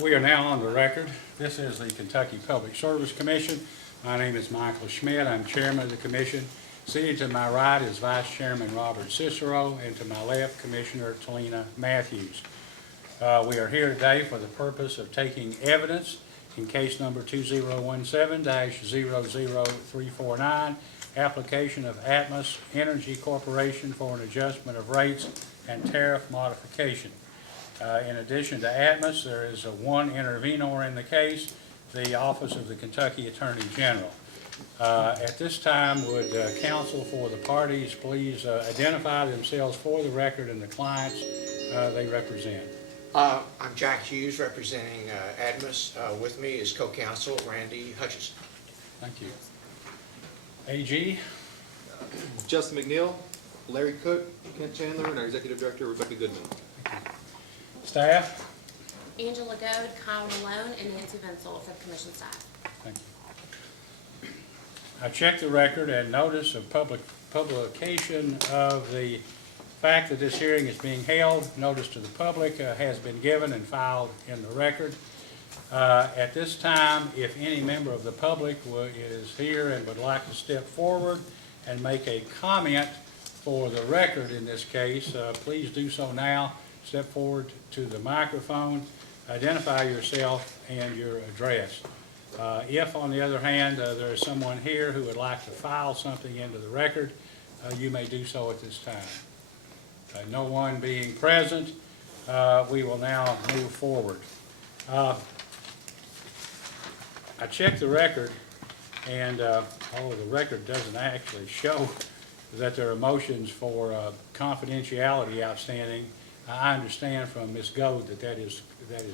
We are now on the record. This is the Kentucky Public Service Commission. My name is Michael Schmidt. I'm chairman of the commission. Seated to my right is Vice Chairman Robert Cicero, and to my left, Commissioner Talina Matthews. We are here today for the purpose of taking evidence in case number 2017-00349, application of Atmos Energy Corporation for an adjustment of rates and tariff modification. In addition to Atmos, there is one intervenor in the case, the Office of the Kentucky Attorney General. At this time, would counsel for the parties please identify themselves for the record and the clients they represent. I'm Jack Hughes, representing Atmos. With me is co-counsel Randy Hutchison. Thank you. AG? Justin McNeil, Larry Cook, Kent Chandler, and our Executive Director, Rebecca Goodman. Staff? Angela Goad, Kyle Malone, and Nancy Vinsel for the commission staff. Thank you. I checked the record and notice of publication of the fact that this hearing is being held. Notice to the public has been given and filed in the record. At this time, if any member of the public is here and would like to step forward and make a comment for the record in this case, please do so now. Step forward to the microphone, identify yourself and your address. If, on the other hand, there is someone here who would like to file something into the record, you may do so at this time. No one being present, we will now move forward. I checked the record, and although the record doesn't actually show that there are motions for confidentiality outstanding, I understand from Ms. Goad that is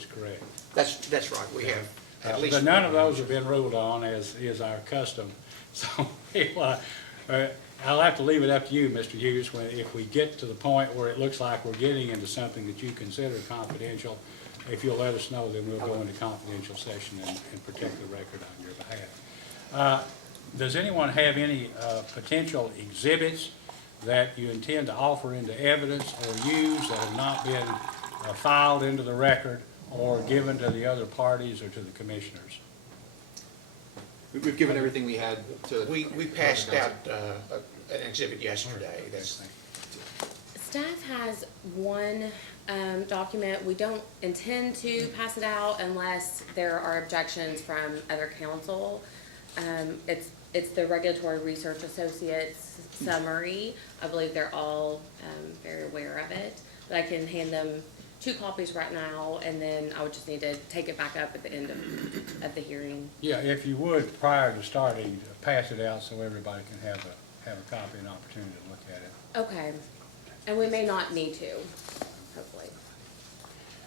correct. That's right. We have at least. But none of those have been ruled on, as is our custom. So I'll have to leave it up to you, Mr. Hughes, if we get to the point where it looks like we're getting into something that you consider confidential. If you'll let us know, then we'll go into confidential session and protect the record on your behalf. Does anyone have any potential exhibits that you intend to offer into evidence or use that have not been filed into the record or given to the other parties or to the commissioners? We've given everything we had to. We passed out an exhibit yesterday. Staff has one document. We don't intend to pass it out unless there are objections from other counsel. It's the Regulatory Research Associates summary. I believe they're all very aware of it. But I can hand them 2 copies right now, and then I would just need to take it back up at the end of the hearing. Yeah, if you would, prior to starting, pass it out so everybody can have a copy and opportunity to look at it. Okay. And we may not need to, hopefully.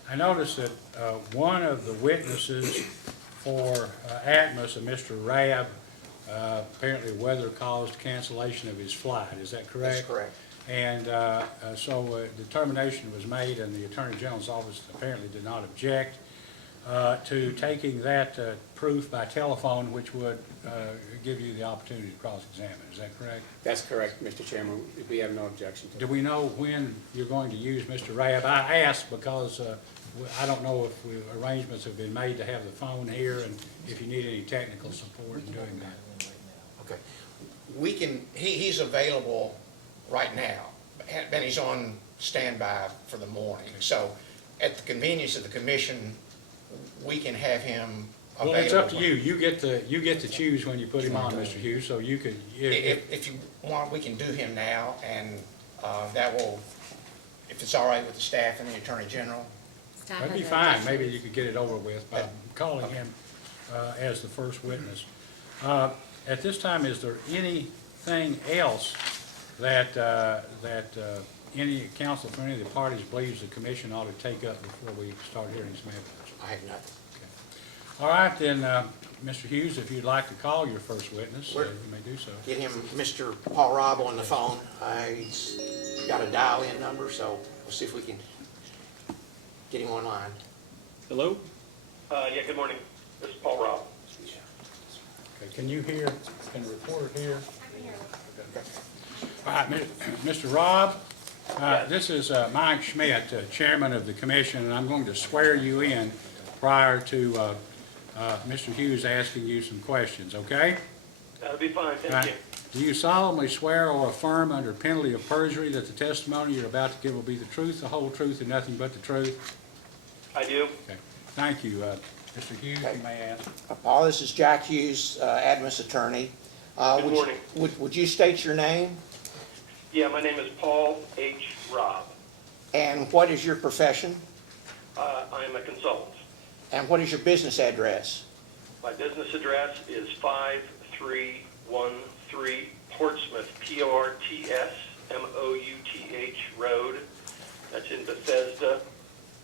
I noticed that one of the witnesses for Atmos, Mr. Rabb, apparently weather caused cancellation of his flight. Is that correct? That's correct. And so a determination was made, and the Attorney General's office apparently did not object to taking that proof by telephone, which would give you the opportunity to cross-examine. Is that correct? That's correct, Mr. Chairman. We have no objection to it. Do we know when you're going to use Mr. Rabb? I asked because I don't know if arrangements have been made to have the phone here, and if you need any technical support in doing that. Okay. We can. He's available right now, and he's on standby for the morning. So, at the convenience of the commission, we can have him available. Well, it's up to you. You get to choose when you put him on, Mr. Hughes. So you could. If you want, we can do him now, and that will, if it's all right with the staff and the Attorney General. Staff That'd be has fine. objections. Maybe you could get it over with by calling him as the first witness. At this time, is there anything else that any counsel for any of the parties believes the commission ought to take up before we start hearing some evidence? I have nothing. Okay. All right, then, Mr. Hughes, if you'd like to call your first witness, you may do so. Get him, Mr. Paul Robb, on the phone. He's got a dial-in number, so we'll see if we can get him online. Hello? Yeah, good morning. This is Paul Robb. Okay, can you hear? Can the reporter hear? Okay. All right, Mr. Robb, this is Mike Schmidt, Chairman of the Commission, and I'm going to swear you in prior to Mr. Hughes asking you some questions, okay? That'll be fine, All thank right. you. Do you solemnly swear or affirm under penalty of perjury that the testimony you're about to give will be the truth, the whole truth, and nothing but the truth? I do. Okay. Thank you. Mr. Hughes, Okay. you may ask. Paul, this is Jack Hughes, Atmos attorney. Good Would you- morning. Would you state your name Yeah, my name is Paul H. Robb. and what is your profession? I'm a consultant. And what is your business address? My business address is 5313 Portsmouth, Portsmouth Road. That's in Bethesda,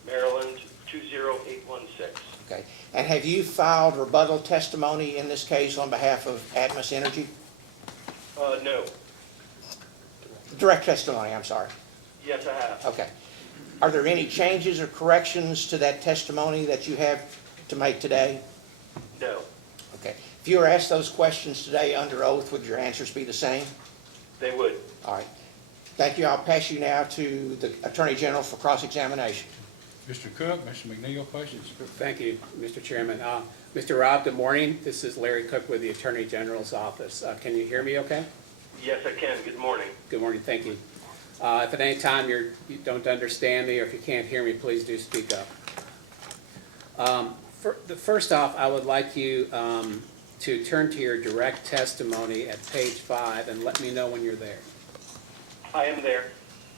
Maryland, 20816. Okay. And have you filed rebuttal testimony in this case on behalf of Atmos Energy? No. Direct testimony, I'm sorry. Yes, I have. Okay. Are there any changes or corrections to that testimony that you have to make today? No. Okay. If you were asked those questions today under oath, would your answers be the same? They would. All right. Thank you. I'll pass you now to the Attorney General for cross-examination. Mr. Cook, Mr. McNeil, questions? Thank you, Mr. Chairman. Mr. Robb, good morning. This is Larry Cook with the Attorney General's office. Can you hear me okay? Yes, I can. Good morning. Good morning, thank you. If at any time you don't understand me or if you can't hear me, please do speak up. First off, I would like you to turn to your direct testimony at page 5 and let me know when you're there. I am there.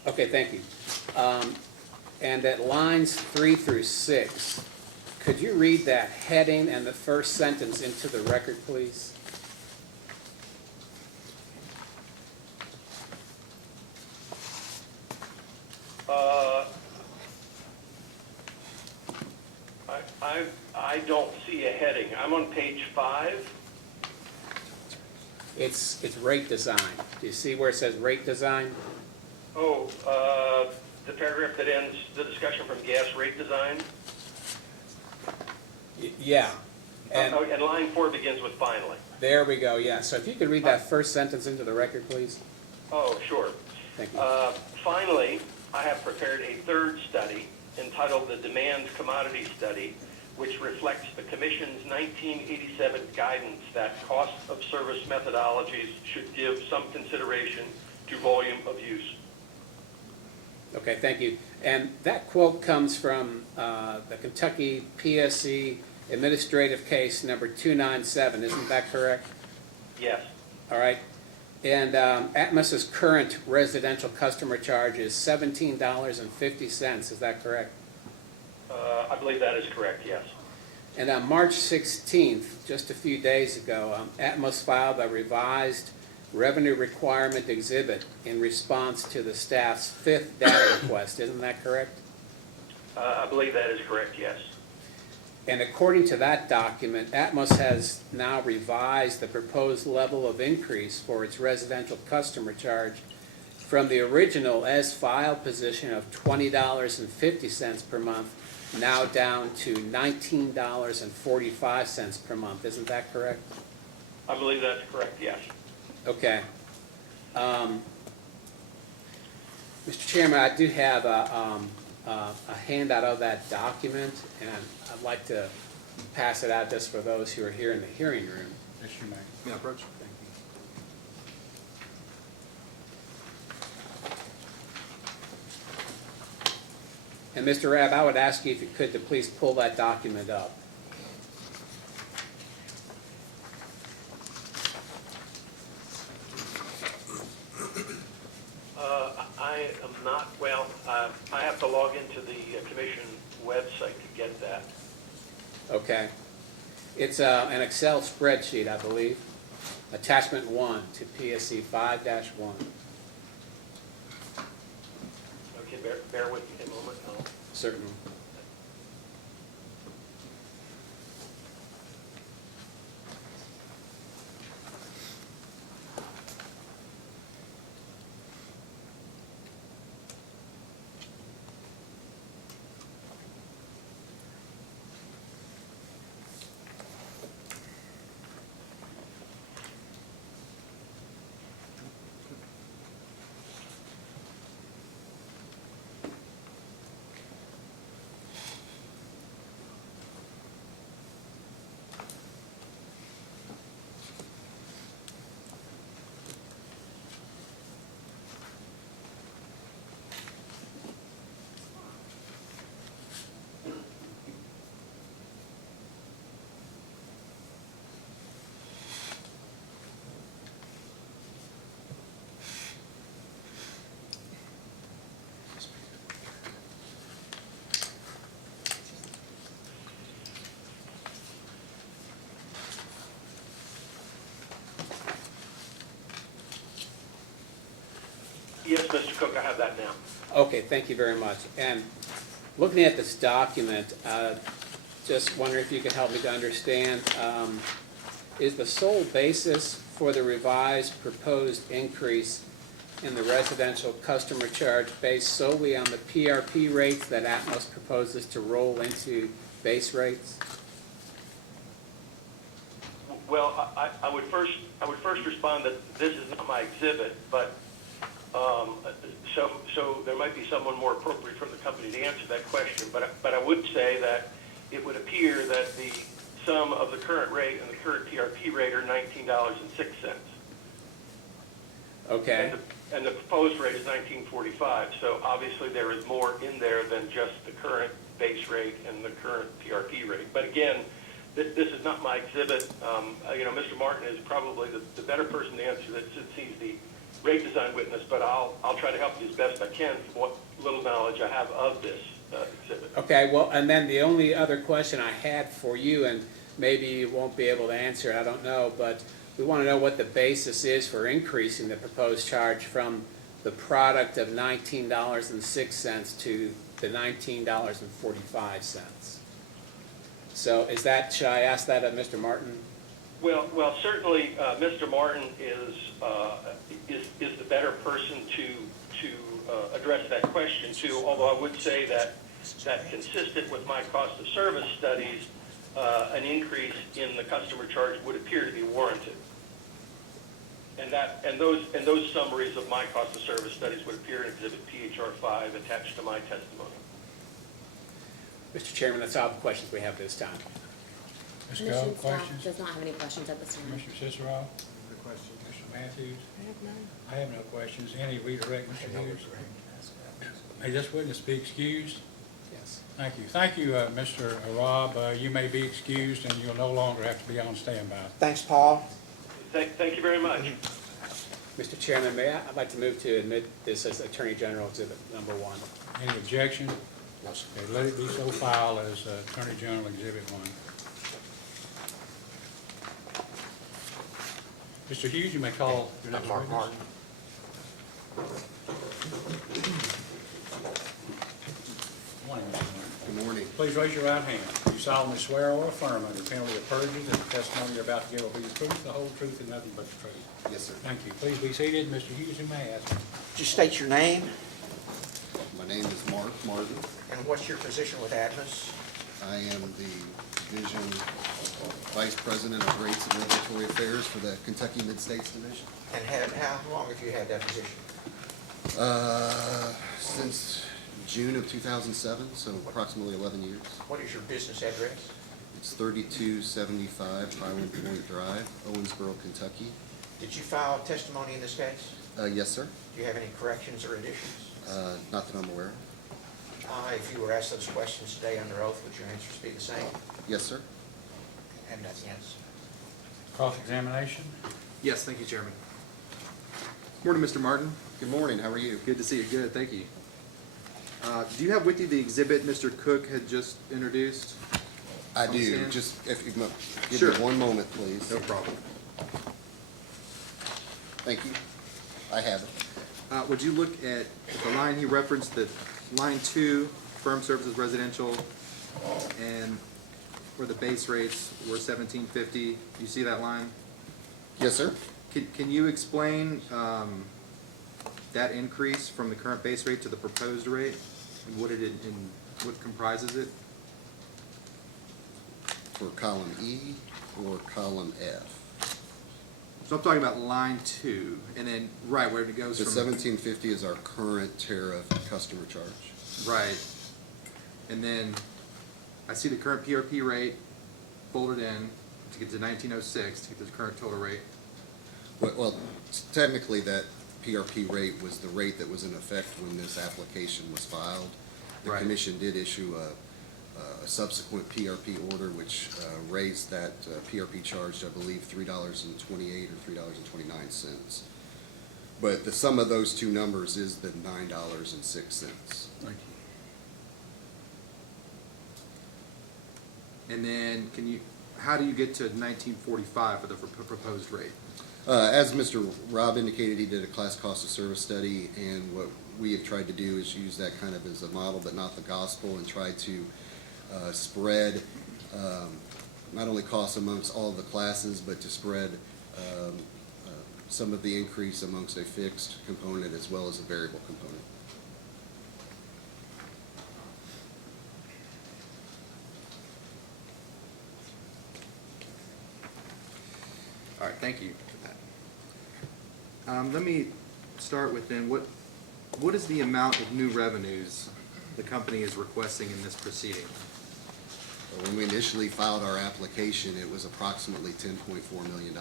Okay, thank you. And at lines 3 through 6, could you read that heading and the first sentence into the record, please? I don't see a heading. I'm on page 5. It's rate design. Do you see where it says rate design? Oh, the paragraph that ends the discussion from gas rate design. Yeah. And And line 4 begins with finally. there we go, yeah. So if you could read that first sentence into the record, please? Oh, sure. Thank you. Finally, I have prepared a third study entitled the Demand Commodity Study, which reflects the Commission's 1987 guidance that cost of service methodologies should give some consideration to volume of use. Okay, thank you. And that quote comes from the Kentucky PSC Administrative Case number 297, isn't that correct? Yes, All right. And Atmos's current residential customer charge is $17.50, is that correct? I believe that is correct, yes. And on March 16th, just a few days ago, Atmos filed a revised revenue requirement exhibit in response to the staff's 5th data request, isn't that correct? I believe that is correct, yes. And according to that document, Atmos has now revised the proposed level of increase for its residential customer charge from the original as filed position of $20.50 per month, now down to $19.45 per month. Isn't that correct? I believe that's correct, yes. Okay. Mr. Chairman, I do have a handout of that document, and I'd like to pass it out just for those who are here in the hearing room. Yes, you may. May I approach? Thank you. And Mr. Rabb, I would ask you if you could to please pull that document up. I am not, well, I have to log into the commission website to get that. Okay. It's an Excel spreadsheet, I believe. Attachment 1 to PSC 5-1. Okay, bear with me a moment. Certainly. Cook, I have that now. Okay, thank you very much. And looking at this document, just wondering if you could help me to understand, is the sole basis for the revised proposed increase in the residential customer charge based solely on the PRP rates that Atmos proposes to roll into base rates? Well, I would first respond that this is not my exhibit, but so there might be someone more appropriate from the company to answer that question. But I would say that it would appear that the sum of the current rate and the current PRP rate are $19.06. Okay, And the proposed rate is $19.45. So obviously there is more in there than just the current base rate and the current PRP rate. But again, this is not my exhibit. Mr. Martin is probably the better person to answer that since he's the rate design witness, but I'll try to help you as best I can from what little knowledge I have of this exhibit. okay, well, and then the only other question I had for you, and maybe you won't be able to answer, I don't know, but we want to know what the basis is for increasing the proposed charge from the product of $19.06 to the $19.45. So is that, should I ask that of Mr. Martin? Well, certainly, Mr. Martin is the better person to address that question too. Although I would say that consistent with my cost of service studies, an increase in the customer charge would appear to be warranted. And those summaries of my cost of service studies would appear in Exhibit PHR 5 attached to my testimony. Mr. Chairman, that's all the questions we have this time. Ms. Commission Cole, staff questions? does not have any questions at this time. Mr. Cicero? No questions. Mr. Matthews? I have no questions. Any redirect, Mr. Hughes? May this witness be excused? Yes. Thank you. Thank you, Mr. Robb. You may be excused, and you'll no longer have to be on standby. Thanks, Paul. Thank you very much. Mr. Chairman, I'd like to move to admit this as Attorney General Exhibit Number 1. Any objection? No, sir. Okay, let it be so filed as Attorney General Exhibit 1. Mr. Hughes, you may call your next Mark witness. Martin. Morning, Mr. Martin. Good morning. Please raise your right hand. You solemnly swear or affirm under penalty of perjury that the testimony you're about to give will be the truth, the whole truth, and nothing but the truth. Yes, sir. Thank you. Please be seated. Mr. Hughes, you may ask. Just state your name My name is Mark Martin. and what's your position with Atmos? I am the Division Vice President of Rates and Regulatory Affairs for the Kentucky Mid-States Division. And how long have you had that position? Since June of 2007, so approximately 11 years. What is your business address? It's 3275 Highland Point Drive, Owensboro, Kentucky. Did you file testimony in this case? Yes, sir. Do you have any corrections or additions? Not that I'm aware of. If you were asked those questions today under oath, would your answers be the same? Yes, sir. And nothing else? Cross-examination? Yes, thank you, Chairman. Morning, Mr. Martin. Good morning. How are you? Good to see you. Good, thank you. Do you have with you the exhibit Mr. Cook had just introduced? I On the do. stand? Just if you give Sure. me 1 moment, please. No problem. Thank you. I have it. Would you look at the line he referenced, the line 2, firm services residential, and where the base rates were $17.50? You see that line? Yes, sir. Can you explain that increase from the current base rate to the proposed rate, and what comprises it? For column E or column F? So I'm talking about line 2, and then, right, where it goes The from... $17.50 is our current tariff customer charge. Right. And then I see the current PRP rate folded in to get to 1906 to get the current total rate. Well, technically, that PRP rate was the rate that was in effect when this application was filed. The Right. commission did issue a subsequent PRP order, which raised that PRP charge to, I believe, $3.28 or $3.29. But the sum of those two numbers is the $9.06. Thank you. And then how do you get to 1945 for the proposed rate? As Mr. Robb indicated, he did a class cost of service study, and what we have tried to do is use that kind of as a model, but not the gospel, and try to spread not only costs amongst all of the classes, but to spread some of the increase amongst a fixed component as well as a variable component. All right, thank you for that. Let me start with then, what is the amount of new revenues the company is requesting in this proceeding? When we initially filed our application, it was approximately $10.4 million.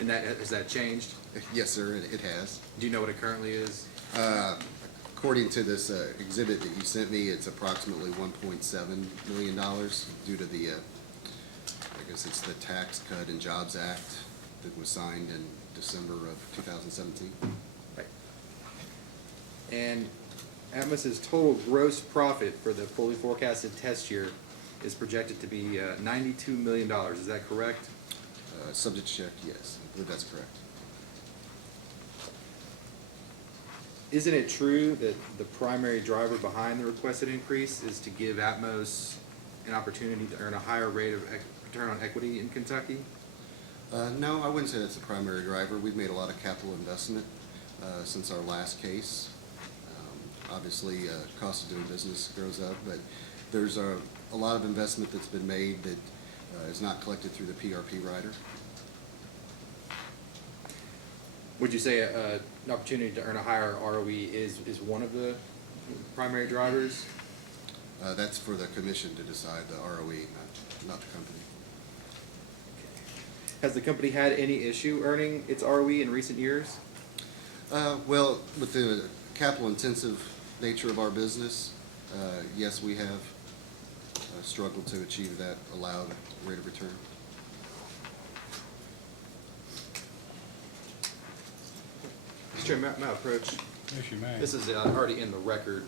And has that changed? Yes, sir, it has. Do you know what it currently is? According to this exhibit that you sent me, it's approximately $1.7 million due to the, I guess it's the Tax Cut and Jobs Act that was signed in December of 2017. Right. And Atmos's total gross profit for the fully forecasted test year is projected to be $92 million. Is that correct? Subject to check, yes, I believe that's correct. Isn't it true that the primary driver behind the requested increase is to give Atmos an opportunity to earn a higher rate of return on equity in Kentucky? No, I wouldn't say that's the primary driver. We've made a lot of capital investment since our last case. Obviously, cost of doing business grows up, but there's a lot of investment that's been made that is not collected through the PRP rider. Would you say an opportunity to earn a higher ROE is one of the primary drivers? That's for the commission to decide, the ROE, not the company. Has the company had any issue earning its ROE in recent years? Well, with the capital-intensive nature of our business, yes, we have struggled to achieve that allowed rate of return. Mr. Chairman, may I approach? Yes, you may. This is already in the record.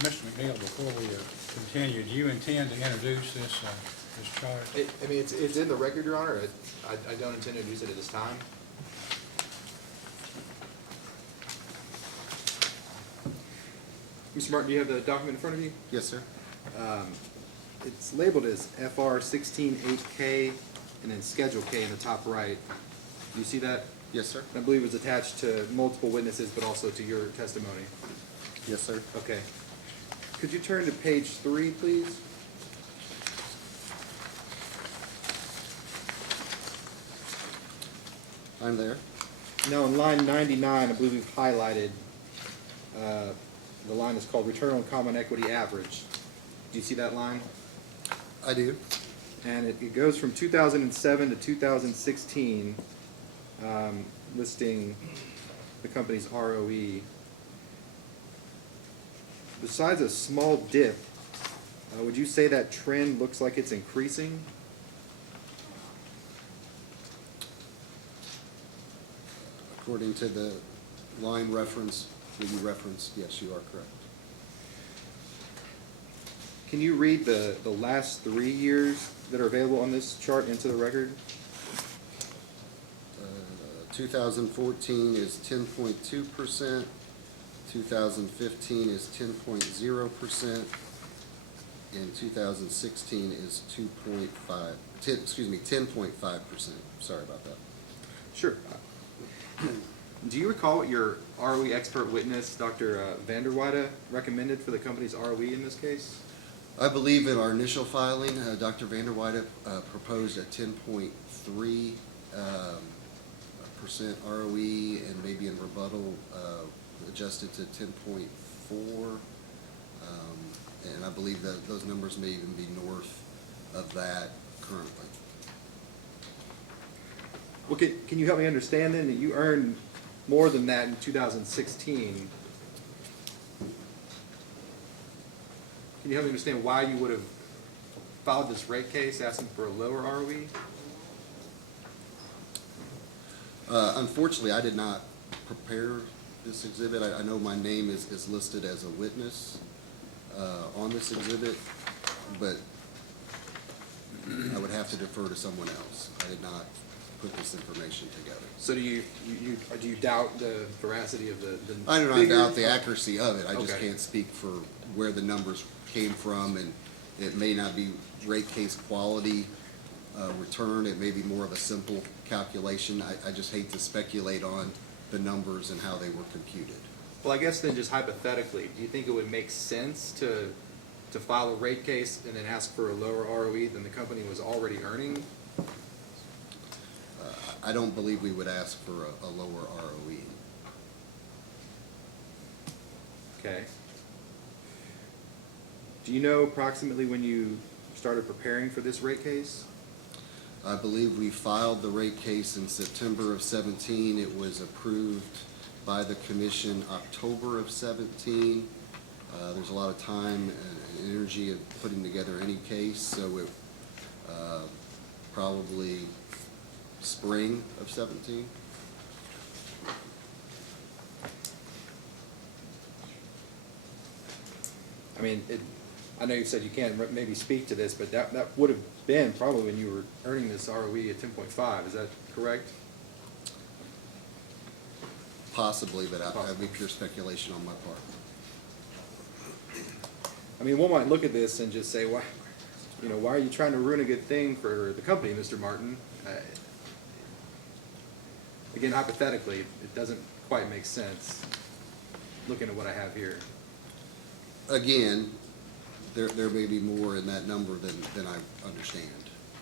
Mr. McNeil, before we continue, do you intend to introduce this chart? I mean, it's in the record, Your Honor. I don't intend to use it at this time. Mr. Martin, do you have the document in front of you? Yes, sir. It's labeled as FR 16-8K and then Schedule K in the top right. Do you see that? Yes, sir. I believe it was attached to multiple witnesses, but also to your testimony. Yes, sir. Okay. Could you turn to page 3, please? I'm there. Now, in line 99, I believe we've highlighted, the line is called Return on Common Equity Average. Do you see that line? I do. And it goes from 2007 to 2016, listing the company's ROE. Besides a small dip, would you say that trend looks like it's increasing? According to the line reference that you referenced, yes, you are correct. Can you read the last 3 years that are available on this chart into the record? 2014 is 10.2%. 2015 is 10.0%. And 2016 is 10.5%. Sorry about that. Sure. Do you recall what your ROE expert witness, Dr. Vanderweide, recommended for the company's ROE in this case? I believe in our initial filing, Dr. Vanderweide proposed a 10.3 percent ROE and maybe in rebuttal, adjusted to 10.4. And I believe that those numbers may even be north of that currently. Well, can you help me understand then that you earned more than that in 2016? Can you help me understand why you would have filed this rate case asking for a lower ROE? Unfortunately, I did not prepare this exhibit. I know my name is listed as a witness on this exhibit, but I would have to defer to someone else. I did not put this information together. So do you doubt the veracity of the I do not figures? doubt the accuracy of it. I just Okay. can't speak for where the numbers came from, and it may not be rate case quality return. It may be more of a simple calculation. I just hate to speculate on the numbers and how they were computed. Well, I guess then just hypothetically, do you think it would make sense to file a rate case and then ask for a lower ROE than the company was already earning? I don't believe we would ask for a lower ROE. Okay. Do you know approximately when you started preparing for this rate case? I believe we filed the rate case in September of 17. It was approved by the commission October of 17. There's a lot of time and energy of putting together any case, so it probably spring of 17. I mean, I know you said you can't maybe speak to this, but that would have been probably when you were earning this ROE at 10.5. Is that correct? Possibly, but that would be pure speculation on my part. I mean, one might look at this and just say, why are you trying to ruin a good thing for the company, Mr. Martin? Again, hypothetically, it doesn't quite make sense looking at what I have here. Again, there may be more in that number than I understand.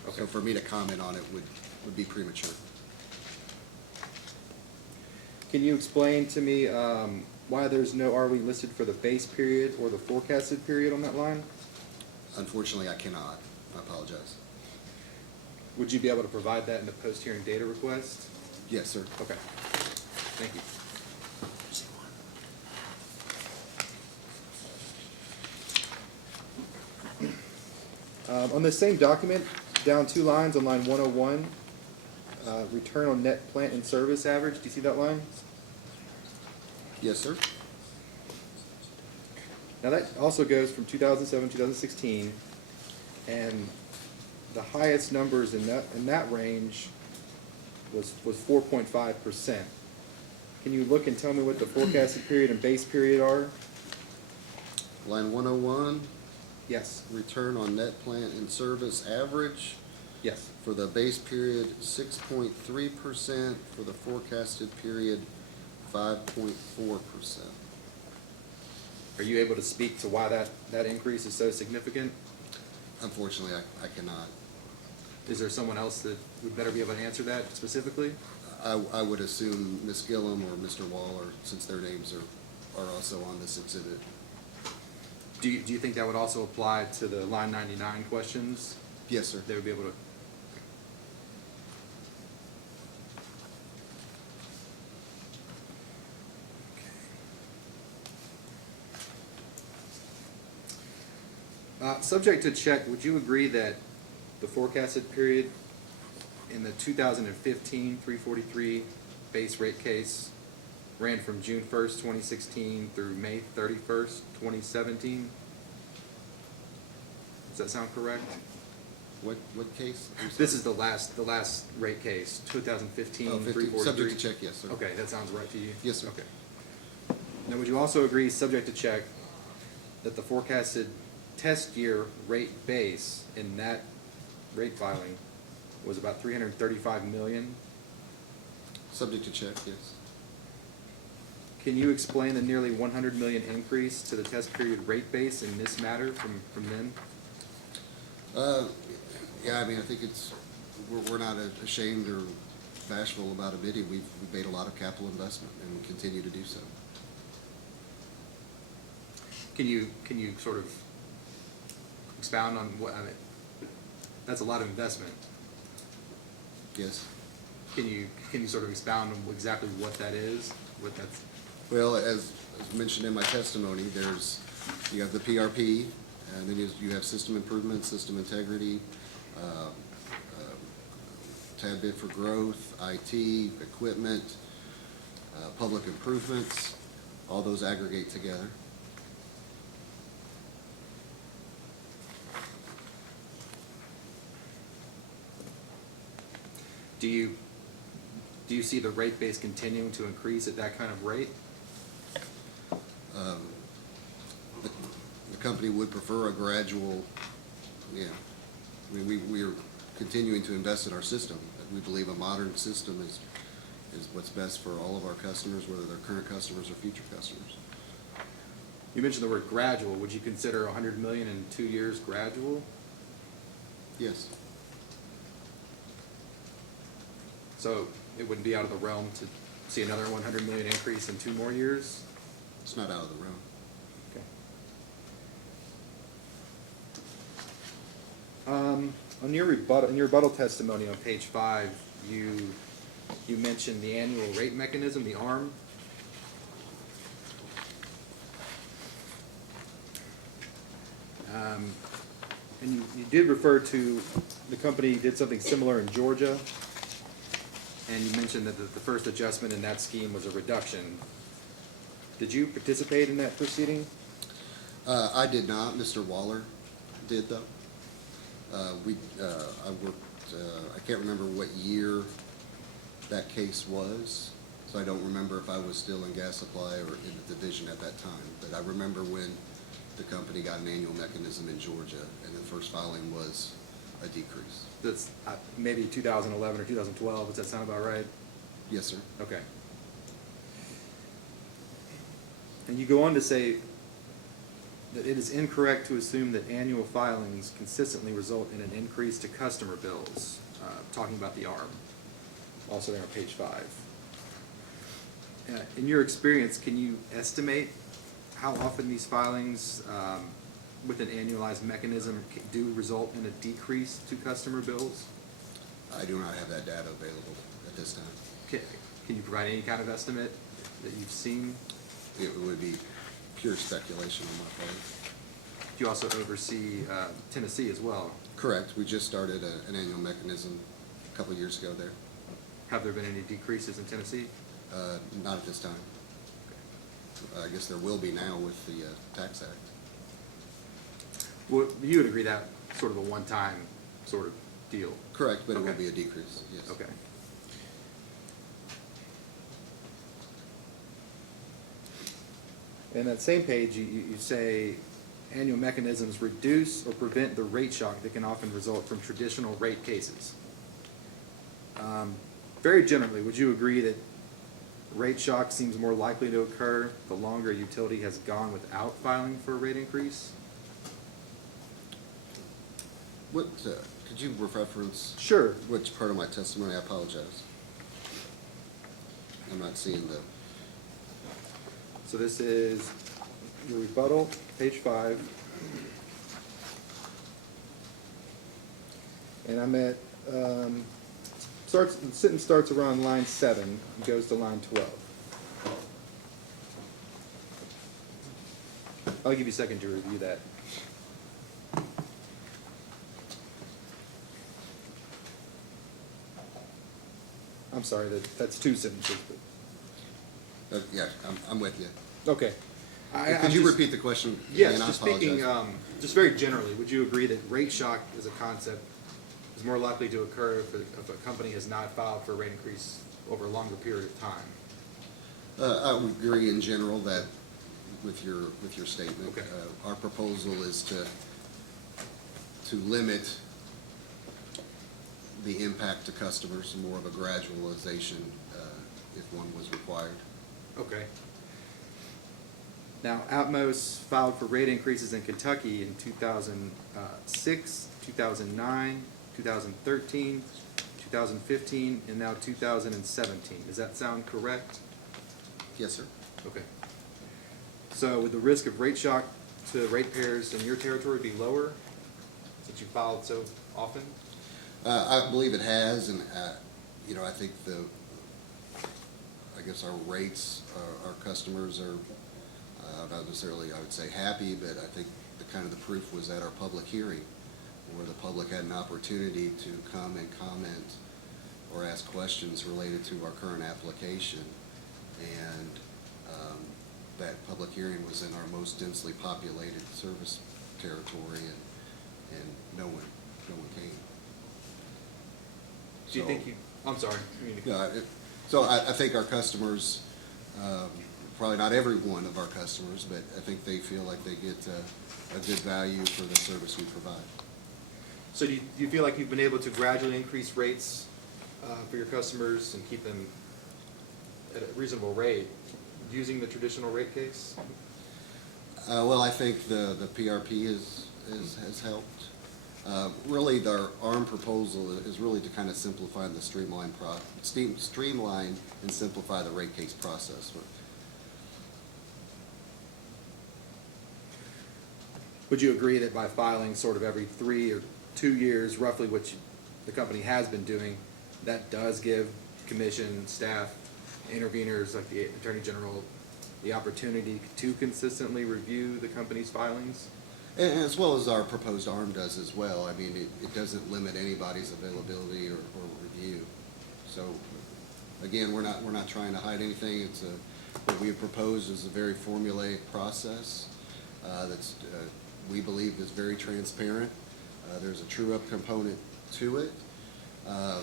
Okay. So for me to comment on it would be premature. Can you explain to me why there's no ROE listed for the base period or the forecasted period on that line? Unfortunately, I cannot. I apologize. Would you be able to provide that in the post-hearing data request? Yes, sir. Okay. Thank you. On the same document, down 2 lines on line 101, return on net plant and service average. Do you see that line? Yes, sir. Now that also goes from 2007, 2016, and the highest numbers in that range was 4.5%. Can you look and tell me what the forecasted period and base period are? Line 101, Yes. return on net plant and service average. Yes. For the base period, 6.3%. For the forecasted period, 5.4%. Are you able to speak to why that increase is so significant? Unfortunately, I cannot. Is there someone else that would better be able to answer that specifically? I would assume Ms. Gillum or Mr. Waller, since their names are also on this exhibit. Do you think that would also apply to the line 99 questions? Yes, sir. They would be able to. Subject to check, would you agree that the forecasted period in the 2015 343 base rate case ran from June 1st, 2016 through May 31st, 2017? Does that sound correct? What case? I'm This sorry. is the last rate case, 2015 Oh, 15. 343. Subject to check, yes, sir. Okay, that sounds right to you? Yes, sir. Okay. Now, would you also agree, subject to check, that the forecasted test year rate base in that rate filing was about 335 million? Subject to check, yes. Can you explain the nearly 100 million increase to the test period rate base in this matter from then? Yeah, I mean, I think we're not ashamed or bashful about admitting we've made a lot of capital investment and we continue to do so. Can you sort of expound on what, I mean, that's a lot of investment. Yes? Can you sort of expound on exactly what that is, what that's? Well, as mentioned in my testimony, you have the PRP, and then you have system improvement, system integrity, tad bit for growth, IT, equipment, public improvements, all those aggregate together. Do you see the rate base continuing to increase at that kind of rate? The company would prefer a gradual, yeah. I mean, we are continuing to invest in our system. We believe a modern system is what's best for all of our customers, whether they're current customers or future customers. You mentioned the word gradual. Would you consider 100 million in 2 years gradual? Yes. So it wouldn't be out of the realm to see another 100 million increase in 2 more years? It's not out of the realm. Okay. On your rebuttal testimony on page 5, you mentioned the annual rate mechanism, the ARM. And you did refer to the company did something similar in Georgia, and you mentioned that the first adjustment in that scheme was a reduction. Did you participate in that proceeding? I did not. Mr. Waller did, though. I worked, I can't remember what year that case was, so I don't remember if I was still in gas supply or in the division at that time. But I remember when the company got an annual mechanism in Georgia, and the first filing was a decrease. That's maybe 2011 or 2012. Does that sound about right? Yes, sir. Okay. And you go on to say that it is incorrect to assume that annual filings consistently result in an increase to customer bills, talking about the ARM, also there on page 5. In your experience, can you estimate how often these filings with an annualized mechanism do result in a decrease to customer bills? I do not have that data available at this time. Can you provide any kind of estimate that you've seen? It would be pure speculation on my part. Do you also oversee Tennessee as well? Correct. We just started an annual mechanism a couple of years ago there. Have there been any decreases in Tennessee? Not at this time. I guess there will be now with the Tax Act. Well, you would agree that sort of a one-time sort of deal? Correct, but it will Okay. be a decrease, yes. Okay. In that same page, you say annual mechanisms reduce or prevent the rate shock that can often result from traditional rate cases. Very generally, would you agree that rate shock seems more likely to occur the longer a utility has gone without filing for a rate increase? What, could you reference Sure. which part of my testimony? I apologize. I'm not seeing the, So this is your rebuttal, page 5. And I'm at, the sentence starts around line 7 and goes to line 12. I'll give you a second to review that. I'm sorry, that's 2 sentences. But yeah, I'm with you. okay. Could you repeat the question? Yes, again? I just speaking, apologize. just very generally, would you agree that rate shock as a concept is more likely to occur if a company has not filed for a rate increase over a longer period of time? I would agree in general that with your statement. Okay. Our proposal is to limit the impact to customers, more of a gradualization if one was required. Okay. Now, Atmos filed for rate increases in Kentucky in 2006, 2009, 2013, 2015, and now 2017. Does that sound correct? Yes, sir. Okay. So would the risk of rate shock to ratepayers in your territory be lower, since you filed so often? I believe it has, and, I think I guess our rates, our customers are, not necessarily, I would say, happy, but I think the proof was at our public hearing, where the public had an opportunity to come and comment or ask questions related to our current application. And that public hearing was in our most densely populated service territory, and no one came. Do you think I'm sorry. So I think our customers, probably not every one of our customers, but I think they feel like they get a good value for the service we provide. So do you feel like you've been able to gradually increase rates for your customers and keep them at a reasonable rate using the traditional rate case? Well, I think the PRP has helped. Really, our ARM proposal is really to kind of simplify the streamline and simplify the rate case process. Would you agree that by filing sort of every 3 or 2 years, roughly, which the company has been doing, that does give commission, staff, interveners like the Attorney General the opportunity to consistently review the company's filings? And as well as our proposed ARM does as well. I mean, it doesn't limit anybody's availability or review. So, again, we're not trying to hide anything. What we have proposed is a very formulaic process that's we believe is very transparent. There's a true-up component to it.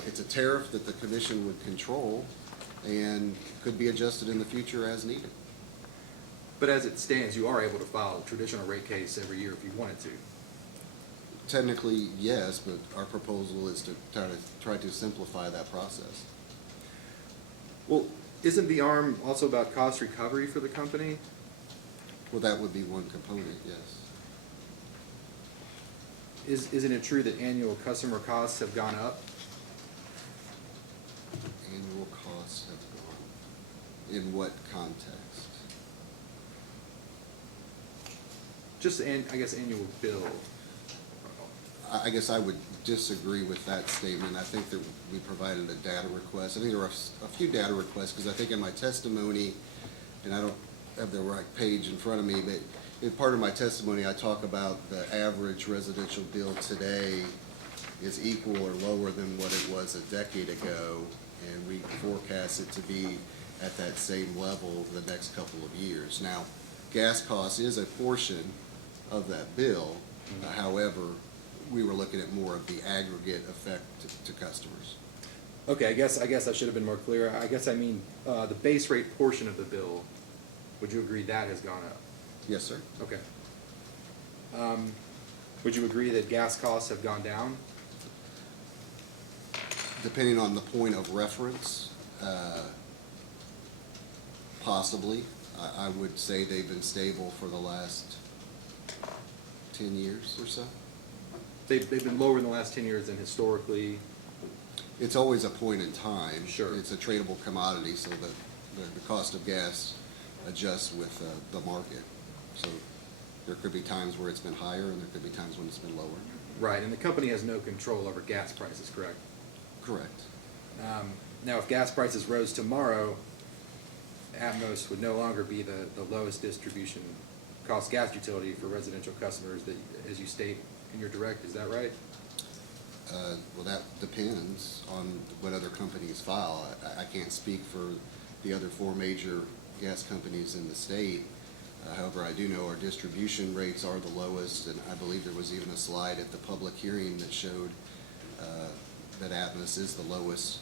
It's a tariff that the commission would control and could be adjusted in the future as needed. But as it stands, you are able to file a traditional rate case every year if you wanted to. Technically, yes, but our proposal is to try to simplify that process. Well, isn't the ARM also about cost recovery for the company? Well, that would be one component, yes. Isn't it true that annual customer costs have gone up? Annual costs have gone. In what context? Just, I guess, annual bill. I guess I would disagree with that statement. I think that we provided a data request. I think there were a few data requests, because I think in my testimony, and I don't have the right page in front of me, but in part of my testimony, I talk about the average residential bill today is equal or lower than what it was a decade ago, and we forecast it to be at that same level the next couple of years. Now, gas cost is a portion of that bill. However, we were looking at more of the aggregate effect to customers. Okay, I guess I should have been more clear. I guess I mean the base rate portion of the bill. Would you agree that has gone up? Yes, sir. Okay. Would you agree that gas costs have gone down? Depending on the point of reference, possibly. I would say they've been stable for the last 10 years or so. They've been lower in the last 10 years than historically. It's always a point in time. Sure. It's a tradable commodity, so that the cost of gas adjusts with the market. So there could be times where it's been higher, and there could be times when it's been lower. Right, and the company has no control over gas prices, correct? Correct. Now, if gas prices rose tomorrow, Atmos would no longer be the lowest distribution cost gas utility for residential customers, that, as you state in your direct, is that right? Well, that depends on what other companies file. I can't speak for the other 4 major gas companies in the state. However, I do know our distribution rates are the lowest, and I believe there was even a slide at the public hearing that showed that Atmos is the lowest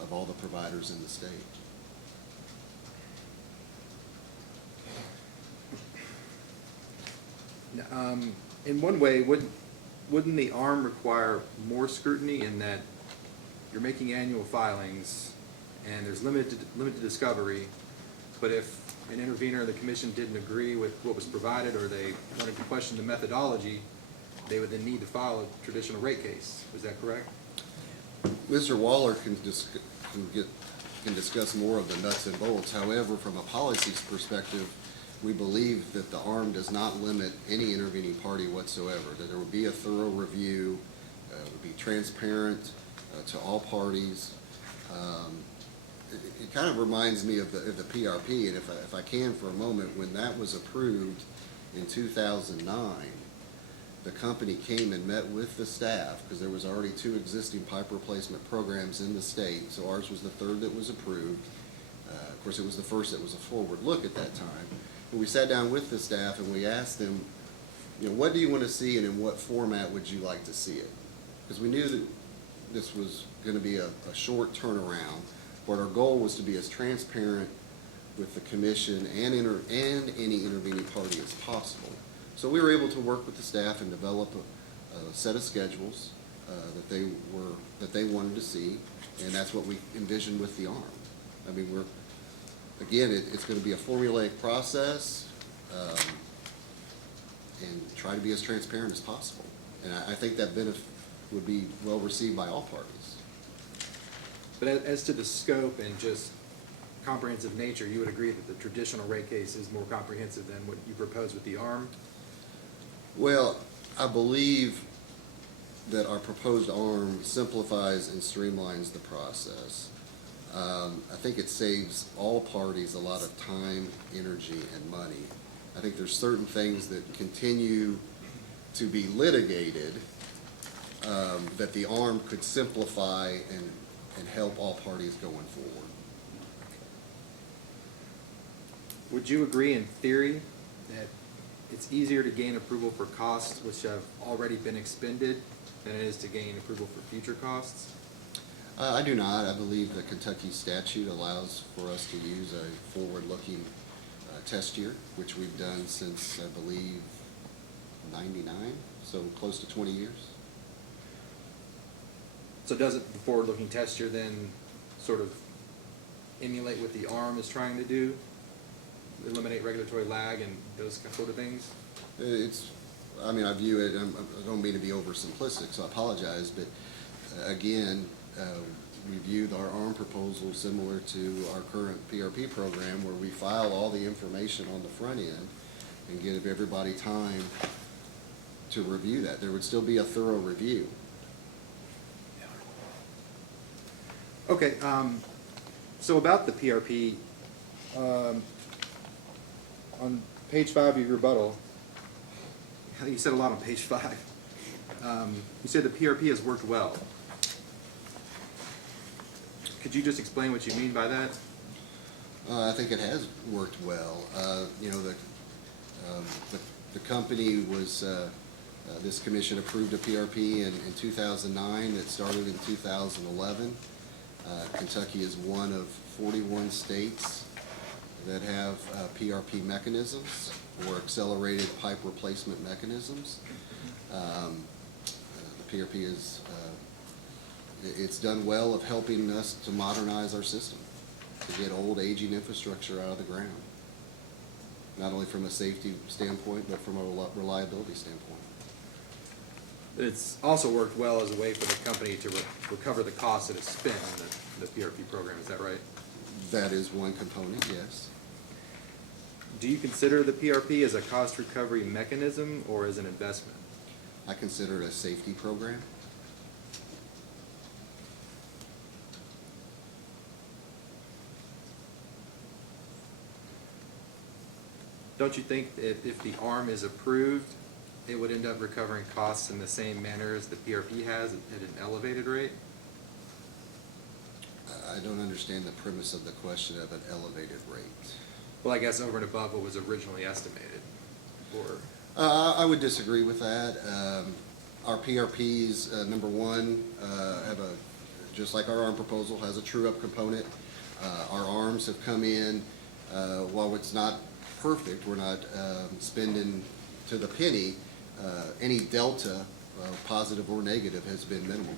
of all the providers in the state. In one way, wouldn't the ARM require more scrutiny in that you're making annual filings and there's limited discovery, but if an intervener or the commission didn't agree with what was provided, or they wanted to question the methodology, they would then need to file a traditional rate case. Is that correct? Mr. Waller can discuss more of the nuts and bolts. However, from a policies perspective, we believe that the ARM does not limit any intervening party whatsoever, that there will be a thorough review, it will be transparent to all parties. It kind of reminds me of the PRP, and if I can for a moment, when that was approved in 2009, the company came and met with the staff, because there was already 2 existing pipe replacement programs in the state, so ours was the 3rd that was approved. Of course, it was the first that was a forward look at that time. And we sat down with the staff and we asked them, what do you want to see and in what format would you like to see it? Because we knew that this was going to be a short turnaround, but our goal was to be as transparent with the commission and any intervening party as possible. So we were able to work with the staff and develop a set of schedules that they wanted to see, and that's what we envisioned with the ARM. I mean, it's going to be a formulaic process, and try to be as transparent as possible. And I think that benefit would be well received by all parties. But as to the scope and just comprehensive nature, you would agree that the traditional rate case is more comprehensive than what you propose with the ARM? Well, I believe that our proposed ARM simplifies and streamlines the process. I think it saves all parties a lot of time, energy, and money. I think there's certain things that continue to be litigated that the ARM could simplify and help all parties going forward. Would you agree in theory that it's easier to gain approval for costs which have already been expended than it is to gain approval for future costs? I do not. I believe the Kentucky statute allows for us to use a forward-looking test year, which we've done since, I believe, 99, so close to 20 years. So doesn't the forward-looking test year then sort of emulate what the ARM is trying to do? Eliminate regulatory lag and those sort of things? I view it, I don't mean to be oversimplistic, so I apologize, but again, we viewed our ARM proposal similar to our current PRP program, where we file all the information on the front end and give everybody time to review that. There would still be a thorough review. Okay, so about the PRP, on page 5 of your rebuttal, you said a lot on page 5. You said the PRP has worked well. Could you just explain what you mean by that? I think it has worked well. The company was, this commission approved a PRP in 2009. It started in 2011. Kentucky is one of 41 states that have PRP mechanisms, or accelerated pipe replacement mechanisms. The PRP is, it's done well of helping us to modernize our system, to get old aging infrastructure out of the ground, not only from a safety standpoint, but from a reliability standpoint. It's also worked well as a way for the company to recover the costs that it's spent on the PRP program, is that right? That is one component, yes. Do you consider the PRP as a cost recovery mechanism or as an investment? I consider it a safety program. Don't you think that if the ARM is approved, it would end up recovering costs in the same manner as the PRP has at an elevated rate? I don't understand the premise of the question of an elevated rate. Well, I guess over and above what was originally estimated. Or I would disagree with that. Our PRPs, number one, have just like our ARM proposal, has a true-up component. Our ARMs have come in, while it's not perfect, we're not spending to the penny. Any delta, positive or negative, has been minimal.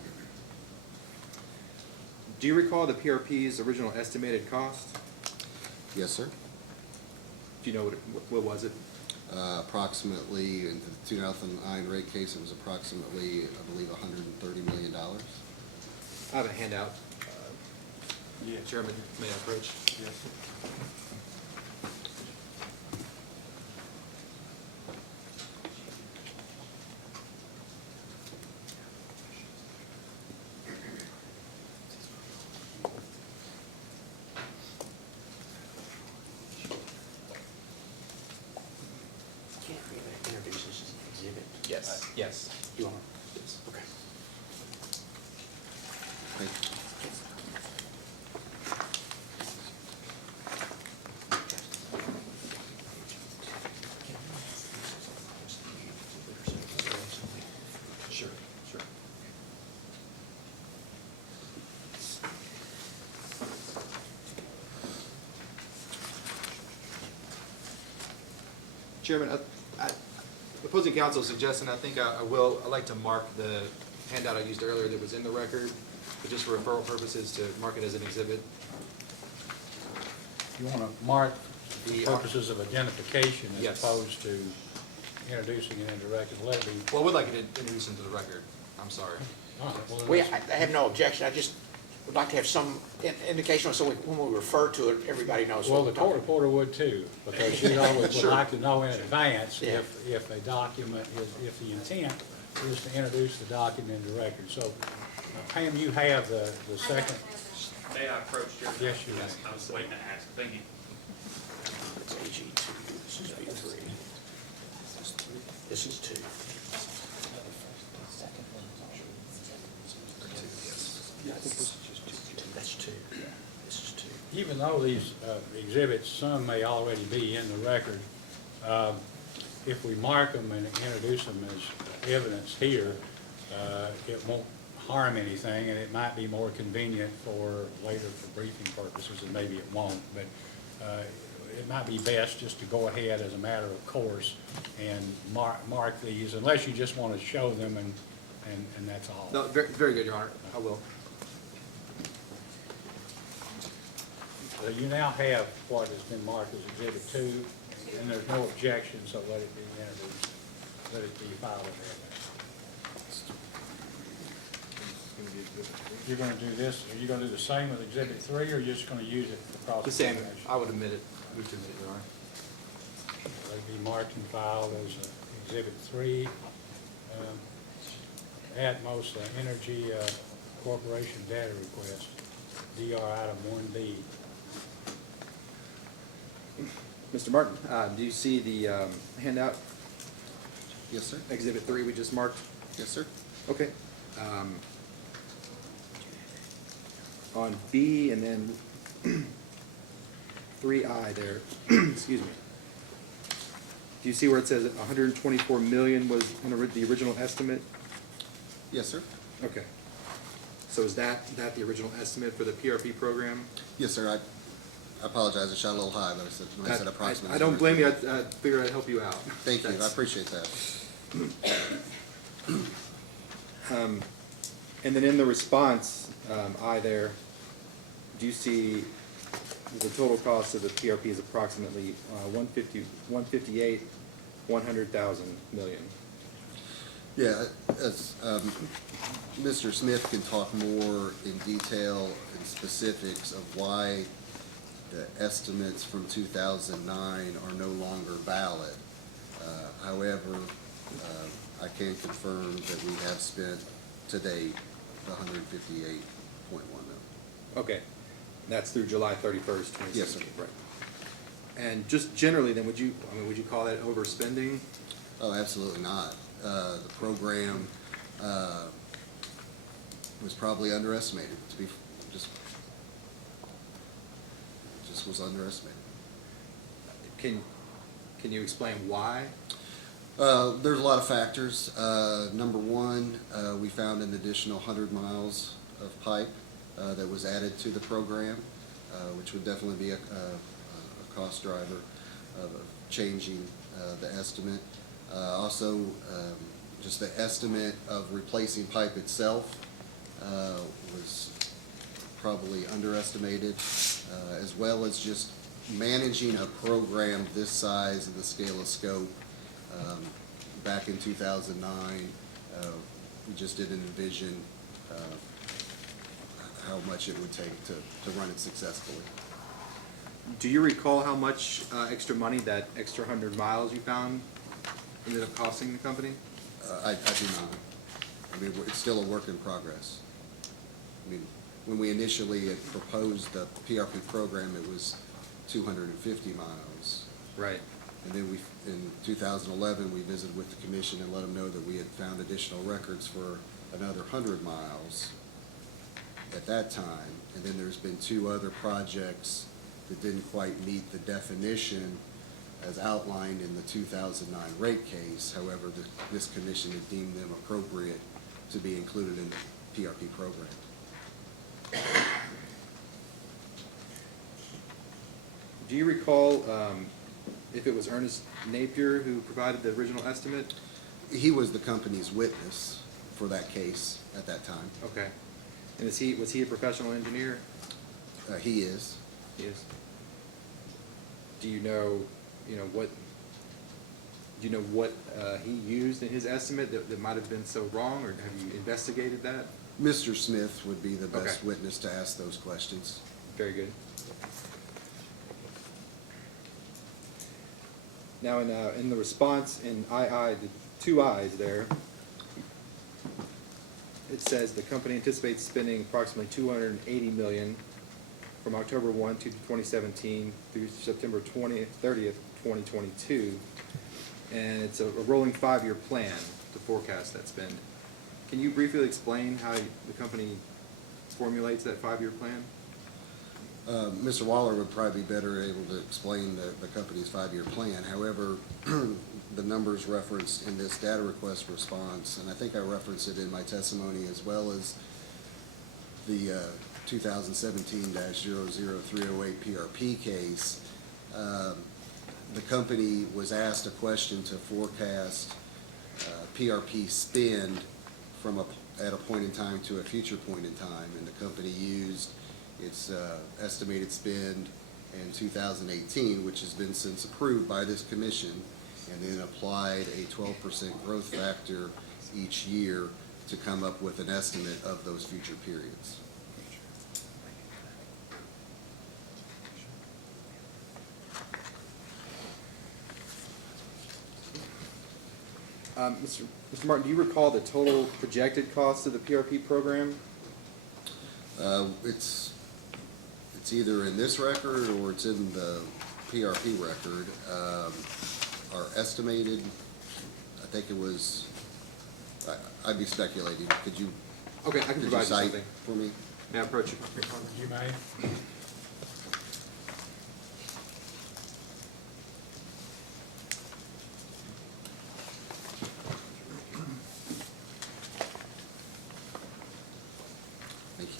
do you recall the PRP's original estimated cost? Yes, sir. Do you know what was it? Approximately, in the 2009 rate case, it was approximately, I believe, $130 million. I have a handout. Chairman, may I approach? Can't really introduce this as an exhibit. Yes. Yes. You want? Yes. Okay. Thank you. Sure, sure. Chairman, opposing counsel suggesting, I think I'd like to mark the handout I used earlier that was in the record, but just for referral purposes, to mark it as an exhibit. You want to mark the purposes of identification as Yes. opposed to introducing it into record. Let it be. Well, I would like it introduced into the record. I'm sorry. All right, well, We, I have no objection, I just would like to have some indication, so when we refer to it, everybody knows Well, what the we're court talking. reporter would too, because she always would Sure. like to know in advance Yeah. if a document is, if the intent is to introduce the document into record. So, Pam, you have the second, May I approach your? Yes, you may. I was waiting to ask. Thank you. It's AG two, this is B three. This is two. That's two, this is two. even though these exhibits, some may already be in the record, if we mark them and introduce them as evidence here, it won't harm anything, and it might be more convenient for later for briefing purposes, and maybe it won't, but it might be best just to go ahead as a matter of course and mark these, unless you just want to show them and that's all. No, very, very good, Your Honor. I will. So you now have what has been marked as Exhibit 2, and there's no objection, so let it be introduced, let it be filed as evidence. You're gonna do this, are you gonna do the same with Exhibit 3, or you're just gonna use it for The same. cross-examination? I would admit it. Move to admit it, Your Honor. Let it be marked and filed as Exhibit 3. Atmos Energy Corporation data request, DR item 1B. Mr. Martin, do you see the handout, Yes, sir. Exhibit 3 we just marked? Yes, sir. Okay. On B and then 3I there, excuse me. Do you see where it says 124 million was the original estimate? Yes, sir. Okay. So is that the original estimate for the PRP program? Yes, sir. I apologize. I shot a little high when I said approximately. I don't blame you. I figured I'd help you out. Thank you. I That's- appreciate that. And then in the response, I there, do you see the total cost of the PRP is approximately 158, 100,000 million? Yeah, as Mr. Smith can talk more in detail and specifics of why the estimates from 2009 are no longer valid. However, I can confirm that we have spent to date the 158.1 million. Okay, that's through July 31st, 2017. Yes, sir. Right. And just generally then, would you call that overspending? Oh, absolutely not. The program was probably underestimated, to be, just was underestimated. Can you explain why? There's a lot of factors. Number one, we found an additional 100 miles of pipe that was added to the program, which would definitely be a cost driver of changing the estimate. Also, just the estimate of replacing pipe itself was probably underestimated, as well as just managing a program this size and the scale of scope. Back in 2009, we just didn't envision how much it would take to run it successfully. Do you recall how much extra money that extra 100 miles you found ended up costing the company? I do not. I mean, it's still a work in progress. I mean, when we initially had proposed the PRP program, it was 250 miles. Right. And then in 2011, we visited with the commission and let them know that we had found additional records for another 100 miles at that time. And then there's been 2 other projects that didn't quite meet the definition as outlined in the 2009 rate case. However, this commission had deemed them appropriate to be included in the PRP program. Do you recall if it was Ernest Napier who provided the original estimate? He was the company's witness for that case at that time. Okay. And was he a professional engineer? He is. He is. Do you know what? Do you know what he used in his estimate that might have been so wrong, or have you investigated that? Mr. Smith would be the best Okay. witness to ask those questions. Very good. Now, in the response in II, the 2 I's there, it says the company anticipates spending approximately $280 million from October 1 to 2017 through September 30th, 2022, and it's a rolling 5-year plan to forecast that spend. Can you briefly explain how the company formulates that 5-year plan? Mr. Waller would probably be better able to explain the company's 5-year plan. However, the numbers referenced in this data request response, and I think I referenced it in my testimony as well as the 2017-00308 PRP case, the company was asked a question to forecast PRP spend from at a point in time to a future point in time, and the company used its estimated spend in 2018, which has been since approved by this commission, and then applied a 12% growth factor each year to come up with an estimate of those future periods. Mr. Martin, do you recall the total projected cost of the PRP program? It's either in this record or it's in the PRP record. Our estimated, I think it was, I'd be speculating. Could you? Okay, I can could you provide you cite something. for me? May I approach you? You may. Thank you.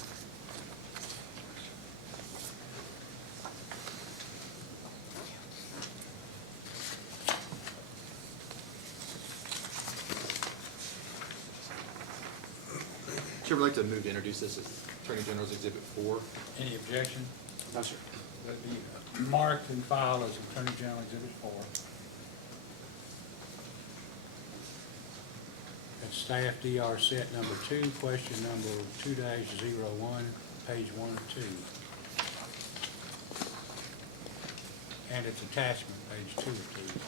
Chair would like to move to introduce this as Attorney General's Exhibit 4. Any objection? No, sir. That'd be marked and filed as Attorney General Exhibit 4. That's staff DR set number 2, question number 2-01, page 1 of 2. And it's attachment, page 2 of 2.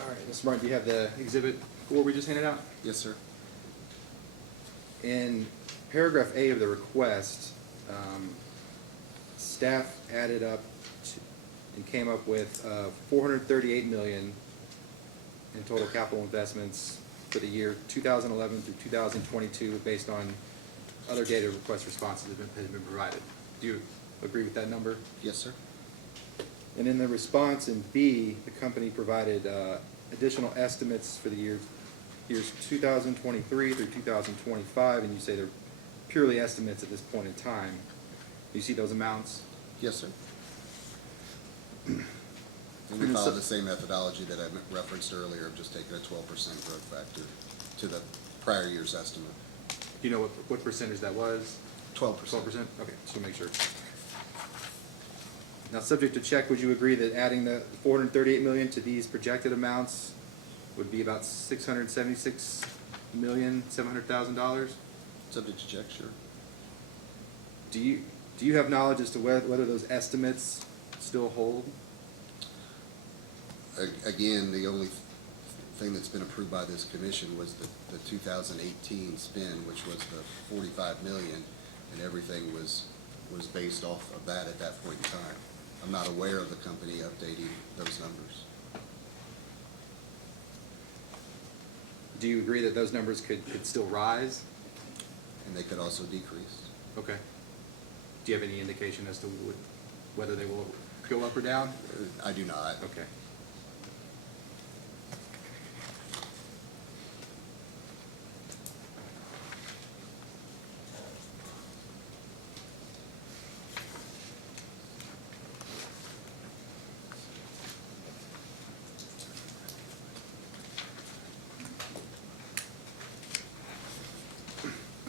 All right, Mr. Martin, do you have the Exhibit 4 we just handed out? Yes, sir. In paragraph A of the request, staff added up and came up with $438 million in total capital investments for the year 2011 through 2022 based on other data request responses that have been provided. Do you agree with that number? Yes, sir. And in the response in B, the company provided additional estimates for the years 2023 through 2025, and you say they're purely estimates at this point in time. Do you see those amounts? Yes, sir. And we followed the same methodology that I referenced earlier of just taking a 12% growth factor to the prior year's estimate. Do you know what percentage that was? 12%. 12%? Okay, just to make sure. Now, subject to check, would you agree that adding the 438 million to these projected amounts would be about $676,700,000? Subject to check, sure. Do you have knowledge as to whether those estimates still hold? Again, the only thing that's been approved by this commission was the 2018 spend, which was the 45 million, and everything was based off of that at that point in time. I'm not aware of the company updating those numbers. Do you agree that those numbers could still rise? And they could also decrease. Okay. Do you have any indication as to whether they will go up or down? I do not. Okay.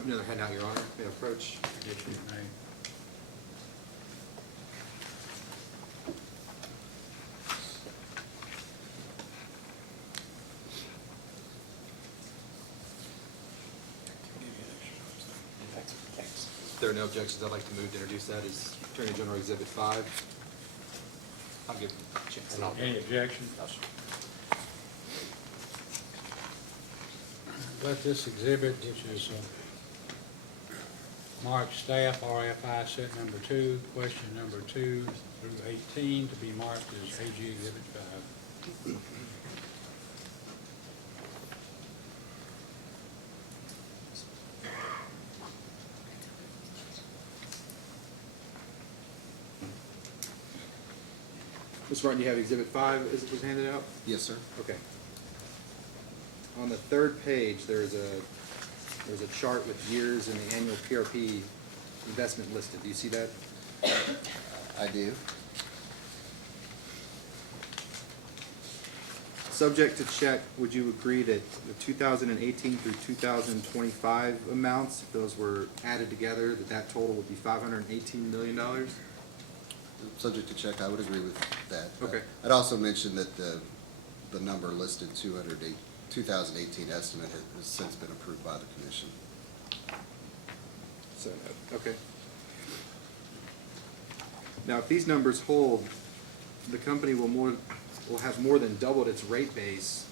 Another handout, Your Honor. May I approach? Yes, you may. If there are no objections, I'd like to move to introduce that as Attorney General Exhibit 5. I'll give a chance. Any objection? Let this exhibit, which is marked staff RFI set number 2, question number 2 through 18, to be marked as AG Exhibit 5. Mr. Martin, do you have Exhibit 5 as it was handed out? Yes, sir. Okay. On the third page, there's a chart with years and the annual PRP investment listed. Do you see that? I do. Subject to check, would you agree that the 2018 through 2025 amounts, if those were added together, that total would be $518 million? Subject to check, I would agree with that. Okay. I'd also mention that the number listed 2018 estimate has since been approved by the commission. So, okay. Now, if these numbers hold, the company will have more than doubled its rate base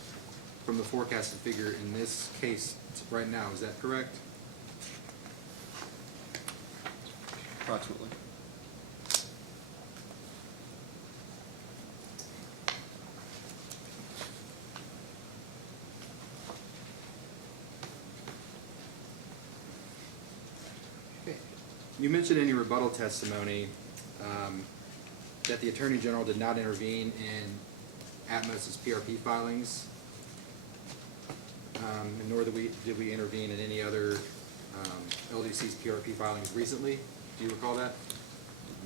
from the forecasted figure in this case right now. Is that correct? Approximately. You mentioned in your rebuttal testimony that the Attorney General did not intervene in Atmos's PRP filings, and nor did we intervene in any other LDC's PRP filings recently. Do you recall that?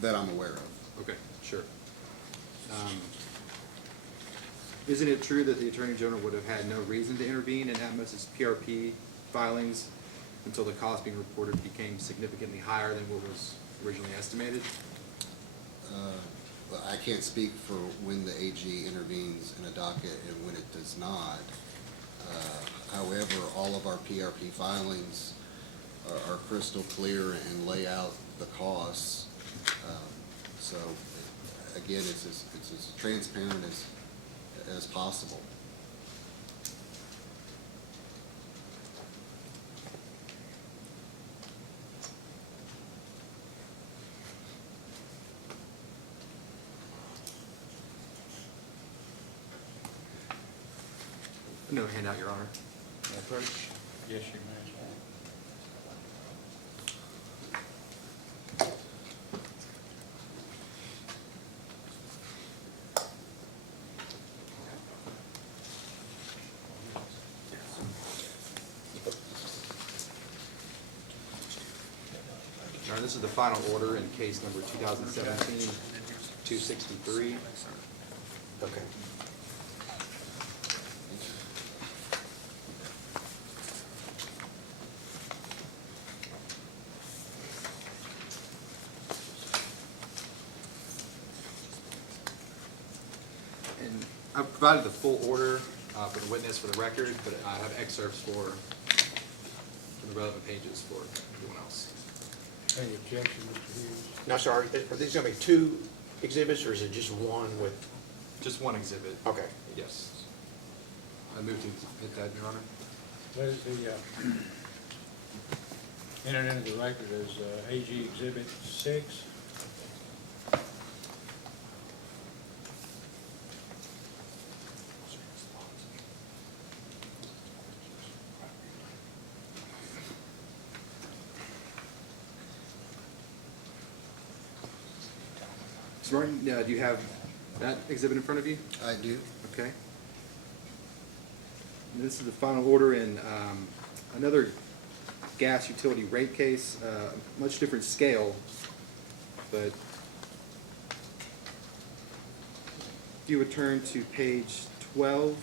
That I'm aware of. Okay, sure. Isn't it true that the Attorney General would have had no reason to intervene in Atmos's PRP filings until the cost being reported became significantly higher than what was originally estimated? Well, I can't speak for when the AG intervenes in a docket and when it does not. However, all of our PRP filings are crystal clear and lay out the costs. So, again, it's as transparent as possible. No handout, Your Honor. May I approach? Yes, you may. Your Honor, this is the final order in case number 2017-263. Okay. I've provided the full order for the witness for the record, but I have excerpts for the relevant pages for everyone else. Any objection, Mr. Hughes? No, sir, are these gonna be two exhibits, or is it just one with, Just one exhibit. okay. Yes. I move to hit that, Your Honor. Let it be entered into the record as AG Exhibit 6. Mr. Martin, do you have that exhibit in front of you? I do. Okay. And this is the final order in another gas utility rate case, much different scale, but if you would turn to page 12,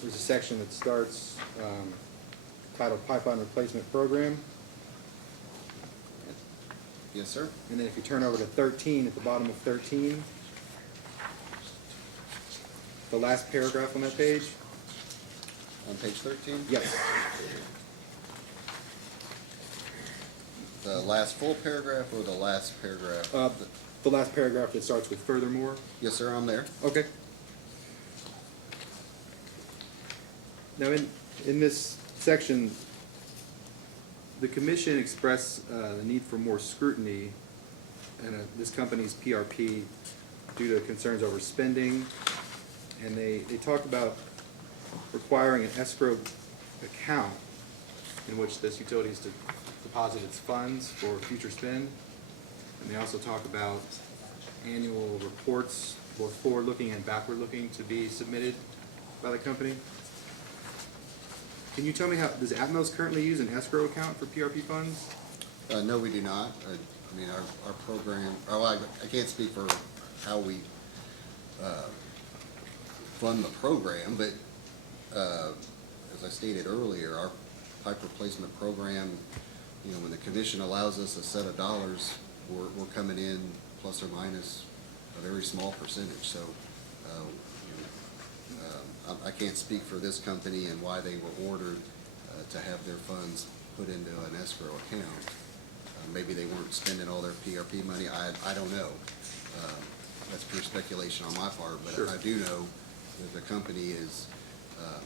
there's a section that starts titled Pipeline Replacement Program. Yes, sir. And then if you turn over to 13, at the bottom of 13, the last paragraph on that page. On page 13? Yes. The last full paragraph or the last paragraph? The last paragraph that starts with furthermore. Yes, sir, I'm there. Okay. Now, in this section, the commission expressed the need for more scrutiny in this company's PRP due to concerns over spending, and they talked about requiring an escrow account in which this utility is to deposit its funds for future spend. And they also talk about annual reports, both forward-looking and backward-looking, to be submitted by the company. Can you tell me does Atmos currently use an escrow account for PRP funds? No, we do not. I mean, our program, I can't speak for how we fund the program, but as I stated earlier, our pipe replacement program, you know, when the commission allows us a set of dollars, we're coming in plus or minus a very small percentage. So I can't speak for this company and why they were ordered to have their funds put into an escrow account. Maybe they weren't spending all their PRP money. I don't know. That's pure speculation on my part, but Sure. I do know that the company is a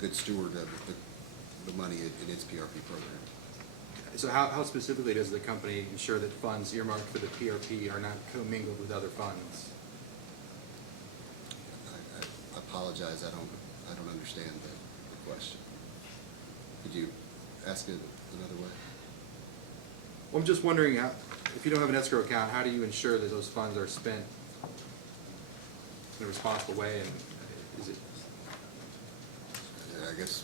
good steward of the money in its PRP program. So how specifically does the company ensure that funds earmarked for the PRP are not commingled with other funds? I apologize, I don't understand the question. Could you ask it another way? Well, I'm just wondering, if you don't have an escrow account, how do you ensure that those funds are spent in a responsible way? And is it? I guess,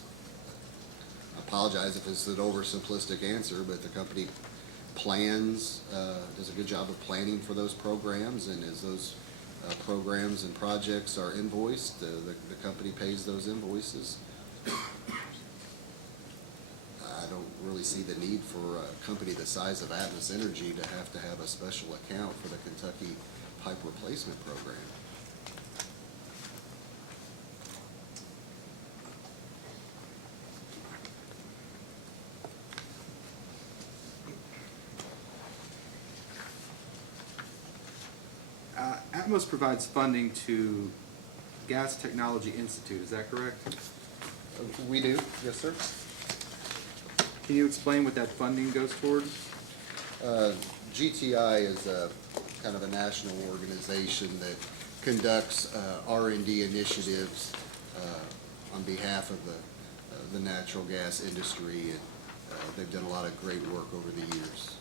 I apologize if it's an oversimplistic answer, but the company plans, does a good job of planning for those programs, and as those programs and projects are invoiced, the company pays those invoices. I don't really see the need for a company the size of Atmos Energy to have a special account for the Kentucky Pipe Replacement Program. Atmos provides funding to Gas Technology Institute, is that correct? We do, yes, sir. Can you explain what that funding goes toward? GTI is kind of a national organization that conducts R&D initiatives on behalf of the natural gas industry, and they've done a lot of great work over the years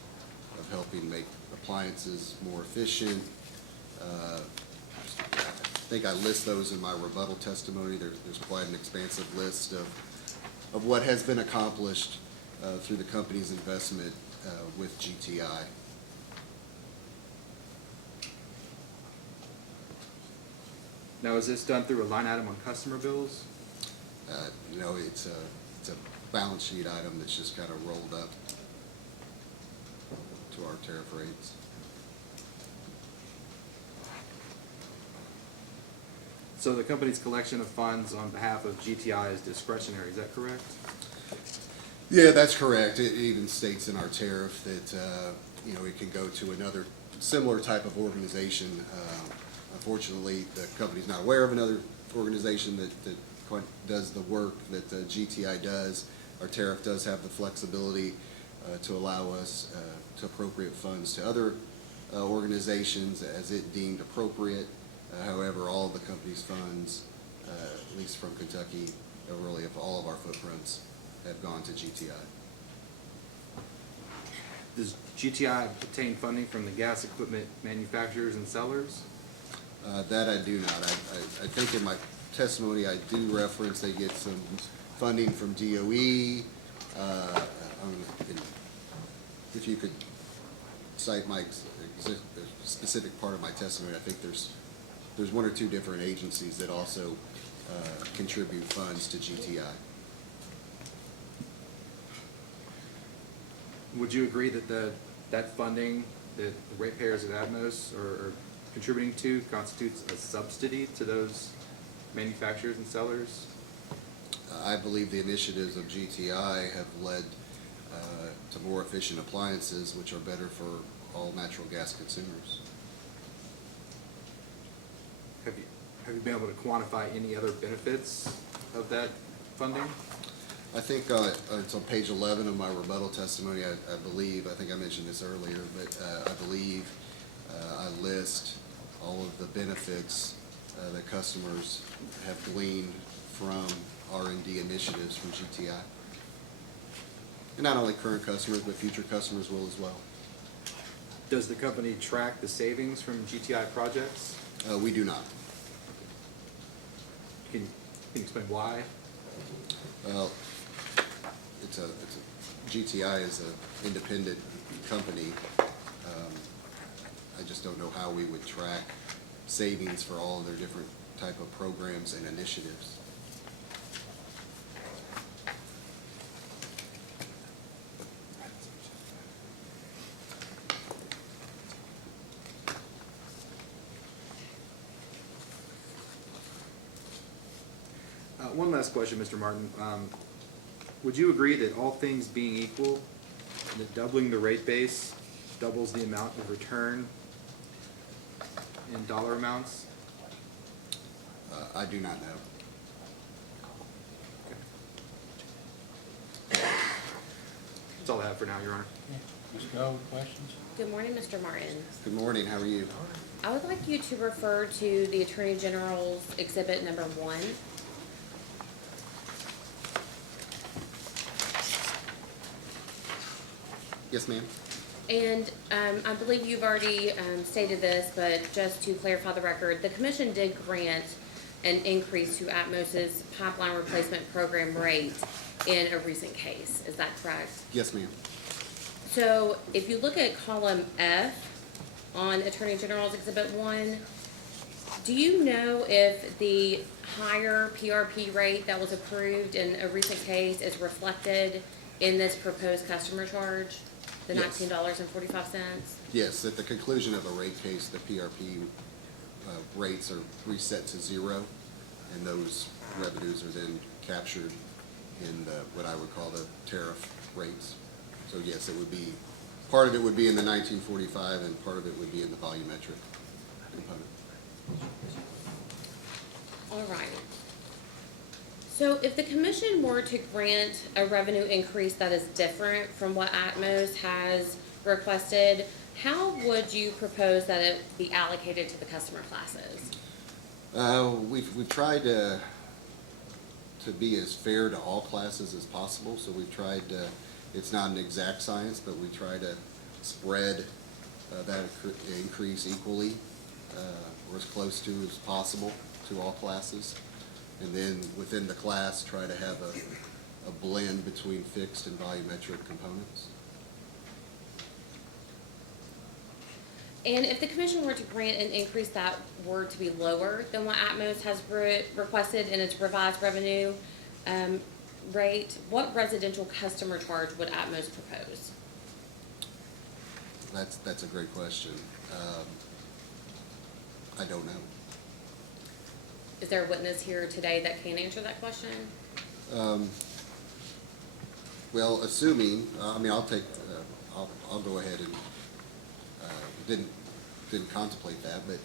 of helping make appliances more efficient. I think I list those in my rebuttal testimony. There's quite an expansive list of what has been accomplished through the company's investment with GTI. Now, is this done through a line item on customer bills? No, it's a balance sheet item that's just kind of rolled up to our tariff rates. So the company's collection of funds on behalf of GTI is discretionary, is that correct? Yeah, that's correct. It even states in our tariff that, you know, it can go to another similar type of organization. Unfortunately, the company's not aware of another organization that does the work that GTI does. Our tariff does have the flexibility to allow us to appropriate funds to other organizations as it deemed appropriate. However, all of the company's funds, at least from Kentucky, really of all of our footprints, have gone to GTI. Does GTI obtain funding from the gas equipment manufacturers and sellers? That I do not. I think in my testimony I do reference they get some funding from DOE. If you could cite my specific part of my testimony, I think there's one or two different agencies that also contribute funds to GTI. Would you agree that that funding that the ratepayers at Atmos are contributing to constitutes a subsidy to those manufacturers and sellers? I believe the initiatives of GTI have led to more efficient appliances, which are better for all natural gas consumers. Have you been able to quantify any other benefits of that funding? I think it's on page 11 of my rebuttal testimony. I believe, I think I mentioned this earlier, but I believe I list all of the benefits that customers have gleaned from R&D initiatives from GTI. And not only current customers, but future customers will as well. Does the company track the savings from GTI projects? We do not. Can you explain why? Well, GTI is an independent company. I just don't know how we would track savings for all of their different type of programs and initiatives. One last question, Mr. Martin. Would you agree that all things being equal, that doubling the rate base doubles the amount of return in dollar amounts? I do not know. That's all I have for now, Your Honor. Ms. Gold, questions? Good morning, Mr. Martin. Good morning, how are you? I would like you to refer to the Attorney General's Exhibit Number 1. Yes, ma'am. And I believe you've already stated this, but just to clarify the record, the commission did grant an increase to Atmos's pipeline replacement program rate in a recent case. Is that correct? Yes, ma'am. So if you look at column F on Attorney General's Exhibit 1, do you know if the higher PRP rate that was approved in a recent case is reflected in this proposed customer charge? The Yes. $19.45? Yes, at the conclusion of a rate case, the PRP rates are reset to zero, and those revenues are then captured in what I would call the tariff rates. So yes, it would be, part of it would be in the 1945 and part of it would be in the volumetric component. All right. So if the commission were to grant a revenue increase that is different from what Atmos has requested, how would you propose that it be allocated to the customer classes? We've tried to be as fair to all classes as possible, so we've tried to, it's not an exact science, but we try to spread that increase equally, or as close to as possible to all classes. And then within the class, try to have a blend between fixed and volumetric components. And if the commission were to grant an increase that were to be lower than what Atmos has requested in its revised revenue rate, what residential customer charge would Atmos propose? That's a great question. I don't know. Is there a witness here today that can answer that question? Well, assuming, I'll take, I'll go ahead and, didn't contemplate that, but,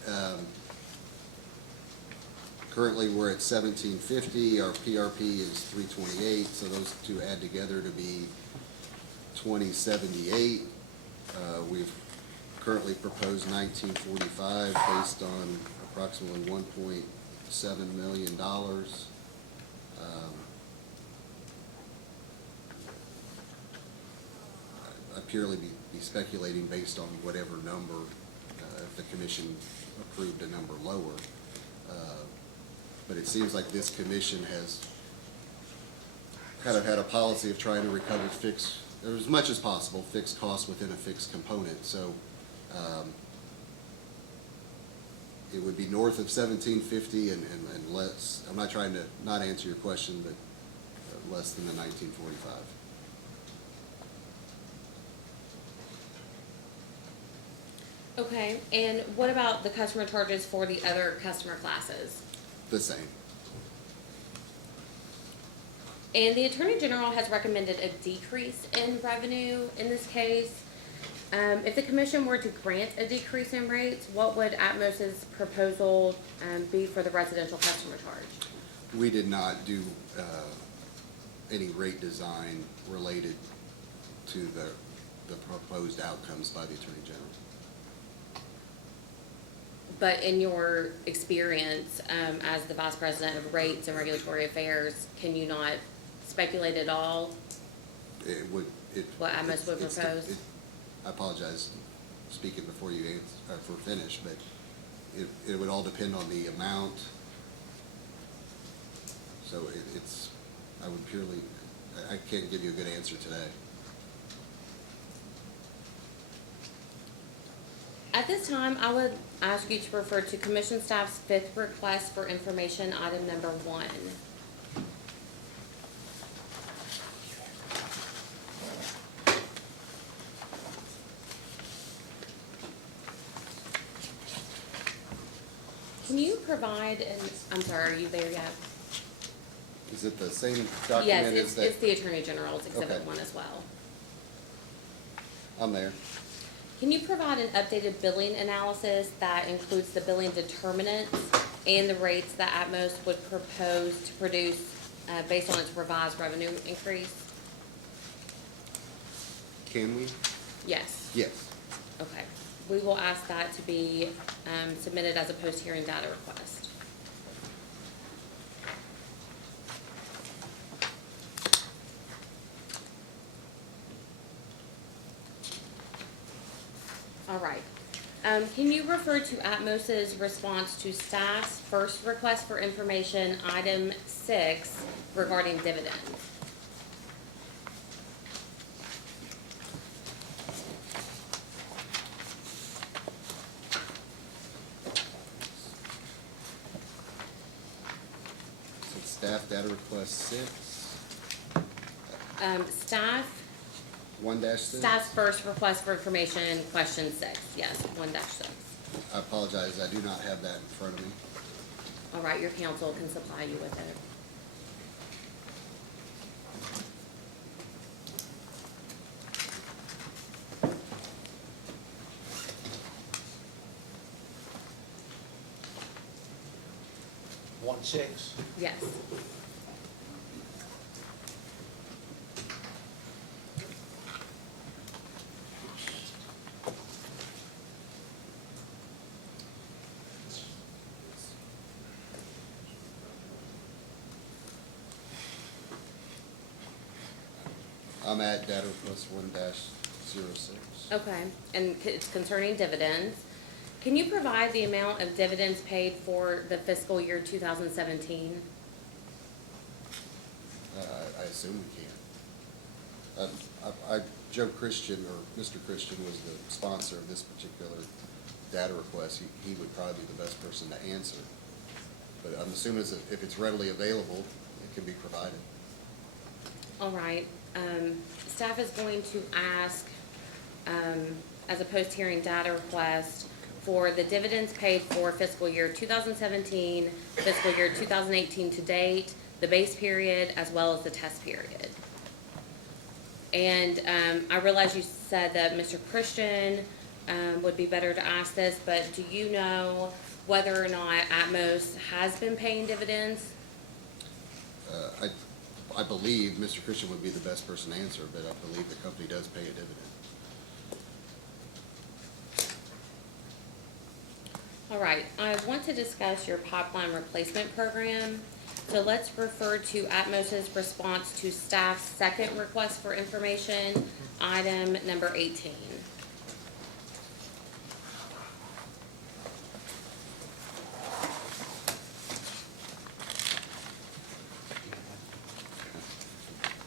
currently we're at 1750, our PRP is 328, so those two add together to be 2078. We've currently proposed 1945 based on approximately $1.7 million. I'd purely be speculating based on whatever number, if the commission approved a number lower. But it seems like this commission has kind of had a policy of trying to recover or as much as possible, fixed costs within a fixed component. So it would be north of 1750 and less. I'm not trying to not answer your question, but less than the 1945. Okay, and what about the customer charges for the other customer classes? The same. And the Attorney General has recommended a decrease in revenue in this case. If the commission were to grant a decrease in rates, what would Atmos's proposal be for the residential customer charge? We did not do any rate design related to the proposed outcomes by the Attorney General. But in your experience as the Vice President of Rates and Regulatory Affairs, can you not speculate at all what Atmos would propose? I apologize, speaking before you finish, but it would all depend on the amount. So I can't give you a good answer today. At this time, I would ask you to refer to Commission staff's 5th request for information, item number 1. Can you provide I'm sorry, are you there yet? Is it the same document Yes, as that? it's the Attorney General's Exhibit Okay. 1 as well. I'm there. Can you provide an updated billing analysis that includes the billing determinants and the rates that Atmos would propose to produce based on its revised revenue increase? Can we? Yes. Yes. Okay. We will ask that to be submitted as a post-hearing data request. All right. Can you refer to Atmos's response to staff's first request for information, item 6, regarding dividends? So staff data request 6, Staff's first request for information, question 6, yes, 1-6. I apologize, I do not have that in front of me. All right, your counsel can supply you with it. One six. Yes. I'm at data request 1-06. Okay, and it's concerning dividends. Can you provide the amount of dividends paid for the fiscal year 2017? I assume we can. Joe Christian, or Mr. Christian, was the sponsor of this particular data request. He would probably be the best person to answer. But I'm assuming if it's readily available, it can be provided. All right, staff is going to ask, as a post-hearing data request, for the dividends paid for fiscal year 2017, fiscal year 2018 to date, the base period, as well as the test period. And I realize you said that Mr. Christian would be better to ask this, but do you know whether or not Atmos has been paying dividends? I believe Mr. Christian would be the best person to answer, but I believe the company does pay a dividend. All right, I want to discuss your pipeline replacement program. So let's refer to Atmos's response to staff's second request for information, item number 18.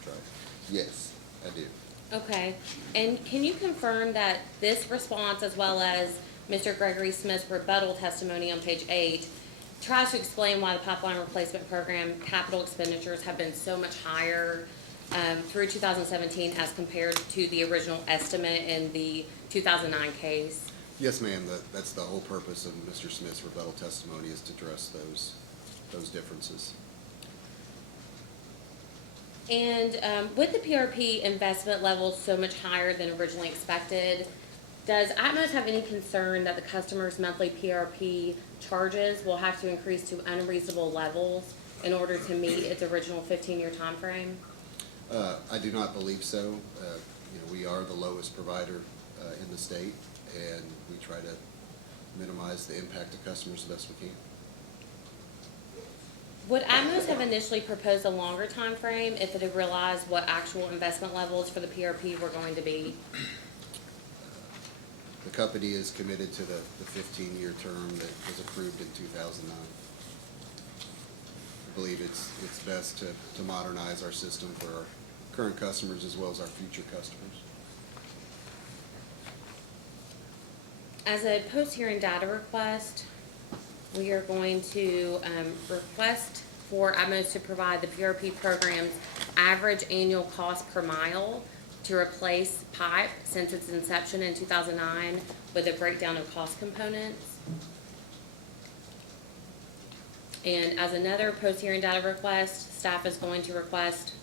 Try it. Yes, I do. Okay, and can you confirm that this response, as well as Mr. Gregory Smith's rebuttal testimony on page 8, tries to explain why the pipeline replacement program capital expenditures have been so much higher through 2017 as compared to the original estimate in the 2009 case? Yes, ma'am, that's the whole purpose of Mr. Smith's rebuttal testimony, is to address those differences. And with the PRP investment levels so much higher than originally expected, does Atmos have any concern that the customer's monthly PRP charges will have to increase to unreasonable levels in order to meet its original 15-year time frame? I do not believe so. We are the lowest provider in the state, and we try to minimize the impact to customers the best we can. Would Atmos have initially proposed a longer time frame if it had realized what actual investment levels for the PRP were going to be? The company is committed to the 15-year term that was approved in 2009. I believe it's best to modernize our system for our current customers as well as our future customers. As a post-hearing data request, we are going to request for Atmos to provide the PRP program's average annual cost per mile to replace pipe since its inception in 2009 with a breakdown of cost components. And as another post-hearing data request, staff is going to request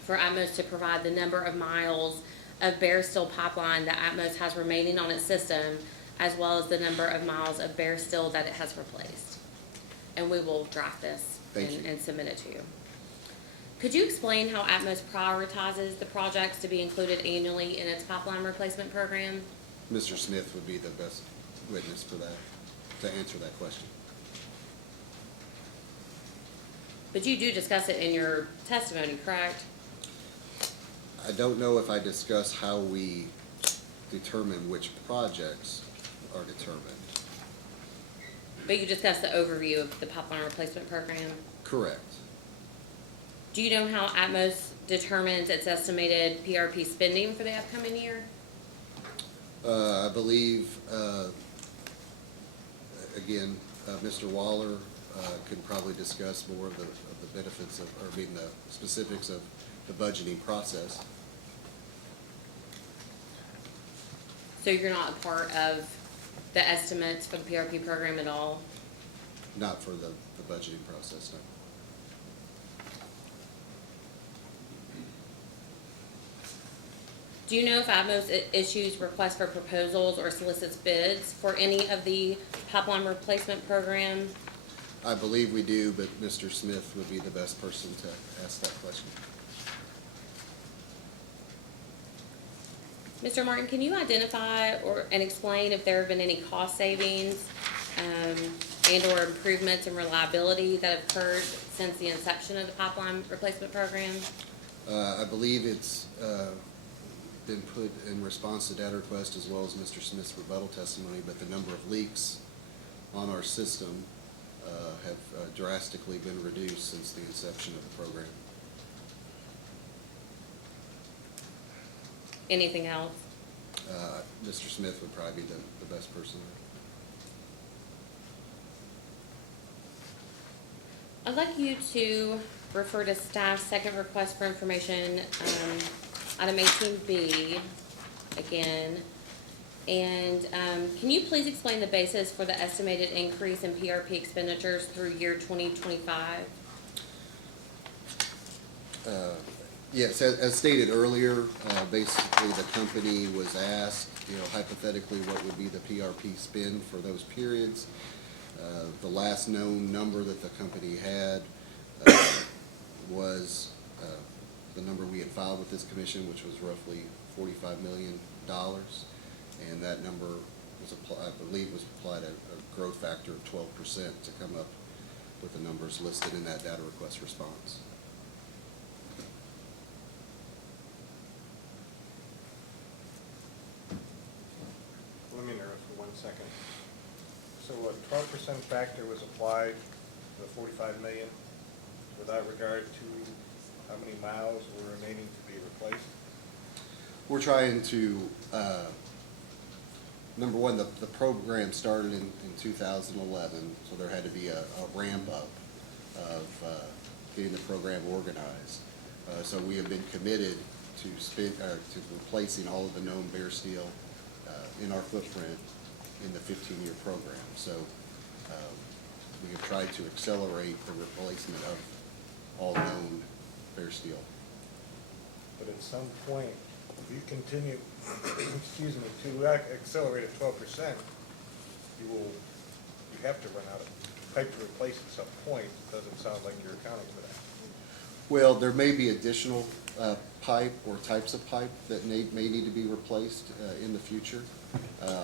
for Atmos to provide the number of miles of bare steel pipeline that Atmos has remaining on its system, as well as the number of miles of bare steel that it has replaced. And we will draft this and submit it to you. Could you explain how Atmos prioritizes the projects to be included annually in its pipeline replacement program? Mr. Smith would be the best witness for that, to answer that question. But you do discuss it in your testimony, correct? I don't know if I discuss how we determine which projects are determined. But you discuss the overview of the pipeline replacement program. Correct. Do you know how Atmos determines its estimated PRP spending for the upcoming year? I believe, again, Mr. Waller can probably discuss more of the benefits of, or I mean, the specifics of the budgeting process. So you're not a part of the estimates for the PRP program at all? Not for the budgeting process, no. Do you know if Atmos issues requests for proposals or solicits bids for any of the pipeline replacement program? I believe we do, but Mr. Smith would be the best person to ask that question. Mr. Martin, can you identify and explain if there have been any cost savings and/or improvements in reliability that have occurred since the inception of the pipeline replacement program? I believe it's been put in response to data request as well as Mr. Smith's rebuttal testimony, but the number of leaks on our system have drastically been reduced since the inception of the program. Anything else? Mr. Smith would probably be the best person. I'd like you to refer to staff's second request for information, item 18B, again. And can you please explain the basis for the estimated increase in PRP expenditures through year 2025? Yes, as stated earlier, basically the company was asked, hypothetically, what would be the PRP spend for those periods. The last known number that the company had was the number we had filed with this commission, which was roughly $45 million. And that number was applied, I believe, was applied at a growth factor of 12% to come up with the numbers listed in that data request response. Let me interrupt for 1 second. So a 12% factor was applied to the 45 million without regard to how many miles were remaining to be replaced? We're trying to, number one, the program started in 2011, so there had to be a ramp up of getting the program organized. So we have been committed to replacing all of the known bare steel in our footprint in the 15-year program. So we have tried to accelerate the replacement of all known bare steel. But at some point, if you continue, excuse me, to accelerate at 12%, you have to run out of pipe to replace at some point. It doesn't sound like you're accounting for that. Well, there may be additional pipe or types of pipe that may need to be replaced in the future.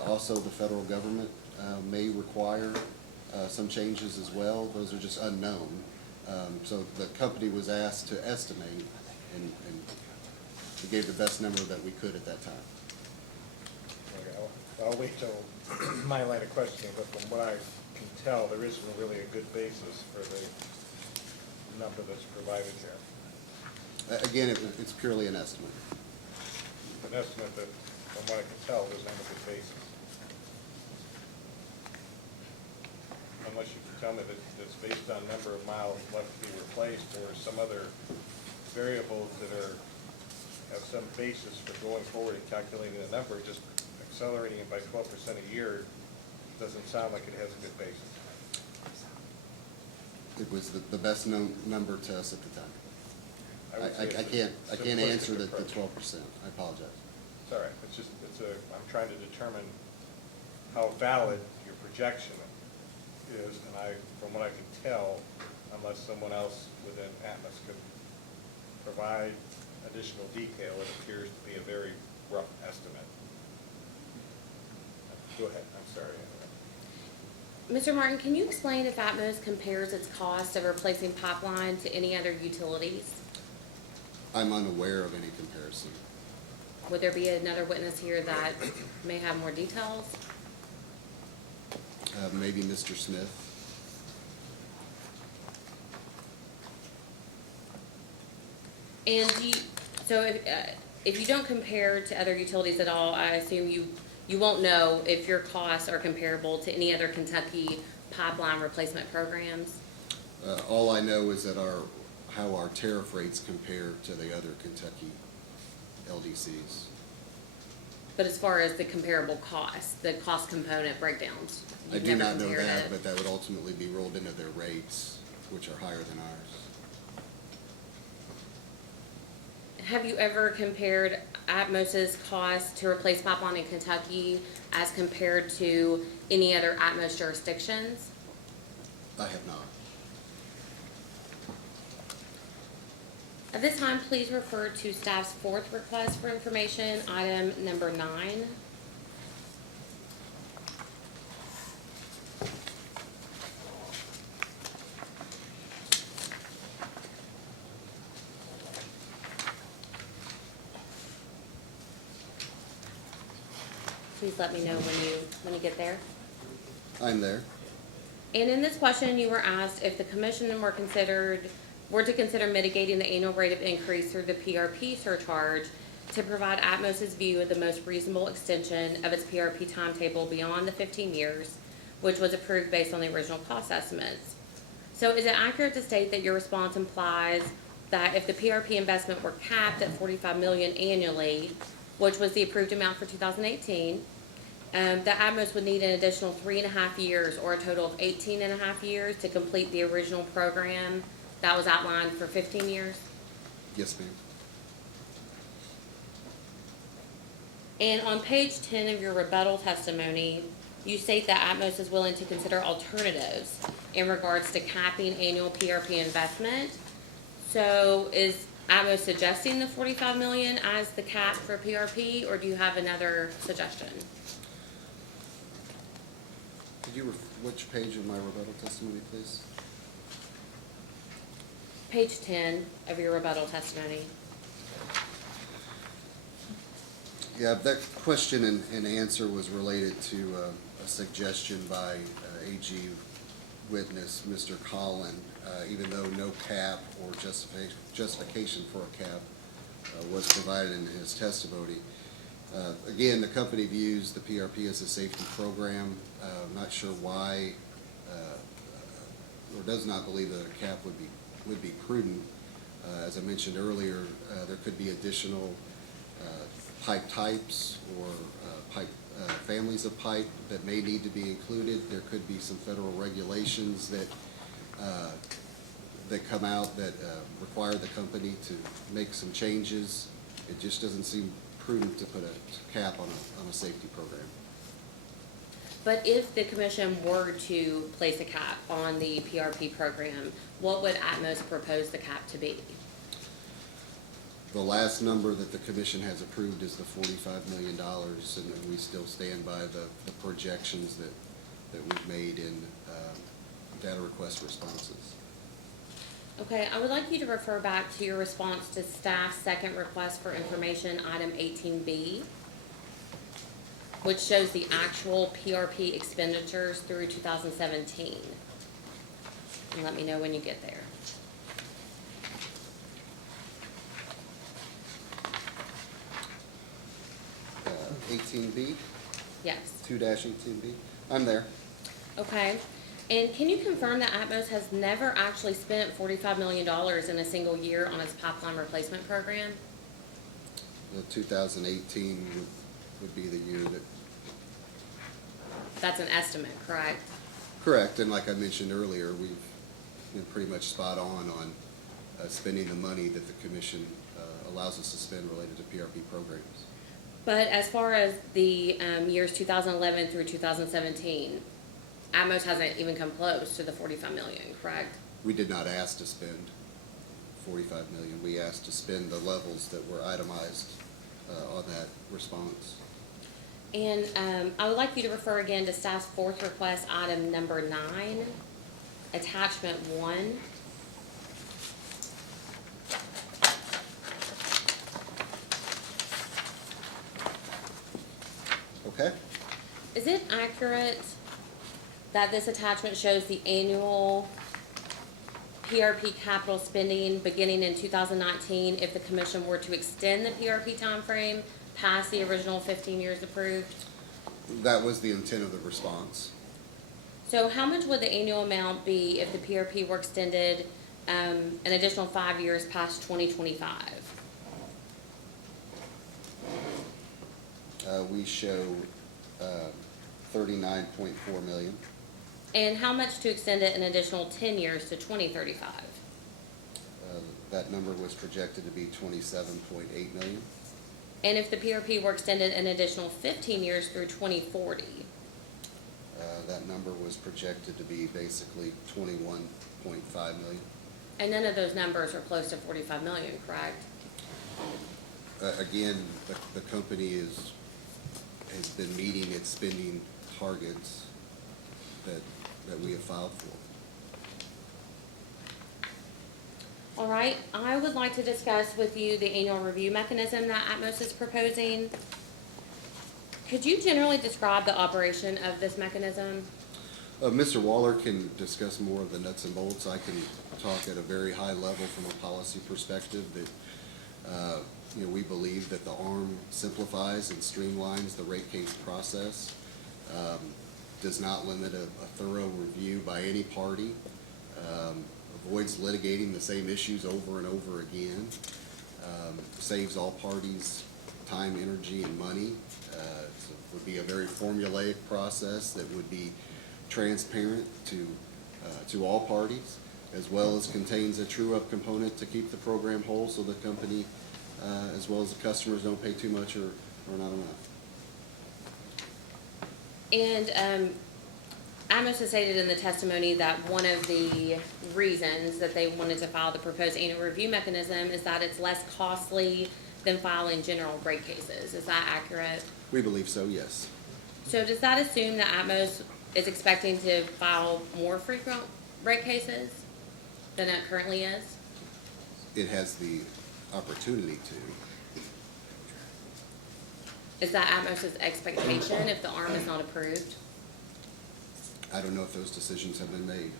Also, the federal government may require some changes as well. Those are just unknown. So the company was asked to estimate, and we gave the best number that we could at that time. Okay, I'll wait till my line of questioning, but from what I can tell, there isn't really a good basis for the number that's provided here. Again, it's purely an estimate. An estimate that, from what I can tell, doesn't have a good basis. Unless you can tell me that it's based on number of miles left to be replaced or some other variables that have some basis for going forward and calculating the number. Just accelerating it by 12% a year doesn't sound like it has a good basis. It was the best known number to us at the time. would say I it's a can't simplistic answer the approach. 12%. I apologize. It's all right. I'm trying to determine how valid your projection is, and from what I can tell, unless someone else within Atmos could provide additional detail, it appears to be a very rough estimate. Go ahead. I'm sorry. Mr. Martin, can you explain if Atmos compares its cost of replacing pipeline to any other utilities? I'm unaware of any comparison. Would there be another witness here that may have more details? Maybe Mr. Smith. And if you don't compare to other utilities at all, I assume you won't know if your costs are comparable to any other Kentucky pipeline replacement programs? All I know is that how our tariff rates compare to the other Kentucky LDCs. But as far as the comparable costs, the cost component breakdowns, I you've do never not know compared that, it? but that would ultimately be rolled into their rates, which are higher than ours. Have you ever compared Atmos's cost to replace pipeline in Kentucky as compared to any other Atmos jurisdictions? I have not. At this time, please refer to staff's fourth request for information, item number 9. Please let me know when you get there. I'm there. And in this question, you were asked if the commission were to consider mitigating the annual rate of increase through the PRP surcharge to provide Atmos's view of the most reasonable extension of its PRP timetable beyond the 15 years, which was approved based on the original cost estimates. So is it accurate to state that your response implies that if the PRP investment were capped at $45 million annually, which was the approved amount for 2018, The Atmos would need an additional 3.5 years, or a total of 18.5 years to complete the original program that was outlined for 15 years. Yes, ma'am. And on page 10 of your rebuttal testimony, you state that Atmos is willing to consider alternatives in regards to capping annual PRP investment. So is Atmos suggesting the 45 million as the cap for PRP, or do you have another suggestion? Could you, which page of my rebuttal testimony, please? Page 10 of your rebuttal testimony. Yeah, that question and answer was related to a suggestion by AG witness, Mr. Collin, even though no cap or justification for a cap was provided in his testimony. Again, the company views the PRP as a safety program. I'm not sure why, or does not believe that a cap would be prudent. As I mentioned earlier, there could be additional pipe types or pipe families of pipe that may need to be included. There could be some federal regulations that come out that require the company to make some changes. It just doesn't seem prudent to put a cap on a safety program. But if the commission were to place a cap on the PRP program, what would Atmos propose the cap to be? The last number that the commission has approved is the $45 million, and we still stand by the projections that we've made in data request responses. Okay, I would like you to refer back to your response to staff's second request for information, item 18B, which shows the actual PRP expenditures through 2017. And let me know when you get there. 18B, Yes. 2-18B. I'm there. Okay. And can you confirm that Atmos has never actually spent $45 million in a single year on its pipeline replacement program? The 2018 would be the year that. That's an estimate, correct? Correct, and like I mentioned earlier, we've been pretty much spot on spending the money that the commission allows us to spend related to PRP programs. But as far as the years 2011 through 2017, Atmos hasn't even come close to the 45 million, correct? We did not ask to spend 45 million. We asked to spend the levels that were itemized on that response. And I would like you to refer again to staff's fourth request, item number 9, attachment 1. Okay? Is it accurate that this attachment shows the annual PRP capital spending beginning in 2019 if the commission were to extend the PRP timeframe past the original 15 years approved? That was the intent of the response. So how much would the annual amount be if the PRP were extended an additional 5 years past 2025? We show 39.4 million. And how much to extend it an additional 10 years to 2035? That number was projected to be 27.8 million. And if the PRP were extended an additional 15 years through 2040? That number was projected to be basically 21.5 million. And none of those numbers are close to 45 million, correct? Again, the company has been meeting its spending targets that we have filed for. All right, I would like to discuss with you the annual review mechanism that Atmos is proposing. Could you generally describe the operation of this mechanism? Mr. Waller can discuss more of the nuts and bolts. I can talk at a very high level from a policy perspective that we believe that the ARM simplifies and streamlines the rate case process, does not limit a thorough review by any party, avoids litigating the same issues over and over again, saves all parties time, energy, and money. So we're would be a very formulaic process that would be transparent to all parties, as well as contains a true-up component to keep the program whole so the company, as well as the customers, don't pay too much or not enough. And Atmos has stated in the testimony that one of the reasons that they wanted to file the proposed annual review mechanism is that it's less costly than filing general rate cases. Is that accurate? We believe so, yes. So does that assume that Atmos is expecting to file more frequent rate cases than it currently is? It has the opportunity to. Is that Atmos's expectation if the ARM is not approved? I don't know if those decisions have been made.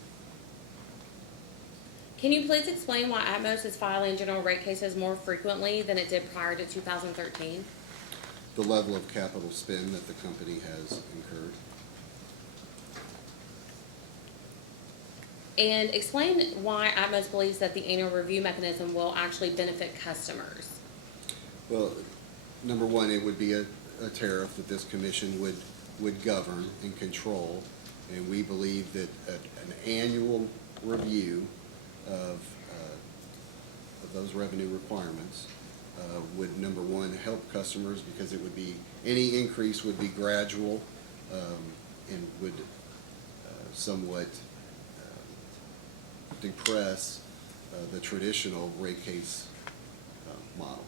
Can you please explain why Atmos is filing general rate cases more frequently than it did prior to 2013? The level of capital spend that the company has incurred. And explain why Atmos believes that the annual review mechanism will actually benefit customers. Well, number one, it would be a tariff that this commission would govern and control, and we believe that an annual review of those revenue requirements would, number one, help customers because it would be, any increase would be gradual and would somewhat depress the traditional rate case model.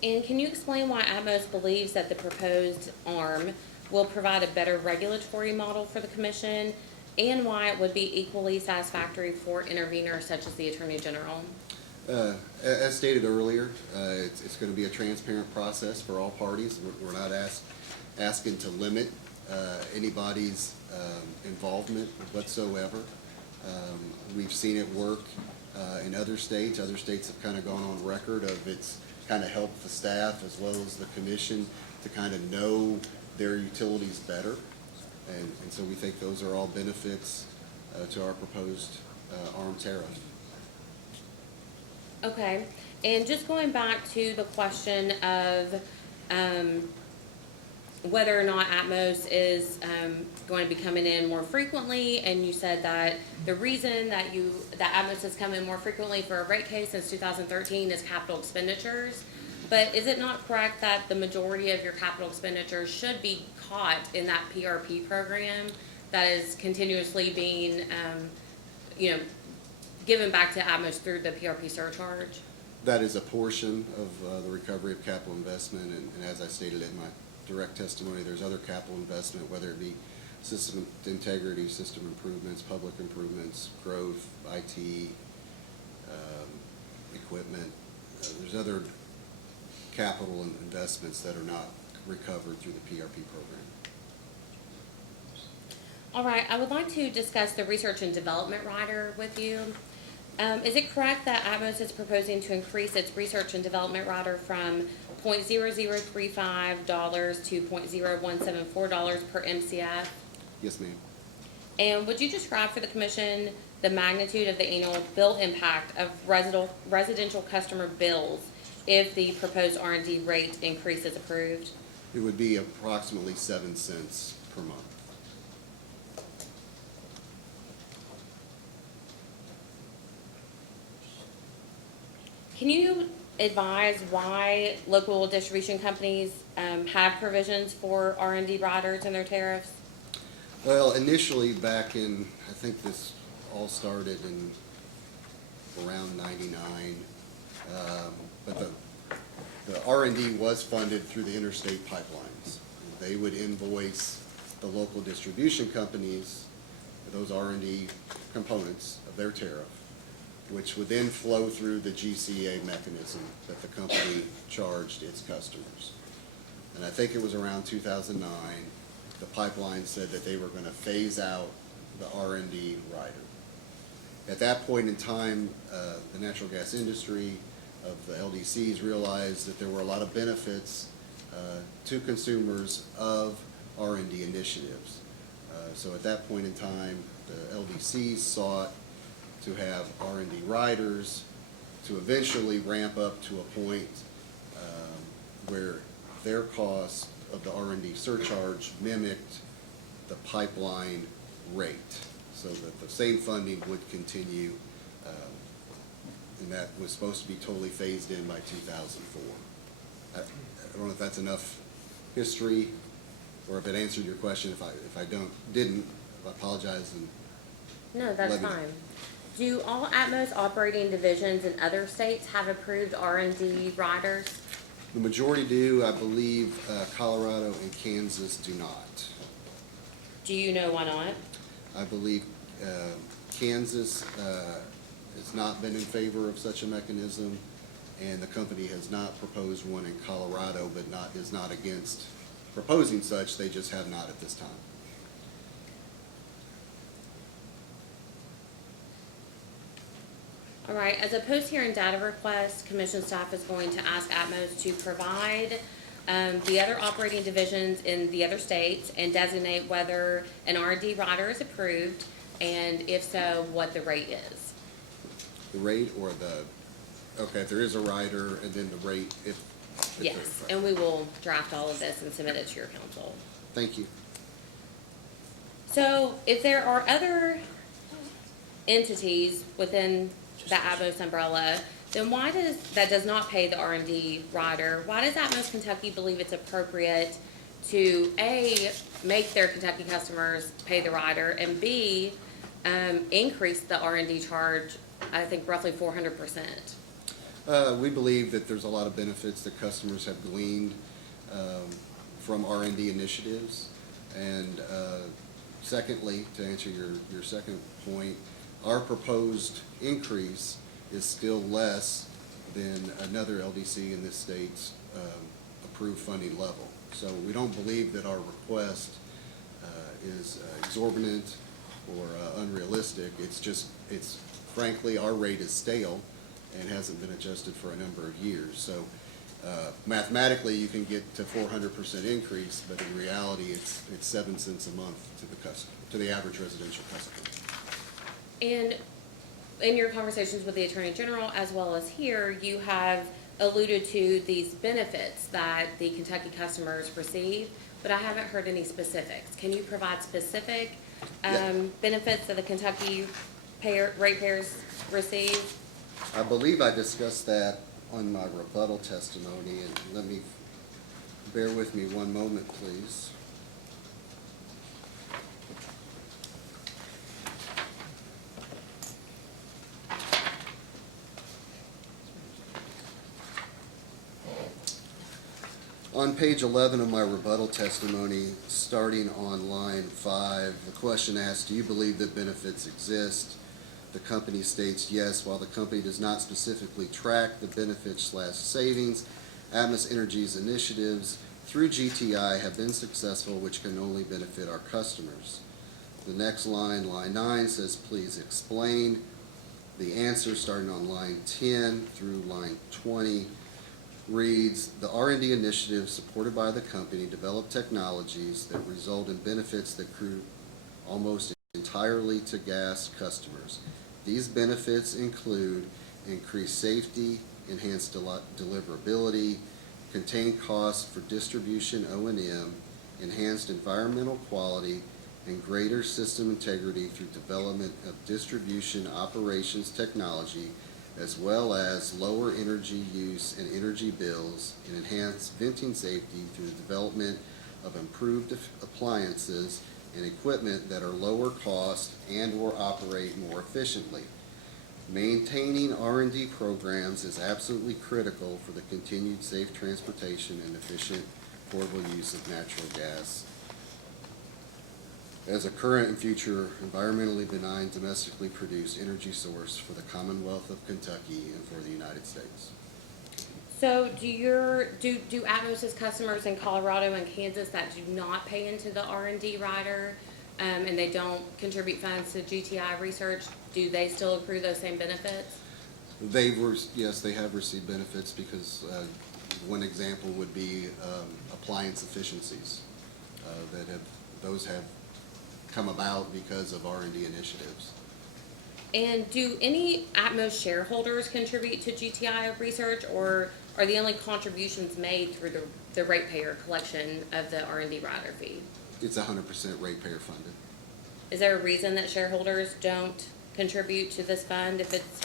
And can you explain why Atmos believes that the proposed ARM will provide a better regulatory model for the commission, and why it would be equally satisfactory for interveners such as the Attorney General? As stated earlier, it's going to be a transparent process for all parties. We're not asking to limit anybody's involvement whatsoever. We've seen it work in other states. Other states have kind of gone on record of it's kind of helped the staff as well as the commission to kind of know their utilities better. And so we think those are all benefits to our proposed ARM tariff. Okay, and just going back to the question of whether or not Atmos is going to be coming in more frequently, and you said that the reason that Atmos has come in more frequently for a rate case since 2013 is capital expenditures. But is it not correct that the majority of your capital expenditures should be caught in that PRP program that is continuously being, given back to Atmos through the PRP surcharge? That is a portion of the recovery of capital investment, and as I stated in my direct testimony, there's other capital investment, whether it be system integrity, system improvements, public improvements, growth, IT, equipment. There's other capital investments that are not recovered through the PRP program. All right, I would like to discuss the research and development rider with you. Is it correct that Atmos is proposing to increase its research and development rider from $0.0035 to $0.0174 per MCF? Yes, ma'am. And would you describe for the commission the magnitude of the annual bill impact of residential customer bills if the proposed R&D rate increase is approved? It would be approximately 7 cents per month. Can you advise why local distribution companies have provisions for R&D riders in their tariffs? Well, initially back in, I think this all started in around 99, but the R&D was funded through the interstate pipelines. They would invoice the local distribution companies those R&D components of their tariff, which would then flow through the GCA mechanism that the company charged its customers. And I think it was around 2009, the pipeline said that they were going to phase out the R&D rider. At that point in time, the natural gas industry of the LDCs realized that there were a lot of benefits to consumers of R&D initiatives. So at that point in time, the LDCs sought to have R&D riders to eventually ramp up to a point where their costs of the R&D surcharge mimicked the pipeline rate, so that the same funding would continue, and that was supposed to be totally phased in by 2004. I don't know if that's enough history, or if it answered your question. If I didn't, I apologize. And No, that's let me know. fine. Do all Atmos operating divisions in other states have approved R&D riders? The majority do. I believe Colorado and Kansas do not. Do you know why not? I believe Kansas has not been in favor of such a mechanism, and the company has not proposed one in Colorado, but is not against proposing such. They just have not at this time. All right, as a post-hearing data request, commission staff is going to ask Atmos to provide the other operating divisions in the other states and designate whether an R&D rider is approved, and if so, what the rate is. The rate or okay, if there is a rider, and then the rate if Yes, there's a and we will draft all of this and submit it to your council. Thank you. So if there are other entities within the Atmos umbrella, then that does not pay the R&D rider, why does Atmos Kentucky believe it's appropriate to A, make their Kentucky customers pay the rider, and B, increase the R&D charge, I think roughly 400%? We believe that there's a lot of benefits that customers have gleaned from R&D initiatives. And secondly, to answer your second point, our proposed increase is still less than another LDC in this state's approved funding level. So we don't believe that our request is exorbitant or unrealistic. It's frankly, our rate is stale and hasn't been adjusted for a number of years. So mathematically, you can get to 400% increase, but in reality, it's 7 cents a month to the customer, to the average residential customer. And in your conversations with the Attorney General, as well as here, you have alluded to these benefits that the Kentucky customers receive, but I haven't heard any specifics. Can you provide specific benefits that the Kentucky ratepayers receive? I believe I discussed that on my rebuttal testimony, and bear with me one moment, please. On page 11 of my rebuttal testimony, starting on line 5, the question asks, do you believe that benefits exist? The company states yes. While the company does not specifically track the benefits/savings, Atmos Energy's initiatives through GTI have been successful, which can only benefit our customers. The next line, line 9, says please explain. The answer, starting on line 10 through line 20, reads, the R&D initiatives supported by the company develop technologies that result in benefits that accrue almost entirely to gas customers. These benefits include increased safety, enhanced deliverability, contained costs for distribution O&M, enhanced environmental quality, and greater system integrity through development of distribution operations technology, as well as lower energy use and energy bills, and enhanced venting safety through the development of improved appliances and equipment that are lower cost and or operate more efficiently. Maintaining R&D programs is absolutely critical for the continued safe transportation and efficient, affordable use of natural gas as a current and future environmentally benign, domestically produced energy source for the Commonwealth of Kentucky and for the United States. So do Atmos's customers in Colorado and Kansas that do not pay into the R&D rider, and they don't contribute funds to GTI research, do they still accrue those same benefits? Yes, they have received benefits because one example would be appliance efficiencies those have come about because of R&D initiatives. And do any Atmos shareholders contribute to GTI research, or are the only contributions made through the ratepayer collection of the R&D rider fee? It's 100% ratepayer funded. Is there a reason that shareholders don't contribute to this fund if it's,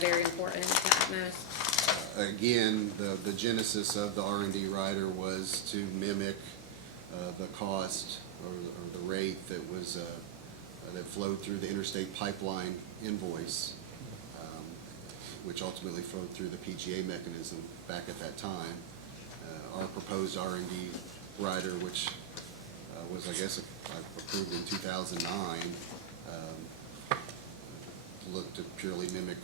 very important to Atmos? Again, the genesis of the R&D rider was to mimic the cost or the rate that was that flowed through the interstate pipeline invoice, which ultimately flowed through the PGA mechanism back at that time. Our proposed R&D rider, which was, I guess, approved in 2009, looked to purely mimic,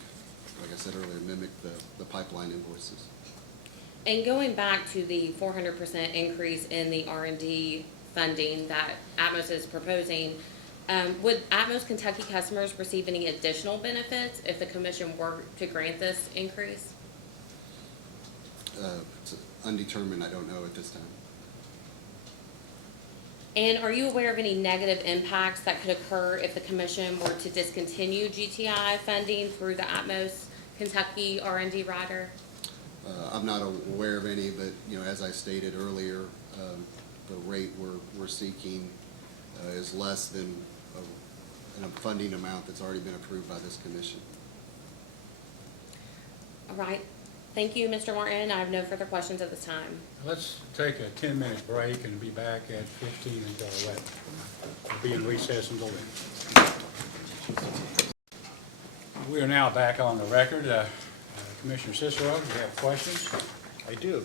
like I said earlier, mimic the pipeline invoices. And going back to the 400% increase in the R&D funding that Atmos is proposing, would Atmos Kentucky customers receive any additional benefits if the commission were to grant this increase? It's undetermined, I don't know at this time. And are you aware of any negative impacts that could occur if the commission were to discontinue GTI funding through the Atmos Kentucky R&D rider? I'm not aware of any, but, as I stated earlier, the rate we're seeking is less than a funding amount that's already been approved by this commission. All right. Thank you, Mr. Martin. I have no further questions at this time. Let's take a 10-minute break and be back at 15 until 11. We'll be in recess until then. We are now back on the record. Commissioner Cicero, do you have questions? I do.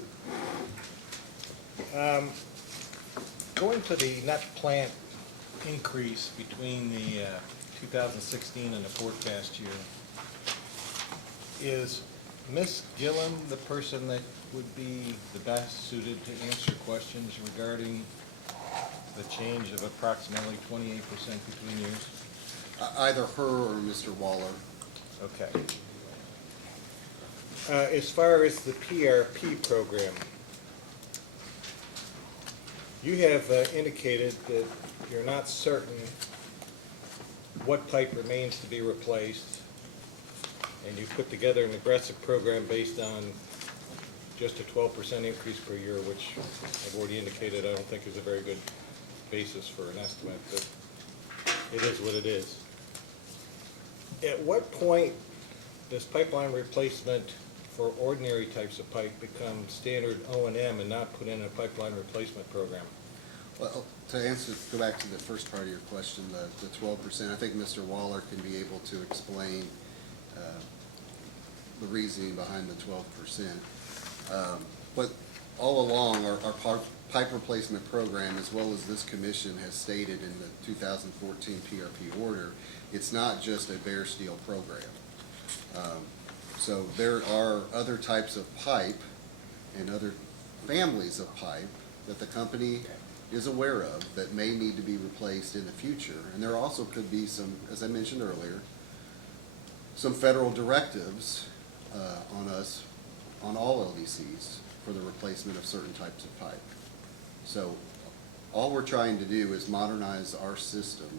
Going to the net plant increase between the 2016 and the forecast year, is Ms. Gillen the person that would be the best suited to answer questions regarding the change of approximately 28% between years? Either her or Mr. Waller. Okay. As far as the PRP program, you have indicated that you're not certain what pipe remains to be replaced, and you put together an aggressive program based on just a 12% increase per year, which I've already indicated I don't think is a very good basis for an estimate, but it is what it is. At what point does pipeline replacement for ordinary types of pipe become standard O&M and not put in a pipeline replacement program? Well, go back to the first part of your question, the 12%, I think Mr. Waller can be able to explain the reasoning behind the 12%. But all along, our pipe replacement program, as well as this commission has stated in the 2014 PRP order, it's not just a bare steel program. So there are other types of pipe and other families of pipe that the company is aware of that may need to be replaced in the future. And there also could be some, as I mentioned earlier, some federal directives on us, on all LDCs, for the replacement of certain types of pipe. So all we're trying to do is modernize our system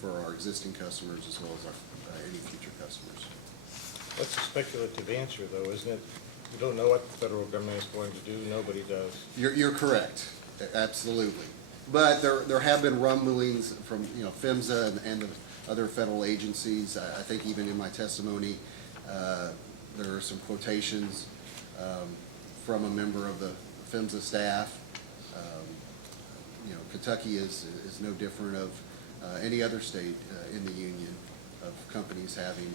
for our existing customers as well as our, any future customers. That's a speculative answer, though, isn't it? We don't know what the federal government is going to do. Nobody does. You're correct, absolutely. But there have been rumblings from PHMSA and the other federal agencies. I think even in my testimony, there are some quotations from a member of the PHMSA staff. Kentucky is no different of any other state in the union of companies having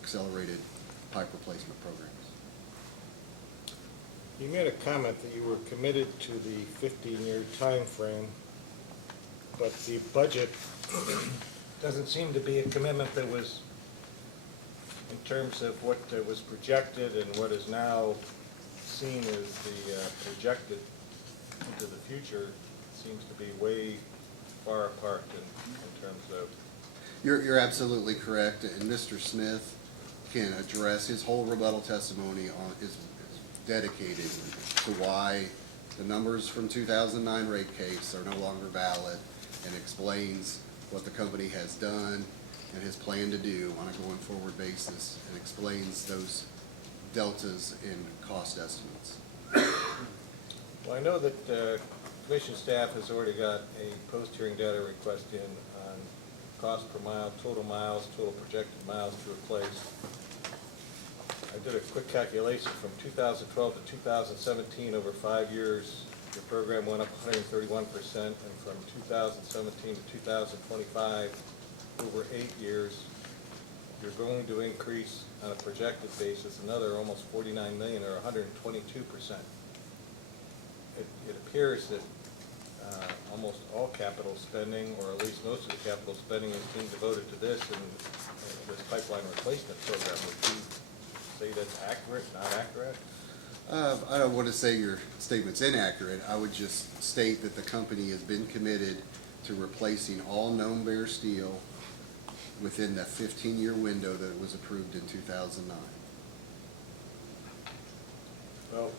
accelerated pipe replacement programs. You made a comment that you were committed to the 15-year time frame, but the budget doesn't seem to be a commitment that was, in terms of what was projected and what is now seen as the projected into the future, seems to be way far apart in terms of... You're absolutely correct, and Mr. Smith can address his whole rebuttal testimony is dedicated to why the numbers from 2009 rate case are no longer valid, and explains what the company has done and has planned to do on a going forward basis, and explains those deltas in cost estimates. Well, I know that commission staff has already got a post-hearing data request in on cost per mile, total miles, total projected miles to replace. I did a quick calculation from 2012 to 2017, over 5 years, your program went up 131%, and from 2017 to 2025, over 8 years, you're going to increase on a projected basis another almost 49 million, or 122%. It appears that almost all capital spending, or at least most of the capital spending, is being devoted to this and this pipeline replacement program. Would you say that's accurate, not accurate? I don't want to say your statement's inaccurate. I would just state that the company has been committed to replacing all known bare steel within the 15-year window that was approved in 2009. Well,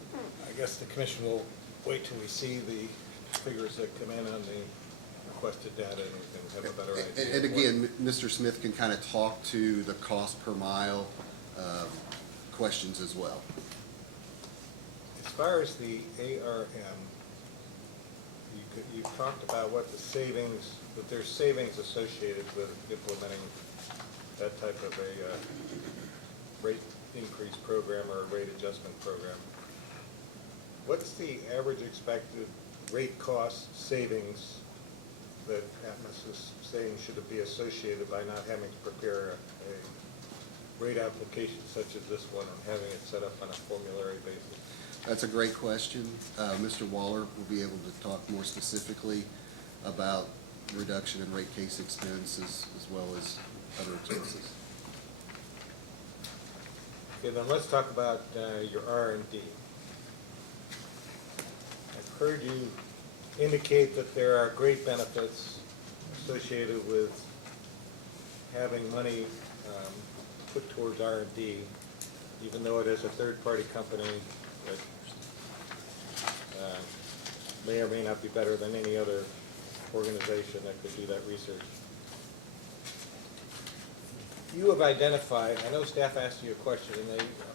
I guess the commission will wait till we see the figures that come in on the requested data and we can have a better idea. And again, Mr. Smith can kind of talk to the cost per mile questions as well. As far as the ARM, you've talked about what the savings, that there's savings associated with implementing that type of a rate increase program or a rate adjustment program. What's the average expected rate cost savings that Atmos is saying should be associated by not having to prepare a rate application such as this one and having it set up on a formulary basis? That's a great question. Mr. Waller will be able to talk more specifically about reduction in rate case expenses as well as other expenses. Okay, then let's talk about your R&D. I've heard you indicate that there are great benefits associated with having money put towards R&D, even though it is a third-party company that may or may not be better than any other organization that could do that research. You have identified, I know staff asked you a question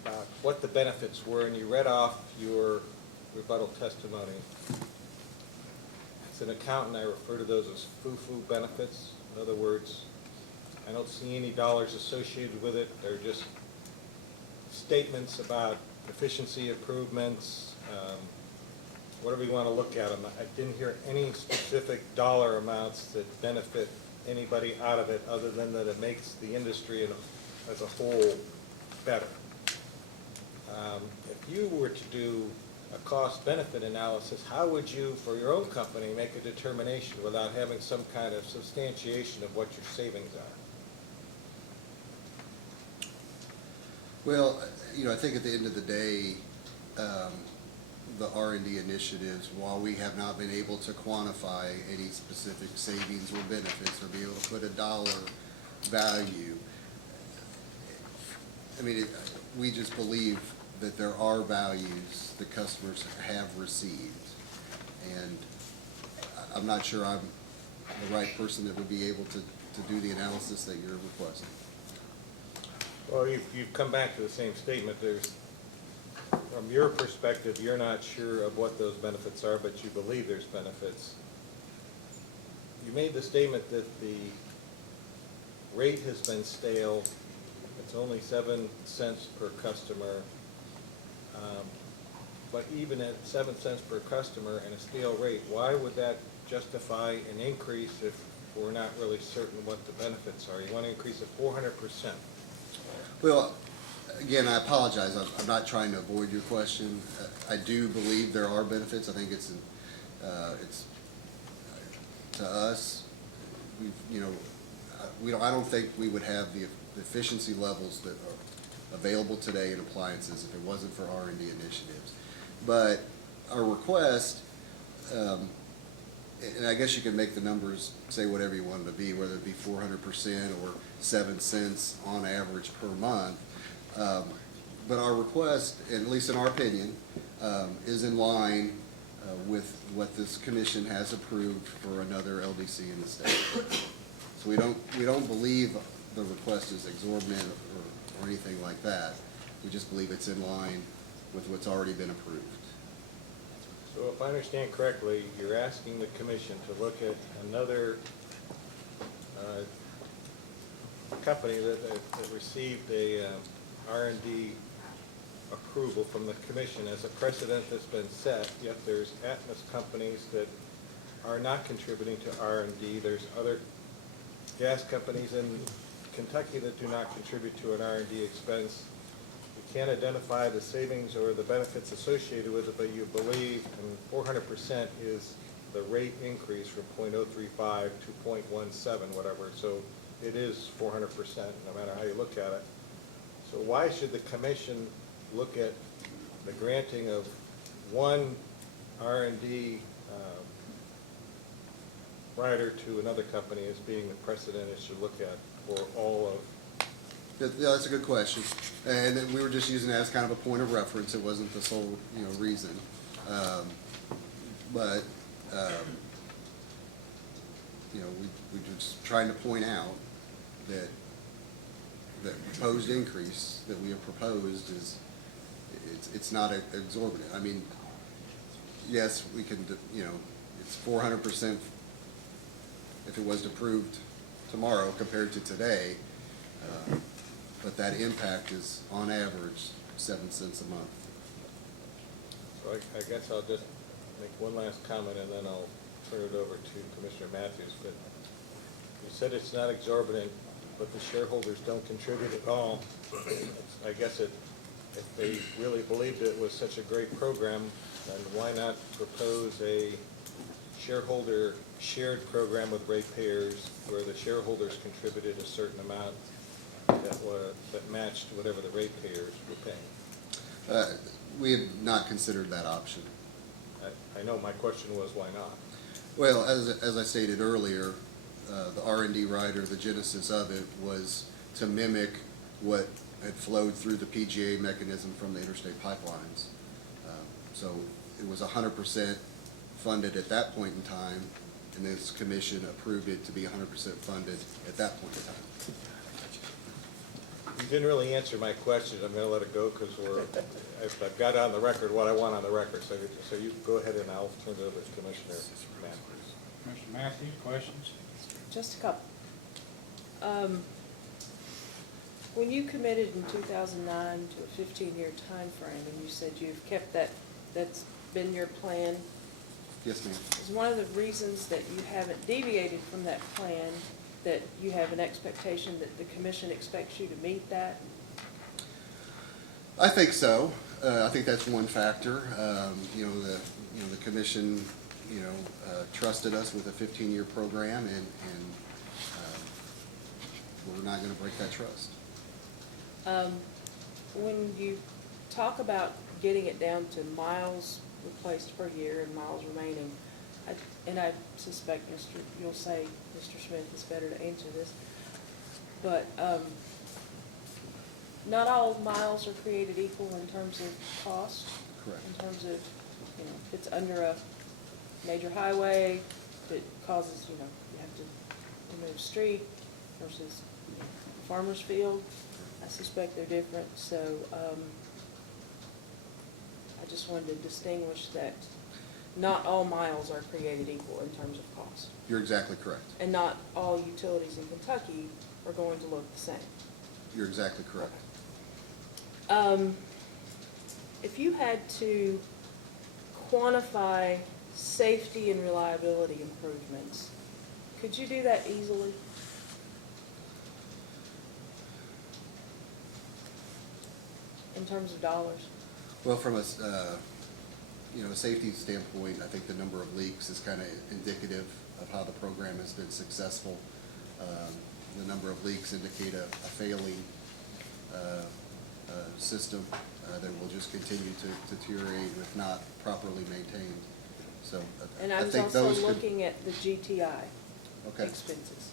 about what the benefits were, and you read off your rebuttal testimony. As an accountant, I refer to those as foo-foo benefits. In other words, I don't see any dollars associated with it. They're just statements about efficiency improvements, whatever you want to look at them. I didn't hear any specific dollar amounts that benefit anybody out of it other than that it makes the industry as a whole better. If you were to do a cost-benefit analysis, how would you, for your own company, make a determination without having some kind of substantiation of what your savings are? Well, I think at the end of the day, the R&D initiatives, while we have not been able to quantify any specific savings or benefits or be able to put a dollar value, we just believe that there are values that customers have received. And I'm not sure I'm the right person that would be able to do the analysis that you're requesting. Well, you've come back to the same statement. From your perspective, you're not sure of what those benefits are, but you believe there's benefits. You made the statement that the rate has been stale. It's only 7 cents per customer. But even at 7 cents per customer and a stale rate, why would that justify an increase if we're not really certain what the benefits are? You want to increase it 400%. Well, again, I apologize. I'm not trying to avoid your question. I do believe there are benefits. I think it's to us. I don't think we would have the efficiency levels that are available today in appliances if it wasn't for R&D initiatives. But our request, and I guess you can make the numbers say whatever you want them to be, whether it be 400% or 7 cents on average per month. But our request, at least in our opinion, is in line with what this commission has approved for another LDC in the state. So we don't believe the request is exorbitant or anything like that. We just believe it's in line with what's already been approved. So if I understand correctly, you're asking the commission to look at another company that received a R&D approval from the commission as a precedent that's been set, yet there's Atmos companies that are not contributing to R&D. There's other gas companies in Kentucky that do not contribute to an R&D expense. You can't identify the savings or the benefits associated with it, but you believe, and 400% is the rate increase from 0.035 to 0.17, whatever. So it is 400%, no matter how you look at it. So why should the commission look at the granting of one R&D rider to another company as being the precedent it should look at for all of? Yeah, that's a good question, and we were just using it as kind of a point of reference. It wasn't the sole, reason. But we're just trying to point out that the proposed increase that we have proposed is, it's not exorbitant. I mean, yes, we can, it's 400% if it was approved tomorrow compared to today, but that impact is on average 7 cents a month. So I guess I'll just make one last comment and then I'll turn it over to Commissioner Matthews. But you said it's not exorbitant, but the shareholders don't contribute at all. I guess if they really believed it was such a great program, then why not propose a shareholder shared program with ratepayers where the shareholders contributed a certain amount that matched whatever the ratepayers were paying? We have not considered that option. I know my question was why not? Well, as I stated earlier, the R&D rider, the genesis of it was to mimic what had flowed through the PGA mechanism from the interstate pipelines. So it was 100% funded at that point in time, and this commission approved it to be 100% funded at that point in time. You didn't really answer my question. I'm going to let it go because I've got on the record what I want on the record. So you go ahead and I'll turn it over to Commissioner Matthews. Commissioner Matthews, questions? Just a couple. When you committed in 2009 to a 15-year time frame, and you said you've kept that's been your plan, Yes, ma'am. is one of the reasons that you haven't deviated from that plan that you have an expectation that the commission expects you to meet that? I think so. I think that's one factor. The commission, trusted us with a 15-year program, and we're not going to break that trust. When you talk about getting it down to miles replaced per year and miles remaining, I suspect you'll say Mr. Smith is better to answer this, but not all miles are created equal in terms of cost. Correct. In terms of, if it's under a major highway that causes, you have to remove street versus farmer's field, I suspect they're different. So I just wanted to distinguish that not all miles are created equal in terms of cost. You're exactly correct. And not all utilities in Kentucky are going to look the same. You're exactly correct. If you had to quantify safety and reliability improvements, could you do that easily? In terms of dollars? Well, from a safety standpoint, I think the number of leaks is kind of indicative of how the program has been successful. The number of leaks indicate a failing system that will just continue to deteriorate if not properly maintained. So And I I was think also those looking at the GTI Okay. expenses.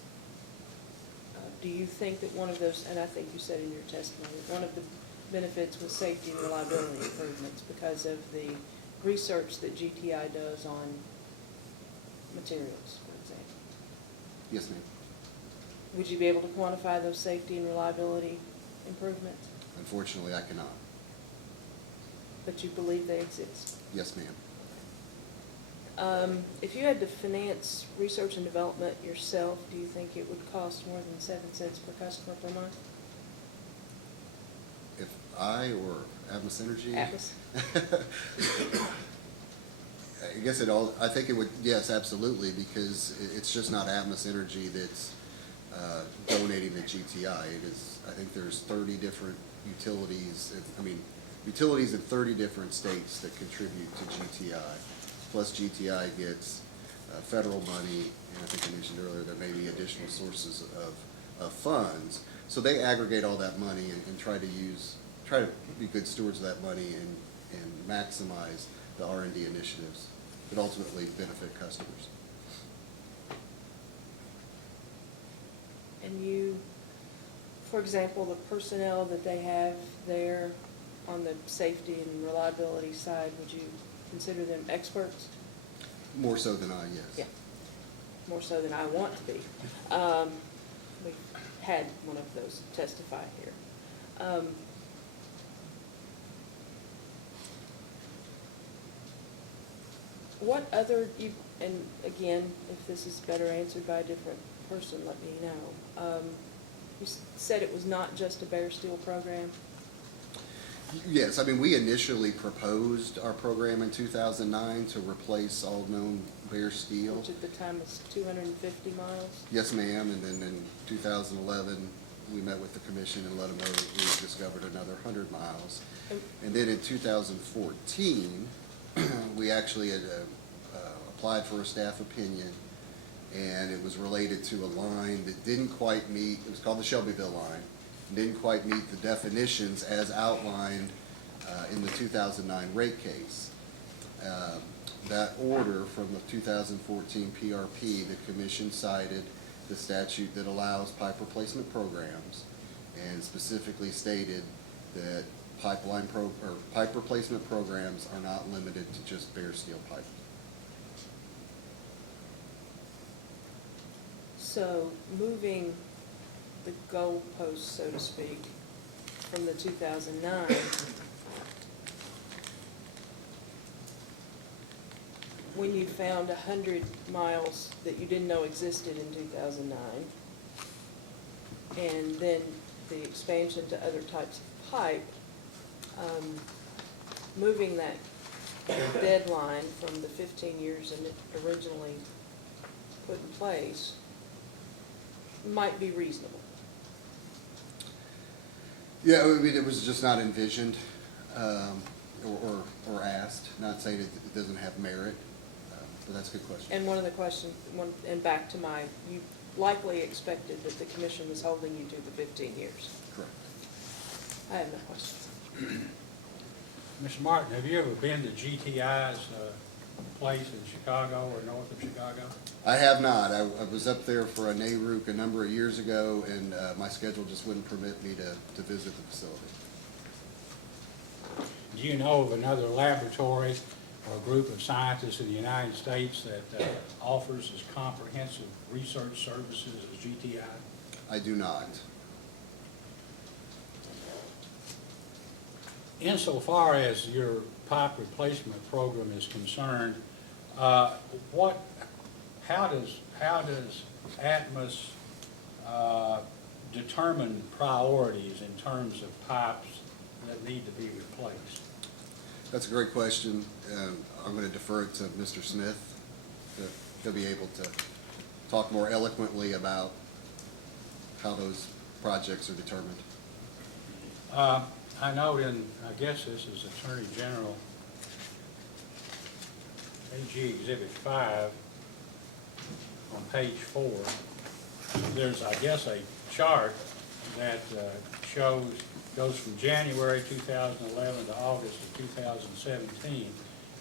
Do you think that one of those, and I think you said in your testimony, one of the benefits was safety and reliability improvements because of the research that GTI does on materials, for example? Yes, ma'am. Would you be able to quantify those safety and reliability improvements? Unfortunately, I cannot. But you believe they exist? Yes, ma'am. If you had to finance research and development yourself, do you think it would cost more than 7 cents per customer per month? If I or Atmos Energy? Atmos. I guess I think it would, yes, absolutely, because it's just not Atmos Energy that's donating to GTI. It is, I think there's 30 different utilities, utilities in 30 different states that contribute to GTI. Plus GTI gets federal money, and I think I mentioned earlier there may be additional sources of funds. So they aggregate all that money and try to be good stewards of that money and maximize the R&D initiatives that ultimately benefit customers. And you, for example, the personnel that they have there on the safety and reliability side, would you consider them experts? More so than I, yes. Yeah, more so than I want to be. We've had one of those testify here. What other, and again, if this is better answered by a different person, let me know. You said it was not just a bare steel program? Yes, we initially proposed our program in 2009 to replace all known bare steel. Which at the time was 250 miles? Yes, ma'am, and then in 2011, we met with the commission and let them know that we discovered another 100 miles. And then in 2014, we actually had applied for a staff opinion, and it was related to a line that didn't quite meet, it was called the Shelbyville line, didn't quite meet the definitions as outlined in the 2009 rate case. That order from the 2014 PRP, the commission cited the statute that allows pipe replacement programs and specifically stated that pipe replacement programs are not limited to just bare steel pipe. So moving the goalpost, so to speak, from the 2009, when you found 100 miles that you didn't know existed in 2009, and then the expansion to other types of pipe, moving that deadline from the 15 years originally put in place might be reasonable. Yeah, it was just not envisioned or asked. Not saying it doesn't have merit, but that's a good question. And one of the questions, and back to you likely expected that the commission was holding you to the 15 years. Correct. I have no questions. Mr. Martin, have you ever been to GTI's place in Chicago or north of Chicago? I have not. I was up there for a NARUC a number of years ago, and my schedule just wouldn't permit me to visit the facility. Do you know of another laboratory or group of scientists in the United States that offers as comprehensive research services as GTI? I do not. Insofar as your pipe replacement program is concerned, how does Atmos determine priorities in terms of pipes that need to be replaced? That's a great question. I'm going to defer it to Mr. Smith. He'll be able to talk more eloquently about how those projects are determined. I note I guess this is Attorney General, AG Exhibit 5 on page 4. There's, I guess, a chart that goes from January 2011 to August of 2017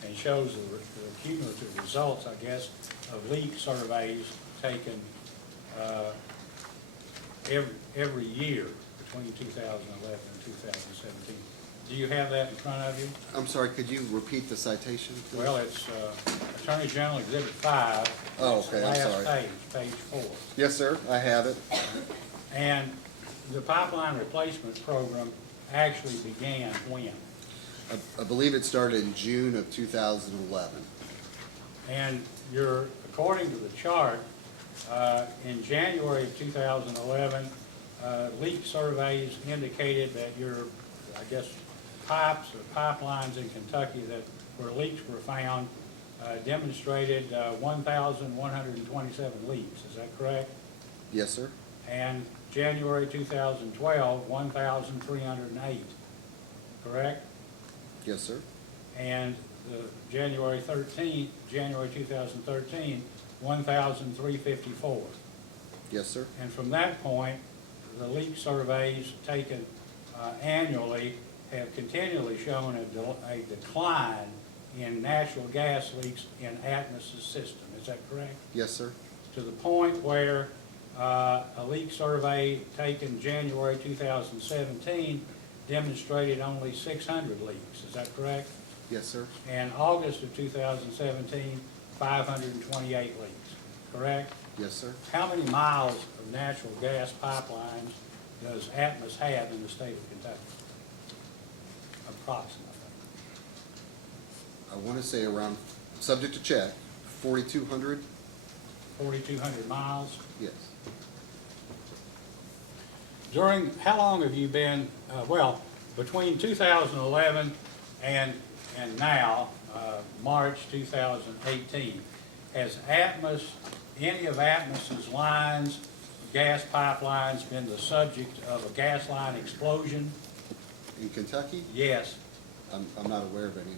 and shows the cumulative results, I guess, of leak surveys taken every year between 2011 and 2017. Do you have that in front of you? I'm sorry, could you repeat the citation, please? Well, it's Attorney General Exhibit 5. Oh, It's okay, the I'm last sorry. page 4. Yes, sir, I have it. And the pipeline replacement program actually began when? I believe it started in June of 2011. And according to the chart, in January of 2011, leak surveys indicated that your, I guess, pipes or pipelines in Kentucky where leaks were found demonstrated 1,127 leaks. Is that correct? Yes, sir. And January 2012, 1,308. Correct? Yes, sir. And January 2013, 1,354. Yes, sir. And from that point, the leak surveys taken annually have continually shown a decline in natural gas leaks in Atmos' system. Is that correct? Yes, sir. To the point where a leak survey taken January 2017 demonstrated only 600 leaks. Is that correct? Yes, sir. And August of 2017, 528 leaks. Correct? Yes, sir. How many miles of natural gas pipelines does Atmos have in the state of Kentucky? Approximately. I want to say around, subject to check, 4,200. 4,200 miles. Yes. How long have you been, between 2011 and now, March 2018, has any of Atmos's lines, gas pipelines, been the subject of a gas line explosion? In Kentucky, Yes. I'm not aware of any. No.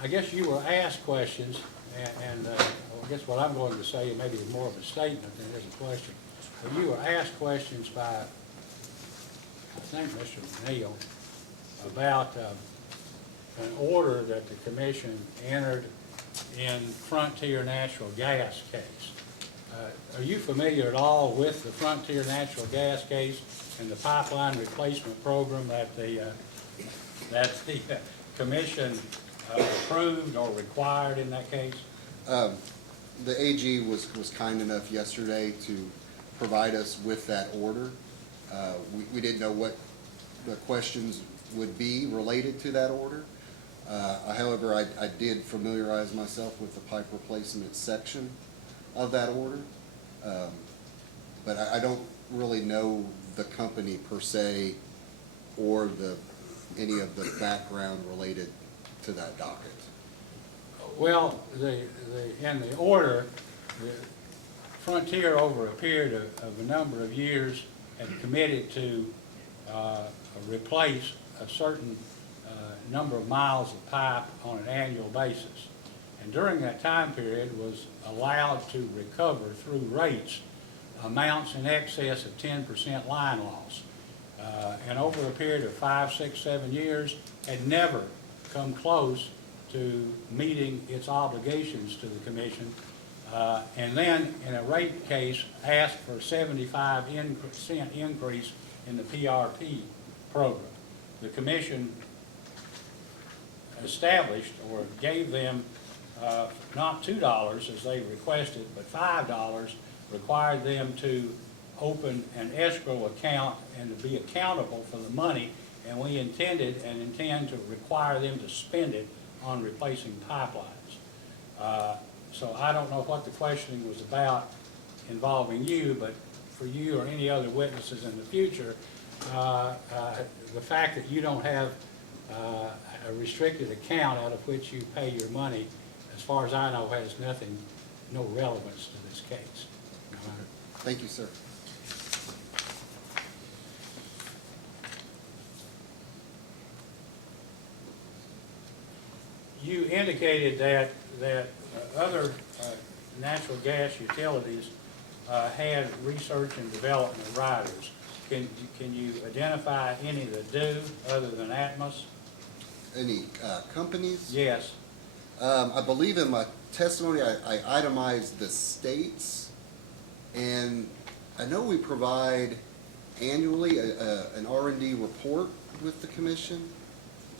I guess you were asked questions, and I guess what I'm going to say maybe is more of a statement than it is a question. But you were asked questions by, I think, Mr. McNeil, about an order that the commission entered in Frontier Natural Gas case. Are you familiar at all with the Frontier Natural Gas case and the pipeline replacement program that the commission approved or required in that case? The AG was kind enough yesterday to provide us with that order. We didn't know what the questions would be related to that order. However, I did familiarize myself with the pipe replacement section of that order. But I don't really know the company per se or any of the background related to that docket. Well, in the order, Frontier, over a period of a number of years, had committed to replace a certain number of miles of pipe on an annual basis. And during that time period was allowed to recover through rates amounts in excess of 10% line loss. And over a period of 5, 6, 7 years, had never come close to meeting its obligations to the commission. And then, in a rate case, asked for a 75% increase in the PRP program. The commission established or gave them not $2 as they requested, but $5, required them to open an escrow account and to be accountable for the money, and we intended and intend to require them to spend it on replacing pipelines. So I don't know what the questioning was about involving you, but for you or any other witnesses in the future, the fact that you don't have a restricted account out of which you pay your money, as far as I know, has no relevance to this case. Thank you, sir. You indicated that other natural gas utilities had research and development riders. Can you identify any that do other than Atmos? Any companies? Yes. I believe in my testimony I itemized the states, and I know we provide annually an R&D report with the commission.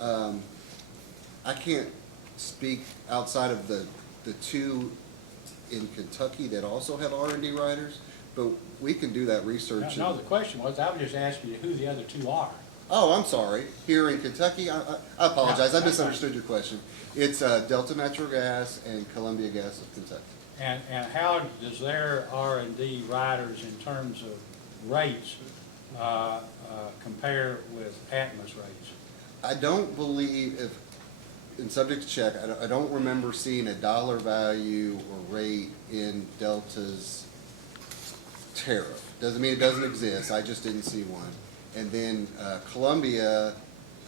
I can't speak outside of the two in Kentucky that also have R&D riders, but we can do that research. No, the question was, I was just asking you who the other two are. Oh, I'm sorry. Here in Kentucky, I apologize. I Yeah, that's misunderstood your question. It's Delta Metro Gas and Columbia Gas of Kentucky. And how does their R&D riders in terms of rates compare with Atmos rates? I don't believe if, and subject to check, I don't remember seeing a dollar value or rate in Delta's tariff. Doesn't mean it doesn't exist, I just didn't see one. And then Columbia,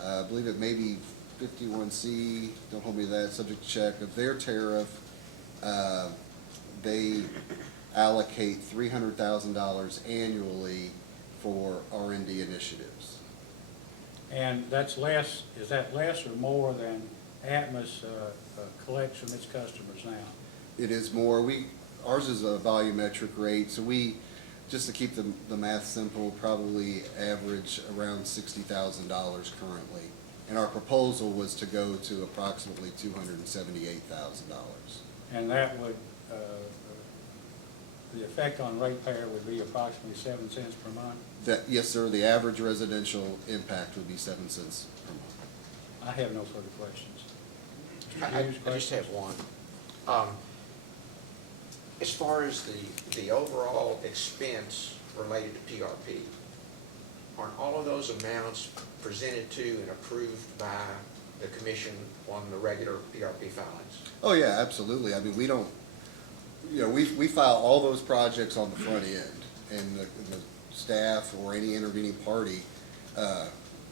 I believe it may be 51C, don't hold me to that, subject to check, of their tariff, they allocate $300,000 annually for R&D initiatives. And that's less, is that less or more than Atmos collects from its customers now? It is more, ours is a volumetric rate, so we, just to keep the math simple, probably average around $60,000 currently. And our proposal was to go to approximately $278,000. And that would, the effect on ratepayer would be approximately 7 cents per month? That, yes, sir, the average residential impact would be 7 cents per month. I have no further questions. I just have one. As far as the overall expense related to PRP, aren't all of those amounts presented to and approved by the commission on the regular PRP filings? Oh, yeah, absolutely. I mean, we don't, we file all those projects on the front end, and the staff or any intervening party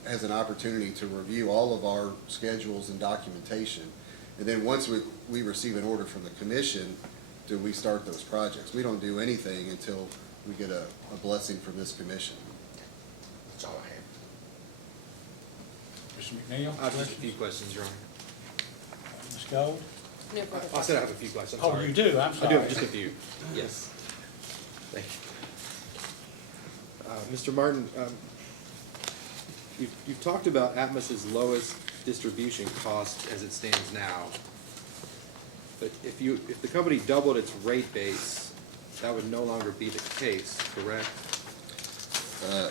has an opportunity to review all of our schedules and documentation. And then once we receive an order from the commission, do we start those projects. We don't do anything until we get a blessing from this commission. That's all I have. Mr. McNeil? I have just a few questions, Your Honor. Ms. Gold? No further I said I have a few questions, I'm Oh, sorry. you do? I'm I sorry. do have just a few, yes. Thank you. Mr. Martin, you've talked about Atmos's lowest distribution cost as it stands now. But if the company doubled its rate base, that would no longer be the case, correct?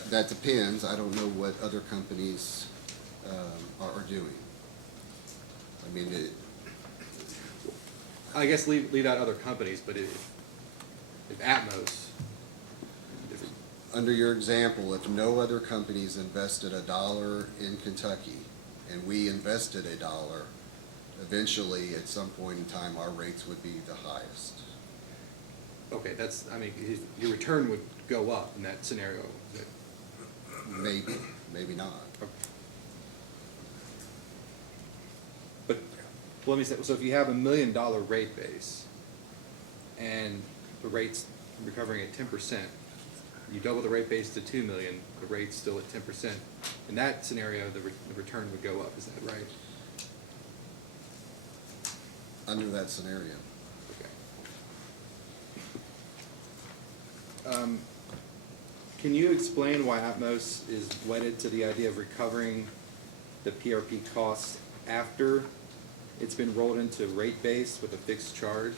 That depends. I don't know what other companies are doing. I mean, I guess leave out other companies, but if Atmos, under your example, if no other companies invested $1 in Kentucky and we invested $1, eventually, at some point in time, our rates would be the highest. okay, your return would go up in that scenario. Maybe, maybe not. But let me say, so if you have $1 million rate base and the rate's recovering at 10%, you double the rate base to $2 million, the rate's still at 10%. In that scenario, the return would go up. Is that right? Under that scenario. Okay. Can you explain why Atmos is wedded to the idea of recovering the PRP costs after it's been rolled into rate base with a fixed charge?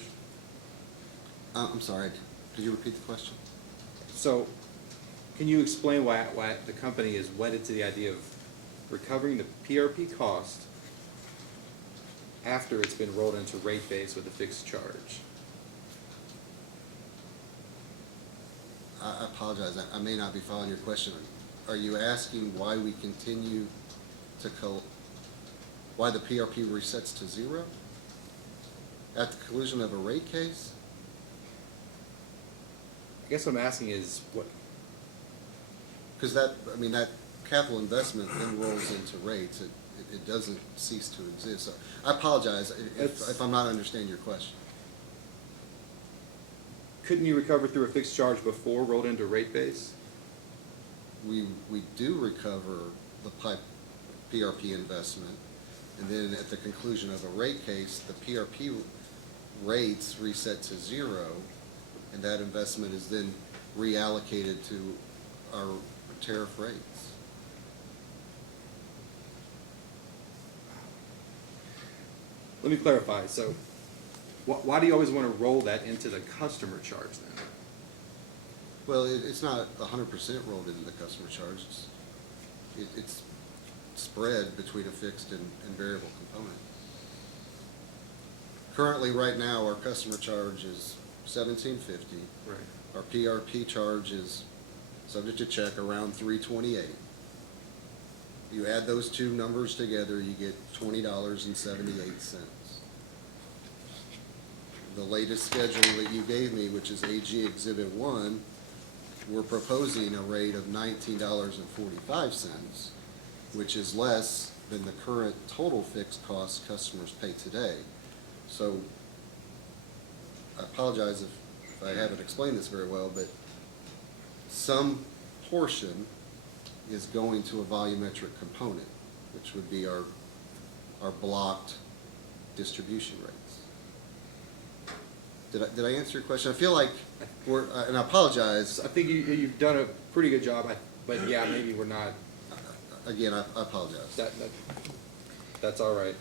I'm sorry, could you repeat the question? So, can you explain why the company is wedded to the idea of recovering the PRP cost after it's been rolled into rate base with a fixed charge? I apologize, I may not be following your question. Are you asking why we continue to why the PRP resets to 0 at the conclusion of a rate case? I guess what I'm asking is what. Because that capital investment then rolls into rates. It doesn't cease to exist. So I apologize if I'm not understanding your question. Couldn't you recover through a fixed charge before rolled into rate base? We do recover the PRP investment, and then at the conclusion of a rate case, the PRP rates reset to 0, and that investment is then reallocated to our tariff rates. Let me clarify. So, why do you always want to roll that into the customer charge then? Well, it's not 100% rolled into the customer charge. It's spread between a fixed and variable component. Currently, right now, our customer charge is $17.50. Right. Our PRP charge is, subject to check, around $3.28. You add those two numbers together, you get $20.78. The latest schedule that you gave me, which is AG Exhibit 1, we're proposing a rate of $19.45, which is less than the current total fixed costs customers pay today. So I apologize if I haven't explained this very well, but some portion is going to a volumetric component, which would be our blocked distribution rates. Did I answer your question? I feel like and I apologize. I think you've done a pretty good job, but yeah, maybe we're not. Again, I apologize. That's all right.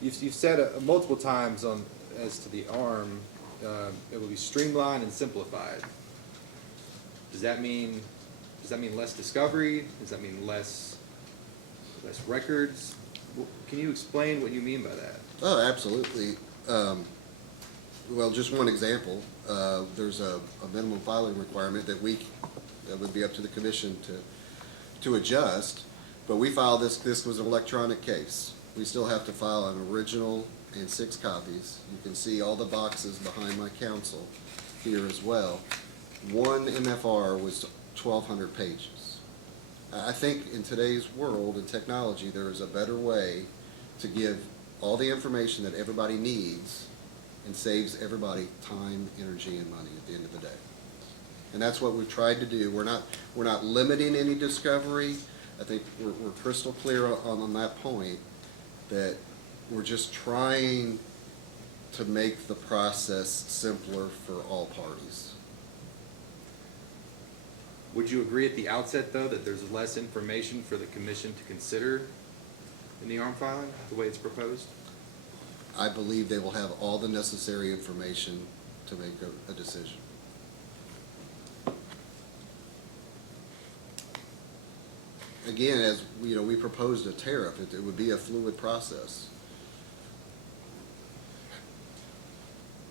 You've said multiple times as to the ARM, it will be streamlined and simplified. Does that mean less discovery? Does that mean less records? Can you explain what you mean by that? Oh, absolutely. Well, just one example. There's a minimum filing requirement that would be up to the commission to adjust. But we filed this. This was an electronic case. We still have to file an original and 6 copies. You can see all the boxes behind my counsel here as well. One MFR was 1,200 pages. I think in today's world and technology, there is a better way to give all the information that everybody needs and saves everybody time, energy, and money at the end of the day. And that's what we've tried to do. We're not limiting any discovery. I think we're crystal clear on that point, that we're just trying to make the process simpler for all parties. Would you agree at the outset, though, that there's less information for the commission to consider in the ARM filing, the way it's proposed? I believe they will have all the necessary information to make a decision. Again, as you know, we proposed a tariff. It would be a fluid process.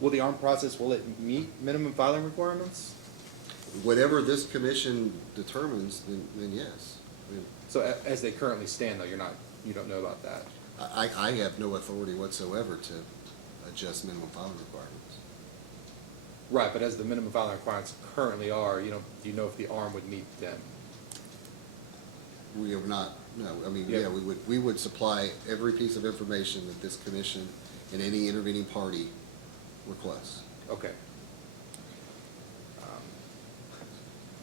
Will the ARM process, will it meet minimum filing requirements? Whatever this commission determines, then yes. I mean, So as they currently stand, though, you don't know about that? I have no authority whatsoever to adjust minimum filing requirements. Right, but as the minimum filing requirements currently are, do you know if the ARM would meet them? We have not, no, I mean, Yeah. yeah, we would supply every piece of information that this commission and any intervening party requests. Okay.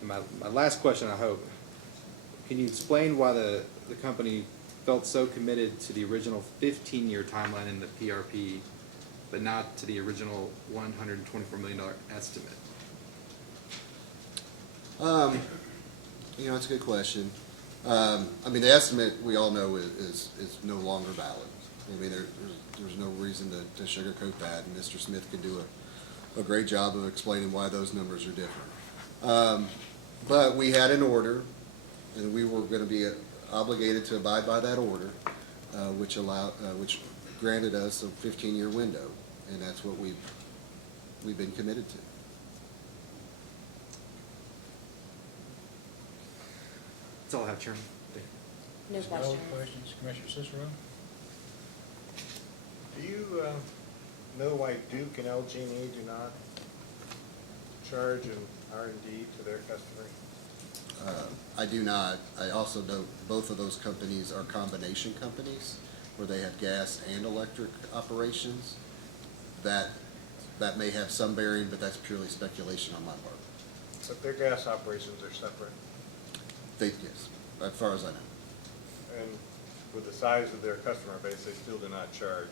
My last question, I hope, can you explain why the company felt so committed to the original 15-year timeline in the PRP, but not to the original $124 million estimate? It's a good question. I mean, the estimate, we all know, is no longer valid. I mean, there's no reason to sugarcoat that, and Mr. Smith can do a great job of explaining why those numbers are different. But we had an order, and we were going to be obligated to abide by that order, which granted us a 15-year window, and that's what we've been committed to. That's all I have, Chairman. No No questions. questions, Commissioner Cicero? Do you know why Duke and LG&E do not charge an R&D to their customers? I do not. I also know both of those companies are combination companies where they have gas and electric operations. That may have some bearing, but that's purely speculation on my part. But their gas operations are separate. Yes, as far as I know. And with the size of their customer base, they still do not charge,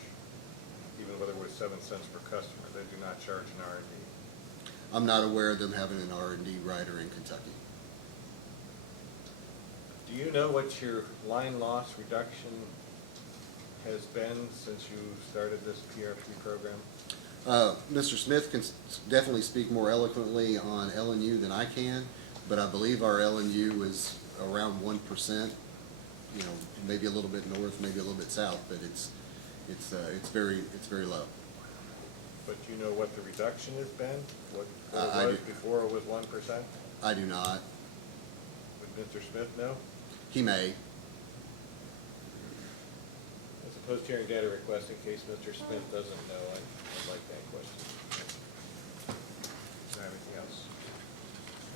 even whether it was 7 cents per customer, they do not charge an R&D. I'm not aware of them having an R&D rider in Kentucky. Do you know what your line loss reduction has been since you started this PRP program? Mr. Smith can definitely speak more eloquently on LNU than I can, but I believe our LNU is around 1%, you know, maybe a little bit north, maybe a little bit south, but it's very low. But you know what the reduction has been? What I it was do. before it was 1%? I do not. Would Mr. Smith know? He may. As a post-hearing data request, in case Mr. Smith doesn't know, I'd like that question. Is there anything else?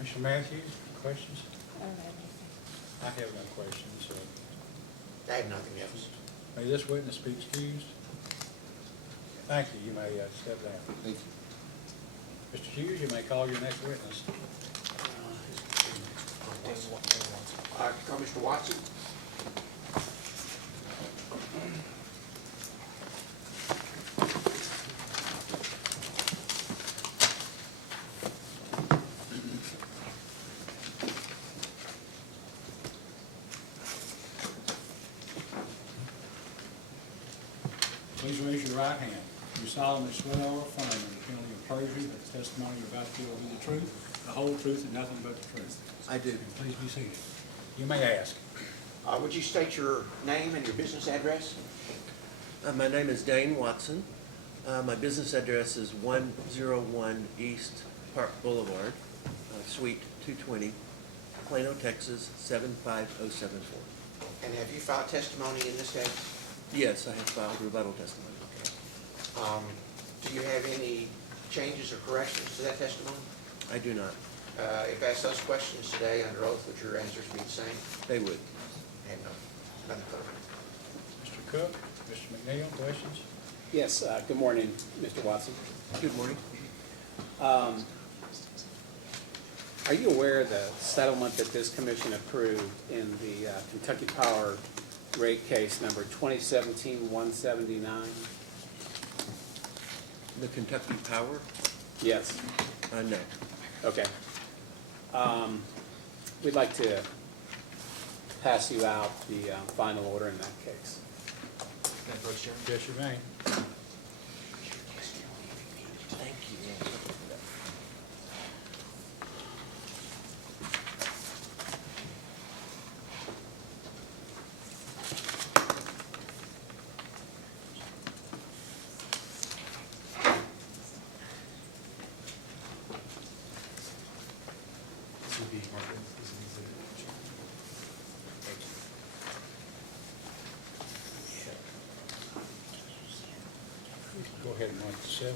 Mr. Matthews, questions? I don't have anything. I have no questions. I have nothing else. May this witness be excused? Thank you. You may step down. Thank you. Mr. Hughes, you may call your next witness. Call Mr. Watson. Please raise your right hand. You solemnly swear or affirm under the penalty of perjury that the testimony you're about to give will be the truth, the whole truth, and nothing but the truth. I do. And please be seated. You may ask. Would you state your name and your business address? My name is Dane Watson. My business address is 101 East Park Boulevard, Suite 220, Plano, Texas 75074. And have you filed testimony in this case? Yes, I have filed rebuttal testimony. Do you have any changes or corrections to that testimony? I do not. If asked those questions today under oath, would your answers be the same? They would. And nothing further. Mr. Cook, Mr. McNeil, questions? Yes, good morning, Mr. Watson. Good morning. Are you aware of the settlement that this commission approved in the Kentucky Power rate case number 2017-179? The Kentucky Power? Yes. No. Okay. We'd like to pass you out the final order in that case. Yes, you may. Thank you. Go ahead and mark the 7.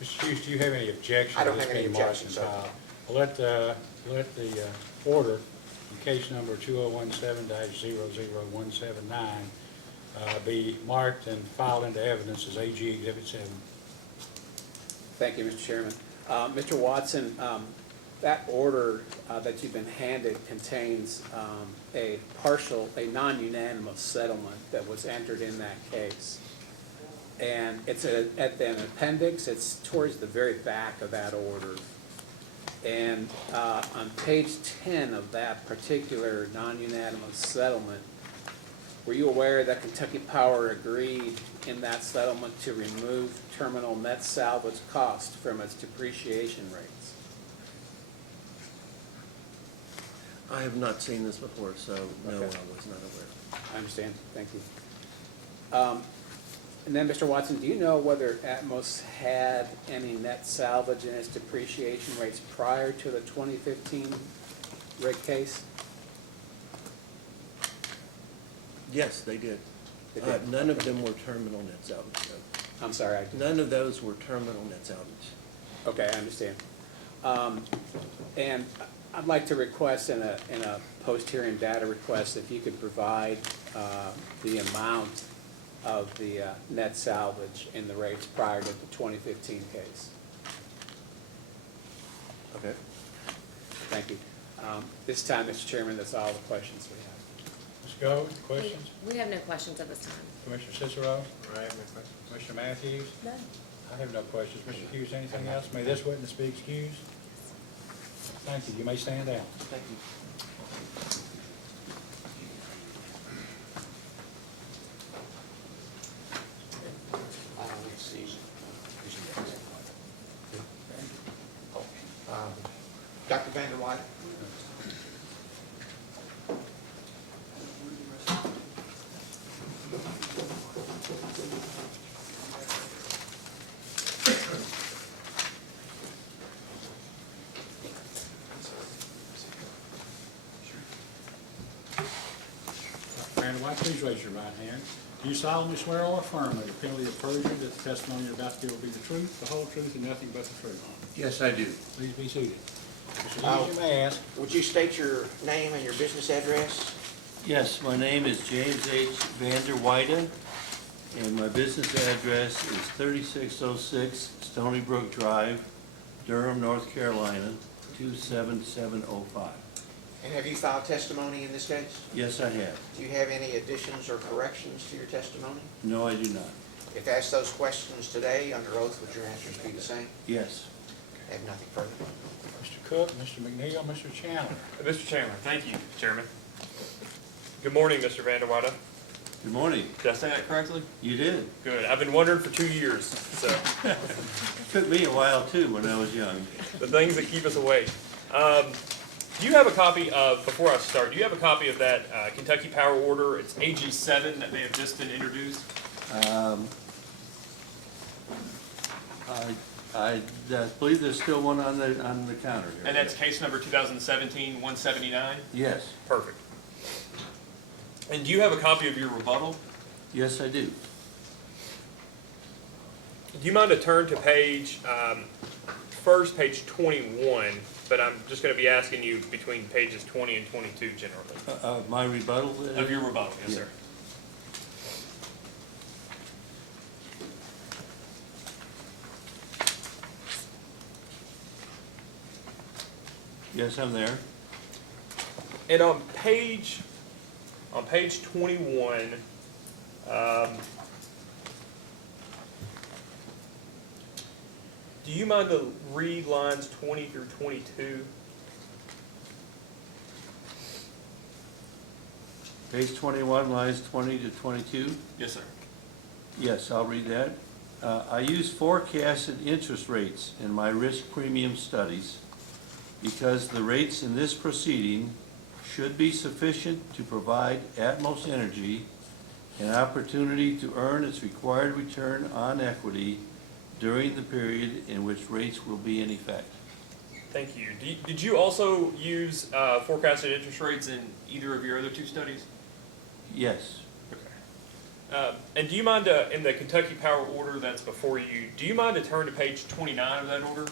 Mr. Hughes, do you have any objection? I don't to this have any being marked objections, and sir. filed? Let the order in case number 2017-00179 be marked and filed into evidence as AG Exhibit 7. Thank you, Mr. Chairman. Mr. Watson, that order that you've been handed contains a non-unanimous settlement that was entered in that case. And it's at an appendix, it's towards the very back of that order. And on page 10 of that particular non-unanimous settlement, were you aware that Kentucky Power agreed in that settlement to remove terminal net salvage cost from its depreciation rates? I have not seen this before, so no, Okay. I was not aware. I understand, thank you. And then, Mr. Watson, do you know whether Atmos had any net salvage in its depreciation rates prior to the 2015 rate case? Yes, they did. They did? None of them were terminal net salvage, though. I'm sorry, None of those were terminal net salvage. okay, I understand. And I'd like to request in a post-hearing data request, if you could provide the amount of the net salvage in the rates prior to the 2015 case. Okay. Thank you. This time, Mr. Chairman, that's all the questions we have. Ms. Gold, questions? We have no questions at this time. Commissioner Cicero? I have no questions. Commissioner Matthews? No. I have no questions. Mr. Hughes, anything else? May this witness be excused? Thank you. You may stand down. Thank you. Let's see. Dr. Vanderwide? Randall White, please raise your right hand. Do you solemnly swear or affirm under penalty of perjury that the testimony you're about to give will be the truth, the whole truth, and nothing but the truth? Yes, I do. Please be seated. Mr. Lee, you may ask. Would you state your name and your business address? Yes, my name is James H. Vanderwyde, and my business address is 3606 Stony Brook Drive, Durham, North Carolina, 27705. And have you filed testimony in this case? Yes, I have. Do you have any additions or corrections to your testimony? No, I do not. If asked those questions today under oath, would your answers be the same? Yes. I have nothing further. Mr. Cook, Mr. McNeil, Mr. Chandler. Mr. Chandler, thank you, Chairman. Good morning, Mr. Vanderwyde. Good morning. Did I say that correctly? You did. Good. I've been wondering for 2 years, so Took me a while too when I was young. the things that keep us awake. Do you have a copy of, before I start, do you have a copy of that Kentucky Power Order? It's AG 7 that may have just been introduced. I believe there's still one on the counter here. And that's case number 2017-179? Yes. Perfect. And do you have a copy of your rebuttal? Yes, I do. Do you mind to turn to page 21, but I'm just going to be asking you between pages 20 and 22 generally. My rebuttal? Of your rebuttal, yes, sir. Yes, I'm there. And on page 21, do you mind to read lines 20 through 22? Page 21, lines 20 to 22. Yes, sir. Yes, I'll read that. I use forecasted interest rates in my risk premium studies because the rates in this proceeding should be sufficient to provide Atmos Energy an opportunity to earn its required return on equity during the period in which rates will be in effect. Thank you. Did you also use forecasted interest rates in either of your other two studies? Yes. Okay. And do you mind, in the Kentucky Power Order that's before you, do you mind to turn to page 29 of that order?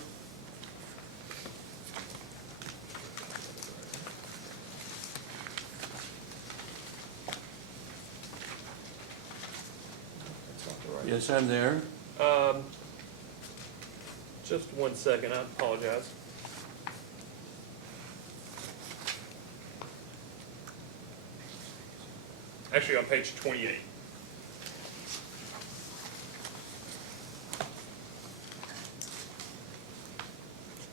Yes, I'm there. Just 1 second, I apologize. Actually, on page 28.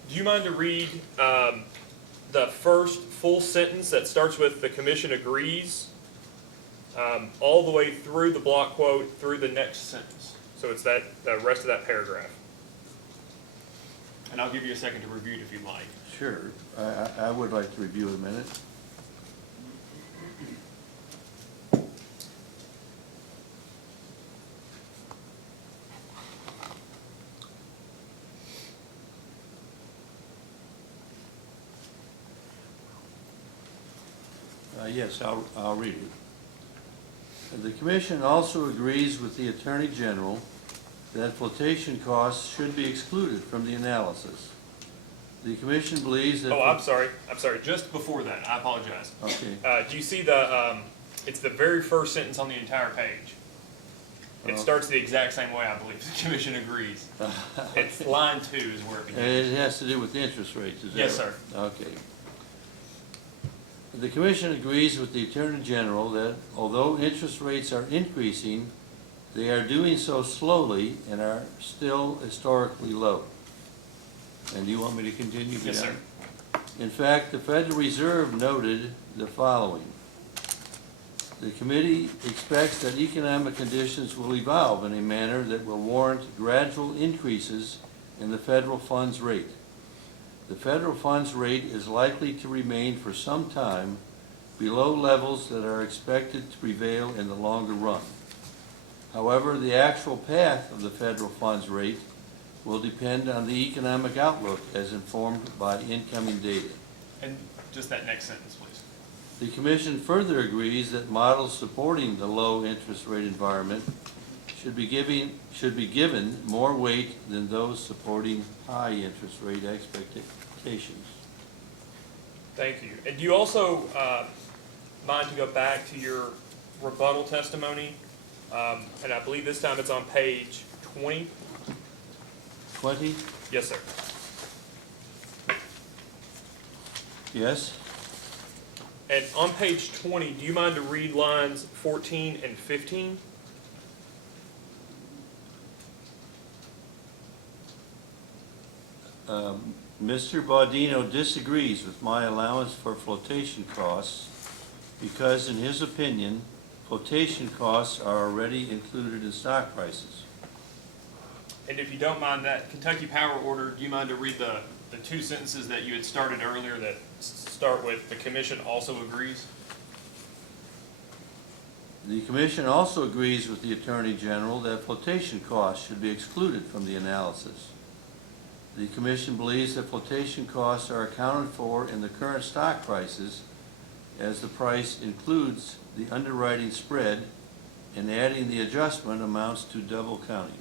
Do you mind to read the first full sentence that starts with "the commission agrees" all the way through the block quote through the next sentence? So it's that the rest of that paragraph. And I'll give you a second to review it if you'd like. Sure. I would like to review it a minute. Yes, I'll read it. The Commission also agrees with the Attorney General that flotation costs should be excluded from the analysis. The Commission believes that... Oh, I'm sorry. Just before that, I apologize. Okay. Do you see the, it's the very first sentence on the entire page. It starts the exact same way, I believe. The Commission agrees. It's line 2 is where it And begins. it has to do with the interest rates, is that Yes, right? sir. Okay. The Commission agrees with the Attorney General that although interest rates are increasing, they are doing so slowly and are still historically low. And do you want me to continue? Yes, sir. In fact, the Federal Reserve noted the following. The committee expects that economic conditions will evolve in a manner that will warrant gradual increases in the federal funds rate. The federal funds rate is likely to remain for some time below levels that are expected to prevail in the longer run. However, the actual path of the federal funds rate will depend on the economic outlook as informed by incoming data. And just that next sentence, please. The Commission further agrees that models supporting the low interest rate environment should be given more weight than those supporting high interest rate expectations. Thank you. And do you also mind to go back to your rebuttal testimony? And I believe this time it's on page 20. 20? Yes, sir. Yes? And on page 20, do you mind to read lines 14 and 15? Mr. Baudino disagrees with my allowance for flotation costs because, in his opinion, flotation costs are already included in stock prices. And if you don't mind that Kentucky Power Order, do you mind to read the two sentences that you had started earlier that start with, the Commission also agrees? The Commission also agrees with the Attorney General that flotation costs should be excluded from the analysis. The Commission believes that flotation costs are accounted for in the current stock prices as the price includes the underwriting spread, and adding the adjustment amounts to double counting.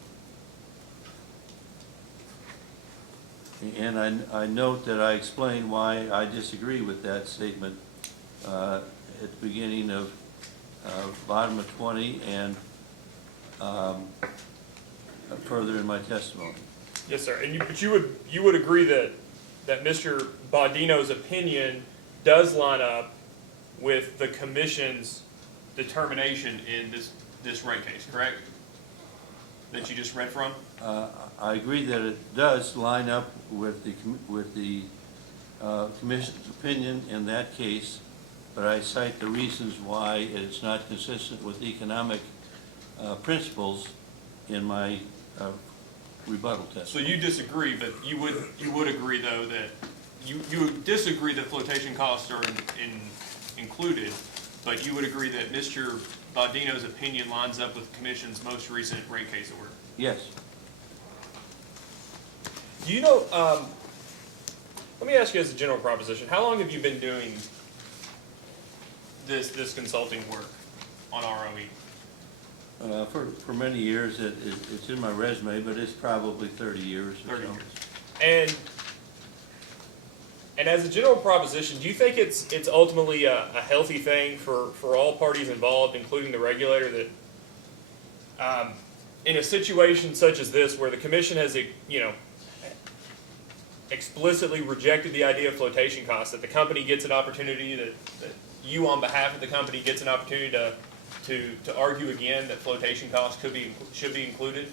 And I note that I explained why I disagree with that statement at the beginning of bottom of 20 and further in my testimony. Yes, sir. And but you would agree that Mr. Baudino's opinion does line up with the Commission's determination in this rate case, correct? That you just read from? I agree that it does line up with the Commission's opinion in that case, but I cite the reasons why it's not consistent with economic principles in my rebuttal So testimony. you disagree, but you would agree though that you disagree that flotation costs are included, but you would agree that Mr. Baudino's opinion lines up with the Commission's most recent rate case order. Yes. Do you know, let me ask you as a general proposition, how long have you been doing this consulting work on ROE? For many years, it's in my resume, but it's probably 30 years or 30 so. years. And as a general proposition, do you think it's ultimately a healthy thing for all parties involved, including the regulator, that in a situation such as this, where the Commission has, explicitly rejected the idea of flotation costs, that the company gets an opportunity, that you on behalf of the company gets an opportunity to argue again that flotation costs should be included?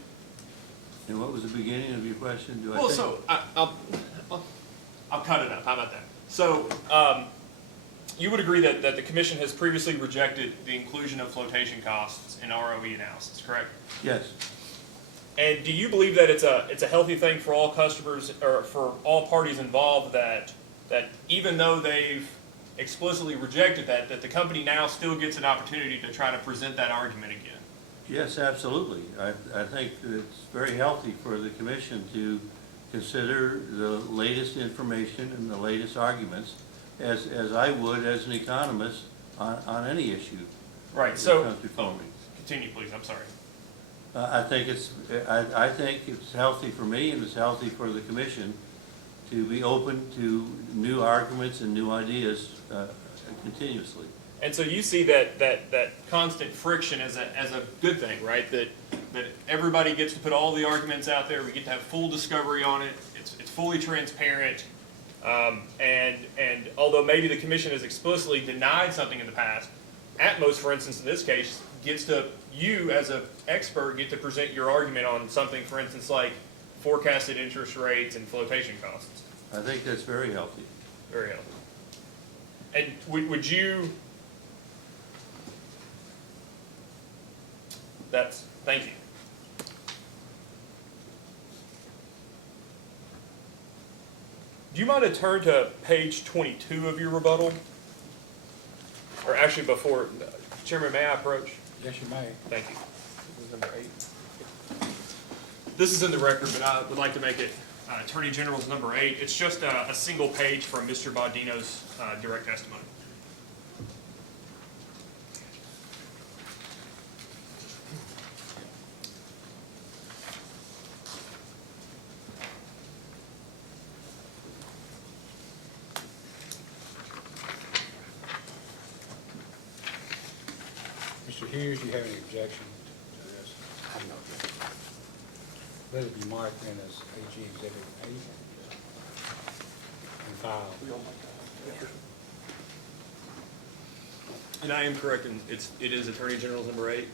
And what was the beginning of your question? Well, so I'll cut it up. How about that? So you would agree that the Commission has previously rejected the inclusion of flotation costs in ROE analysis, correct? Yes. And do you believe that it's a healthy thing for all customers or for all parties involved that even though they've explicitly rejected that the company now still gets an opportunity to try to present that argument again? Yes, absolutely. I think it's very healthy for the Commission to consider the latest information and the latest arguments, as I would as an economist on any issue. Right. that So comes before me. continue, please. I'm sorry. I think it's healthy for me, and it's healthy for the Commission to be open to new arguments and new ideas continuously. And so you see that constant friction as a good thing, right? That everybody gets to put all the arguments out there. We get to have full discovery on it. It's fully transparent. And although maybe the Commission has explicitly denied something in the past, Atmos, for instance, in this case, gets to, you as an expert get to present your argument on something, for instance, like forecasted interest rates and flotation costs. I think that's very healthy. Very healthy. And would you? Thank you. Do you mind to turn to page 22 of your rebuttal? Or actually before, Chairman, may I approach? Yes, you may. Thank you. This is number 8. This is in the record, but I would like to make it Attorney General's number 8. It's just a single page from Mr. Baudino's direct testimony. Mr. Hughes, do you have any objection to this? No. Let it be marked in as AG Exhibit 8 and filed. And I am correct, and it is Attorney General's number 8.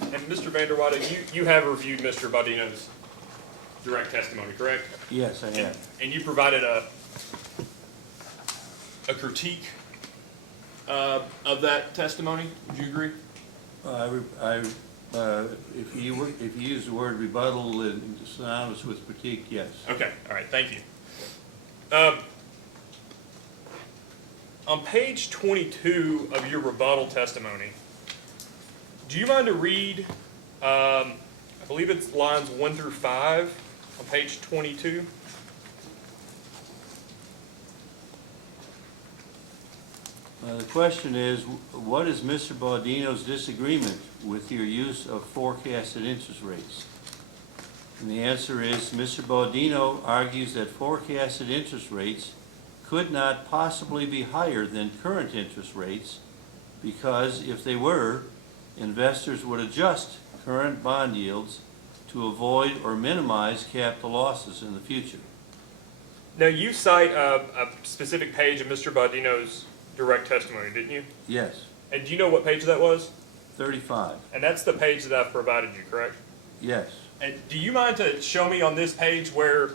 And Mr. Vanderwater, you have reviewed Mr. Baudino's direct testimony, correct? Yes, I have. And you provided a critique of that testimony. Would you agree? If you use the word rebuttal and synonymous with critique, yes. Okay, all right, thank you. On page 22 of your rebuttal testimony, do you mind to read, I believe it's lines 1 through 5 on page 22? The question is, what is Mr. Baudino's disagreement with your use of forecasted interest rates? And the answer is, Mr. Baudino argues that forecasted interest rates could not possibly be higher than current interest rates because if they were, investors would adjust current bond yields to avoid or minimize capital losses in the future. Now, you cite a specific page of Mr. Baudino's direct testimony, didn't you? Yes, And do you know what page that was? 35. And that's the page that I've provided you, correct? Yes. And do you mind to show me on this page where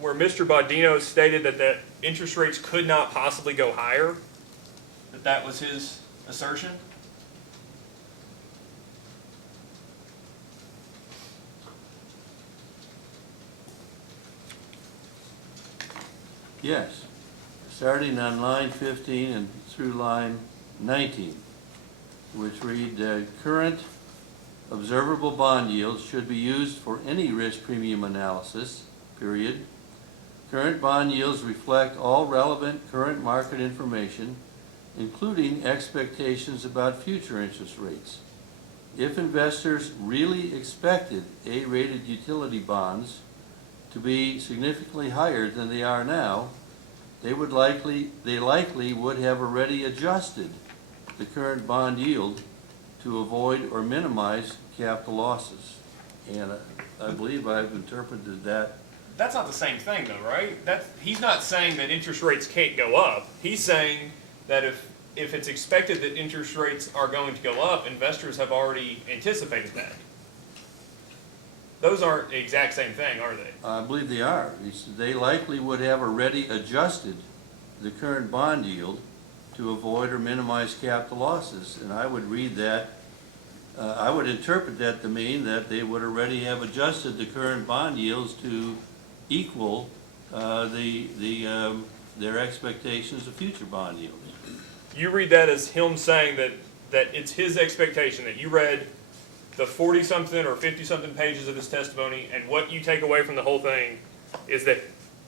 Mr. Baudino stated that the interest rates could not possibly go higher? That was his assertion? Yes. Starting on line 15 and through line 19, which read, current observable bond yields should be used for any risk premium analysis, period. Current bond yields reflect all relevant current market information, including expectations about future interest rates. If investors really expected A-rated utility bonds to be significantly higher than they are now, they likely would have already adjusted the current bond yield to avoid or minimize capital losses. And I believe I've interpreted that. That's not the same thing though, right? He's not saying that interest rates can't go up. He's saying that if it's expected that interest rates are going to go up, investors have already anticipated that. Those aren't the exact same thing, are they? I believe they are. They likely would have already adjusted the current bond yield to avoid or minimize capital losses. And I would read that, I would interpret that to mean that they would already have adjusted the current bond yields to equal their expectations of future bond yields. You read that as him saying that it's his expectation that you read the 40-something or 50-something pages of his testimony, and what you take away from the whole thing is that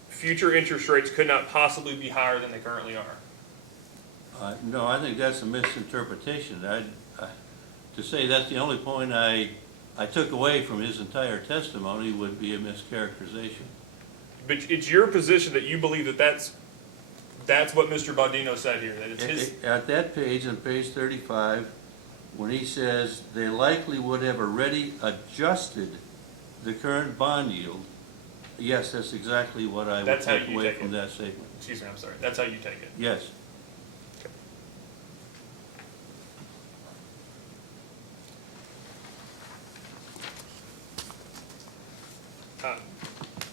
future interest rates could not possibly be higher than they currently are. No, I think that's a misinterpretation. To say that's the only point I took away from his entire testimony would be a mischaracterization. But it's your position that you believe that that's what Mr. Baudino said here, that it's his... At that page, on page 35, when he says they likely would have already adjusted the current bond yield, yes, that's exactly what I would take away from that statement. Excuse me, I'm sorry. That's how you take it. Yes.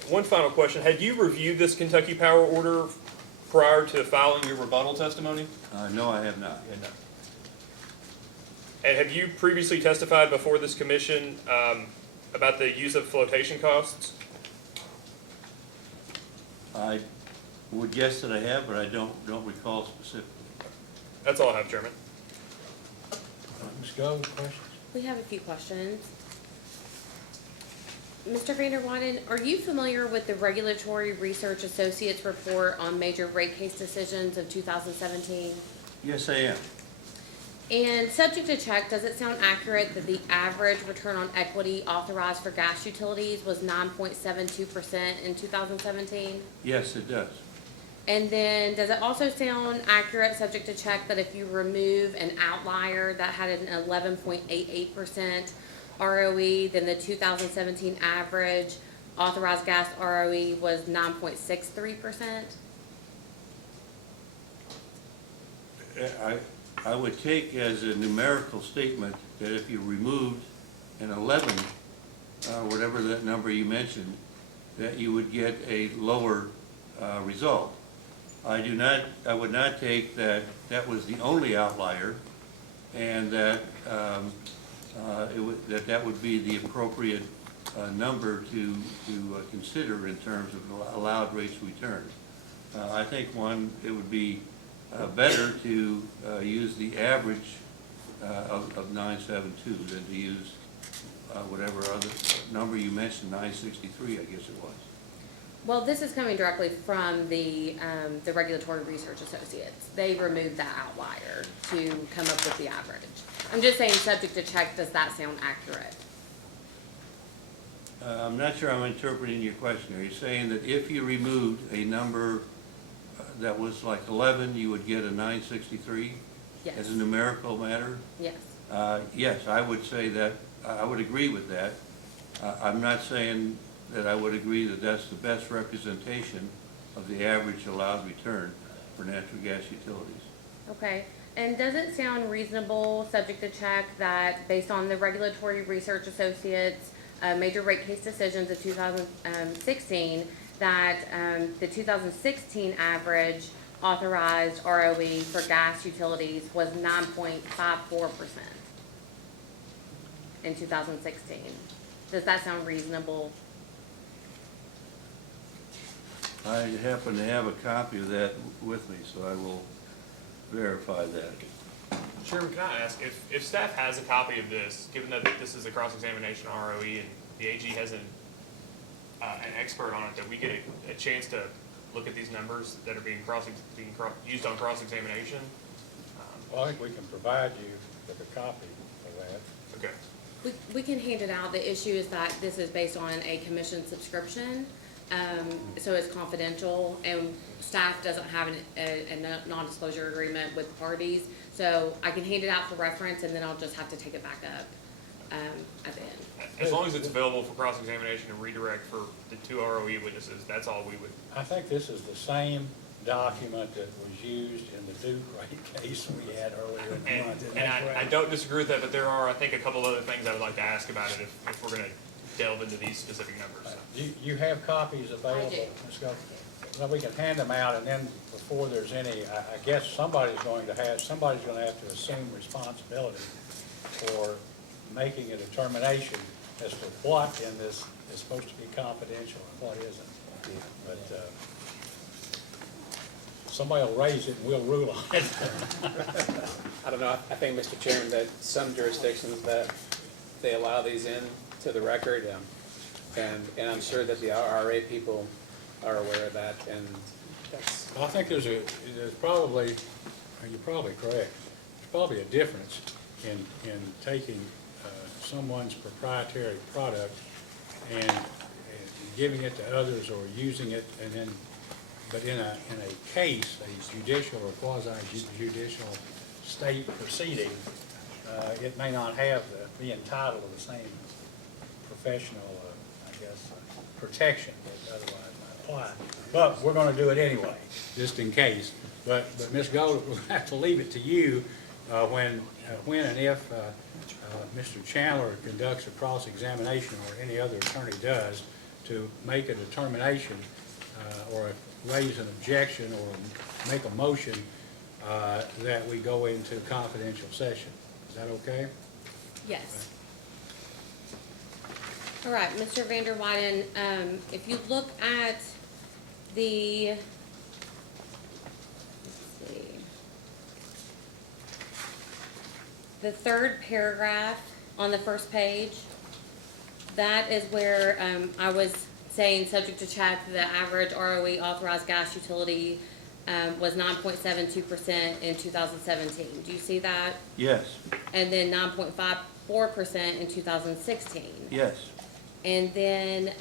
One final question. Had you reviewed this Kentucky Power order prior to filing your rebuttal testimony? No, I have not. You had not. And have you previously testified before this commission about the use of flotation costs? I would guess that I have, but I don't recall specifically. That's all I have, Chairman. Ms. Gold, questions? We have a few questions. Mr. Vanderwaden, are you familiar with the Regulatory Research Associates report on major rate case decisions of 2017? Yes, I am. And subject to check, does it sound accurate that the average return on equity authorized for gas utilities was 9.72% in 2017? Yes, it does. And then, does it also sound accurate, subject to check, that if you remove an outlier that had an 11.88% ROE, then the 2017 average authorized gas ROE was 9.63%? I would take as a numerical statement that if you removed an 11, whatever that number you mentioned, that you would get a lower result. I would not take that was the only outlier, and that that would be the appropriate number to consider in terms of allowed rates of return. I think it would be better to use the average of 972 than to use whatever other number you mentioned, 963, I guess it was. Well, this is coming directly from the Regulatory Research Associates. They removed that outlier to come up with the average. I'm just saying, subject to check, does that sound accurate? I'm not sure I'm interpreting your question. Are you saying that if you removed a number that was like 11, you would get a 963 Yes. as a numerical matter? Yes. Yes, I would say that, I would agree with that. I'm not saying that I would agree that that's the best representation of the average allowed return for natural gas utilities. Okay. And does it sound reasonable, subject to check, that based on the Regulatory Research Associates major rate case decisions of 2016, that the 2016 average authorized ROE for gas utilities was 9.54% in 2016? Does that sound reasonable? I happen to have a copy of that with me, so I will verify that. Chairman, can I ask, if staff has a copy of this, given that this is a cross-examination ROE and the AG has an expert on it, that we get a chance to look at these numbers that are being used on cross-examination? Well, I think we can provide you with a copy of that. Okay. We can hand it out. The issue is that this is based on a commission subscription, so it's confidential, and staff doesn't have a non-disclosure agreement with parties. So I can hand it out for reference, and then I'll just have to take it back up at the end. As long as it's available for cross-examination and redirect for the two ROE witnesses, that's all we would. I think this is the same document that was used in the Duke rate case we had earlier in the month. Isn't that And I correct? don't disagree with that, but there are, I think, a couple other things I would like to ask about it if we're gonna delve into these specific numbers. You have copies available? I do. Ms. Gold? Well, we can hand them out, and then before there's any, I guess somebody's going to have to assume responsibility for making a determination as to what in this is supposed to be confidential and what isn't. But somebody will raise it and we'll rule on it. I don't know, I think, Mr. Chairman, that some jurisdictions that they allow these in to the record, and I'm sure that the RRA people are aware of that, and that's. I think there's probably, and you're probably correct, there's probably a difference in taking someone's proprietary product and giving it to others or using it, and then, but in a case, a judicial or quasi-judicial state proceeding, it may not have be entitled to the same professional, I guess, protection that otherwise might apply. But we're going to do it anyway, just in case. But Ms. Gold, we'll have to leave it to you when and if Mr. Chandler conducts a cross-examination or any other attorney does to make a determination or raise an objection or make a motion that we go into confidential session. Is that okay? Yes. All right, Mr. Vander Wyden, if you look at the, let's see, the third paragraph on the first page, that is where, I was saying, subject to check, the average ROE authorized gas utility, was 9.72% in 2017. Do you see that? Yes, And then 9.54% in 2016. yes, And then,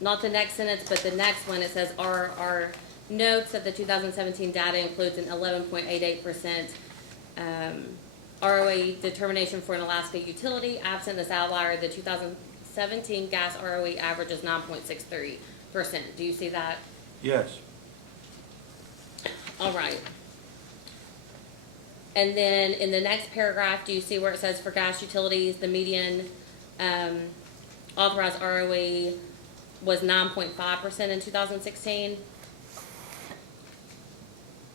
not the next sentence, but the next one, it says, our notes that the 2017 data includes an 11.88%, ROE determination for an Alaska utility. Absent this outlier, the 2017 gas ROE average is 9.63%. Do you see that? yes, All right. And then in the next paragraph, do you see where it says for gas utilities, the median authorized ROE was 9.5% in 2016?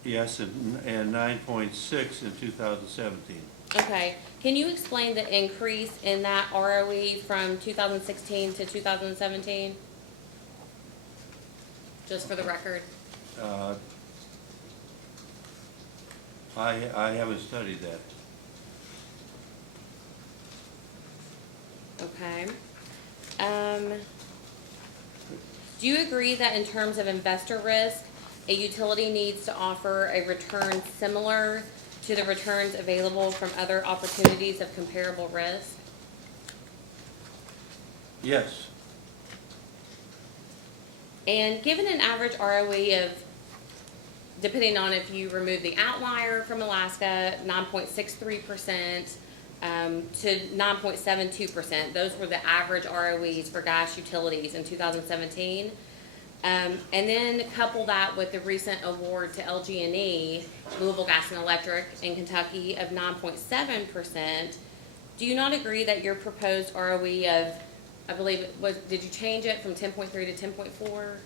yes, and 9.6 in 2017. Okay. Can you explain the increase in that ROE from 2016 to 2017? Just for the record. I haven't studied that. Okay. Do you agree that in terms of investor risk, a utility needs to offer a return similar to the returns available from other opportunities of comparable risk? Yes, And given an average ROE of, depending on if you remove the outlier from Alaska, 9.63%, to 9.72%. Those were the average ROEs for gas utilities in 2017. And then couple that with the recent award to LG&E, Louisville Gas and Electric in Kentucky, of 9.7%. Do you not agree that your proposed ROE of, I believe, did you change it from 10.3 to 10.4?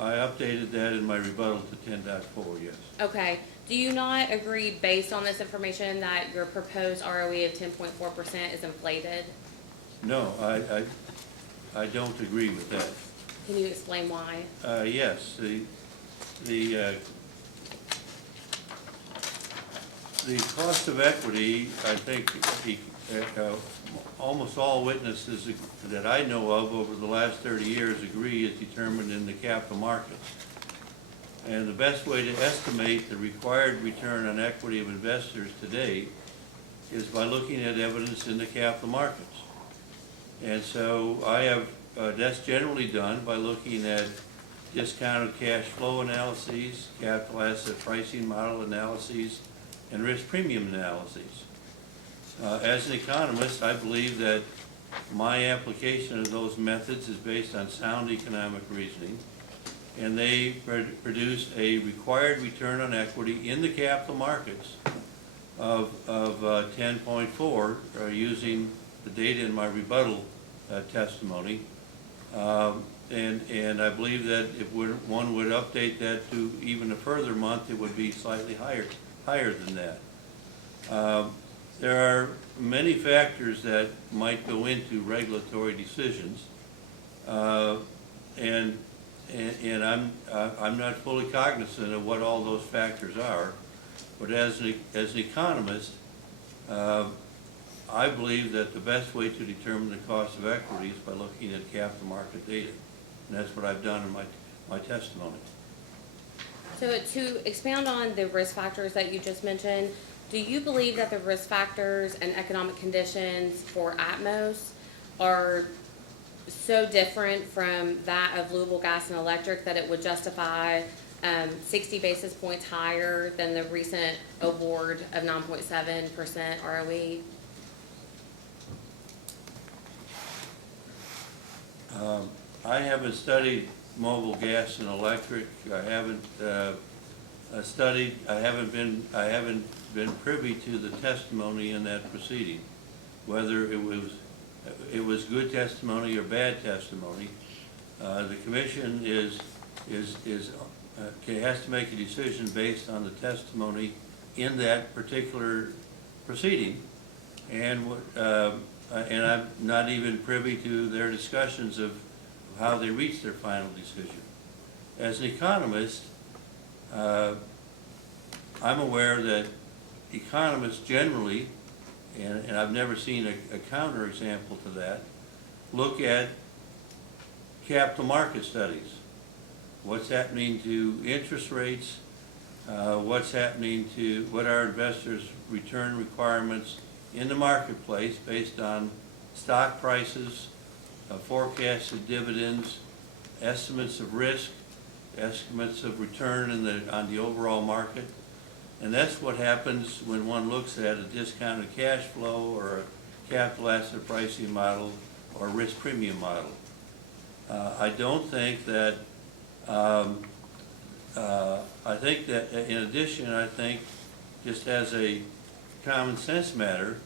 I updated that in my rebuttal to 10.4, yes. Okay. Do you not agree, based on this information, that your proposed ROE of 10.4% is inflated? No, I don't agree with that. Can you explain why? Yes, the cost of equity, I think, almost all witnesses that I know of over the last 30 years agree is determined in the capital markets. And the best way to estimate the required return on equity of investors today is by looking at evidence in the capital markets. And so I have, that's generally done by looking at discounted cash flow analyses, capital asset pricing model analyses, and risk premium analyses. As an economist, I believe that my application of those methods is based on sound economic reasoning, and they produce a required return on equity in the capital markets of 10.4, using the data in my rebuttal testimony. And I believe that if one would update that to even a further month, it would be slightly higher than that. There are many factors that might go into regulatory decisions, and I'm not fully cognizant of what all those factors are. But as an economist, I believe that the best way to determine the cost of equity is by looking at capital market data, and that's what I've done in my testimony. So to expound on the risk factors that you just mentioned, do you believe that the risk factors and economic conditions for Atmos are so different from that of Louisville Gas and Electric that it would justify 60 basis points higher than the recent award of 9.7% ROE? I haven't studied mobile gas and electric. I haven't I haven't been privy to the testimony in that proceeding, whether it was good testimony or bad testimony. The commission has to make a decision based on the testimony in that particular proceeding. And I'm not even privy to their discussions of how they reached their final decision. As an economist, I'm aware that economists generally, and I've never seen a counterexample to that, look at capital market studies. What's happening to interest rates, what's happening to, what are investors' return requirements in the marketplace based on stock prices, forecasted dividends, estimates of risk, estimates of return on the overall market. And that's what happens when one looks at a discounted cash flow or a capital asset pricing model or a risk premium model. I don't think that, I think that in addition, I think just as a common sense matter,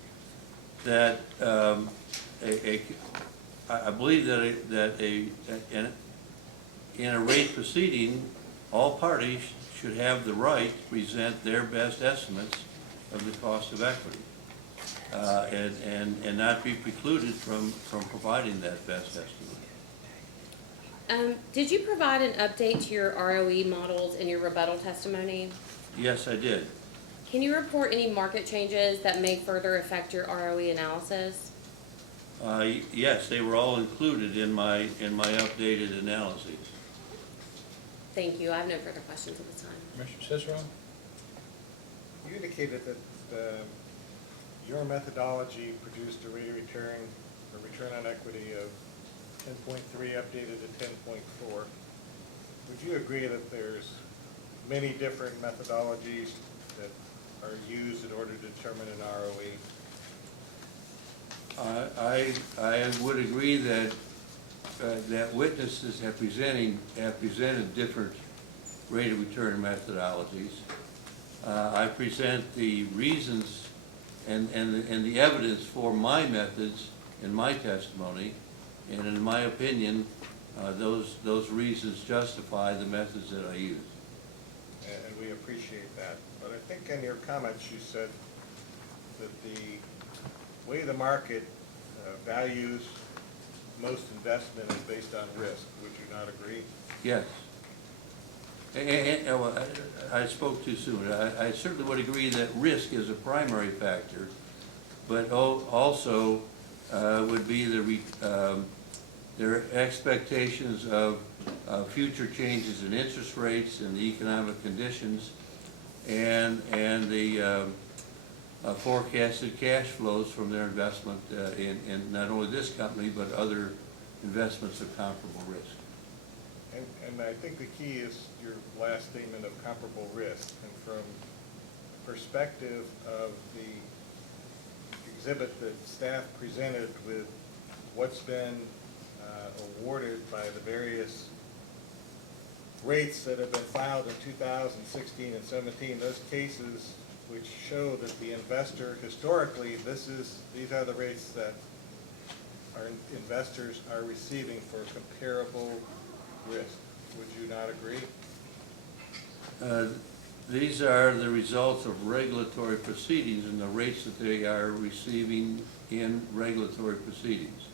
that I believe that in a rate proceeding, all parties should have the right to present their best estimates of the cost of equity, and not be precluded from providing that best estimate. Did you provide an update to your ROE models in your rebuttal testimony? Yes, I did. Can you report any market changes that may further affect your ROE analysis? Yes, they were all included in my updated analyses. Thank you. I have no further questions at this time. Commissioner Cicero? You indicated that your methodology produced a rate of return, or return on equity of 10.3 updated to 10.4. Would you agree that there's many different methodologies that are used in order to determine an ROE? I would agree that that witnesses have presented different rate of return methodologies. I present the reasons and the evidence for my methods in my testimony, and in my opinion, those reasons justify the methods that I use. And we appreciate that. But I think in your comments you said that the way the market values most investment is based on risk. Would you not agree? Yes. Well, I spoke too soon. I certainly would agree that risk is a primary factor, but also would be their expectations of future changes in interest rates and the economic conditions, and the forecasted cash flows from their investment in not only this company but other investments of comparable risk. And I think the key is your last statement of comparable risk. And from the perspective of the exhibit that staff presented with what's been awarded by the various rates that have been filed in 2016 and 17, those cases which show that the investor, historically, these are the rates that our investors are receiving for comparable risk. Would you not agree? These are the results of regulatory proceedings and the rates that they are receiving in regulatory proceedings.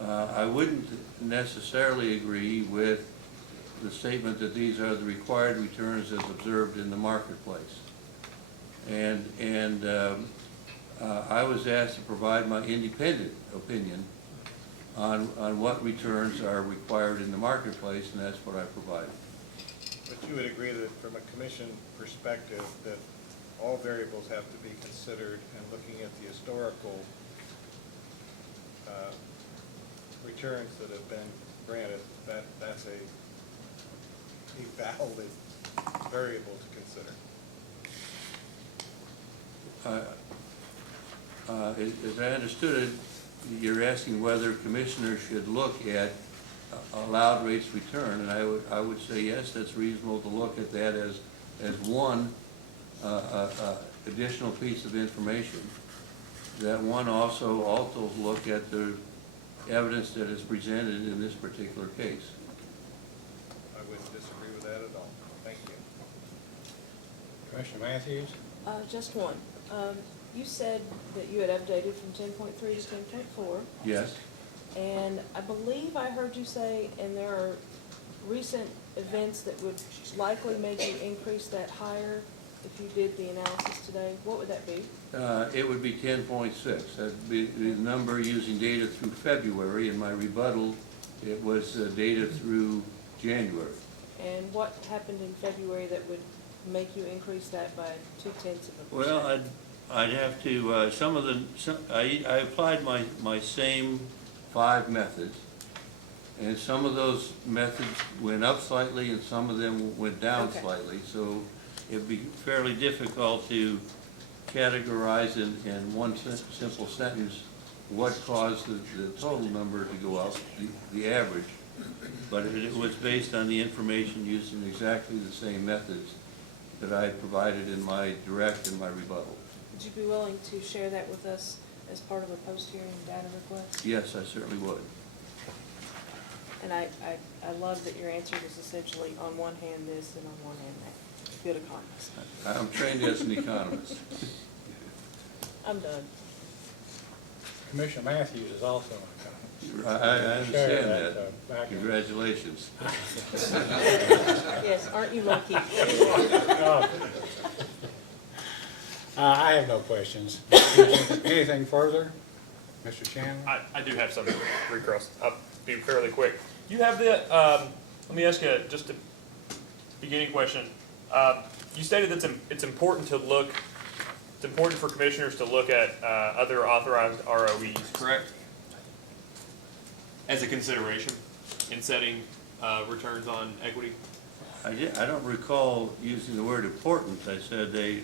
I wouldn't necessarily agree with the statement that these are the required returns as observed in the marketplace. And I was asked to provide my independent opinion on what returns are required in the marketplace, and that's what I provided. But you would agree that from a commission perspective that all variables have to be considered, and looking at the historical returns that have been granted, that's a valid variable to consider. As I understood it, you're asking whether commissioners should look at allowed rates return, and I would say yes, that's reasonable to look at that as one additional piece of information. That one also look at the evidence that is presented in this particular case. I wouldn't disagree with that at all. Thank you. Commissioner Matthews? Just one. You said that you had updated from 10.3 to 10.4, Yes, and I believe I heard you say, and there are recent events that would likely make you increase that higher if you did the analysis today. What would that be? it would be 10.6. That'd be the number using data through February. In my rebuttal, it was data through January. And what happened in February that would make you increase that by 0.2%? Well, I'd have to, I applied my same 5 methods, and some of those methods went up slightly and some of them went down Okay. slightly. So it'd be fairly difficult to categorize in one simple sentence what caused the total number to go up, the average. But it was based on the information used in exactly the same methods that I had provided in my direct and my rebuttal. Would you be willing to share that with us as part of a post-hearing data request? Yes, I certainly would. And I love that your answer was essentially on one hand this and on one hand that. Good economist. I'm trained as an economist. I'm done. Commissioner Matthews is also an economist. I understand Share that. background. Congratulations. Yes, aren't you lucky? I have no questions. Anything further? Mr. Chandler? I do have some recross. I'll be fairly quick. You have the, let me ask you just a beginning question. You stated that it's important to look, it's important for commissioners to look at other authorized ROEs, correct? As a consideration in setting returns on equity? I don't recall using the word important. I said they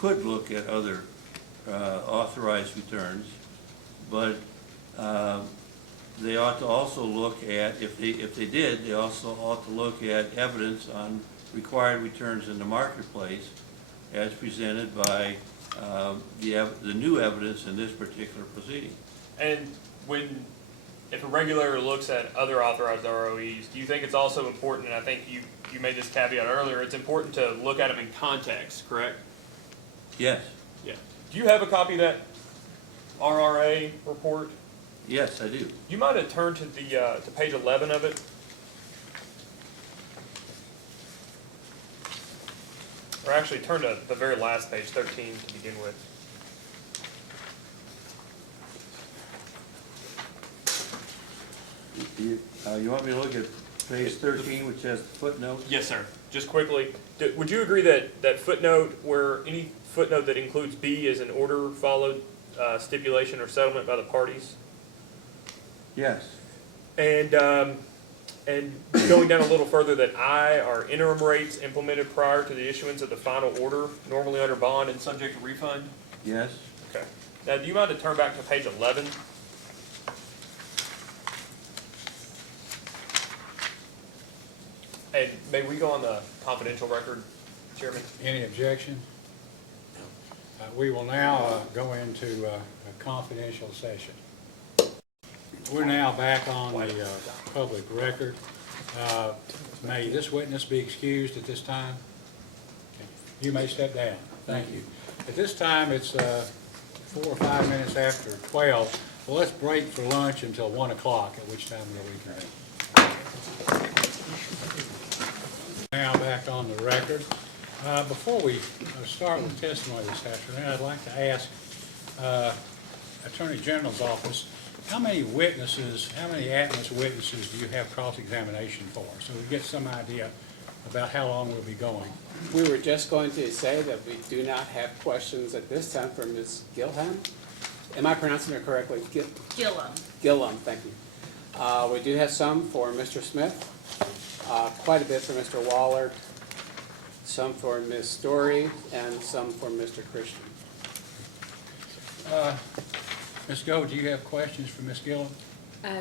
could look at other authorized returns, but they ought to also look at, if they did, they also ought to look at evidence on required returns in the marketplace as presented by the new evidence in this particular proceeding. And if a regulator looks at other authorized ROEs, do you think it's also important, and I think you made this caveat earlier, it's important to look at them in context, correct? Yes. Yeah. Do you have a copy of that RRA report? Yes, I do. You might have turned to the to page 11 of it. Or actually turn to the very last page, 13 to begin with. You want me to look at page 13, which has the footnote? Yes, sir. Just quickly, would you agree that footnote, where any footnote that includes B is an order followed stipulation or settlement by the parties? Yes. And going down a little further, that I are interim rates implemented prior to the issuance of the final order, normally under bond and subject to refund? Yes. Okay. Now, do you mind to turn back to page 11? And may we go on the confidential record, Chairman? Any objection? We will now go into a confidential session. We're now back on the public record. May this witness be excused at this time? You may step down. Thank you. At this time, it's 4 or 5 minutes after 12. Well, let's break for lunch until 1 o'clock, at which time we'll reconvene. Now back on the record. Before we start with testimony this afternoon, I'd like to ask Attorney General's office, how many Atmos witnesses do you have cross-examination for? So we get some idea about how long we'll be going. We were just going to say that we do not have questions at this time for Ms. Gilham. Am I pronouncing it correctly? Gillum. Gilham, thank you. We do have some for Mr. Smith, quite a bit for Mr. Waller, some for Ms. Story, and some for Mr. Christian. Ms. Goh, do you have questions for Ms. Gillum?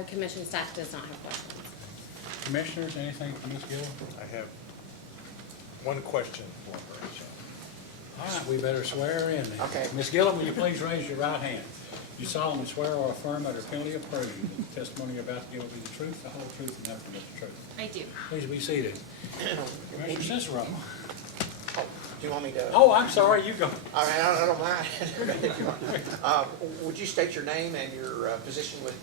Commission staff does not have questions. Commissioners, anything for Ms. Gillum? I have one question for her. All right, we better swear her in then. Okay. Ms. Gillum, will you please raise your right hand? You solemnly swear or affirm under penalty of perjury that the testimony you're about to give will be the truth, the whole truth, and nothing but the truth. I do. Please be seated. Commissioner Cicero. Do you want me to? Oh, I'm sorry, you go. I mean, I don't mind. Would you state your name and your position with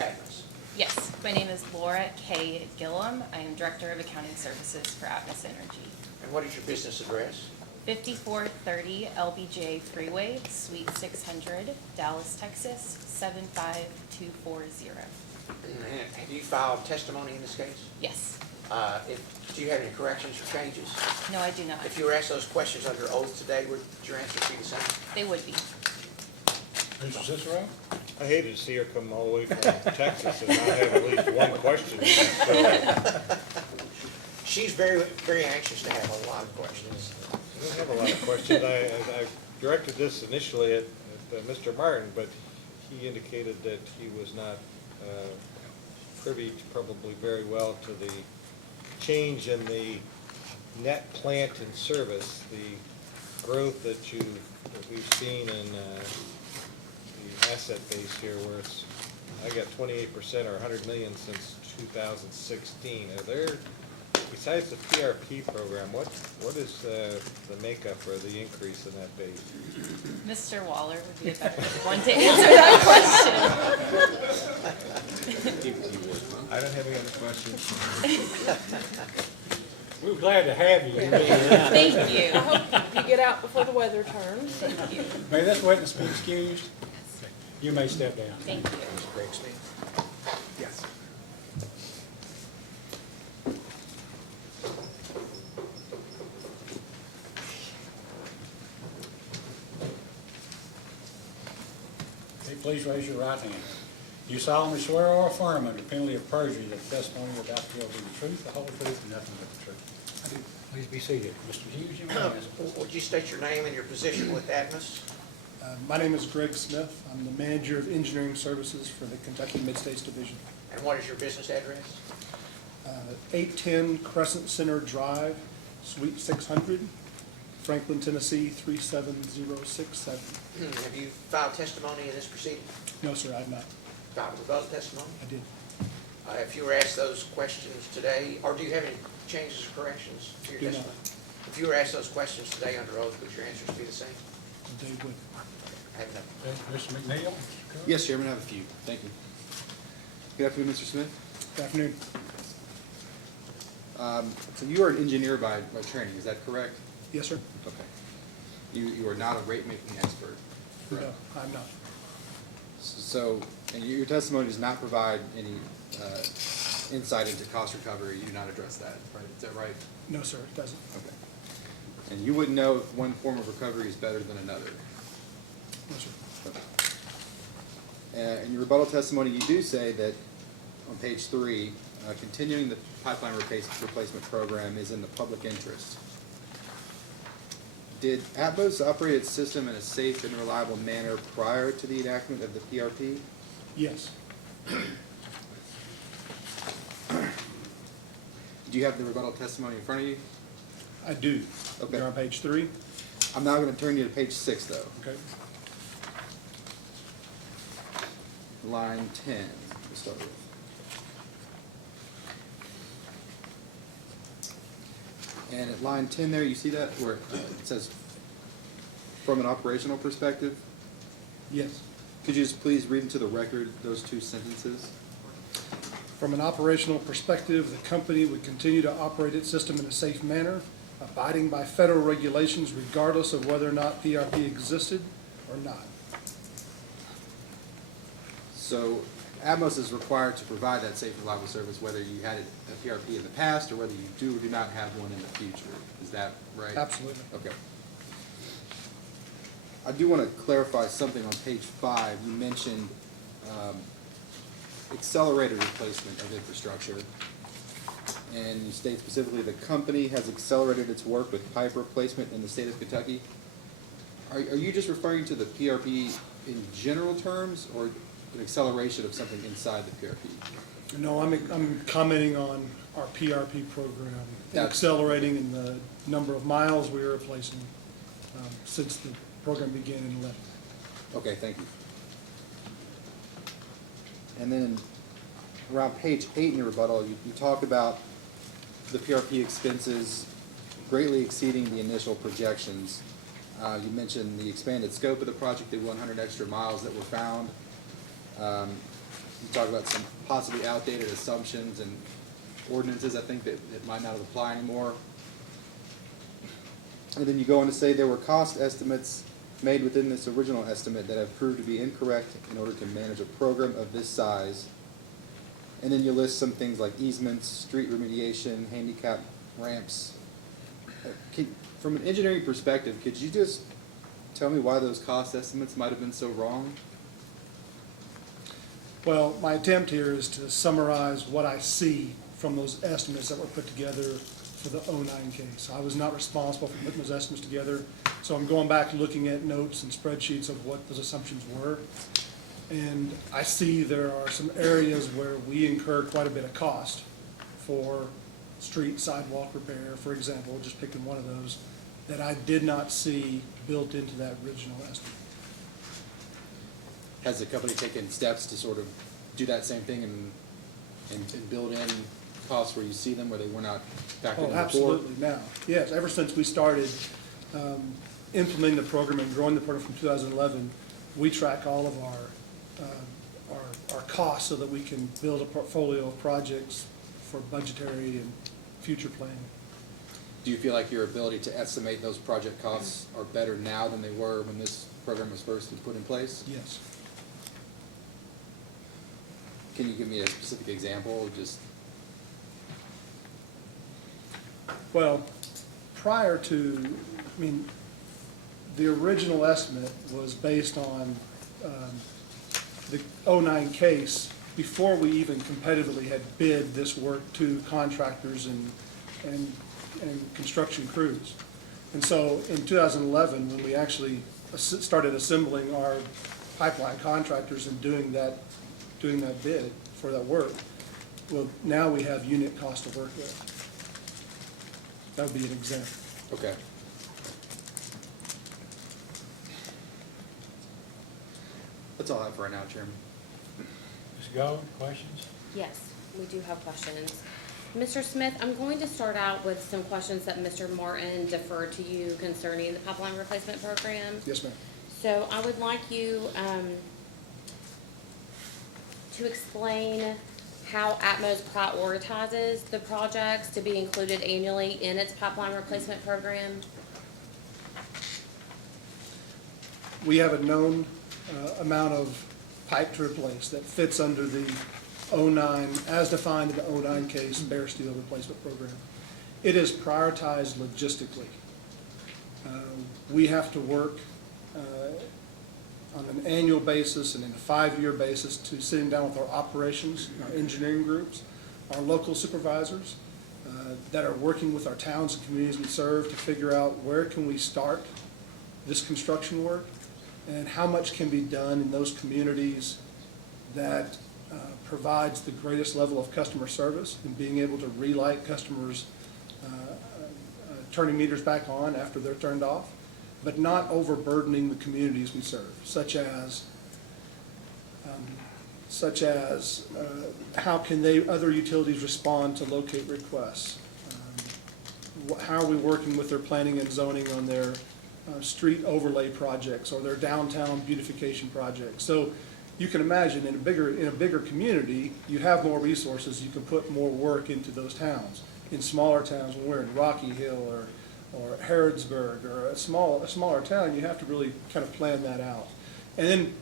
Atmos? Yes, my name is Laura K. Gillum. I am Director of Accounting Services for Atmos Energy. And what is your business address? 5430 LBJ Freeway, Suite 600, Dallas, Texas, 75240. And have you filed testimony in this case? Yes. Do you have any corrections or changes? No, I do not. If you were asked those questions under oath today, would your answer be the same? They would be. Mr. Cicero? I hated to see her come all the way from Texas and not have at least one question. So, She's very, very anxious to have a lot of questions. I don't have a lot of questions. I directed this initially at Mr. Martin, but he indicated that he was not privy to probably very well to the change in the net plant in service, the growth that we've seen in the asset base here, where it's, I got 28% or 100 million since 2016. Are there, besides the PRP program, what is the makeup or the increase in that base? Mr. Waller would be a better one to answer that question. I don't have any other questions. We're glad to have you. Thank you. I hope you get out before the weather turns. Thank you. May this witness be excused? You may step down. Thank you. Mr. Grigsby? Yes. Okay, please raise your right hand. You solemnly swear or affirm under penalty of perjury that the testimony you're about to give will be the truth, the whole truth, and nothing but the truth. I do. Please be seated. Mr. Hughes, you may ask. Would you state your name and your position with Atmos? My name is Greg Smith. I'm the Manager of Engineering Services for the Kentucky Mid-States Division. And what is your business address? 810 Crescent Center Drive, Suite 600, Franklin, Tennessee 37067. Have you filed testimony in this proceeding? No, sir, I have not. Filed rebuttal testimony? I did. If you were asked those questions today, or do you have any changes or corrections to your Do not. testimony? If you were asked those questions today under oath, would your answers be the same? They would. I have none. Okay, Mr. McNeil? Yes, Chairman, I have a few. Thank you. Good afternoon, Mr. Smith. Good afternoon. So you are an engineer by training, is that correct? Yes, sir. Okay. You are not a rate-making expert, correct? No, I'm not. So, and your testimony does not provide any insight into cost recovery. You do not address that, right? Is that right? No, sir, it doesn't. Okay. And you wouldn't know if one form of recovery is better than another? No, sir. In your rebuttal testimony, you do say that on page 3, continuing the pipeline replacement program is in the public interest. Did Atmos operate its system in a safe and reliable manner prior to the enactment of the PRP? Yes. Do you have the rebuttal testimony in front of you? I do. Okay. You're on page 3? I'm now going to turn you to page 6, though. Okay. Line 10 to start with. And at line 10 there, you see that where it says, from an operational perspective? Yes. Could you just please read into the record those two sentences? From an operational perspective, the company would continue to operate its system in a safe manner, abiding by federal regulations regardless of whether or not PRP existed or not. So Atmos is required to provide that safe and reliable service whether you had a PRP in the past or whether you do or do not have one in the future. Is that right? Absolutely. Okay. I do want to clarify something on page 5. You mentioned accelerator replacement of infrastructure. And you state specifically the company has accelerated its work with pipe replacement in the state of Kentucky. Are you just referring to the PRP in general terms or an acceleration of something inside the PRP? No, I'm commenting on our PRP program, That's- accelerating in the number of miles we are replacing since the program began in 11. Okay, thank you. And then around page 8 in your rebuttal, you talk about the PRP expenses greatly exceeding the initial projections. You mentioned the expanded scope of the project, the 100 extra miles that were found. You talk about some possibly outdated assumptions and ordinances, I think, that might not apply anymore. And then you go on to say there were cost estimates made within this original estimate that have proved to be incorrect in order to manage a program of this size. And then you list some things like easements, street remediation, handicap ramps. From an engineering perspective, could you just tell me why those cost estimates might have been so wrong? Well, my attempt here is to summarize what I see from those estimates that were put together for the 09 case. I was not responsible for putting those estimates together, so I'm going back looking at notes and spreadsheets of what those assumptions were. And I see there are some areas where we incurred quite a bit of cost for street sidewalk repair, for example, just picking one of those, that I did not see built into that original estimate. Has the company taken steps to sort of do that same thing and build in costs where you see them, where they were not factored in Oh, before? absolutely, now, yes, ever since we started implementing the program and growing the program from 2011, we track all of our costs so that we can build a portfolio of projects for budgetary and future planning. Do you feel like your ability to estimate those project costs are better now than they were when this program was first put in place? Yes. Can you give me a specific example, just? Well, prior to, I mean, the original estimate was based on the 09 case before we even competitively had bid this work to contractors and construction crews. And so in 2011, when we actually started assembling our pipeline contractors and doing that bid for that work, well, now we have unit cost to work with. That would be an example. Okay. That's all I have for right now, Chairman. Ms. Gold, questions? Yes, we do have questions. Mr. Smith, I'm going to start out with some questions that Mr. Martin deferred to you concerning the pipeline replacement program. Yes, ma'am. So I would like you to explain how Atmos prioritizes the projects to be included annually in its pipeline replacement program. We have a known amount of pipe to replace that fits under the 09, as defined in the 09 case, bare steel replacement program. It is prioritized logistically. We have to work on an annual basis and in a 5-year basis to sitting down with our operations, our engineering groups, our local supervisors that are working with our towns and communities we serve to figure out where can we start this construction work and how much can be done in those communities that provides the greatest level of customer service and being able to relight customers turning meters back on after they're turned off, but not overburdening the communities we serve, such as how can other utilities respond to locate requests? How are we working with their planning and zoning on their street overlay projects or their downtown beautification projects? So you can imagine in a bigger community, you have more resources, you can put more work into those towns. In smaller towns, when we're in Rocky Hill or Harrodsburg or a smaller town, you have to really kind of plan that out. And then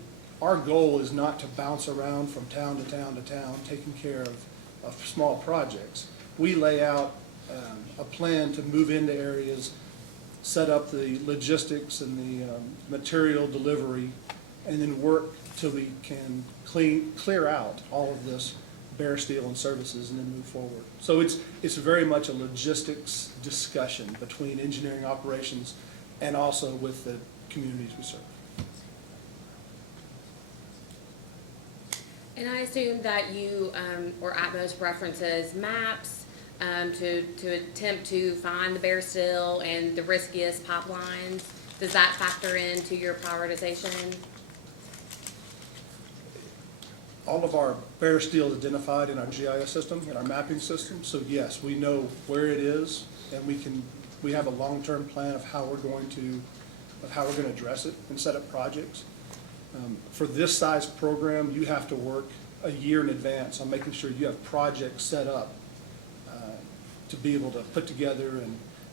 our goal is not to bounce around from town to town to town taking care of small projects. We lay out a plan to move into areas, set up the logistics and the material delivery, and then work till we can clear out all of this bare steel and services and then move forward. So it's very much a logistics discussion between engineering operations and also with the communities we serve. And I assume that you, or Atmos references maps to attempt to find the bare steel and the riskiest pipelines. Does that factor into your prioritization? All of our bare steel is identified in our GIS system, in our mapping system. So yes, we know where it is, and we can We have a long-term plan of how we're going to address it and set up projects. For this size program, you have to work a year in advance on making sure you have projects set up to be able to put together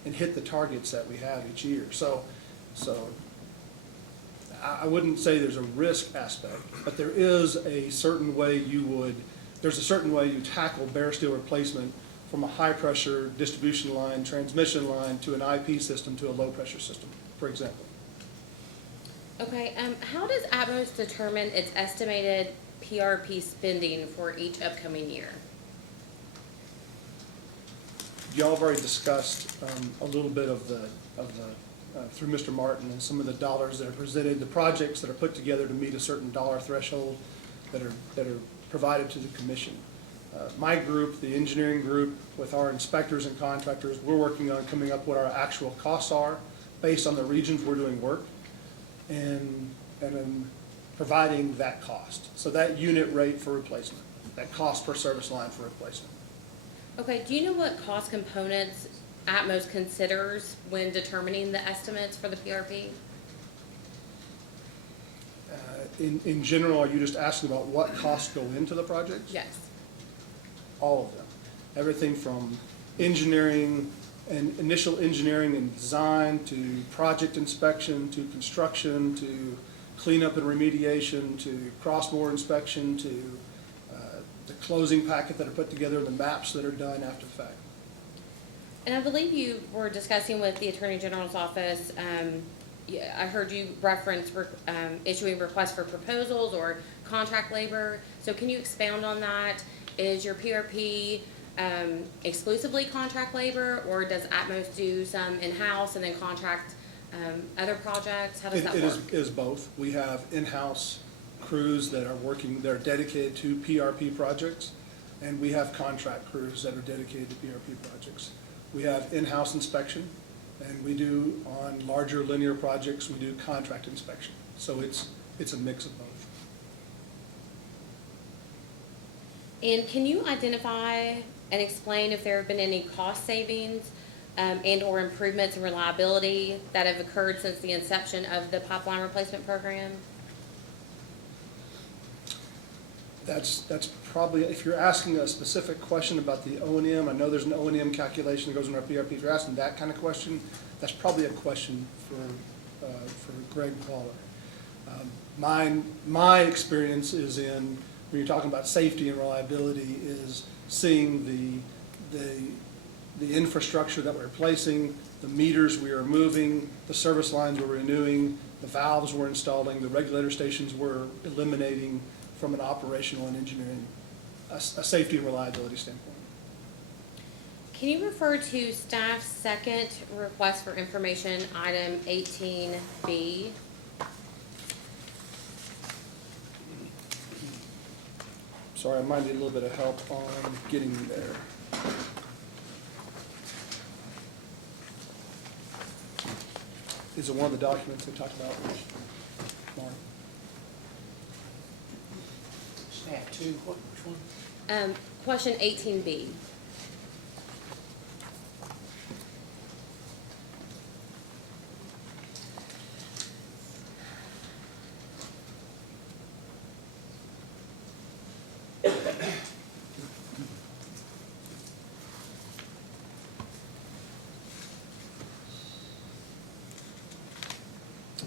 and hit the targets that we have each year. So I wouldn't say there's a risk aspect, but there is a certain way you tackle bare steel replacement from a high-pressure distribution line, transmission line, to an IP system, to a low-pressure system, for example. Okay, how does Atmos determine its estimated PRP spending for each upcoming year? Y'all have already discussed a little bit of the through Mr. Martin, and some of the dollars that are presented, the projects that are put together to meet a certain dollar threshold that are provided to the commission. My group, the engineering group, with our inspectors and contractors, we're working on coming up what our actual costs are based on the regions we're doing work, and then providing that cost. So that unit rate for replacement, that cost per service line for replacement. Okay, do you know what cost components Atmos considers when determining the estimates for the PRP? In general, are you just asking about what costs go into the projects? Yes. All of them. Everything from engineering and initial engineering and design, to project inspection, to construction, to cleanup and remediation, to cross-bore inspection, to the closing packet that are put together, the maps that are done after the fact. And I believe you were discussing with the Attorney General's office, I heard you reference issuing requests for proposals or contract labor. So can you expound on that? Is your PRP exclusively contract labor, or does Atmos do some in-house and then contract other projects? How does that work? It is both. We have in-house crews that are working, they're dedicated to PRP projects, and we have contract crews that are dedicated to PRP projects. We have in-house inspection, and we do, on larger linear projects, we do contract inspection. So it's a mix of both. And can you identify and explain if there have been any cost savings and or improvements in reliability that have occurred since the inception of the pipeline replacement program? That's probably, if you're asking a specific question about the O&M, I know there's an O&M calculation that goes in our PRP. If you're asking that kind of question, that's probably a question for Greg Paula. My experience is in, when you're talking about safety and reliability, is seeing the infrastructure that we're replacing, the meters we are moving, the service lines we're renewing, the valves we're installing, the regulator stations we're eliminating from an operational and engineering, a safety and reliability standpoint. Can you refer to staff's second request for information, item 18B? Sorry, I might need a little bit of help on getting there. Is it one of the documents we talked about with Mark? Staff two, which one? Question 18B.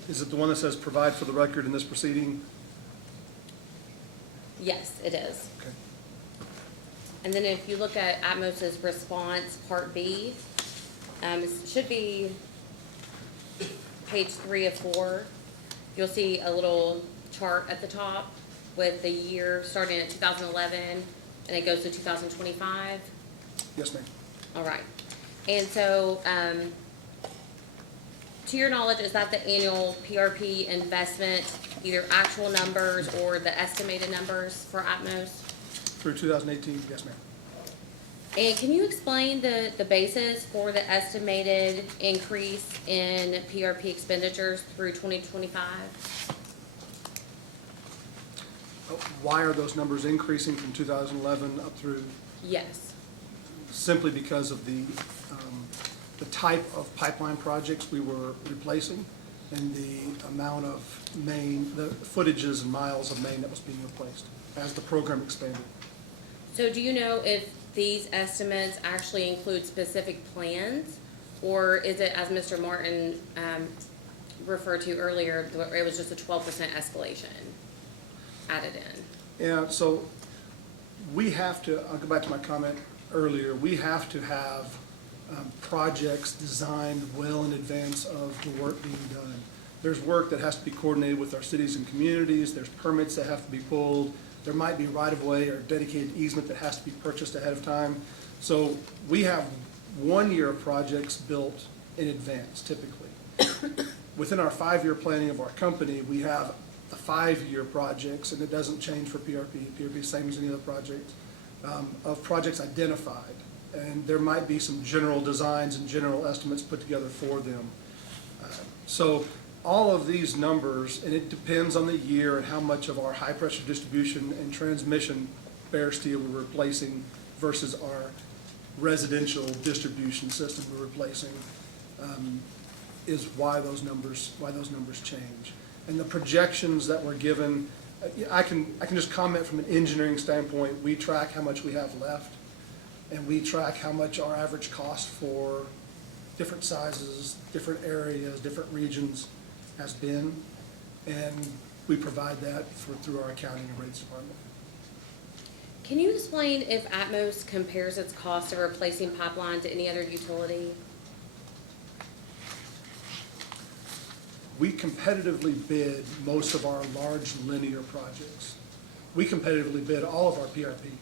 Is it the one that says provide for the record in this proceeding? Yes, it is. Okay. And then if you look at Atmos's response, part B, it should be page 3 of 4. You'll see a little chart at the top with the year starting at 2011, and it goes to 2025. Yes, ma'am. All right. And so, to your knowledge, is that the annual PRP investment, either actual numbers or the estimated numbers for Atmos? Through 2018, yes, ma'am. And can you explain the basis for the estimated increase in PRP expenditures through 2025? Why are those numbers increasing from 2011 up through? Yes. Simply because of the type of pipeline projects we were replacing and the amount of main, the footages and miles of main that was being replaced as the program expanded. So do you know if these estimates actually include specific plans? Or is it, as Mr. Martin referred to earlier, it was just a 12% escalation added in? Yeah, so we have to, I'll go back to my comment earlier, we have to have projects designed well in advance of the work being done. There's work that has to be coordinated with our cities and communities, there's permits that have to be pulled, there might be right-of-way or dedicated easement that has to be purchased ahead of time. So we have 1 year of projects built in advance typically. Within our 5-year planning of our company, we have the 5-year projects, and it doesn't change for PRP. PRP is same as any other project, of projects identified. And there might be some general designs and general estimates put together for them. So all of these numbers, and it depends on the year and how much of our high-pressure distribution and transmission bare steel we're replacing versus our residential distribution system we're replacing, is why those numbers change. And the projections that were given, I can just comment from an engineering standpoint. We track how much we have left, and we track how much our average cost for different sizes, different areas, different regions has been, and we provide that through our accounting and rates department. Can you explain if Atmos compares its cost of replacing pipeline to any other utility? We competitively bid most of our large linear projects. We competitively bid all of our PRP.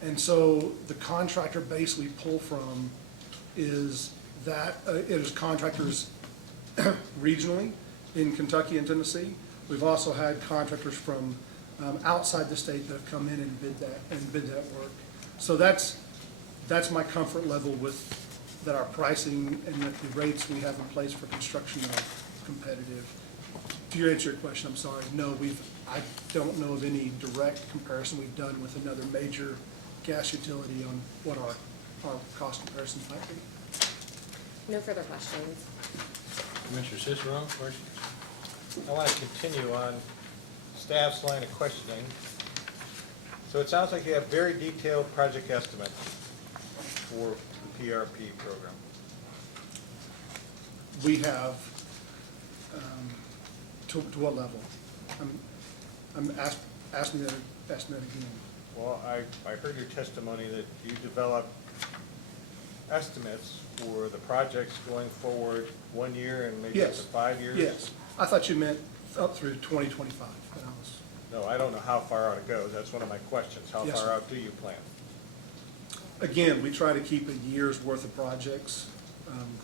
And so the contractor base we pull from is that, it is contractors regionally in Kentucky and Tennessee. We've also had contractors from outside the state that have come in and bid that work. So that's my comfort level with that our pricing and that the rates we have in place for construction are competitive. To answer your question, I'm sorry, no, I don't know of any direct comparison we've done with another major gas utility on what our cost comparisons might be. No further questions. Mr. Cicero, questions? I want to continue on staff's line of questioning. So it sounds like you have very detailed project estimates for the PRP program. We have, to what level? Ask me that again. Well, I heard your testimony that you develop estimates for the projects going forward 1 year and maybe up to Yes. 5 years? Yes. I thought you meant up through 2025. No, I don't know how far out it goes. That's one of my questions. How Yes, far sir. out do you plan? Again, we try to keep a year's worth of projects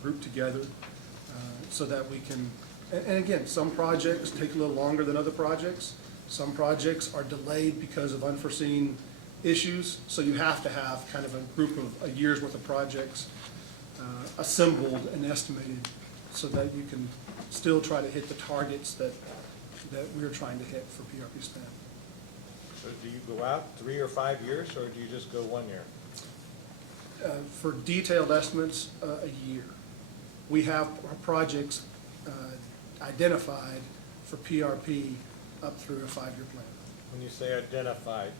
grouped together so that we can, and again, some projects take a little longer than other projects. Some projects are delayed because of unforeseen issues, so you have to have kind of a group of a year's worth of projects assembled and estimated so that you can still try to hit the targets that we're trying to hit for PRP spend. So do you go out 3 or 5 years, or do you just go 1 year? For detailed estimates, a year. We have our projects identified for PRP up through a 5-year plan. When you say identified,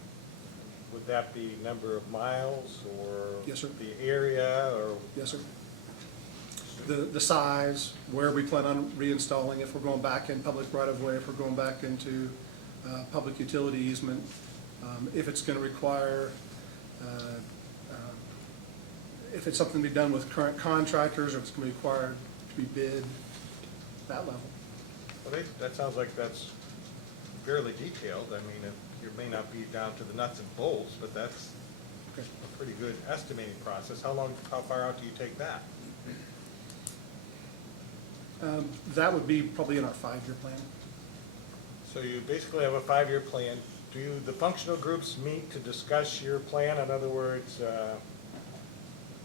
would that be number of miles or Yes, sir. the area or? Yes, sir. The size, where we plan on reinstalling, if we're going back in public right-of-way, if we're going back into public utility easement, if it's going to require, if it's something to be done with current contractors, or if it's going to be required to be bid, that level. Well, that sounds like that's fairly detailed. I mean, it may not be down to the nuts and bolts, but that's a pretty good estimating process. How far out do you take that? That would be probably in our 5-year plan. So you basically have a 5-year plan. Do the functional groups meet to discuss your plan? In other words,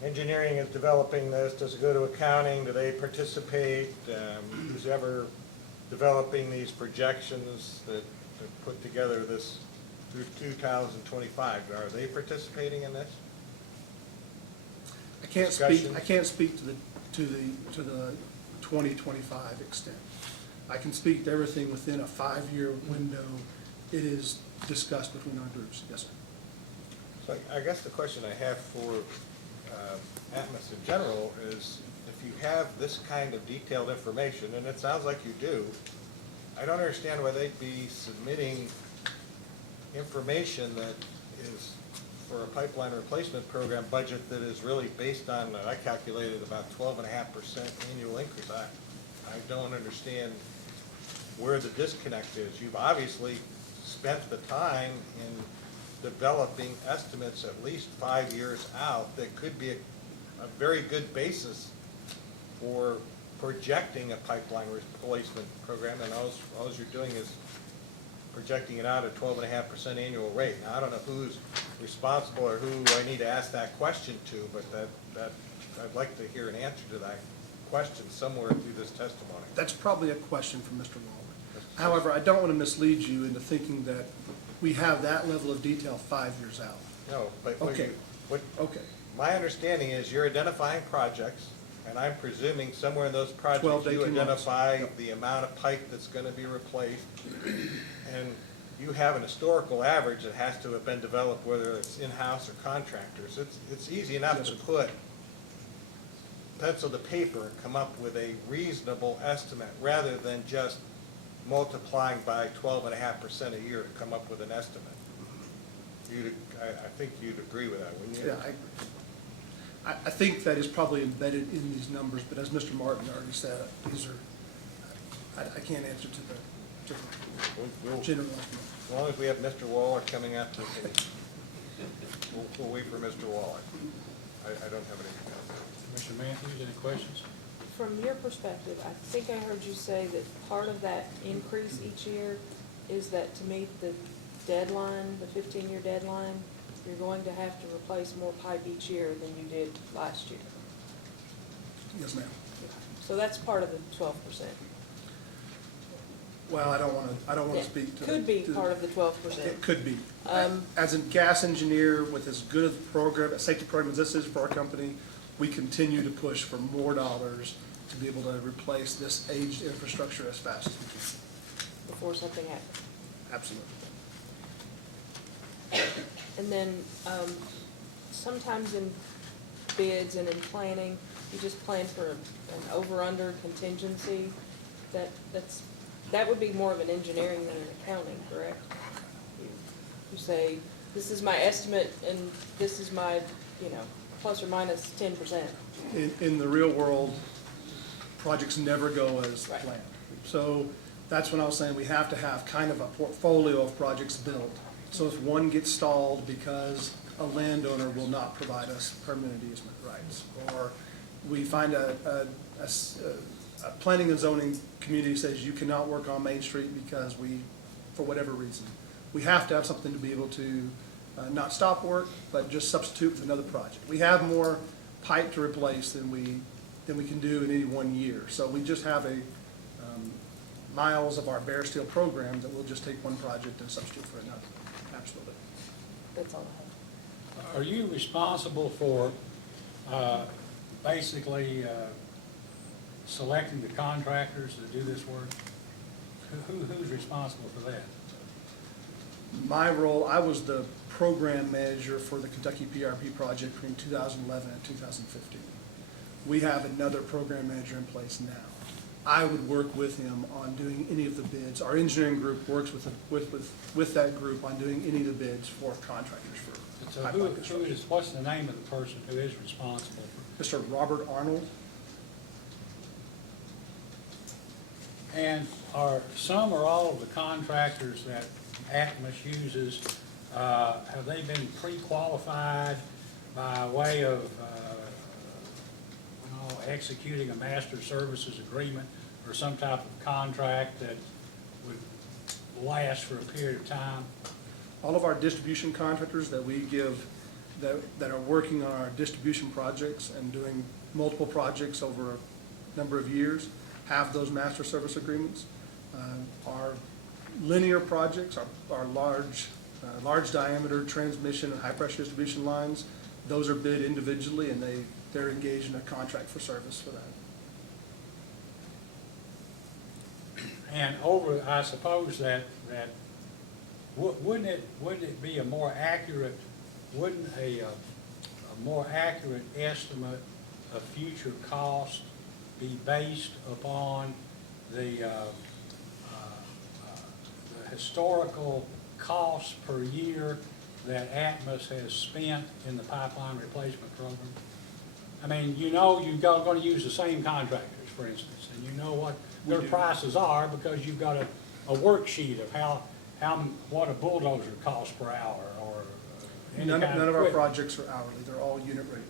engineering is developing this. Does it go to accounting? Do they participate? Who's ever developing these projections that put together this through 2025? Are they participating in this? discussion? I can't speak to the 2025 extent. I can speak to everything within a 5-year window. It is discussed between our groups, yes, sir. So I guess the question I have for Atmos in general is, if you have this kind of detailed information, and it sounds like you do, I don't understand why they'd be submitting information that is for a pipeline replacement program budget that is really based on, I calculated about 12.5% annual increase. I don't understand where the disconnect is. You've obviously spent the time in developing estimates at least 5 years out that could be a very good basis for projecting a pipeline replacement program, and all you're doing is projecting it out at 12.5% annual rate. Now, I don't know who's responsible or who I need to ask that question to, but I'd like to hear an answer to that question somewhere through this testimony. That's probably a question for Mr. Waller. However, I don't want to mislead you into thinking that we have that level of detail 5 years out. No, but Okay. Okay. My understanding is you're identifying projects, and I'm presuming somewhere in those 12 projects to you 18 months. identify Yep. the amount of pipe that's going to be replaced, and you have an historical average that has to have been developed, whether it's in-house or contractors. It's easy enough Yes, to sir. put pencil to paper and come up with a reasonable estimate, rather than just multiplying by 12.5% a year to come up with an estimate. I think you'd agree with that, wouldn't you? Yeah, I think that is probably embedded in these numbers, but as Mr. Martin already said, these are, I can't answer to We'll- the general estimate. As long as we have Mr. Waller coming up to the, we'll wait for Mr. Waller. I don't have anything else. Commissioner Matthews, any questions? From your perspective, I think I heard you say that part of that increase each year is that to meet the deadline, the 15-year deadline, you're going to have to replace more pipe each year than you did last year. Yes, ma'am. So that's part of the 12%. Well, I don't want to speak to. Could be to- part of the 12%. It could be. Um, As a gas engineer with as good a program, a safety program as this is for our company, we continue to push for more dollars to be able to replace this aged infrastructure as fast as we can. Before something happens. Absolutely. And then, sometimes in bids and in planning, you just plan for an over-under contingency. That would be more of an engineering than an accounting, correct? You say, this is my estimate and this is my, plus or minus 10%. In the real world, projects never go as Right. planned. So that's when I was saying we have to have kind of a portfolio of projects built. So if one gets stalled because a landowner will not provide us permanent easement rights, or we find a planning and zoning community says you cannot work on Main Street because for whatever reason, we have to have something to be able to not stop work, but just substitute with another project. We have more pipe to replace than we can do in any 1 year. So we just have miles of our bare steel program that we'll just take one project and substitute for another. Absolutely. That's all I have. Are you responsible for basically selecting the contractors that do this work? Who's responsible for that? My role, I was the program manager for the Kentucky PRP project between 2011 and 2015. We have another program manager in place now. I would work with him on doing any of the bids. Our engineering group works with that group on doing any of the bids for contractors for So pipeline construction. what's the name of the person who is responsible for? Mr. Robert Arnold. And are some or all of the contractors that Atmos uses, have they been pre-qualified by way of executing a master services agreement or some type of contract that would last for a period of time? All of our distribution contractors that we give, that are working on our distribution projects and doing multiple projects over a number of years, have those master service agreements. Our linear projects, our large diameter transmission and high pressure distribution lines, those are bid individually and they're engaged in a contract for service for that. And I suppose that wouldn't it be a more accurate, wouldn't a more accurate estimate of future cost be based upon the historical costs per year that Atmos has spent in the pipeline replacement program? I mean, you know you're going to use the same contractors, for instance, and you know what their prices are because you've got a worksheet of what a bulldozer costs per hour or any None kind of of our equipment. projects are hourly, they're all unit rate.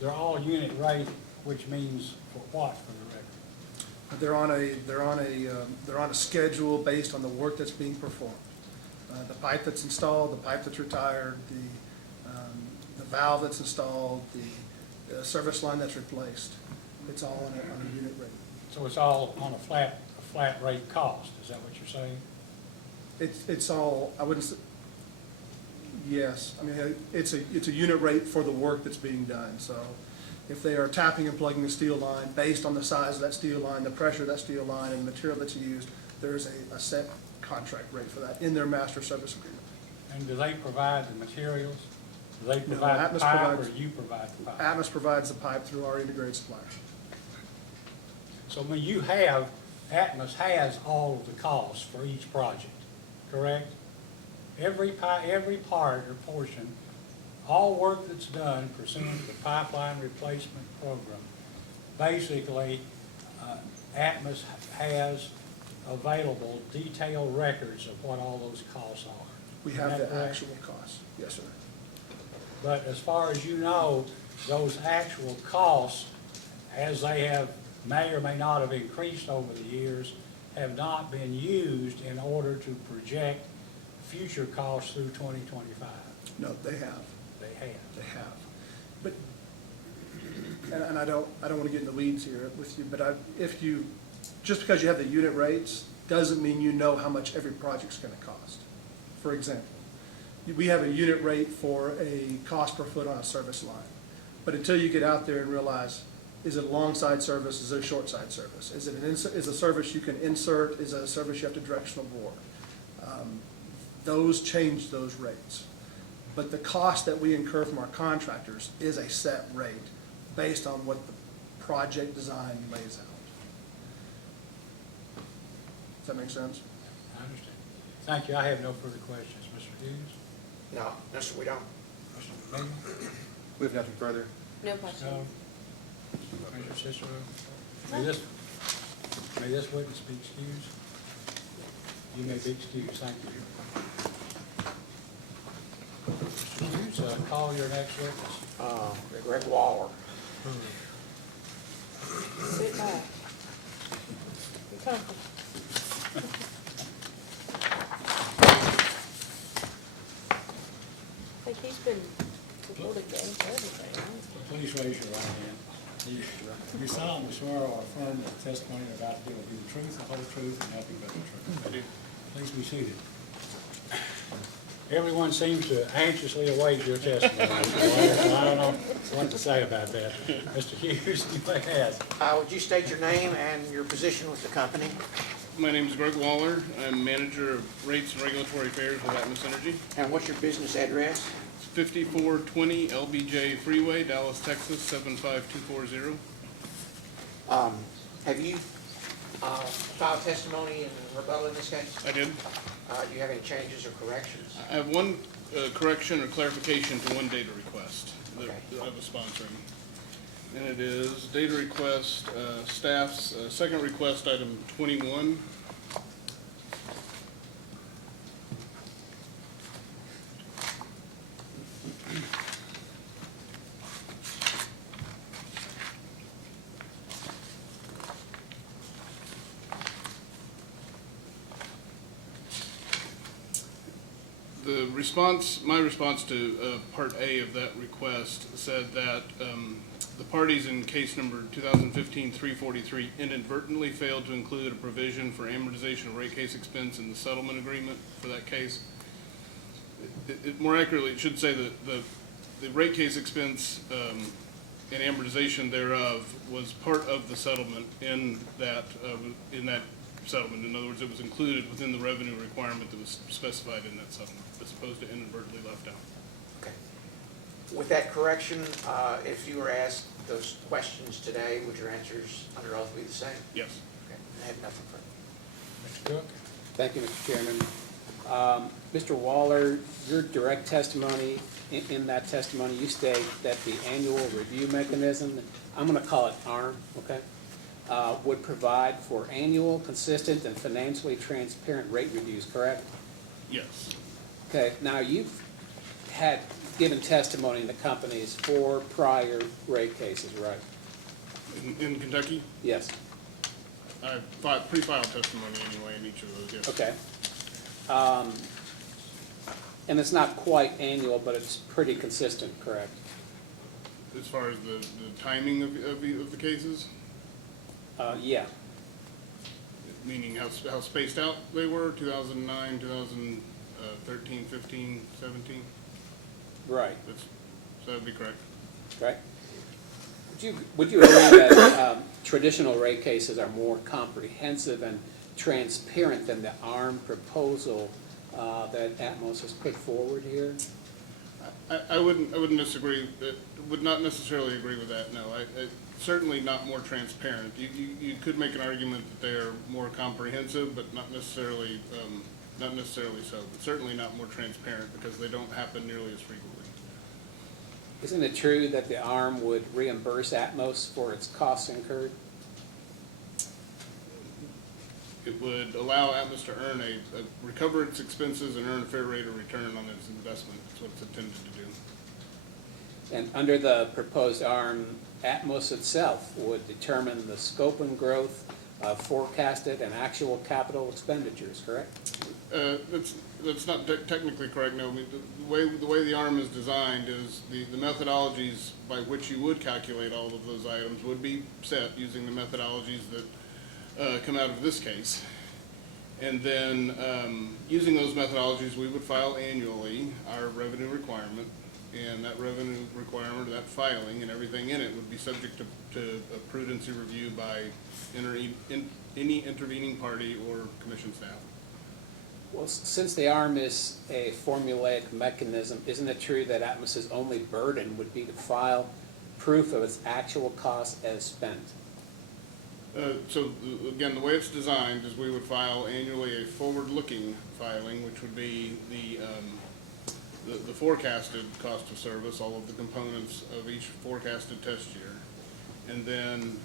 They're all unit rate, which means for what, for the record? They're on a schedule based on the work that's being performed. The pipe that's installed, the pipe that's retired, the valve that's installed, the service line that's replaced. It's all on a unit rate. So it's all on a flat rate cost, is that what you're saying? It's all, I wouldn't say, yes, I mean, it's a unit rate for the work that's being done. So if they are tapping and plugging a steel line, based on the size of that steel line, the pressure of that steel line, and the material that's used, there's a set contract rate for that in their master service agreement. And do they provide the materials? Do they No, provide the Atmos pipe or provides- you provide the pipe? Atmos provides the pipe through our integrated supplier. So when Atmos has all of the costs for each project, correct? Every part or portion, all work that's done pursuant to the pipeline replacement program, basically, Atmos has available detailed records of what all those costs are. We Is have that the correct? actual cost, yes, sir. But as far as you know, those actual costs, as they may or may not have increased over the years, have not been used in order to project future costs through 2025. No, they have. They have. They have. But, and I don't want to get in the weeds here with you, but just because you have the unit rates, doesn't mean you know how much every project's going to cost. For example, we have a unit rate for a cost per foot on a service line. But until you get out there and realize, is it a long side service, is it a short side service? Is it is a service you can insert, is it a service you have to directional bore? Those change those rates. But the cost that we incur from our contractors is a set rate based on what the project design lays out. Does that make sense? I understand. Thank you. I have no further questions. Mr. Hughes? No, sir, we don't. Mr. Bailey? We have nothing further. No questions. Mr. Cicero? May this witness be excused? You may be excused. Thank you. Mr. Hughes, call your next witness. Greg Waller. Sit back. Be comfortable. I think he's been reported game for everything. Please raise your right hand. You solemnly swear or affirm that the testimony you're about to give will be the truth, the whole truth, and nothing but the truth. I do. Please be seated. Everyone seems to anxiously await your testimony. So I don't know what to say about that. Mr. Hughes, you may ask. Would you state your name and your position with the company? My name is Greg Waller. I'm manager of rates and regulatory affairs with Atmos Energy. And what's your business address? 5420 LBJ Freeway, Dallas, Texas, 75240. Have you filed testimony in rebuttal in this case? I did. Do you have any changes or corrections? I have one correction or clarification to one data request that Okay. I was sponsoring. And it is data request, staff's second request, item 21. The response, my response to Part A of that request said that the parties in case number 2015-343 inadvertently failed to include a provision for amortization of rate case expense in the settlement agreement for that case. More accurately, it should say that the rate case expense and amortization thereof was part of the settlement in that settlement. In other words, it was included within the revenue requirement that was specified in that settlement, as opposed to inadvertently left out. Okay. With that correction, if you were asked those questions today, would your answers under oath be the same? Yes. Okay, I have nothing further. Mr. Cook? Thank you, Mr. Chairman. Mr. Waller, your direct testimony, in that testimony, you state that the annual review mechanism, I'm going to call it ARM, okay, would provide for annual, consistent, and financially transparent rate reviews, correct? Yes. Okay, now you've had given testimony in the company's 4 prior rate cases, right? In Kentucky, Yes. I pre-filed testimony anyway in each of those, yes. Okay. And it's not quite annual, but it's pretty consistent, correct? As far as the timing of the cases, Yeah. meaning how spaced out they were, 2009, 2013, 15, 17? Right. So that would be correct. Right. Would you agree that traditional rate cases are more comprehensive and transparent than the ARM proposal that Atmos has put forward here? I wouldn't disagree, would not necessarily agree with that, no. Certainly not more transparent. You could make an argument that they're more comprehensive, but not necessarily so. But certainly not more transparent because they don't happen nearly as frequently. Isn't it true that the ARM would reimburse Atmos for its costs incurred? It would allow Atmos to earn recover its expenses and earn a fair rate of return on its investment. That's what it's intended to do. And under the proposed ARM, Atmos itself would determine the scope and growth of forecasted and actual capital expenditures, correct? That's not technically correct, no. I mean, the way the ARM is designed is the methodologies by which you would calculate all of those items would be set using the methodologies that come out of this case. And then using those methodologies, we would file annually our revenue requirement, and that revenue requirement, that filing and everything in it would be subject to a prudency review by any intervening party or commission staff. Well, since the ARM is a formulaic mechanism, isn't it true that Atmos's only burden would be to file proof of its actual costs as spent? So again, the way it's designed is we would file annually a forward-looking filing, which would be the forecasted cost of service, all of the components of each forecasted test year. And then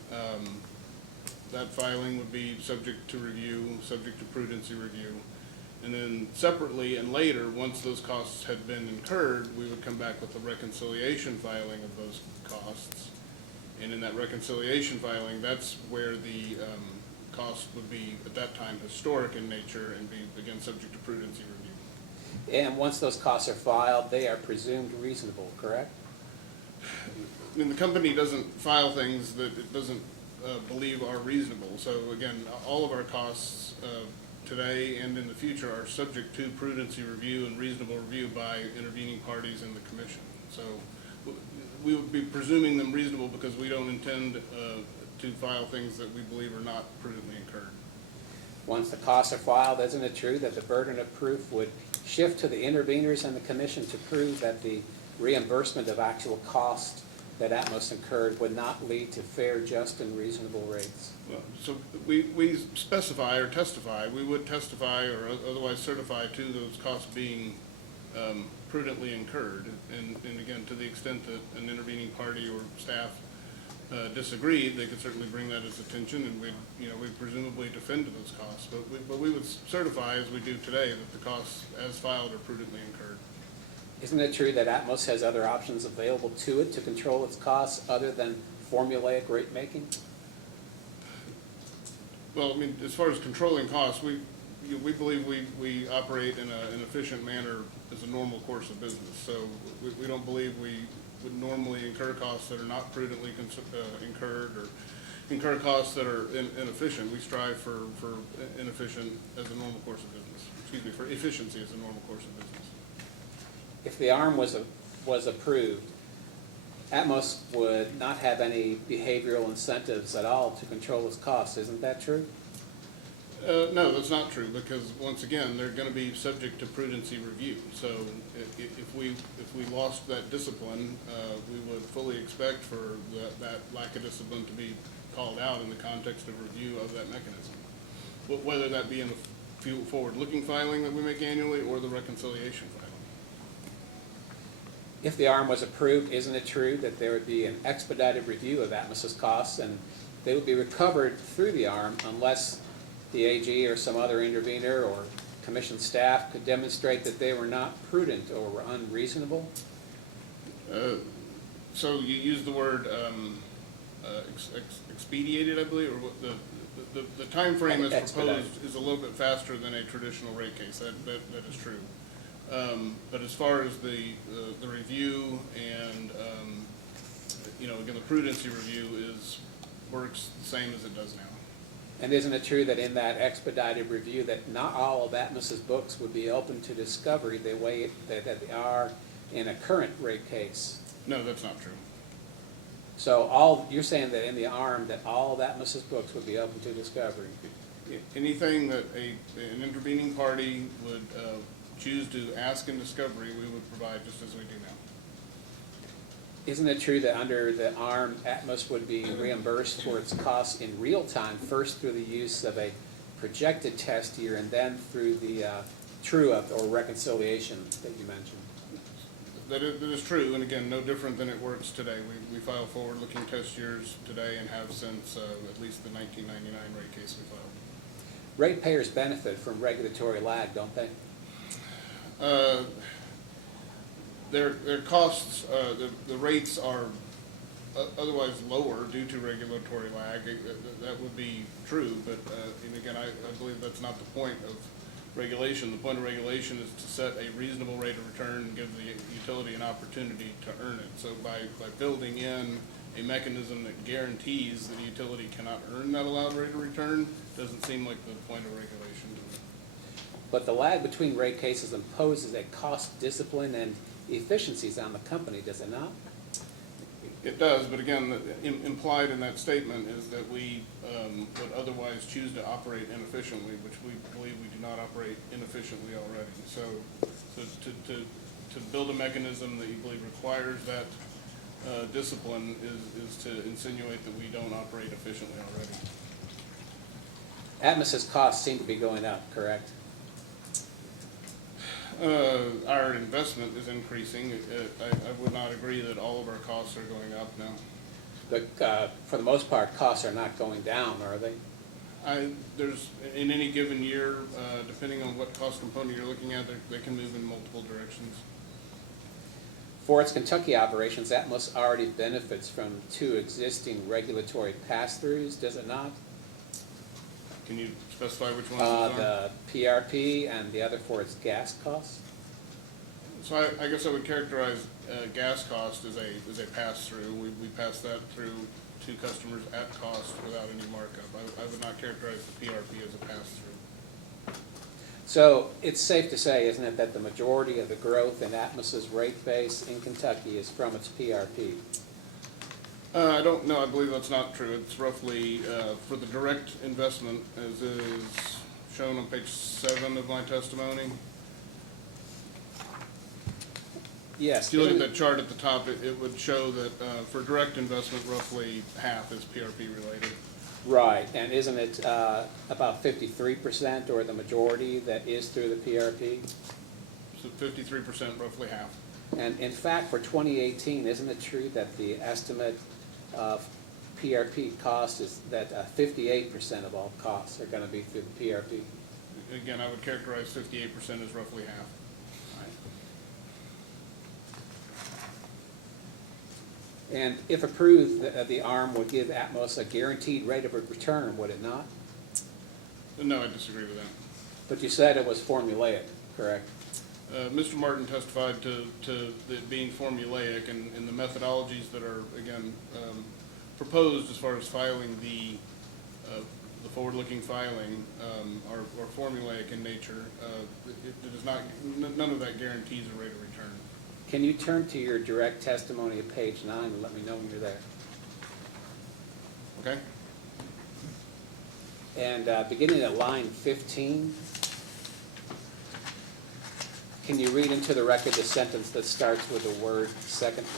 that filing would be subject to review, subject to prudency review. And then separately and later, once those costs had been incurred, we would come back with a reconciliation filing of those costs. And in that reconciliation filing, that's where the cost would be, at that time, historic in nature and be, again, subject to prudency review. And once those costs are filed, they are presumed reasonable, correct? I mean, the company doesn't file things that it doesn't believe are reasonable. So again, all of our costs today and in the future are subject to prudency review and reasonable review by intervening parties in the commission. So we would be presuming them reasonable because we don't intend to file things that we believe are not prudently incurred. Once the costs are filed, isn't it true that the burden of proof would shift to the interveners and the commission to prove that the reimbursement of actual cost that Atmos incurred would not lead to fair, just, and reasonable rates? Well, so we specify or testify, we would testify or otherwise certify to those costs being prudently incurred. And again, to the extent that an intervening party or staff disagreed, they could certainly bring that as attention, and we'd presumably defend those costs. But we would certify, as we do today, that the costs as filed are prudently incurred. Isn't it true that Atmos has other options available to it to control its costs other than formulaic rate making? Well, I mean, as far as controlling costs, we believe we operate in an efficient manner as a normal course of business. So we don't believe we would normally incur costs that are not prudently incurred or incur costs that are inefficient. We strive for inefficient as a normal course of business. Excuse me, for efficiency as a normal course of business. If the ARM was approved, Atmos would not have any behavioral incentives at all to control its costs. Isn't that true? No, that's not true, because once again, they're gonna be subject to prudency review. So if we lost that discipline, we would fully expect for that lack of discipline to be called out in the context of review of that mechanism. Whether that be in the forward-looking filing that we make annually or the reconciliation filing. If the ARM was approved, isn't it true that there would be an expedited review of Atmos's costs and they would be recovered through the ARM unless the AG or some other intervener or commission staff could demonstrate that they were not prudent or were unreasonable? So you use the word expedited, I believe, or what the timeframe as Expedited. proposed is a little bit faster than a traditional rate case. That is true. But as far as the review and again, the prudency review works the same as it does now. And isn't it true that in that expedited review that not all of Atmos's books would be open to discovery the way that they are in a current rate case? No, that's not true. So you're saying that in the ARM that all of Atmos's books would be open to discovery? Anything that an intervening party would choose to ask in discovery, we would provide just as we do now. Isn't it true that under the ARM, Atmos would be reimbursed for its costs in real time, first through the use of a projected test year and then through the true-up or reconciliation that you mentioned? That is true, and again, no different than it works today. We file forward-looking test years today and have since at least the 1999 rate case we filed. Ratepayers benefit from regulatory lag, don't they? Their costs, the rates are otherwise lower due to regulatory lag. That would be true, but and again, I believe that's not the point of regulation. The point of regulation is to set a reasonable rate of return and give the utility an opportunity to earn it. So by building in a mechanism that guarantees that the utility cannot earn that allowed rate of return doesn't seem like the point of regulation to me. But the lag between rate cases imposes a cost discipline and efficiencies on the company, does it not? It does, but again, implied in that statement is that we would otherwise choose to operate inefficiently, which we believe we do not operate inefficiently already. So to build a mechanism that you believe requires that discipline is to insinuate that we don't operate efficiently already. Atmos's costs seem to be going up, correct? Our investment is increasing. I would not agree that all of our costs are going up now. But for the most part, costs are not going down, are they? There's, in any given year, depending on what cost component you're looking at, they can move in multiple directions. For its Kentucky operations, Atmos already benefits from 2 existing regulatory pass-throughs, does it not? Can you specify which ones those are? The PRP and the other for its gas costs? So I guess I would characterize gas cost as a pass-through. We pass that through to customers at cost without any markup. I would not characterize the PRP as a pass-through. So it's safe to say, isn't it, that the majority of the growth in Atmos's rate base in Kentucky is from its PRP? I don't know. I believe that's not true. It's roughly, for the direct investment, as is shown on page 7 of my testimony. Yes. If you look at that chart at the top, it would show that for direct investment, roughly half is PRP related. Right, and isn't it about 53% or the majority that is through the PRP? So 53%, roughly half. And in fact, for 2018, isn't it true that the estimate of PRP cost is that 58% of all costs are going to be through the PRP? Again, I would characterize 58% as roughly half. And if approved, the ARM would give Atmos a guaranteed rate of return, would it not? No, I disagree with that. But you said it was formulaic, correct? Mr. Martin testified to it being formulaic, and the methodologies that are, again, proposed as far as filing the forward-looking filing are formulaic in nature. It is not, none of that guarantees a rate of return. Can you turn to your direct testimony at page 9 and let me know when you're there? Okay? And beginning at line 15, can you read into the record the sentence that starts with the word secondly?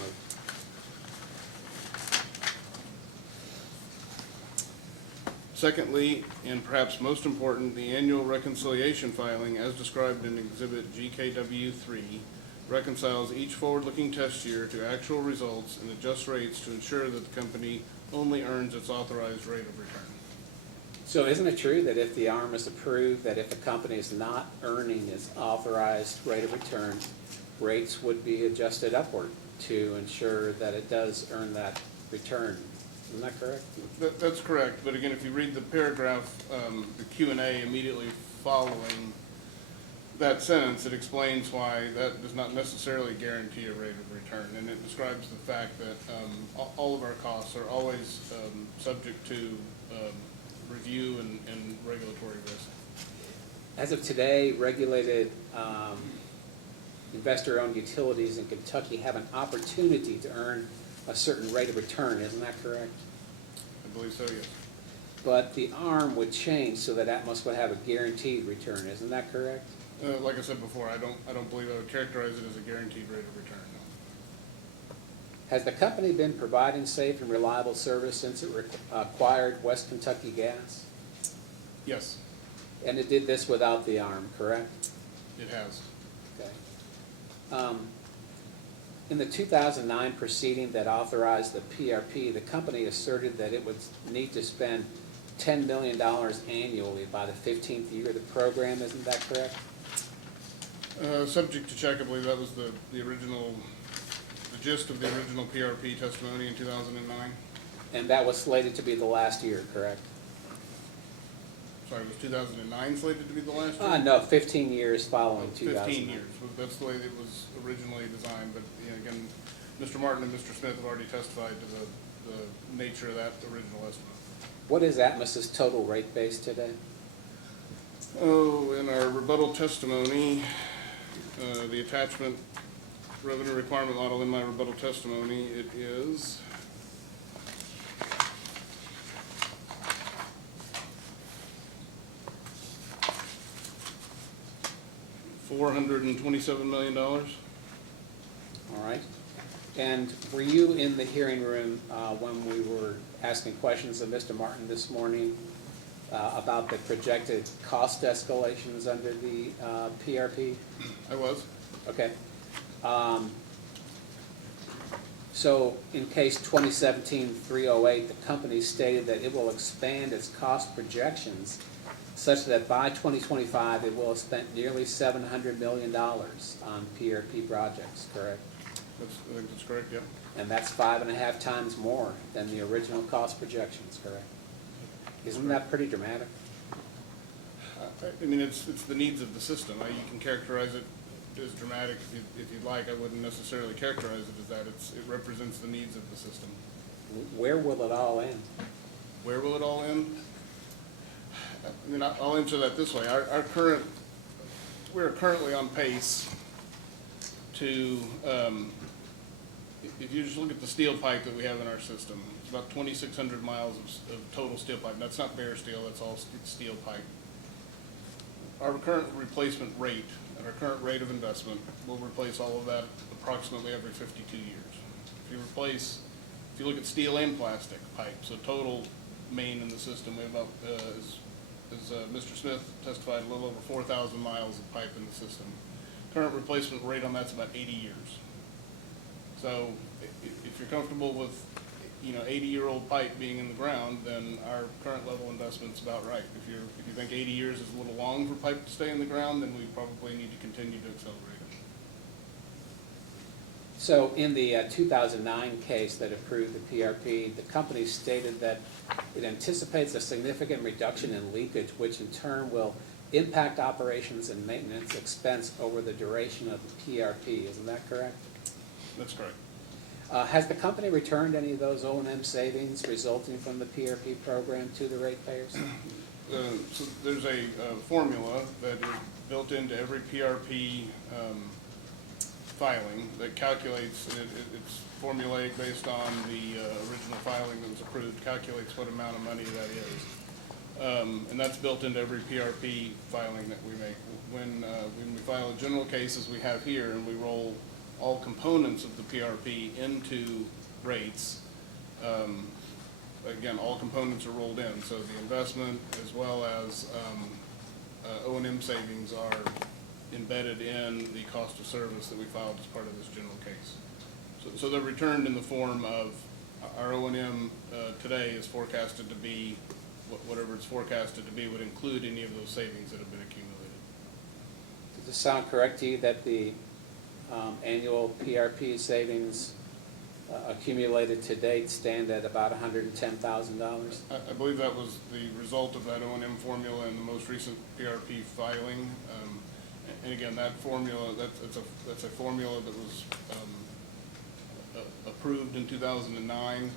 Secondly, and perhaps most important, the annual reconciliation filing as described in Exhibit GKW3 reconciles each forward-looking test year to actual results and adjusts rates to ensure that the company only earns its authorized rate of return. So isn't it true that if the ARM is approved, that if a company is not earning its authorized rate of return, rates would be adjusted upward to ensure that it does earn that return? Isn't that correct? That's correct, but again, if you read the paragraph, the Q&A immediately following that sentence, it explains why that does not necessarily guarantee a rate of return, and it describes the fact that all of our costs are always subject to review and regulatory risk. As of today, regulated investor-owned utilities in Kentucky have an opportunity to earn a certain rate of return, isn't that correct? I believe so, yes. But the ARM would change so that Atmos would have a guaranteed return, isn't that correct? Like I said before, I don't believe I would characterize it as a guaranteed rate of return, no. Has the company been providing safe and reliable service since it acquired West Kentucky Gas? Yes, And it did this without the ARM, correct? it has. Okay. In the 2009 proceeding that authorized the PRP, the company asserted that it would need to spend $10 million annually by the 15th year of the program, isn't that correct? Subject to check, I believe that was the original, the gist of the original PRP testimony in 2009. And that was slated to be the last year, correct? Sorry, was 2009 slated to be the last year? No, 15 years following 2009. 15 years, that's the way it was originally designed, but you know, again, Mr. Martin and Mr. Smith have already testified to the nature of that original estimate. What is Atmos's total rate base today? Oh, in our rebuttal testimony, the attachment revenue requirement model in my rebuttal testimony, it is $427 million. All right. And were you in the hearing room when we were asking questions of Mr. Martin this morning about the projected cost escalations under the PRP? I was. Okay. So in case 2017-308, the company stated that it will expand its cost projections such that by 2025 it will have spent nearly $700 million on PRP projects, correct? I think that's correct, yeah. And that's 5.5 times more than the original cost projections, correct? Isn't that pretty dramatic? I mean, it's the needs of the system. You can characterize it as dramatic if you'd like. I wouldn't necessarily characterize it as that. It represents the needs of the system. Where will it all end? Where will it all end? I mean, I'll answer that this way. We're currently on pace to, if you just look at the steel pipe that we have in our system, it's about 2,600 miles of total steel pipe. That's not bare steel, that's all steel pipe. Our current replacement rate, at our current rate of investment, will replace all of that approximately every 52 years. If you look at steel and plastic pipe, so total main in the system, we have about, as Mr. Smith testified, a little over 4,000 miles of pipe in the system. Current replacement rate on that's about 80 years. So if you're comfortable with, 80-year-old pipe being in the ground, then our current level investment's about right. If you think 80 years is a little long for pipe to stay in the ground, then we probably need to continue to accelerate it. So in the 2009 case that approved the PRP, the company stated that it anticipates a significant reduction in leakage, which in turn will impact operations and maintenance expense over the duration of the PRP. Isn't that correct? That's correct. Has the company returned any of those O&M savings resulting from the PRP program to the ratepayers? So there's a formula that is built into every PRP filing that calculates, it's formulaic based on the original filing that was approved, calculates what amount of money that is. And that's built into every PRP filing that we make. When we file a general case as we have here and we roll all components of the PRP into rates, again, all components are rolled in. So the investment as well as O&M savings are embedded in the cost of service that we filed as part of this general case. So they're returned in the form of our O&M today is forecasted to be, whatever it's forecasted to be would include any of those savings that have been accumulated. Does it sound correct to you that the annual PRP savings accumulated to date stand at about $110,000? I believe that was the result of that O&M formula in the most recent PRP filing. And again, that formula, that's a formula that was approved in 2009.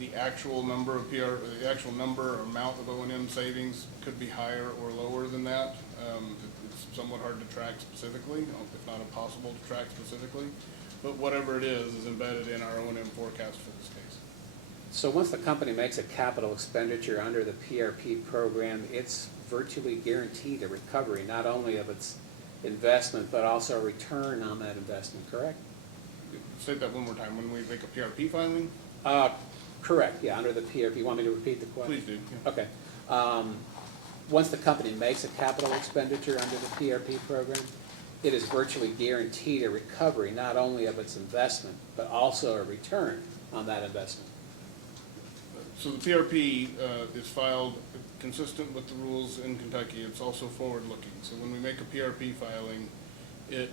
The actual number of the actual number or amount of O&M savings could be higher or lower than that. It's somewhat hard to track specifically, if not impossible to track specifically. But whatever it is embedded in our O&M forecast for this case. So once the company makes a capital expenditure under the PRP program, it's virtually guaranteed a recovery, not only of its investment, but also a return on that investment, correct? Say that one more time. When we make a PRP filing? Correct, yeah, under the PRP. You want me to repeat the question? Please do. Yeah. Okay. Once the company makes a capital expenditure under the PRP program, it is virtually guaranteed a recovery, not only of its investment, but also a return on that investment. So the PRP is filed consistent with the rules in Kentucky. It's also forward-looking. So when we make a PRP filing, it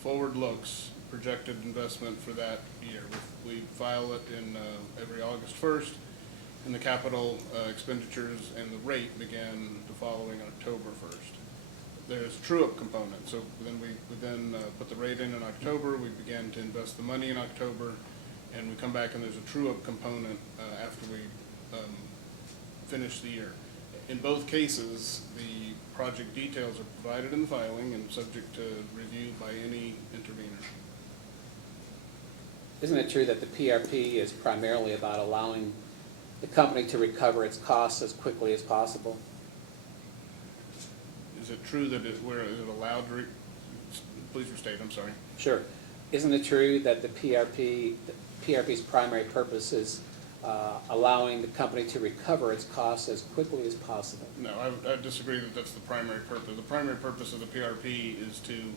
forward-looks projected investment for that year. We file it in every August 1st, and the capital expenditures and the rate begin the following October 1st. There's true-up component. So then we put the rate in October. We begin to invest the money in October, and we come back and there's a true-up component after we finish the year. In both cases, the project details are provided in the filing and subject to review by any intervener. Isn't it true that the PRP is primarily about allowing the company to recover its costs as quickly as possible? Is it true that where is it allowed to please restate, I'm sorry. Sure. Isn't it true that the PRP's primary purpose is allowing the company to recover its costs as quickly as possible? No, I disagree that that's the primary purpose. The primary purpose of the PRP is to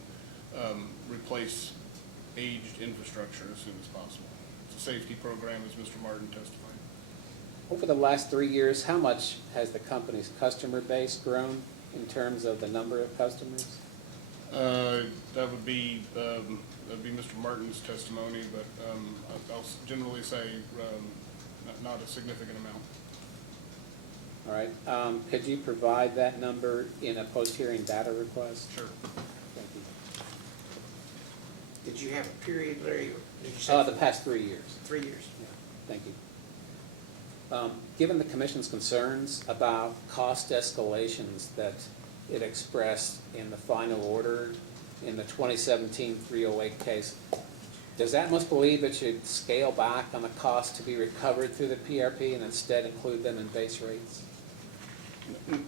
replace aged infrastructure as soon as possible. It's a safety program, as Mr. Martin testified. Over the last 3 years, how much has the company's customer base grown in terms of the number of customers? That would be Mr. Martin's testimony, but I'll generally say not a significant amount. All right. Could you provide that number in a post-hearing data request? Sure. Thank you. Did you have a period, Larry? Did you say The past 3 years. 3 years? Yeah. Thank you. Given the Commission's concerns about cost escalations that it expressed in the final order in the 2017-308 case, does Atmos believe it should scale back on the cost to be recovered through the PRP and instead include them in base rates?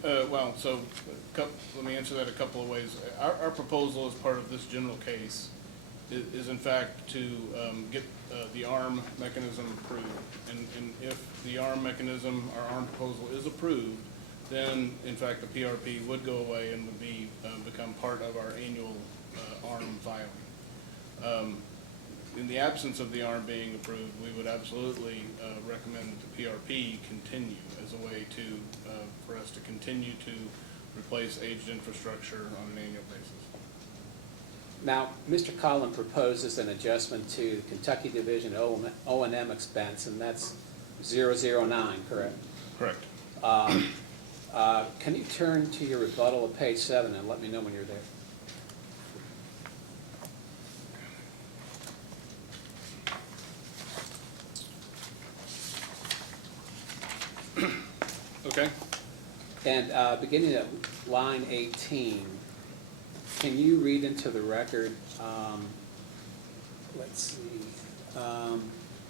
Well, so let me answer that a couple of ways. Our proposal as part of this general case is in fact to get the ARM mechanism approved. And if the ARM mechanism, our ARM proposal is approved, then in fact the PRP would go away and would become part of our annual ARM filing. In the absence of the ARM being approved, we would absolutely recommend that the PRP continue as a way for us to continue to replace aged infrastructure on an annual basis. Now, Mr. Collin proposes an adjustment to the Kentucky Division O&M expense, and that's 009, correct? Correct. Can you turn to your rebuttal at page 7 and let me know when you're there? Okay. And beginning at line 18, can you read into the record let's see,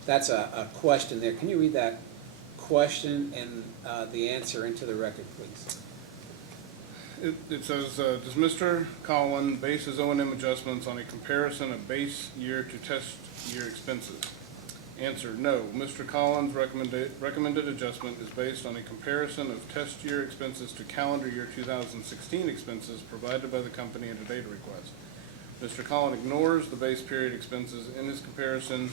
that's a question there. Can you read that question and the answer into the record, please? It says, does Mr. Collin base his O&M adjustments on a comparison of base year to test year expenses? Answer, no. Mr. Collins' recommended adjustment is based on a comparison of test year expenses to calendar year 2016 expenses provided by the company in a data request. Mr. Collin ignores the base period expenses in his comparison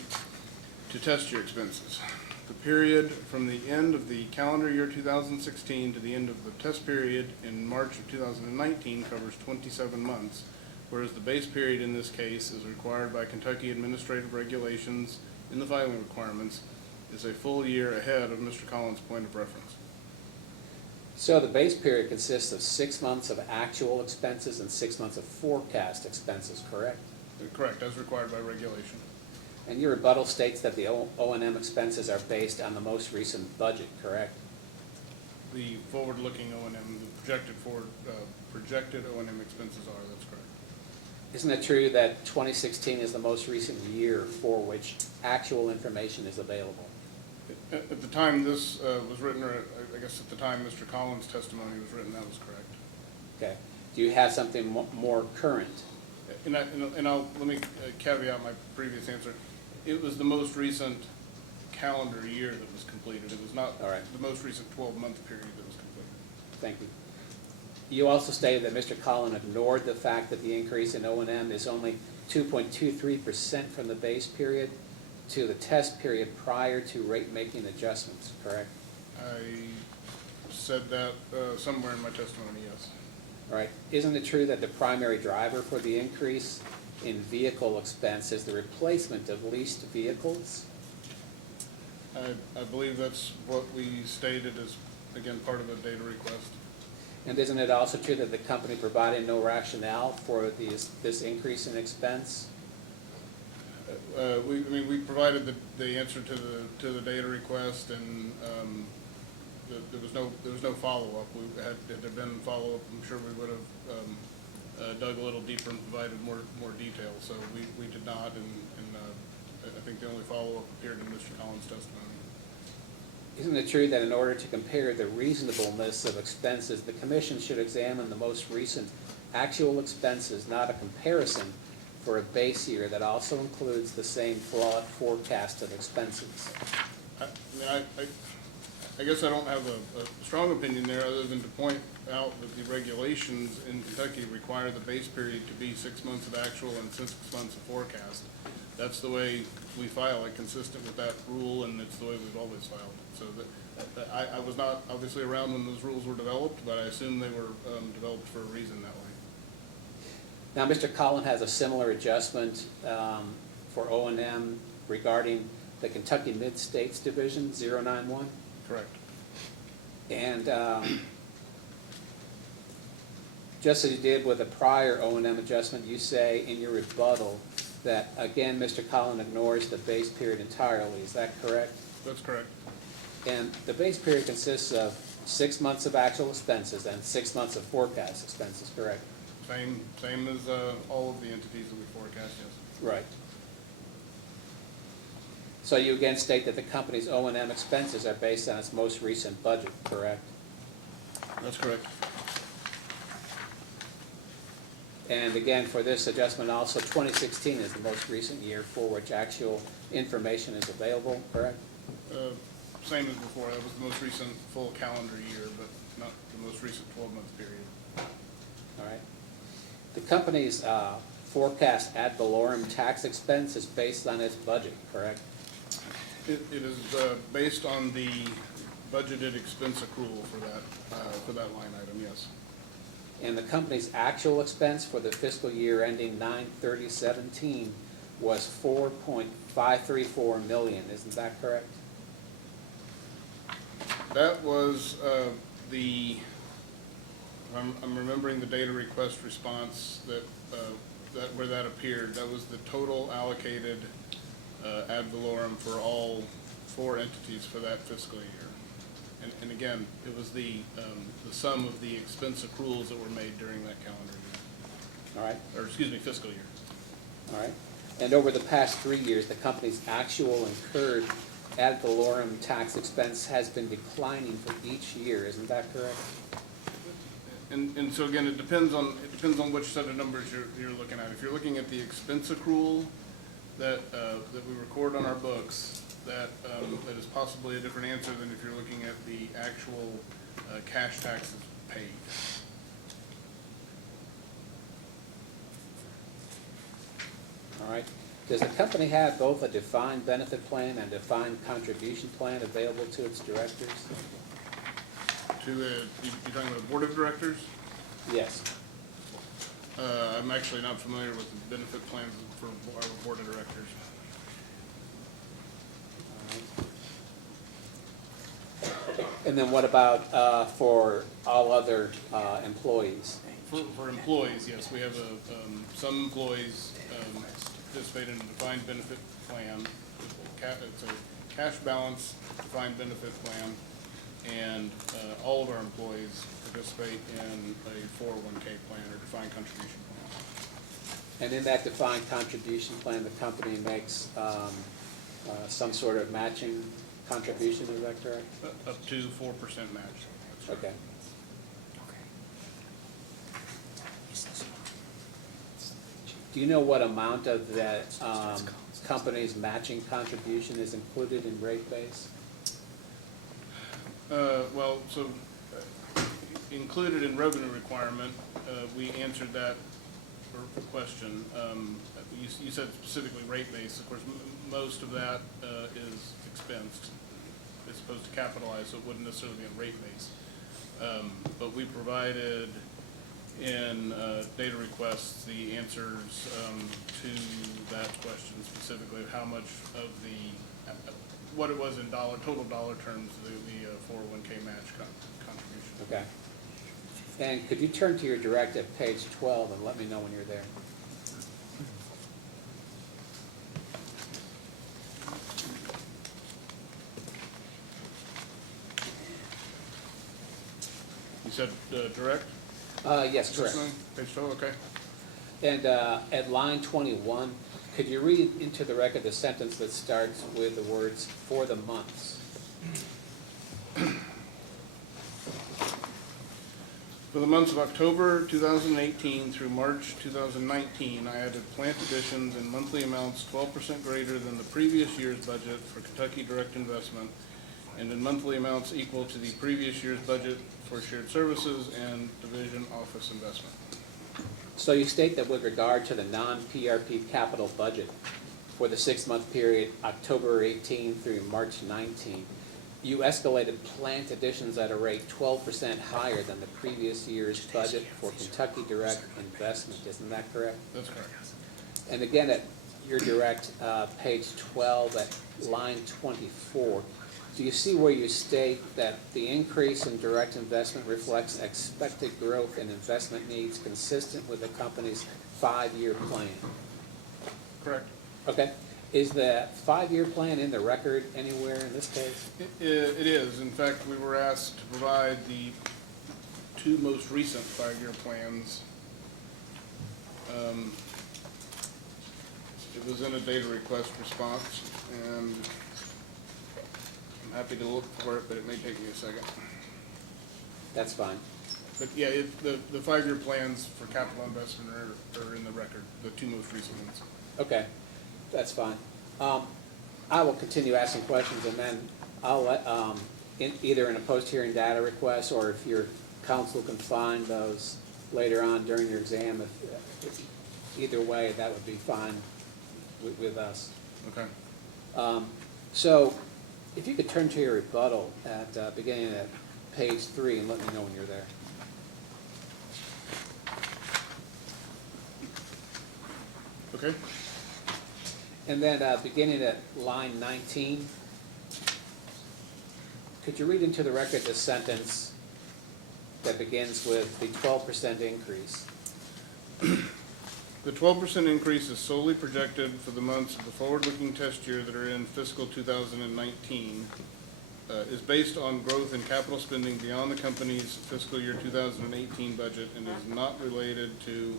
to test year expenses. The period from the end of the calendar year 2016 to the end of the test period in March of 2019 covers 27 months, whereas the base period in this case is required by Kentucky administrative regulations in the filing requirements is a full year ahead of Mr. Collins' point of reference. So the base period consists of 6 months of actual expenses and 6 months of forecast expenses, correct? Correct, as required by regulation. And your rebuttal states that the O&M expenses are based on the most recent budget, correct? The forward-looking O&M, the projected O&M expenses are, that's correct. Isn't it true that 2016 is the most recent year for which actual information is available? At the time this was written, or I guess at the time Mr. Collins' testimony was written, that was correct. Okay. Do you have something more current? And let me caveat my previous answer. It was the most recent calendar year that was completed. It was not All right. the most recent 12-month period that was completed. Thank you. You also stated that Mr. Collin ignored the fact that the increase in O&M is only 2.23% from the base period to the test period prior to rate-making adjustments, correct? I said that somewhere in my testimony, yes. All right. Isn't it true that the primary driver for the increase in vehicle expense is the replacement of leased vehicles? I believe that's what we stated as, again, part of a data request. And isn't it also true that the company provided no rationale for this increase in expense? We provided the answer to the data request, and there was no follow-up. Had there been follow-up, I'm sure we would have dug a little deeper and provided more detail. So we did not, and I think the only follow-up appeared in Mr. Collins' testimony. Isn't it true that in order to compare the reasonableness of expenses, the commission should examine the most recent actual expenses, not a comparison for a base year that also includes the same flawed forecast of expenses? I guess I don't have a strong opinion there, other than to point out that the regulations in Kentucky require the base period to be 6 months of actual and 6 months of forecast. That's the way we file it, consistent with that rule, and it's the way we've always filed. So I was not obviously around when those rules were developed, but I assume they were developed for a reason that way. Now, Mr. Collin has a similar adjustment for O&M regarding the Kentucky Mid-States Division 091? Correct. And just as you did with a prior O&M adjustment, you say in your rebuttal that, again, Mr. Collin ignores the base period entirely. Is that correct? That's correct. And the base period consists of 6 months of actual expenses and 6 months of forecast expenses, correct? Same as all of the entities that we forecast, yes. Right. So you again state that the company's O&M expenses are based on its most recent budget, correct? That's correct. And again, for this adjustment also, 2016 is the most recent year for which actual information is available, correct? Same as before. That was the most recent full calendar year, but not the most recent 12-month period. All right. The company's forecast ad valorem tax expense is based on its budget, correct? It is based on the budgeted expense accrual for that line item, yes. And the company's actual expense for the fiscal year ending 9/30/17 was $4.534 million. Isn't that correct? That was I'm remembering the data request response where that appeared. That was the total allocated ad valorem for all 4 entities for that fiscal year. And again, it was the sum of the expense accruals that were made during that calendar year. All right. Or excuse me, fiscal year. All right. And over the past 3 years, the company's actual incurred ad valorem tax expense has been declining for each year. Isn't that correct? And so again, it depends on which set of numbers you're looking at. If you're looking at the expense accrual that we record on our books, that is possibly a different answer than if you're looking at the actual cash taxes paid. All right. Does the company have both a defined benefit plan and defined contribution plan available to its directors? You're talking about the board of directors? Yes. I'm actually not familiar with the benefit plans for our board of directors. And then what about for all other employees? For employees, yes, we have some employees participate in a defined benefit plan. It's a cash balance defined benefit plan, and all of our employees participate in a 401k plan or defined contribution plan. And in that defined contribution plan, the company makes some sort of matching contribution, is that correct? Up to 4% match. Okay. Do you know what amount of that company's matching contribution is included in rate base? Well, so included in revenue requirement, we answered that question. You said specifically rate base. Of course, most of that is expensed. It's supposed to capitalize, so it wouldn't necessarily be a rate base. But we provided in data requests the answers to that question specifically of how much of what it was in total dollar terms, the 401k match contribution. Okay. And could you turn to your direct at page 12 and let me know when you're there? You said direct? Yes, correct. Page 12, okay. And at line 21, could you read into the record the sentence that starts with the words "for the months"? For the months of October 2018 through March 2019, I added plant additions in monthly amounts 12% greater than the previous year's budget for Kentucky Direct Investment, and in monthly amounts equal to the previous year's budget for shared services and division office investment. So you state that with regard to the non-PRP capital budget for the 6-month period, October 18 through March 19, you escalated plant additions at a rate 12% higher than the previous year's budget for Kentucky Direct Investment. Isn't that correct? That's correct. And again, at your direct, page 12 at line 24, do you see where you state that the increase in direct investment reflects expected growth in investment needs consistent with the company's 5-year plan? Correct. Okay. Is the 5-year plan in the record anywhere in this case? It is. In fact, we were asked to provide the 2 most recent 5-year plans. It was in a data request response, and I'm happy to look for it, but it may take me a second. That's fine. But yeah, the 5-year plans for capital investment are in the record, the 2 most recent ones. Okay, that's fine. I will continue asking questions, and then I'll let, either in a post-hearing data request, or if your counsel can find those later on during your exam, if either way, that would be fine with us. Okay. So, if you could turn to your rebuttal at beginning at page 3 and let me know when you're there. Okay. And then beginning at line 19, could you read into the record the sentence that begins with the 12% increase? The 12% increase is solely projected for the months of the forward-looking test year that are in fiscal 2019, is based on growth in capital spending beyond the company's fiscal year 2018 budget, and is not related to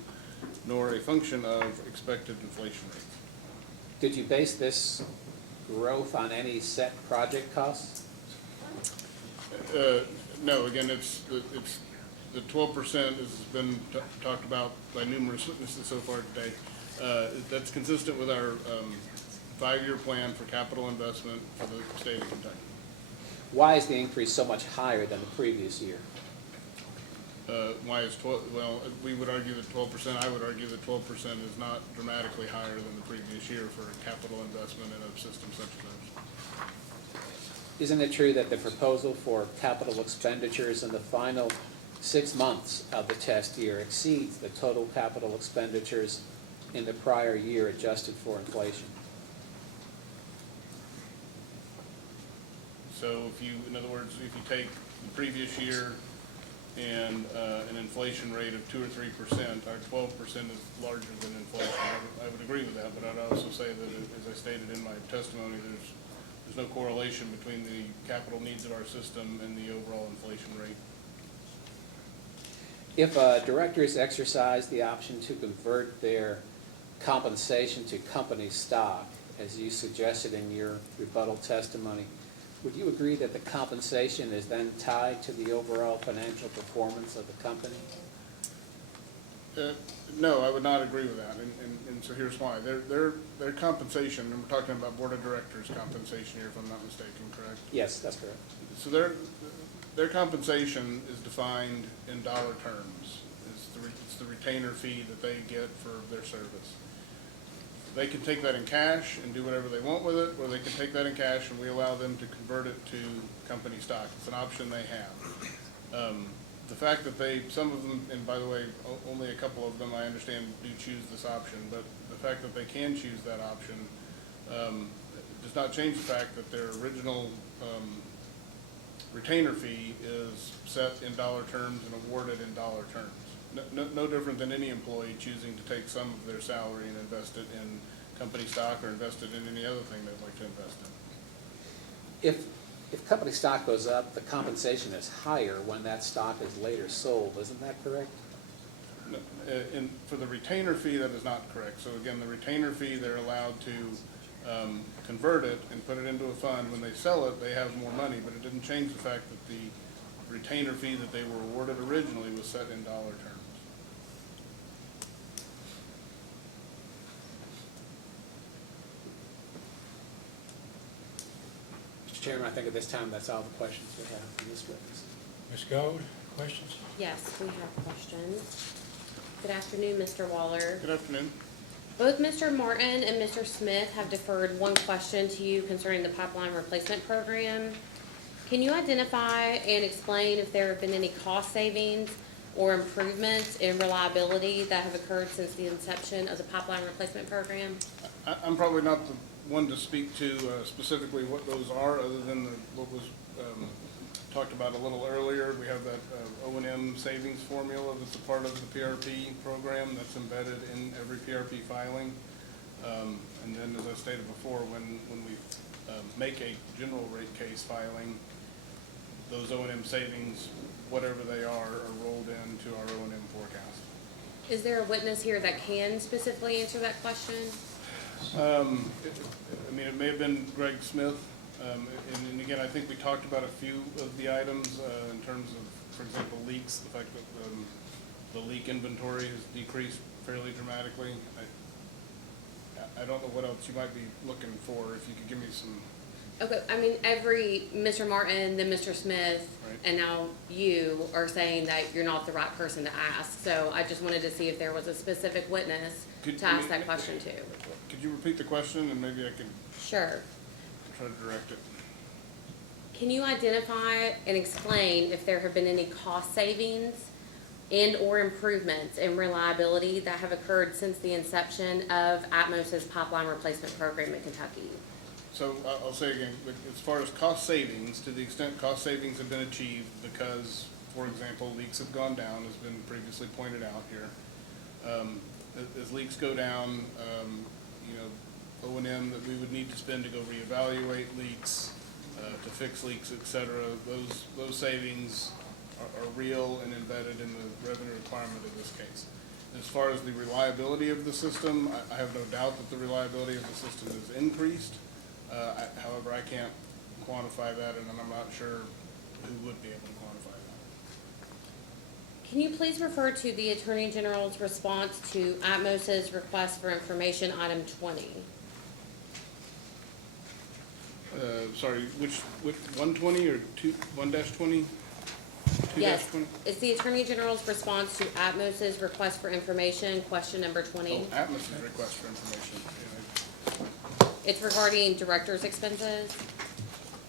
nor a function of expected inflation rates. Did you base this growth on any set project costs? No, again, it's the 12% has been talked about by numerous witnesses so far today. That's consistent with our 5-year plan for capital investment for the state of Kentucky. Why is the increase so much higher than the previous year? Why is 12, well, we would argue that 12%, I would argue that 12% is not dramatically higher than the previous year for capital investment in a system such as ours. Isn't it true that the proposal for capital expenditures in the final 6 months of the test year exceeds the total capital expenditures in the prior year adjusted for inflation? So if you, in other words, if you take the previous year and an inflation rate of 2 or 3%, our 12% is larger than inflation. I would agree with that, but I'd also say that, as I stated in my testimony, there's no correlation between the capital needs of our system and the overall inflation rate. If directors exercise the option to convert their compensation to company stock, as you suggested in your rebuttal testimony, would you agree that the compensation is then tied to the overall financial performance of the company? No, I would not agree with that, and so here's why. Their compensation, and we're talking about board of directors compensation here, if I'm not mistaken, correct? Yes, that's correct. So their compensation is defined in dollar terms. It's the retainer fee that they get for their service. They can take that in cash and do whatever they want with it, or they can take that in cash and we allow them to convert it to company stock. It's an option they have. The fact that some of them, and by the way, only a couple of them I understand do choose this option, but the fact that they can choose that option does not change the fact that their original retainer fee is set in dollar terms and awarded in dollar terms. No different than any employee choosing to take some of their salary and invest it in company stock or invest it in any other thing they'd like to invest in. If company stock goes up, the compensation is higher when that stock is later sold. Isn't that correct? For the retainer fee, that is not correct. So again, the retainer fee, they're allowed to convert it and put it into a fund. When they sell it, they have more money, but it didn't change the fact that the retainer fee that they were awarded originally was set in dollar terms. Mr. Chairman, I think at this time that's all the questions we have from this witness. Ms. Gold, questions? Yes, we have questions. Good afternoon, Mr. Waller. Good afternoon. Both Mr. Martin and Mr. Smith have deferred one question to you concerning the pipeline replacement program. Can you identify and explain if there have been any cost savings or improvements in reliability that have occurred since the inception of the pipeline replacement program? I'm probably not the one to speak to specifically what those are, other than what was talked about a little earlier. We have that O&M savings formula that's a part of the PRP program that's embedded in every PRP filing. And then, as I stated before, when we make a general rate case filing, those O&M savings, whatever they are rolled into our O&M forecast. Is there a witness here that can specifically answer that question? I mean, it may have been Greg Smith. And again, I think we talked about a few of the items in terms of, for example, leaks, the fact that the leak inventory has decreased fairly dramatically. I don't know what else you might be looking for. If you could give me some. Okay, I mean, Mr. Martin, then Mr. Smith, Right. and now you are saying that you're not the right person to ask. So I just wanted to see if there was a specific witness to ask that question to. Could you repeat the question and maybe I can Sure. try to direct it? Can you identify and explain if there have been any cost savings and or improvements in reliability that have occurred since the inception of Atmos's pipeline replacement program in Kentucky? So I'll say again, as far as cost savings, to the extent cost savings have been achieved because, for example, leaks have gone down, has been previously pointed out here. As leaks go down, O&M that we would need to spend to go reevaluate leaks, to fix leaks, et cetera, those savings are real and embedded in the revenue requirement of this case. As far as the reliability of the system, I have no doubt that the reliability of the system is increased. However, I can't quantify that, and I'm not sure who would be able to quantify that. Can you please refer to the Attorney General's response to Atmos's request for information, item 20? Sorry, which 120 or 1-20? Yes, it's the Attorney General's response to Atmos's request for information, question number 20. Oh, Atmos's request for information. It's regarding director's expenses.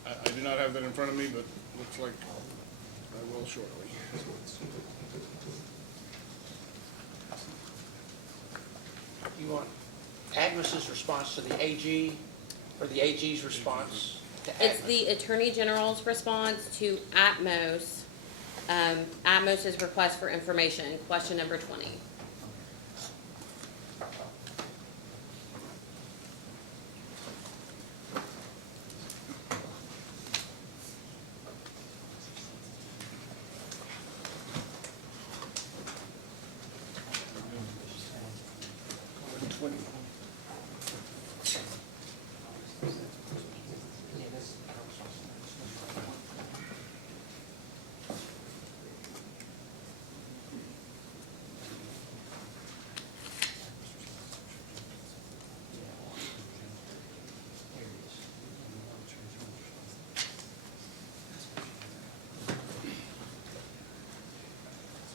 I do not have that in front of me, but looks like I will shortly. You want Agnes's response to the AG, or the AG's response to Agnes? It's the Attorney General's response to Atmos, Atmos's request for information, question number 20.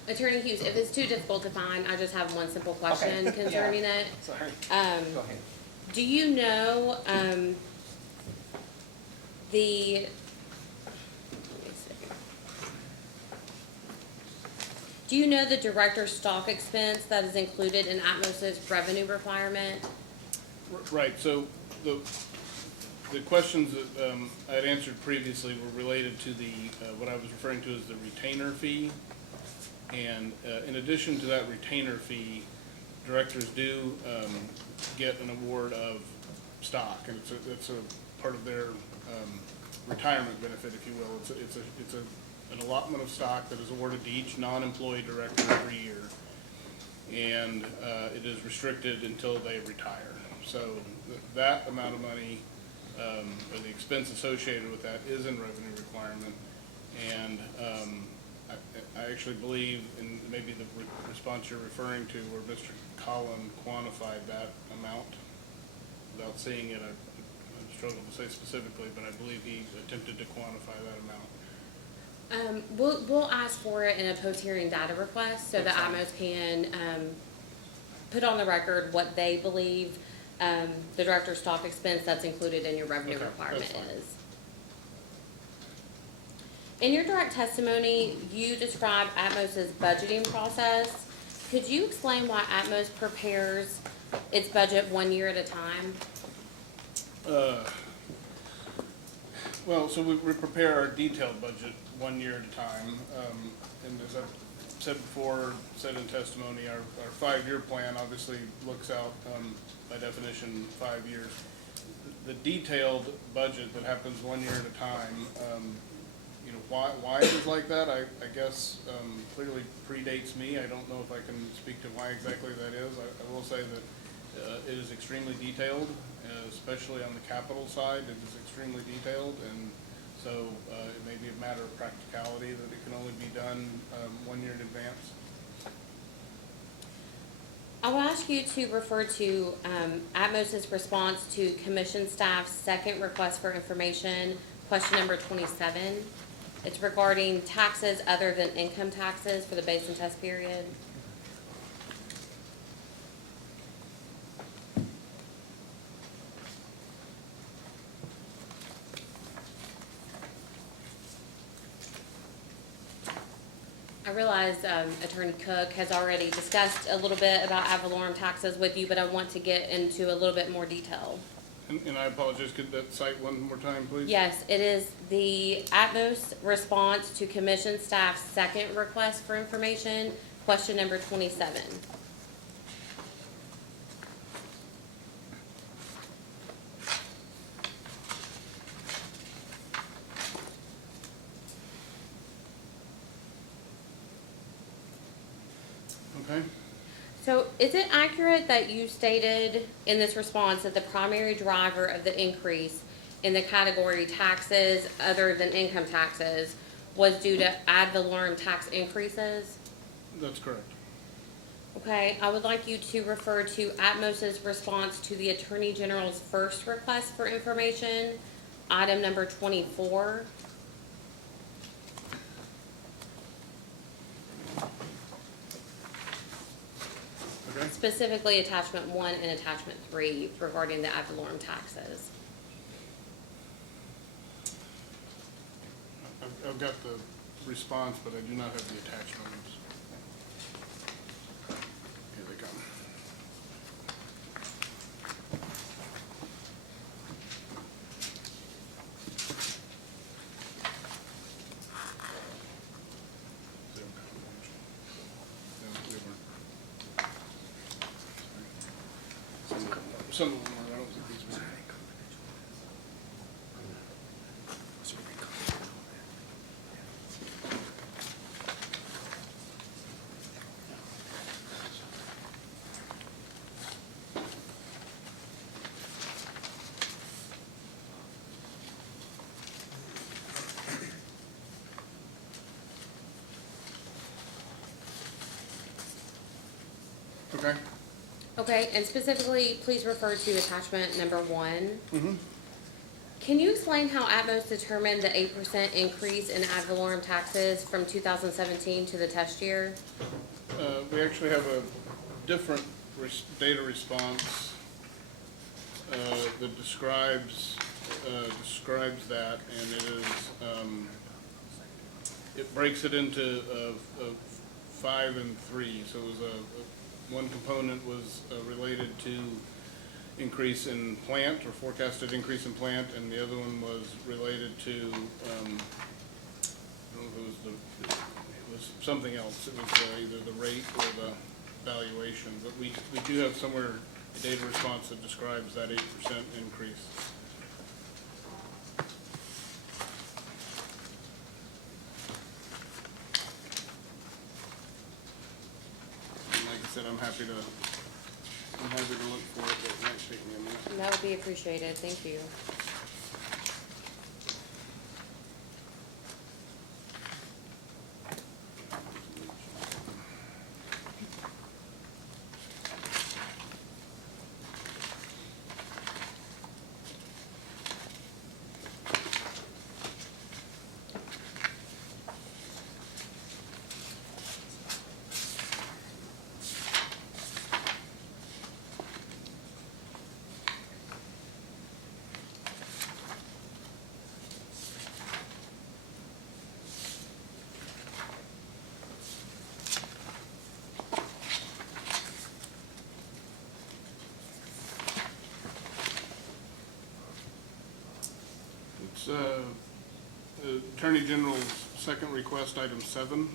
Attorney Hughes, if it's too difficult to find, I just have one simple question Okay, concerning yeah. it. Sorry. Go ahead. Do you know, let me see. Do you know the director's stock expense that is included in Atmos's revenue requirement? Right, so the questions that I had answered previously were related to the, what I was referring to as the retainer fee. And in addition to that retainer fee, directors do get an award of stock, and it's a part of their retirement benefit, if you will. It's an allotment of stock that is awarded to each non-employee director every year, and it is restricted until they retire. So that amount of money, or the expense associated with that, is in revenue requirement, and I actually believe, in maybe the response you're referring to, where Mr. Collin quantified that amount. Without seeing it, I struggle to say specifically, but I believe he attempted to quantify that amount. We'll ask for it in a post-hearing data request so that Atmos can put on the record what they believe the director's stock expense that's included in your revenue requirement is. In your direct testimony, you described Atmos's budgeting process. Could you explain why Atmos prepares its budget 1 year at a time? Well, so we prepare our detailed budget 1 year at a time. And as I've said before, said in testimony, our 5-year plan obviously looks out, by definition, 5 years. The detailed budget that happens 1 year at a time, you know, why it is like that, I guess clearly predates me. I don't know if I can speak to why exactly that is. I will say that it is extremely detailed, especially on the capital side. It is extremely detailed, and so it may be a matter of practicality that it can only be done 1 year in advance. I will ask you to refer to Atmos's response to commission staff's second request for information, question number 27. It's regarding taxes other than income taxes for the base and test period. I realize Attorney Cook has already discussed a little bit about ad valorem taxes with you, but I want to get into a little bit more detail. And I apologize, could that cite one more time, please? Yes, it is the Atmos response to commission staff's second request for information, question number 27. Okay. So is it accurate that you stated in this response that the primary driver of the increase in the category taxes other than income taxes was due to ad valorem tax increases? That's correct. Okay, I would like you to refer to Atmos's response to the Attorney General's first request for information, item number 24. Okay. Specifically attachment 1 and attachment 3 regarding the ad valorem taxes. I've got the response, but I do not have the attachments. Here they come. Some of them are, I don't think these were. Okay. Okay, and specifically, please refer to attachment number 1. Mm-hmm. Can you explain how Atmos determined the 8% increase in ad valorem taxes from 2017 to the test year? We actually have a different data response that describes that, and it is it breaks it into 5 and 3. So it was one component was related to increase in plant or forecasted increase in plant, and the other one was related to I don't know if it was something else. It was either the rate or the valuation. But we do have somewhere a data response that describes that 8% increase. And like I said, I'm happy to look for it, but it might take me a minute. That would be appreciated, thank you. It's the Attorney General's second request, item 7.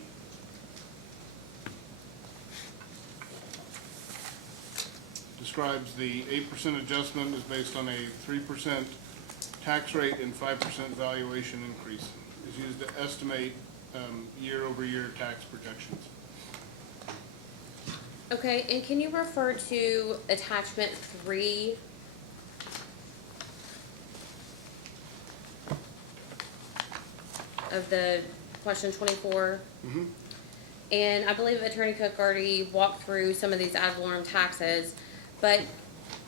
Describes the 8% adjustment is based on a 3% tax rate and 5% valuation increase. It's used to estimate year-over-year tax projections. Okay, and can you refer to attachment 3? Of the question 24? Mm-hmm. And I believe Attorney Cook already walked through some of these ad valorem taxes, but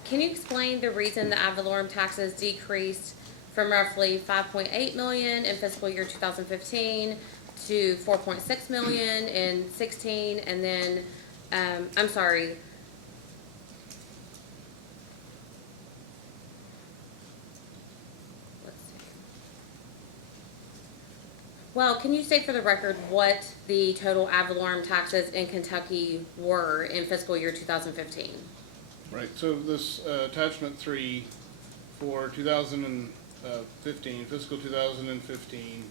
can you explain the reason the ad valorem taxes decreased from roughly 5.8 million in fiscal year 2015 to 4.6 million in 16, and then, I'm sorry, well, can you state for the record what the total ad valorem taxes in Kentucky were in fiscal year 2015? Right, so this attachment 3 for 2015, fiscal 2015,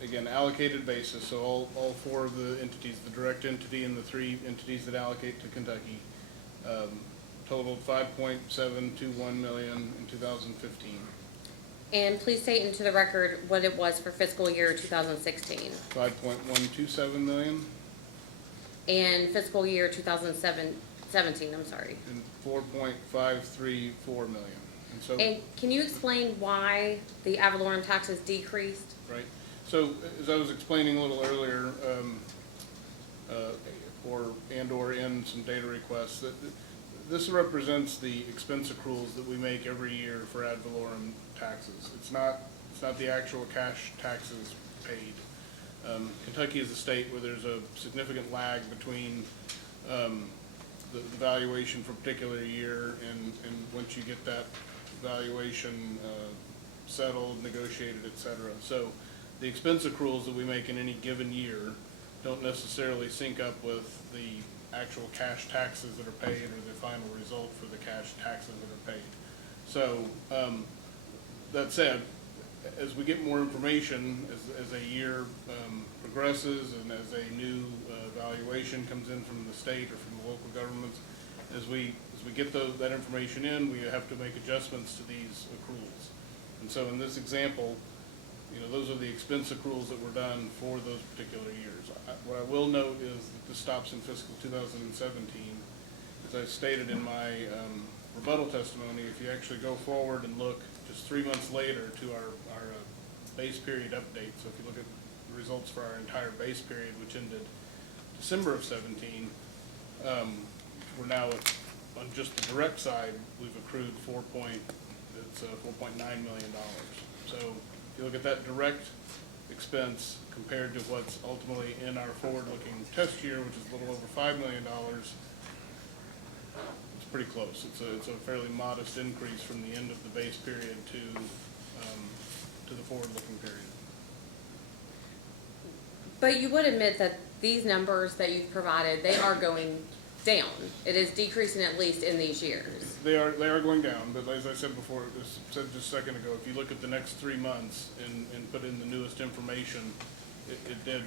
again, allocated basis, so all 4 of the entities, the direct entity and the 3 entities that allocate to Kentucky, totaled 5.721 million in 2015. And please state into the record what it was for fiscal year 2016. 5.127 million. in fiscal year 2017, I'm sorry. And 4.534 million. And so, And can you explain why the ad valorem taxes decreased? right, so as I was explaining a little earlier, or in some data requests, that this represents the expense accruals that we make every year for ad valorem taxes. It's not the actual cash taxes paid. Kentucky is a state where there's a significant lag between the valuation for a particular year, and once you get that valuation settled, negotiated, et cetera. So the expense accruals that we make in any given year don't necessarily sync up with the actual cash taxes that are paid or the final result for the cash taxes that are paid. So that said, as we get more information, as a year progresses and as a new valuation comes in from the state or from the local governments, as we get that information in, we have to make adjustments to these accruals. And so in this example, those are the expense accruals that were done for those particular years. What I will note is that this stops in fiscal 2017. As I stated in my rebuttal testimony, if you actually go forward and look just 3 months later to our base period update, so if you look at the results for our entire base period, which ended December of 17, we're now on just the direct side, we've accrued $4.9 million. So if you look at that direct expense compared to what's ultimately in our forward-looking test year, which is a little over $5 million, it's pretty close. It's a fairly modest increase from the end of the base period to the forward-looking period. But you would admit that these numbers that you've provided, they are going down. It is decreasing at least in these years. They are going down, but as I said before, said just a second ago, if you look at the next 3 months and put in the newest information, it did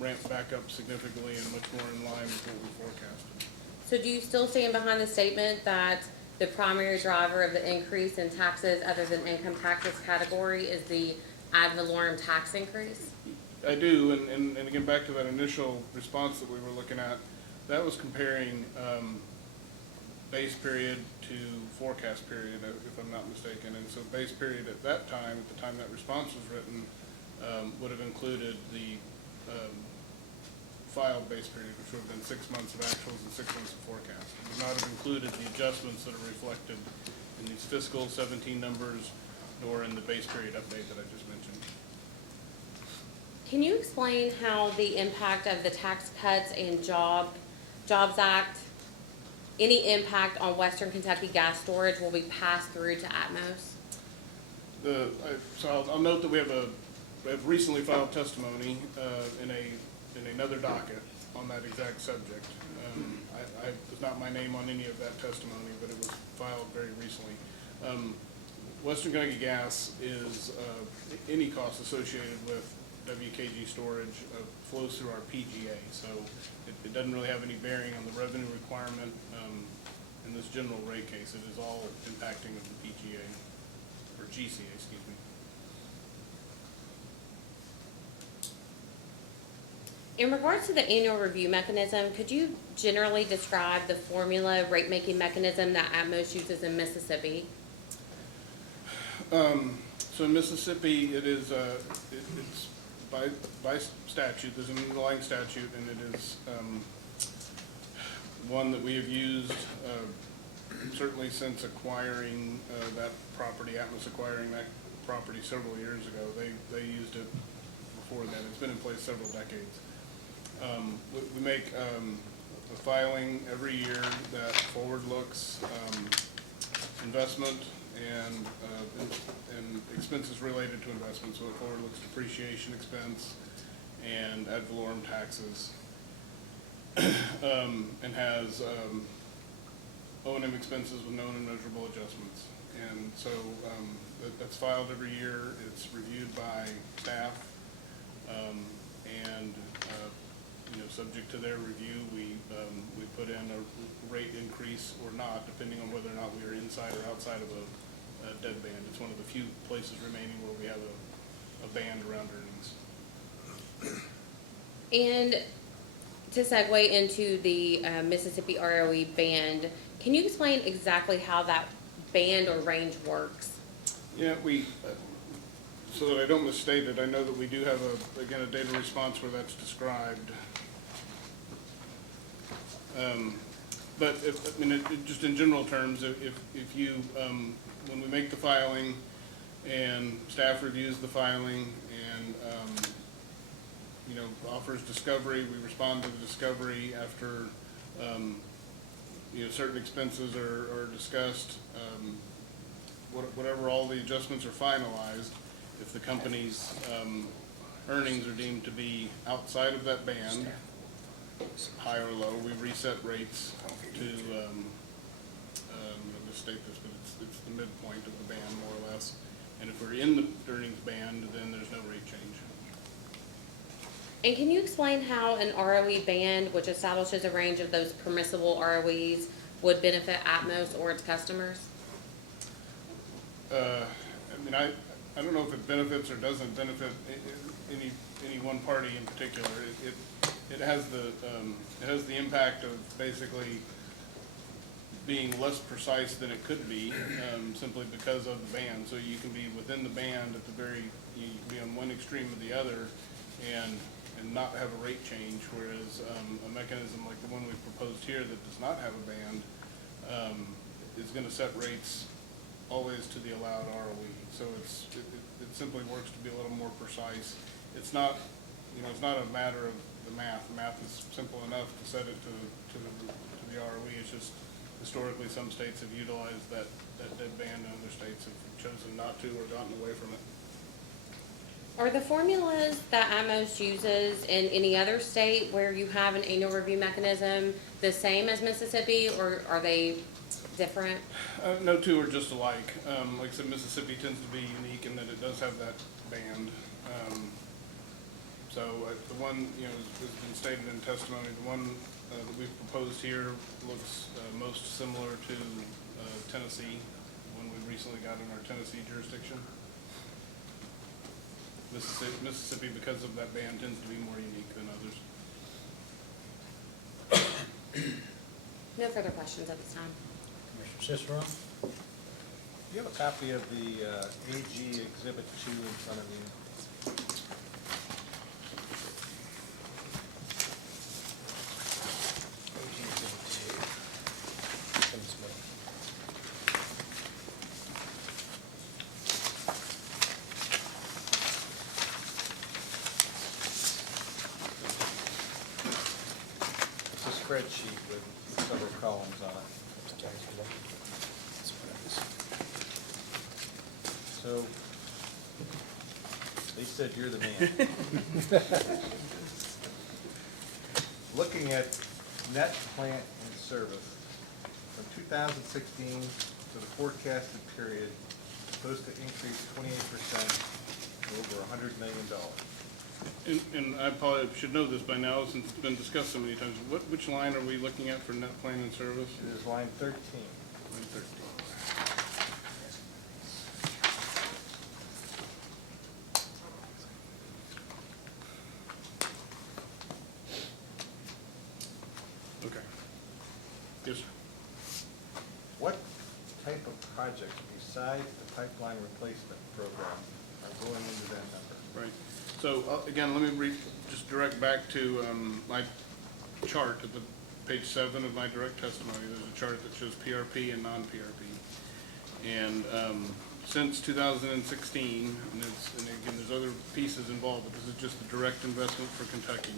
ramp back up significantly and much more in line with what we forecasted. So do you still stand behind the statement that the primary driver of the increase in taxes other than income taxes category is the ad valorem tax increase? I do, and again, back to that initial response that we were looking at, that was comparing base period to forecast period, if I'm not mistaken. And so base period at that time, at the time that response was written, would have included the filed base period, which would have been 6 months of actuals and 6 months of forecast. It would not have included the adjustments that are reflected in these fiscal 17 numbers, nor in the base period update that I just mentioned. Can you explain how the impact of the Tax Cuts and Jobs Act, any impact on Western Kentucky gas storage will be passed through to Atmos? So I'll note that we have recently filed testimony in another docket on that exact subject. There's not my name on any of that testimony, but it was filed very recently. Western Kentucky Gas is any cost associated with WKG storage flows through our PGA, so it doesn't really have any bearing on the revenue requirement in this general rate case. It is all impacting of the PGA, or GCA, excuse me. In regards to the annual review mechanism, could you generally describe the formula rate-making mechanism that Atmos uses in Mississippi? So in Mississippi, it is it's by statute. There's an underlying statute, and it is one that we have used certainly since acquiring that property. Atmos acquiring that property several years ago. They used it before then. It's been in place several decades. We make a filing every year that forward looks investment and expenses related to investments. So it forward looks depreciation expense and ad valorem taxes, and has O&M expenses with known and measurable adjustments. And so that's filed every year. It's reviewed by staff, and subject to their review, we put in a rate increase or not, depending on whether or not we are inside or outside of a dead band. It's one of the few places remaining where we have a band around earnings. And to segue into the Mississippi ROE band, can you explain exactly how that band or range works? Yeah, so that I don't misstate it, I know that we do have again, a data response where that's described. But just in general terms, if you, when we make the filing and staff reviews the filing and, offers discovery, we respond to the discovery after, certain expenses are discussed, whatever all the adjustments are finalized, if the company's earnings are deemed to be outside of that band, high or low, we reset rates to, I'll just state this, but it's the midpoint of the band, more or less. And if we're in the earnings band, then there's no rate change. And can you explain how an ROE band, which establishes a range of those permissible ROEs, would benefit Atmos or its customers? I don't know if it benefits or doesn't benefit any one party in particular. It has the impact of basically being less precise than it could be, simply because of the band. So you can be within the band at you can be on one extreme or the other and not have a rate change, whereas a mechanism like the one we've proposed here that does not have a band is going to set rates always to the allowed ROE. So it simply works to be a little more precise. It's not, it's not a matter of the math. The math is simple enough to set it to the ROE. It's just historically some states have utilized that dead band and other states have chosen not to or gotten away from it. Are the formulas that Atmos uses in any other state where you have an annual review mechanism the same as Mississippi, or are they different? No two are just alike. Like I said, Mississippi tends to be unique in that it does have that band. The one, has been stated in testimony, the one that we've proposed here looks most similar to Tennessee, the one we recently got in our Tennessee jurisdiction. Mississippi, because of that band, tends to be more unique than others. No further questions at this time. Commissioner Cicero? Do you have a copy of the AG Exhibit 2 in front of you? AG Exhibit 2. Tim Smith. It's a spreadsheet with several columns on it. So, they said you're the man. Looking at net plant and service, from 2016 to the forecasted period, supposed to increase 28% to over $100 million. And I probably should know this by now since it's been discussed so many times. Which line are we looking at for net plan and service? It is line 13. Line 13. Okay. Yes, sir. What type of projects besides the pipeline replacement program are going into that number? Right. So again, let me just direct back to my chart at the page 7 of my direct testimony. There's a chart that shows PRP and non-PRP. And since 2016, and again, there's other pieces involved, but this is just the direct investment for Kentucky.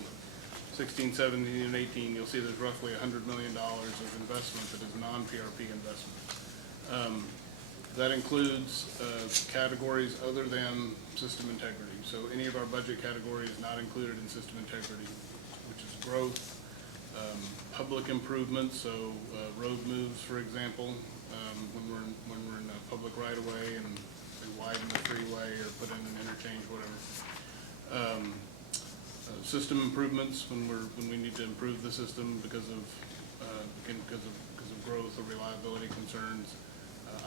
16, 17, and 18, you'll see there's roughly $100 million of investment that is non-PRP investment. That includes categories other than system integrity. So any of our budget categories not included in system integrity, which is growth, public improvements, so road moves, for example, when we're in a public right-of-way and they widen the freeway or put in an interchange, whatever. System improvements when we need to improve the system because of growth or reliability concerns.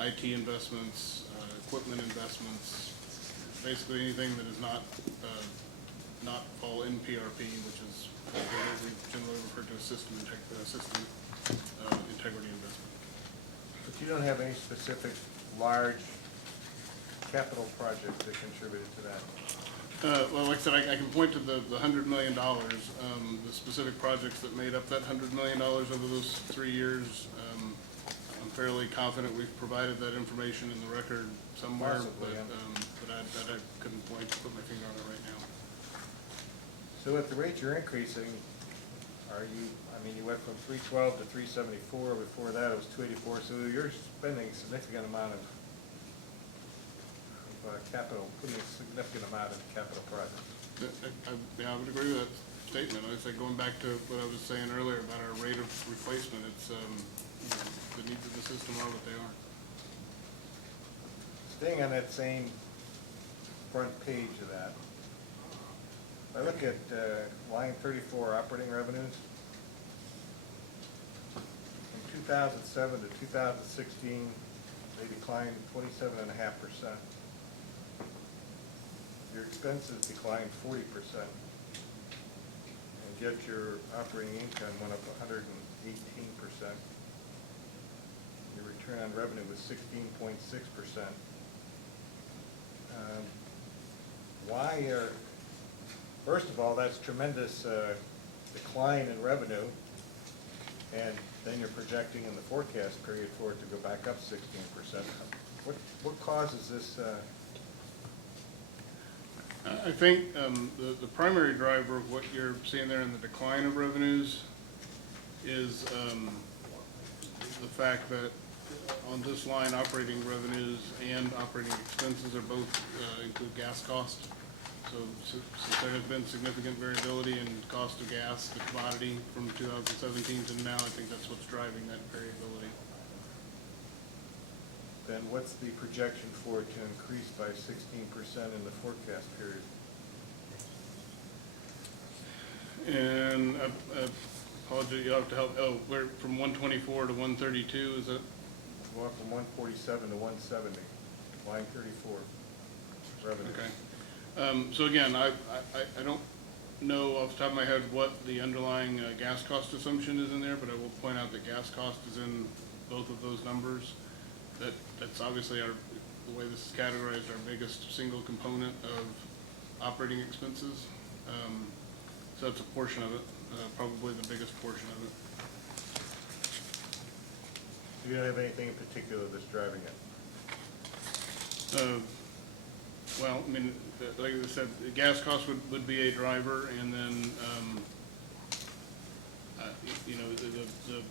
IT investments, equipment investments, basically anything that is not not fall in PRP, which is what we generally refer to as system integrity investment. But you don't have any specific large capital projects that contributed to that? Well, like I said, I can point to the $100 million, the specific projects that made up that $100 million over those 3 years. I'm fairly confident we've provided that information in the record somewhere, Possibly, yeah. but I couldn't put my finger on it right now. So at the rate you're increasing, are you, I mean, you went from 312 to 374, before that it was 284, so you're spending a significant amount of capital, putting a significant amount of capital projects. Yeah, I would agree with that statement. I say, going back to what I was saying earlier about our rate of replacement, it's, the needs of the system are what they are. Staying on that same front page of that, if I look at line 34, operating revenues, from 2007 to 2016, they declined 27.5%. Your expenses declined 40%, and yet your operating income went up 118%. Your return on revenue was 16.6%. Why are, first of all, that's tremendous decline in revenue, and then you're projecting in the forecast period for it to go back up 16%. What causes this? I think the primary driver of what you're seeing there in the decline of revenues is the fact that on this line, operating revenues and operating expenses are both include gas costs. So since there has been significant variability in cost of gas, the commodity from 2017 to now, I think that's what's driving that variability. Then what's the projection for it to increase by 16% in the forecast period? And apologize, you'll have to help. Oh, we're from 124 to 132. Is that? Going from 147 to 170, line 34, revenue. Okay. So again, I don't know off the top of my head what the underlying gas cost assumption is in there, but I will point out that gas cost is in both of those numbers. That's obviously the way this is categorized, our biggest single component of operating expenses. So that's a portion of it, probably the biggest portion of it. You don't have anything in particular that's driving it? Well, I mean, like I said, the gas cost would be a driver, and then, you know, the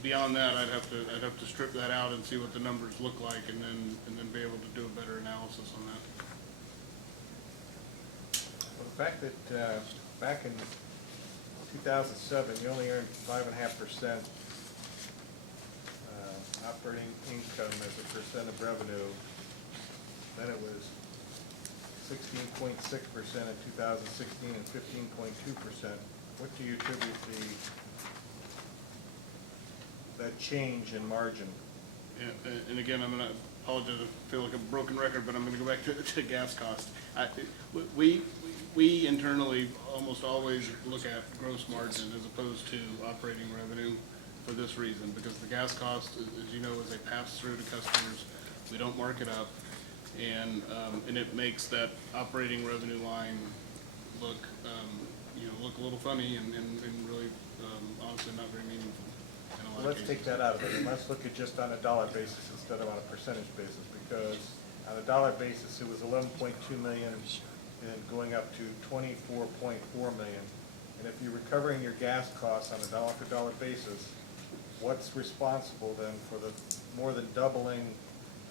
beyond that, I'd have to strip that out and see what the numbers look like, and then be able to do a better analysis on that. Well, the fact that back in 2007, you only earned 5.5% operating income as a percent of revenue, then it was 16.6% in 2016 and 15.2%. What do you attribute that change in margin? Yeah, and again, I'm going to apologize, I feel like a broken record, but I'm going to go back to gas cost. We internally almost always look at gross margin as opposed to operating revenue for this reason, because the gas cost, as you know, is a pass-through to customers. We don't mark it up, and it makes that operating revenue line look, look a little funny and really, honestly, not very meaningful. Well, let's take that out of it, and let's look at just on a dollar basis instead of on a percentage basis, because on a dollar basis, it was 11.2 million and going up to 24.4 million. And if you're recovering your gas costs on a dollar-for-dollar basis, what's responsible then for the more than doubling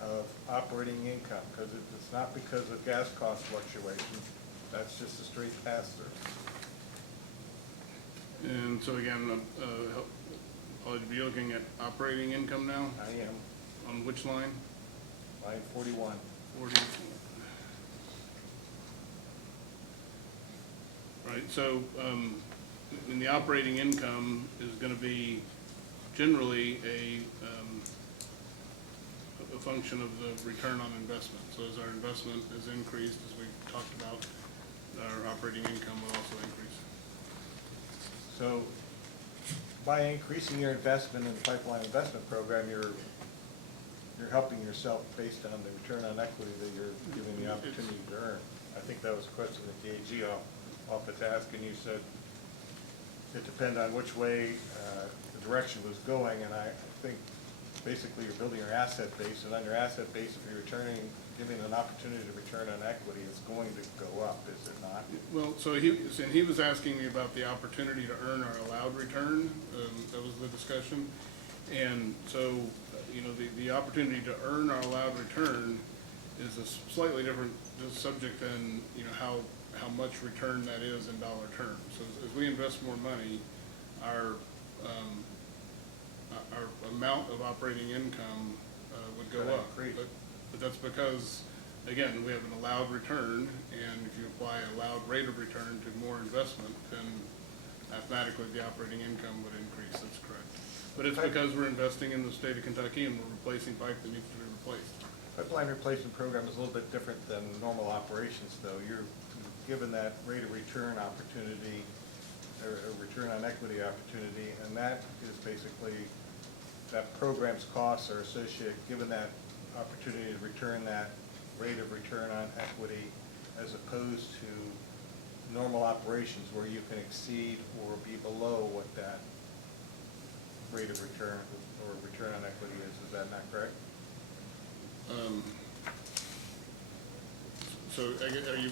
of operating income? Because it's not because of gas cost fluctuation, that's just a straight pass-through. And so again, I'll be looking at operating income now? I am. On which line? Line 41. 40. Right, so in the operating income is going to be generally a function of the return on investment. So as our investment is increased, as we talked about, our operating income will also increase. So by increasing your investment in the pipeline investment program, you're helping yourself based on the return on equity that you're giving the opportunity to earn. I think that was a question that the AG offered to ask, and you said it depended on which way the direction was going, and I think basically you're building your asset base, and on your asset base, if you're giving an opportunity to return on equity, it's going to go up, is it not? Well, so he was asking me about the opportunity to earn our allowed return. That was the discussion. And so, you know, the opportunity to earn our allowed return is a slightly different subject than, you know, how much return that is in dollar terms. So as we invest more money, our amount of operating income would go up. But that's because, again, we have an allowed return, and if you apply a allowed rate of return to more investment, then mathematically the operating income would increase. That's correct. But it's because we're investing in the state of Kentucky and we're replacing pipe that needs to be replaced. Pipeline replacement program is a little bit different than normal operations, though. You're given that rate of return opportunity, or a return on equity opportunity, and that is basically, that program's costs are associated, given that opportunity to return that rate of return on equity, as opposed to normal operations where you can exceed or be below what that rate of return or return on equity is. Is that not correct? So are you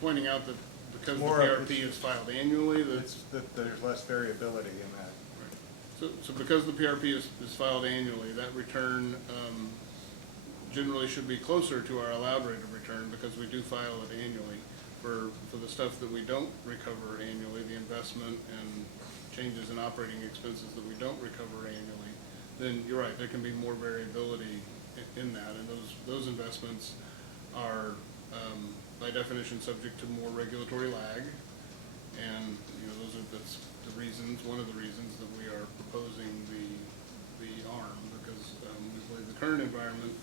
pointing out that because the PRP is filed annually, that there's less variability in that? So because the PRP is filed annually, that return generally should be closer to our allowed rate of return, because we do file it annually. For the stuff that we don't recover annually, the investment and changes in operating expenses that we don't recover annually, then you're right, there can be more variability in that, and those investments are by definition subject to more regulatory lag, and you know that's the reasons, one of the reasons that we are proposing the ARM, because we believe the current environment,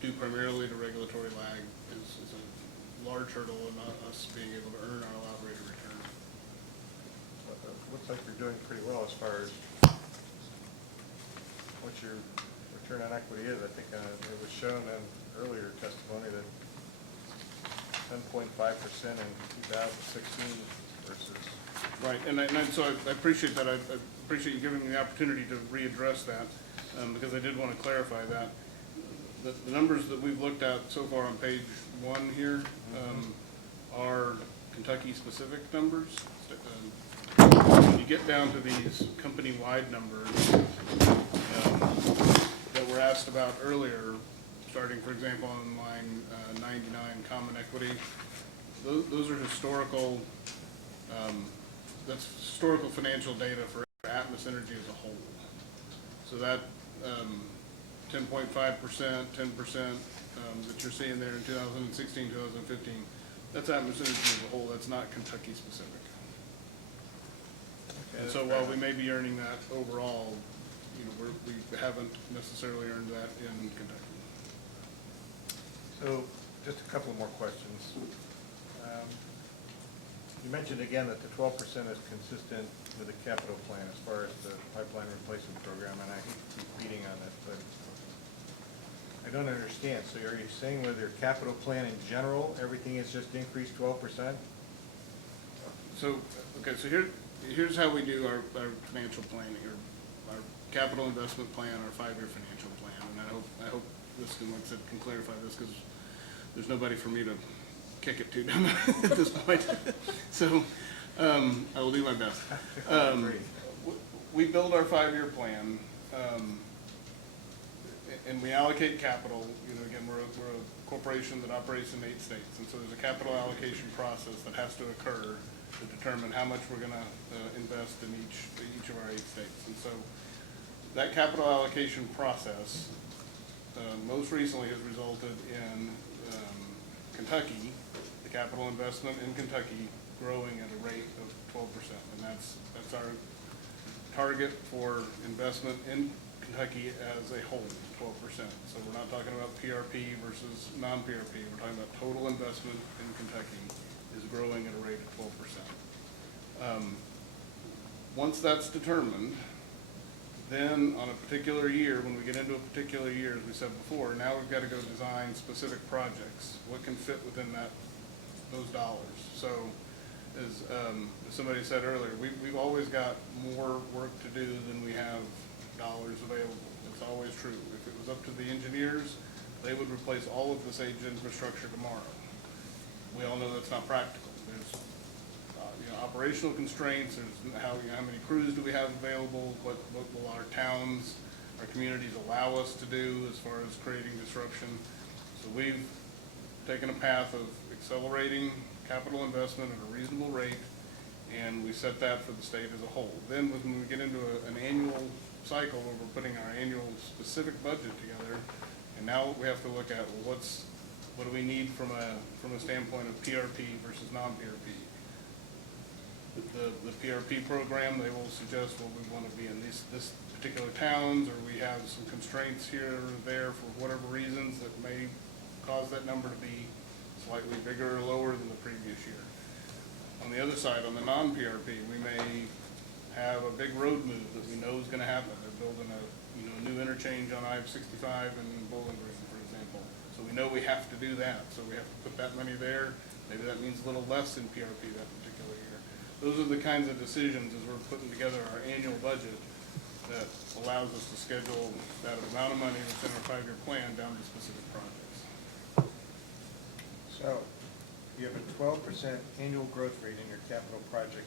due primarily to regulatory lag, is a large hurdle in us being able to earn our allowed rate of return. Looks like you're doing pretty well as far as what your return on equity is. I think it was shown in earlier testimony that 10.5% in 2016 versus. Right, and so I appreciate that. I appreciate you giving me the opportunity to readdress that, because I did want to clarify that. The numbers that we've looked at so far on page 1 here are Kentucky-specific numbers. When you get down to these company-wide numbers that were asked about earlier, starting, for example, on line 99, common equity, those are historical, that's historical financial data for Atmos Energy as a whole. So that 10.5%, 10% that you're seeing there in 2016, 2015, that's Atmos Energy as a whole. That's not Kentucky specific. And so while we may be earning that overall, you know, we haven't necessarily earned that in Kentucky. So just a couple more questions. You mentioned again that the 12% is consistent with the capital plan as far as the pipeline replacement program, and I hate to keep beating on this, but I don't understand. So are you saying with your capital plan in general, everything is just increased 12%? So, okay, so here's how we do our financial planning, or our capital investment plan, our 5-year financial plan. And I hope this can, like I said, can clarify this, because there's nobody for me to kick it to at this point. So I will do my best. We build our 5-year plan, and we allocate capital. You know, again, we're a corporation that operates in 8 states, and so there's a capital allocation process that has to occur to determine how much we're going to invest in each of our 8 states. And so that capital allocation process most recently has resulted in Kentucky, the capital investment in Kentucky, growing at a rate of 12%, and that's our target for investment in Kentucky as a whole, 12%. So we're not talking about PRP versus non-PRP. We're talking about total investment in Kentucky is growing at a rate of 12%. Once that's determined, then on a particular year, when we get into a particular year, as we said before, now we've got to go design specific projects. What can fit within those dollars? So, as somebody said earlier, we've always got more work to do than we have dollars available. It's always true. If it was up to the engineers, they would replace all of this aged infrastructure tomorrow. We all know that's not practical. There's operational constraints. There's how many crews do we have available? What will our towns, our communities allow us to do as far as creating disruption? So we've taken a path of accelerating capital investment at a reasonable rate, and we set that for the state as a whole. Then when we get into an annual cycle where we're putting our annual specific budget together, and now we have to look at, well, what do we need from a standpoint of PRP versus non-PRP? The PRP program, they will suggest, well, we want to be in this particular towns, or we have some constraints here or there for whatever reasons that may cause that number to be slightly bigger or lower than the previous year. On the other side, on the non-PRP, we may have a big road move that we know is going to happen. They're building a new interchange on I-65 in Bowling Green, for example. So we know we have to do that. So we have to put that money there. Maybe that means a little less in PRP that particular year. Those are the kinds of decisions as we're putting together our annual budget that allows us to schedule that amount of money within our 5-year plan down to specific projects. So, you have a 12% annual growth rate in your capital project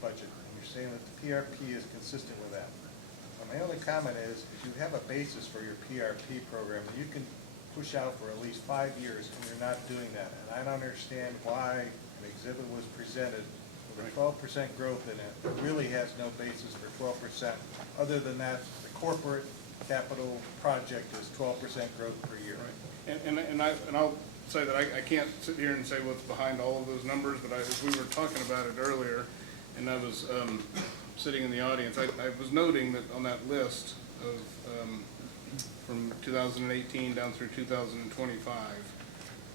budget, and you're saying that the PRP is consistent with that. My only comment is you have a basis for your PRP program that you can push out for at least 5 years, and you're not doing that. And I don't understand why an exhibit was presented with a 12% growth in it. It really has no basis for 12%. Other than that, the corporate capital project is 12% growth per year. Right. And I'll say that I can't sit here and say what's behind all of those numbers, but as we were talking about it earlier, and I was sitting in the audience, I was noting that on that list of from 2018 down through 2025,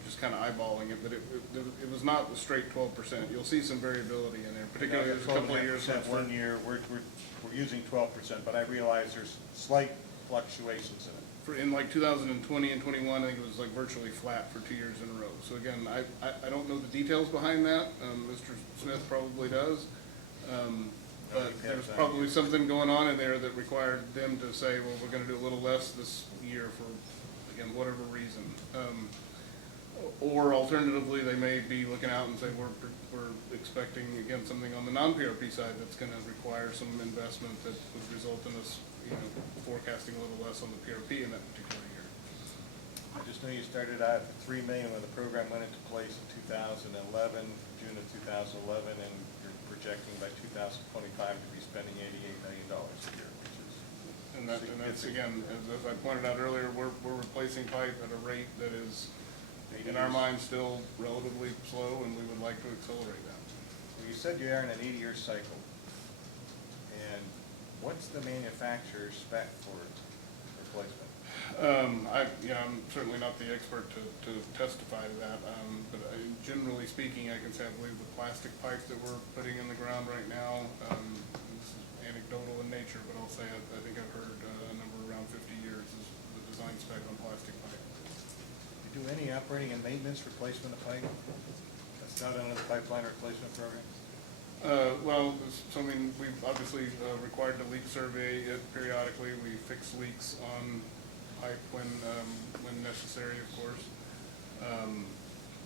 just kind of eyeballing it, but it was not a straight 12%. You'll see some variability in there, particularly there's a couple of years. One year, we're using 12%, but I realize there's slight fluctuations in it. In like 2020 and 21, I think it was like virtually flat for 2 years in a row. So again, I don't know the details behind that. Mr. Smith probably does. But there's probably something going on in there that required them to say, well, we're going to do a little less this year for, again, whatever reason. Or alternatively, they may be looking out and say, we're expecting, again, something on the non-PRP side that's going to require some investment that would result in us, forecasting a little less on the PRP in that particular year. I just know you started out at $3 million when the program went into place in 2011, June of 2011, and you're projecting by 2025 to be spending $88 million a year, which is and that's again, as I pointed out earlier, we're replacing pipe at a rate that is, in our minds, still relatively slow, and we would like to accelerate that. Well, you said you are in an 80-year cycle, and what's the manufacturer's spec for replacement? I'm certainly not the expert to testify to that, but generally speaking, I can say I believe the plastic pipe that we're putting in the ground right now, this is anecdotal in nature, but I'll say I think I've heard a number around 50 years is the design spec on plastic pipe. Do any operating and maintenance replacement of pipe? That's not under the pipeline replacement program? Well, it's something we've obviously required to leak survey it periodically. We fix leaks on pipe when necessary, of course.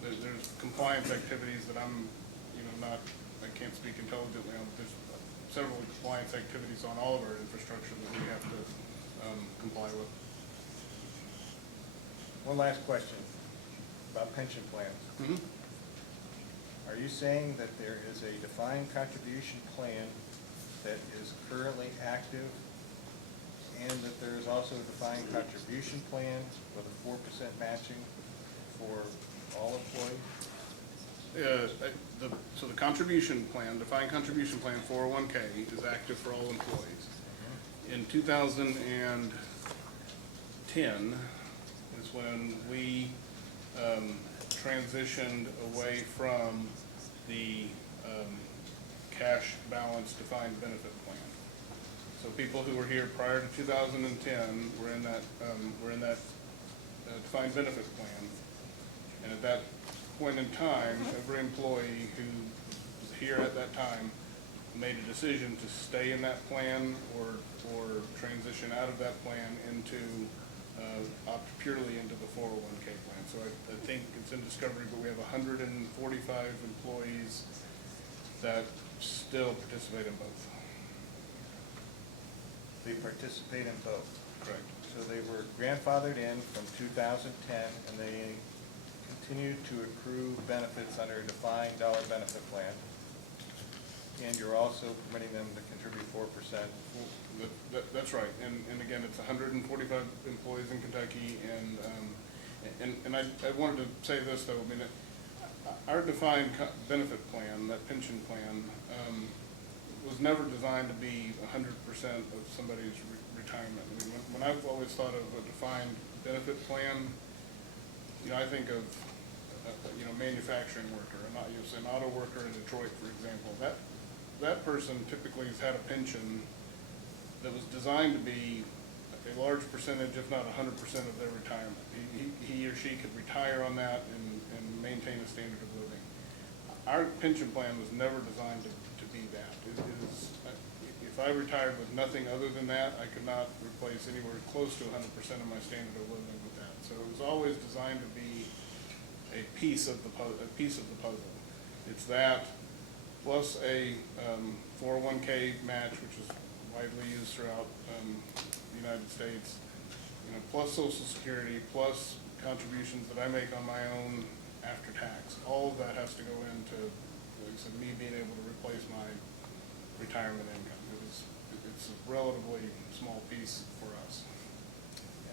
There's compliance activities that I can't speak intelligently on. There's several compliance activities on all of our infrastructure that we have to comply with. One last question about pension plans. Mm-hmm. Are you saying that there is a defined contribution plan that is currently active, and that there is also a defined contribution plan with a 4% matching for all employees? So the contribution plan, defined contribution plan, 401k, is active for all employees. in 2010 is when we transitioned away from the cash balance defined benefit plan. So people who were here prior to 2010 were in that defined benefit plan. And at that point in time, every employee who was here at that time made a decision to stay in that plan or transition out of that plan into, opt purely into the 401k plan. So I think it's in discovery, but we have 145 employees that still participate in both. They participate in both. Correct. So they were grandfathered in from 2010, and they continue to accrue benefits under a defined dollar benefit plan. And you're also permitting them to contribute 4%. That's right, and again, it's 145 employees in Kentucky, and I wanted to say this though, I mean, our defined benefit plan, that pension plan, was never designed to be 100% of somebody's retirement. I mean, when I've always thought of a defined benefit plan, you know, I think of manufacturing worker, an auto worker in Detroit, for example. That person typically has had a pension that was designed to be a large percentage, if not 100% of their retirement. He or she could retire on that and maintain a standard of living. Our pension plan was never designed to be that. If I retired with nothing other than that, I could not replace anywhere close to 100% of my standard of living with that. So it was always designed to be a piece of the puzzle. It's that plus a 401k match, which is widely used throughout the United States, plus Social Security, plus contributions that I make on my own after tax. All of that has to go into, like I said, me being able to replace my retirement income. It's a relatively small piece for us.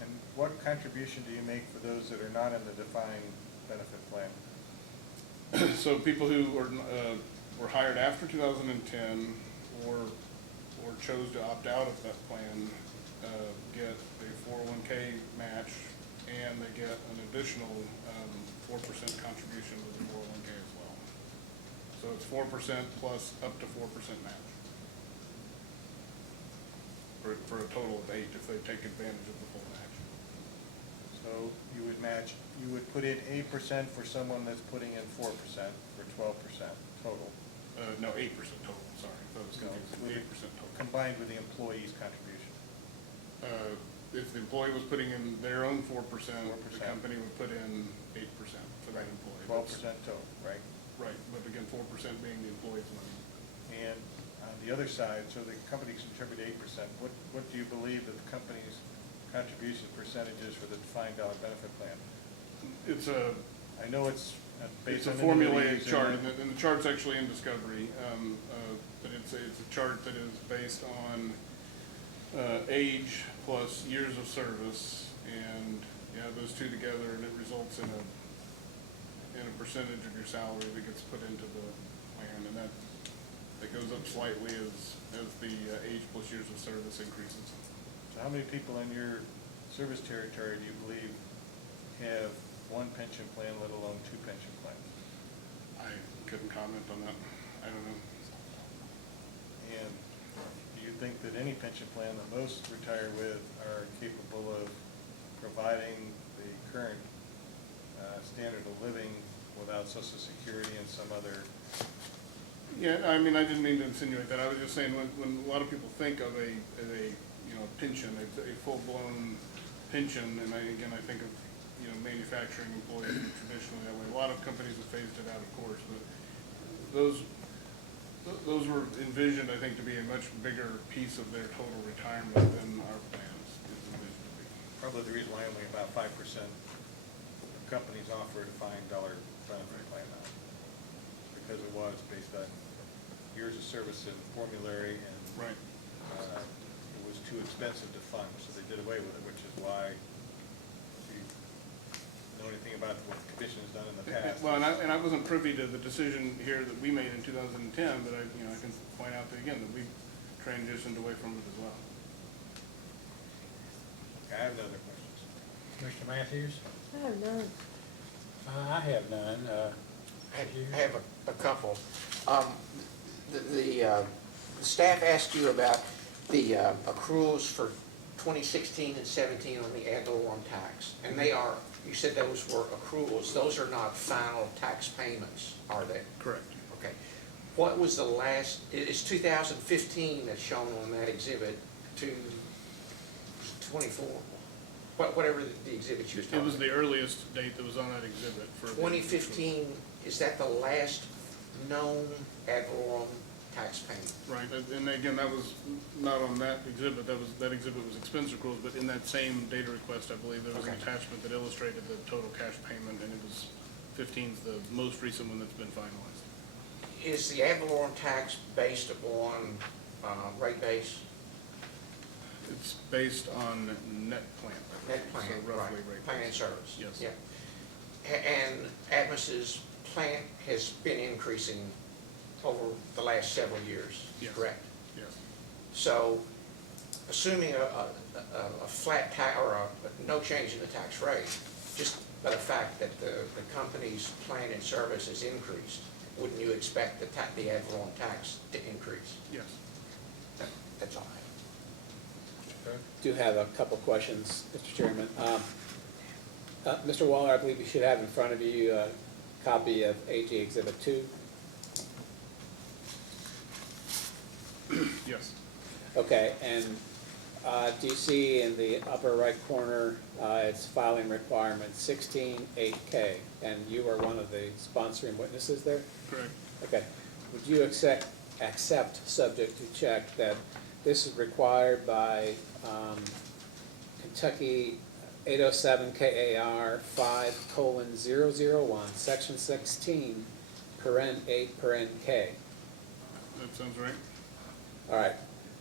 And what contribution do you make for those that are not in the defined benefit plan? So people who were hired after 2010 or chose to opt out of that plan get a 401k match, and they get an additional 4% contribution to the 401k as well. So it's 4% plus up to 4% match for a total of 8 if they take advantage of the full match. So you would put in 8% for someone that's putting in 4% for 12% total. No, 8% total, sorry. That was confusing. 8% total. Combined with the employee's contribution. If the employee was putting in their own 4%, the company would put in 8% for that employee. 12% total, right? Right, but again, 4% being the employee's money. And on the other side, so the company contribute 8%, what do you believe that the company's contribution percentage is for the defined dollar benefit plan? I know it's based on a formulaic chart, and the chart's actually in Discovery, but it's a chart that is based on age plus years of service, and those two together, and it results in a percentage of your salary that gets put into the plan, and that goes up slightly as the age plus years of service increases. So how many people in your service territory do you believe have one pension plan, let alone 2 pension plans? I couldn't comment on that. I don't know. And do you think that any pension plan that most retire with are capable of providing the current standard of living without Social Security and some other? Yeah, I mean, I didn't mean to insinuate that. I was just saying when a lot of people think of a pension, a full-blown pension, and I think of manufacturing employees traditionally that way. A lot of companies have phased it out, of course, but those were envisioned, I think, to be a much bigger piece of their total retirement than our plans is envisioned to be. Probably the reason why only about 5% of companies offer a defined dollar benefit plan now, because it was based on years of service and formulary, and right. It was too expensive to fund, so they did away with it, which is why, if you know anything about what the commission has done in the past. Well, and I wasn't privy to the decision here that we made in 2010, but I can point out that again that we transitioned away from it as well. I have no other questions. Mr. Matthews? I have none. I have none. I have a couple. The staff asked you about the accruals for 2016 and 17 on the ad valorem tax. And they are, you said those were accruals. Those are not final tax payments, are they? Correct. Okay. What was the last, it's 2015 that's shown on that exhibit to 24, whatever the exhibit you was talking It was about. the earliest date that was on that exhibit for. 2015, is that the last known ad valorem tax payment? Right, and again, that was not on that exhibit, that exhibit was expense accruals, but in that same data request, I believe, there was an Okay. attachment that illustrated the total cash payment, and it was 15's the most recent one that's been finalized. Is the ad valorem tax based upon rate base? It's based on net plant. Net plant, So right, roughly rate plant base. and service? Yes. Yeah. And Atmos's plant has been increasing over the last several years, Yes. correct? Yes. So, assuming a flat tax, or no change in the tax rate, just by the fact that the company's plant and service has increased, wouldn't you expect the ad valorem tax to increase? Yes. That's all I have. Do have a couple questions, Mr. Chairman. Mr. Waller, I believe you should have in front of you a copy of AG Exhibit 2. Yes. Okay, and do you see in the upper right corner, it's filing requirement 16-8K, and you are one of the sponsoring witnesses there? Correct. Okay. Would you accept, subject to check, that this is required by Kentucky 807 KAR 5:001, Section 16, paren 8, paren K? That sounds right. All right.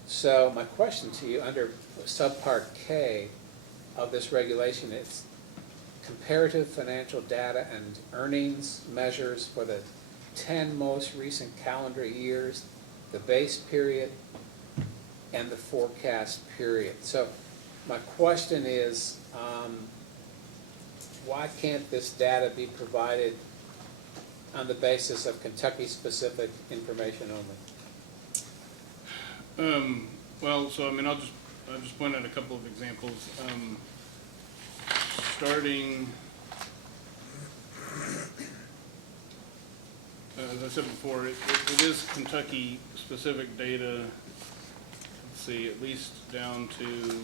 So my question to you, under subpart K of this regulation, it's comparative financial data and earnings measures for the 10 most recent calendar years, the base period, and the forecast period. So my question is, why can't this data be provided on the basis of Kentucky-specific information only? Well, so I mean, I'll just point out a couple of examples. Starting, as I said before, it is Kentucky-specific data. Let's see, at least down to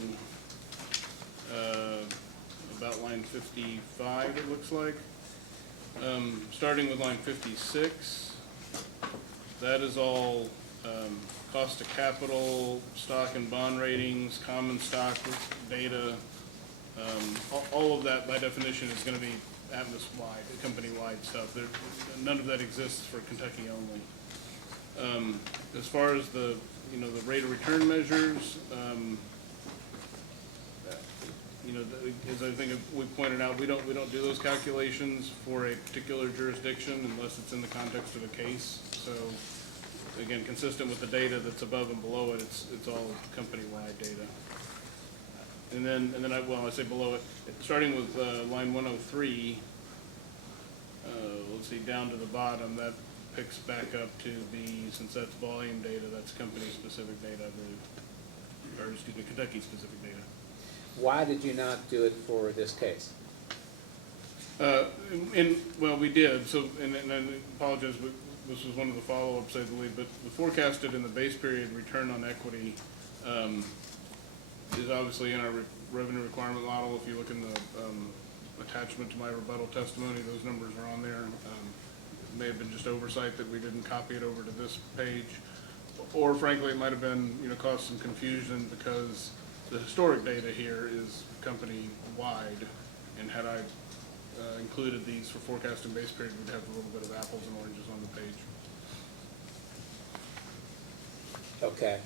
about line 55, it looks like. Starting with line 56, that is all cost of capital, stock and bond ratings, common stock data. All of that, by definition, is going to be Atmos-wide, company-wide stuff. None of that exists for Kentucky only. As far as the rate of return measures, as I think we pointed out, we don't do those calculations for a particular jurisdiction unless it's in the context of a case. So, again, consistent with the data that's above and below it, it's all company-wide data. And then I say below it, starting with line 103, let's see, down to the bottom, that picks back up to since that's volume data, that's company-specific data, I believe, or excuse me, Kentucky-specific data. Why did you not do it for this case? Well, we did, so, and I apologize, but this was one of the follow-ups, I believe, but the forecasted in the base period return on equity is obviously in our revenue requirement model. If you look in the attachment to my rebuttal testimony, those numbers are on there. It may have been just oversight that we didn't copy it over to this page, or frankly, it might have been, caused some confusion because the historic data here is company-wide, and had I included these for forecast and base period, we'd have a little bit of apples and oranges on the page. Okay.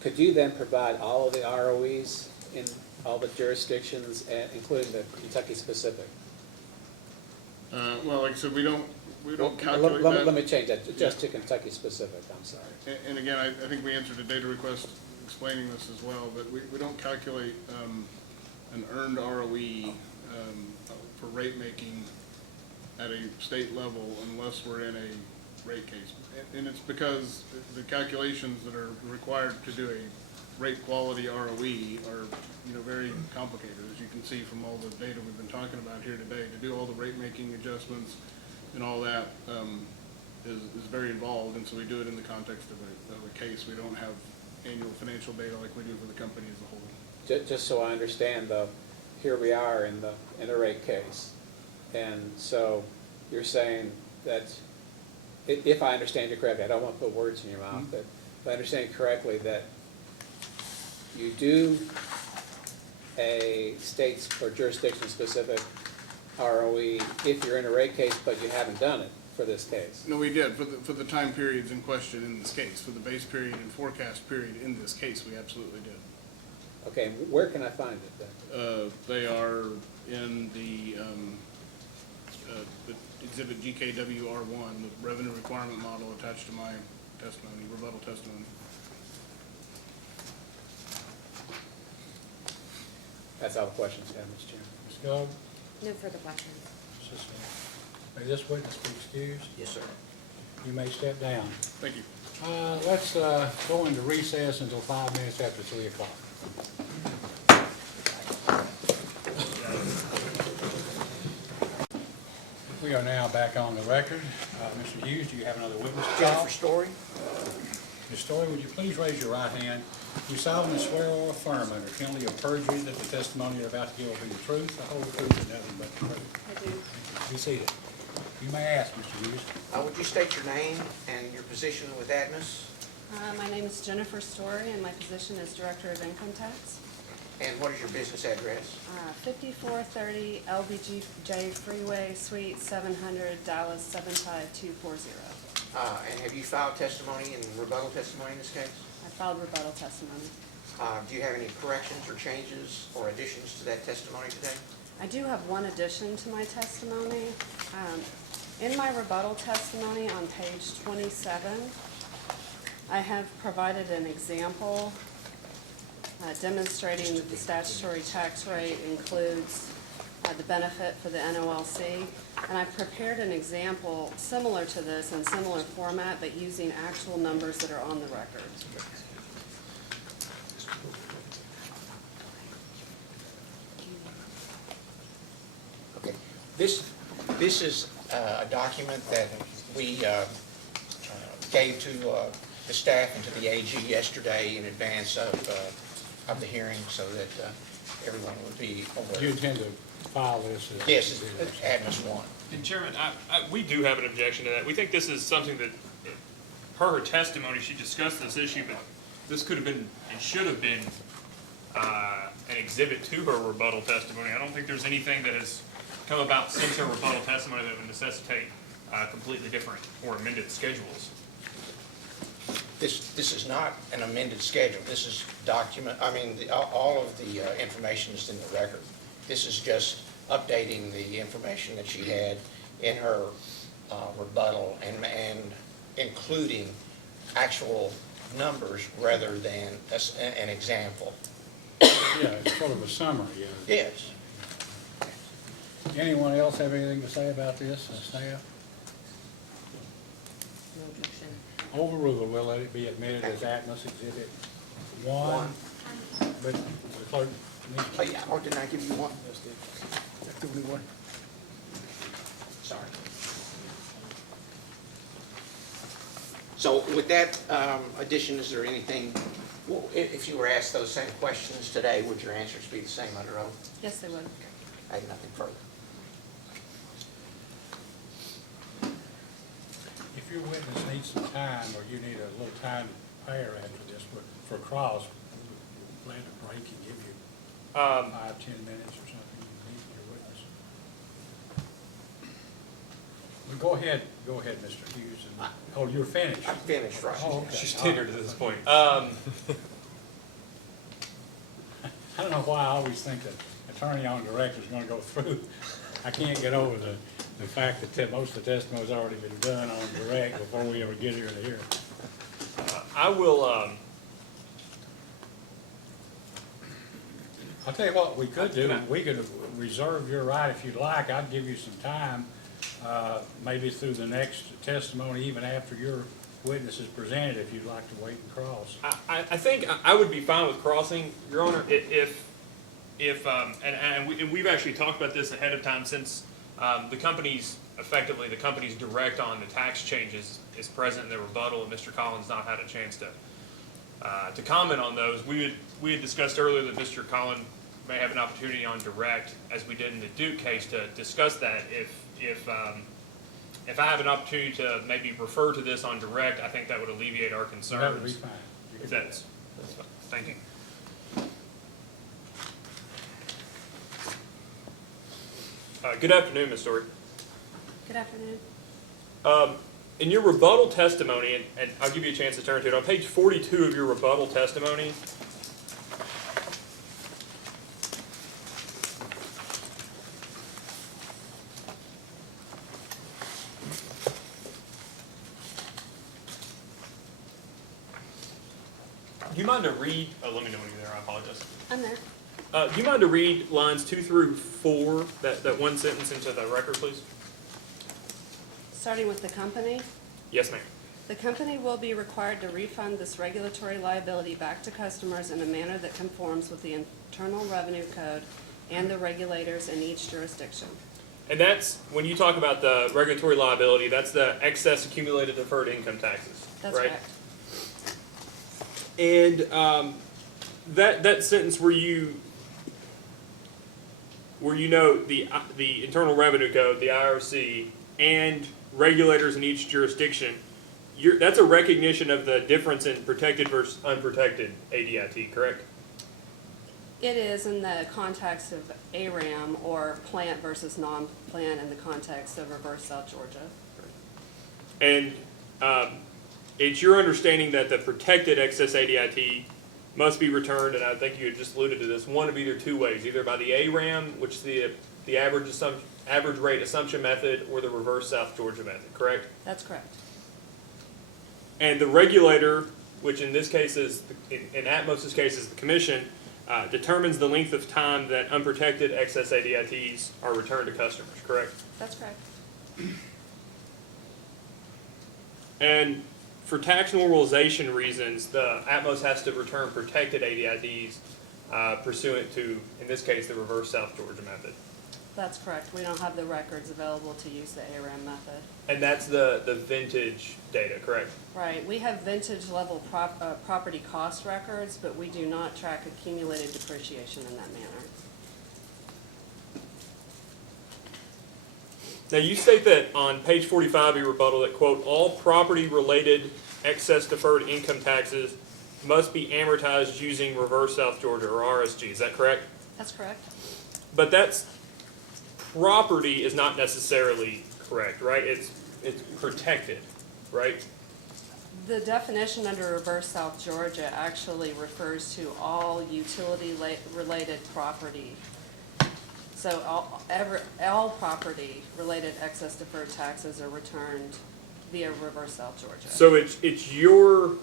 Could you then provide all of the ROEs in all the jurisdictions, including the Kentucky specific? Well, like I said, we don't calculate that. Let me change that, just to Kentucky specific, I'm sorry. And again, I think we answered a data request explaining this as well, but we don't calculate an earned ROE for rate making at a state level unless we're in a rate case. And it's because the calculations that are required to do a rate quality ROE are, very complicated, as you can see from all the data we've been talking about here today. To do all the rate making adjustments and all that is very involved, and so we do it in the context of a case. We don't have annual financial data like we do for the company as a whole. Just so I understand, though, here we are in the rate case. And so you're saying that, if I understand you correctly, I don't want to put words in your mouth, but if I understand correctly, that you do a state or jurisdiction-specific ROE if you're in a rate case, but you haven't done it for this case. No, we did for the time periods in question in this case, for the base period and forecast period in this case, we absolutely did. Okay, where can I find it then? They are in the exhibit GKWR1, the revenue requirement model attached to my testimony, rebuttal testimony. That's all the questions I have, Mr. Chairman. Ms. Gold? No further questions. May this witness be excused? Yes, sir. You may step down. Thank you. Let's go into recess until 5 minutes after 3 o'clock. We are now back on the record. Mr. Hughes, do you have another witness to call? Jennifer Story? Ms. Story, would you please raise your right hand? You solemnly swear or affirm under penalty of perjury that the testimony you're about to give will be the truth, the whole truth, and nothing but the truth? I do. Be seated. You may ask, Mr. Hughes. Would you state your name and your position with Atmos? My name is Jennifer Story, and my position is Director of Income Tax. And what is your business address? 5430 LBJ Freeway, Suite 700, Dallas 75240. And have you filed testimony and rebuttal testimony in this case? I filed rebuttal testimony. Do you have any corrections or changes or additions to that testimony today? I do have one addition to my testimony. In my rebuttal testimony on page 27, I have provided an example demonstrating that the statutory tax rate includes the benefit for the NOLC. And I've prepared an example similar to this in similar format, but using actual numbers that are on the record. Okay. This is a document that we gave to the staff and to the AG yesterday in advance of the hearing so that everyone would be aware. Do you intend to file this? Yes, it's Atmos 1. And Chairman, we do have an objection to that. We think this is something that, per her testimony, she discussed this issue, but this could have been and should have been an exhibit to her rebuttal testimony. I don't think there's anything that has come about since her rebuttal testimony that would necessitate completely different or amended schedules. This is not an amended schedule. This is all of the information is in the record. This is just updating the information that she had in her rebuttal and including actual numbers rather than an example. Yeah, it's sort of a summary. Yes. Anyone else have anything to say about this, staff? No objection. Overruled, we'll let it be admitted as Atmos Exhibit 1. But the clerk needs Oh, yeah, or didn't I give you one? That's the only one. Sorry. So with that addition, is there anything, well, if you were asked those same questions today, would your answers be the same under oath? Yes, they would. I have nothing further. If your witness needs some time, or you need a little time to prepare after this for cross, we'll plan to break and give you 5-10 minutes or something to meet your witness. Well, go ahead, Mr. Hughes. Oh, you're finished? I'm finished, right. Oh, okay. She's tenured at this point. I don't know why I always think that attorney on direct is going to go through. I can't get over the fact that most of the testimony's already been done on direct before we ever get here to hear it. I will, I'll tell you what we could do, we could reserve your right if you'd like, I'd give you some time, maybe through the next testimony, even after your witness is presented, if you'd like to wait and cross. I think I would be fine with crossing, Your Honor, if we've actually talked about this ahead of time, since the company's direct on the tax changes is present in the rebuttal, and Mr. Collins not had a chance to comment on those. We had discussed earlier that Mr. Collins may have an opportunity on direct, as we did in the Duke case, to discuss that. If I have an opportunity to maybe refer to this on direct, I think that would alleviate our concerns. That would be fine. If that's fine. Thank you. Good afternoon, Ms. Story. Good afternoon. In your rebuttal testimony, and I'll give you a chance to turn to it, on page 42 of your rebuttal testimony, do you mind to read, let me know when you're there, I apologize. I'm there. Do you mind to read lines 2 through 4, that one sentence into the record, please? Starting with the company. Yes, ma'am. The company will be required to refund this regulatory liability back to customers in a manner that conforms with the Internal Revenue Code and the regulators in each jurisdiction. And that's, when you talk about the regulatory liability, that's the excess accumulated deferred income taxes, That's right? correct. And that sentence where you note the Internal Revenue Code, the IRC, and regulators in each jurisdiction, that's a recognition of the difference in protected versus unprotected ADIT, correct? It is in the context of ARAM, or plant versus non-plant, in the context of reverse South Georgia. And it's your understanding that the protected excess ADIT must be returned, and I think you had just alluded to this, one of either two ways, either by the ARAM, which is the average rate assumption method, or the reverse South Georgia method, correct? That's correct. And the regulator, which in this case is, in Atmos' case is the commission, determines the length of time that unprotected excess ADITs are returned to customers, correct? That's correct. And for tax normalization reasons, the Atmos has to return protected ADITs pursuant to, in this case, the reverse South Georgia method. That's correct. We don't have the records available to use the ARAM method. And that's the vintage data, correct? Right. We have vintage level property cost records, but we do not track accumulated depreciation in that manner. Now, you state that on page 45 of your rebuttal that, quote, all property-related excess deferred income taxes must be amortized using reverse South Georgia, or RSG. Is that correct? That's correct. But that's, property is not necessarily correct, right? It's protected, right? The definition under reverse South Georgia actually refers to all utility-related property. So all property-related excess deferred taxes are returned via reverse South Georgia. So it's your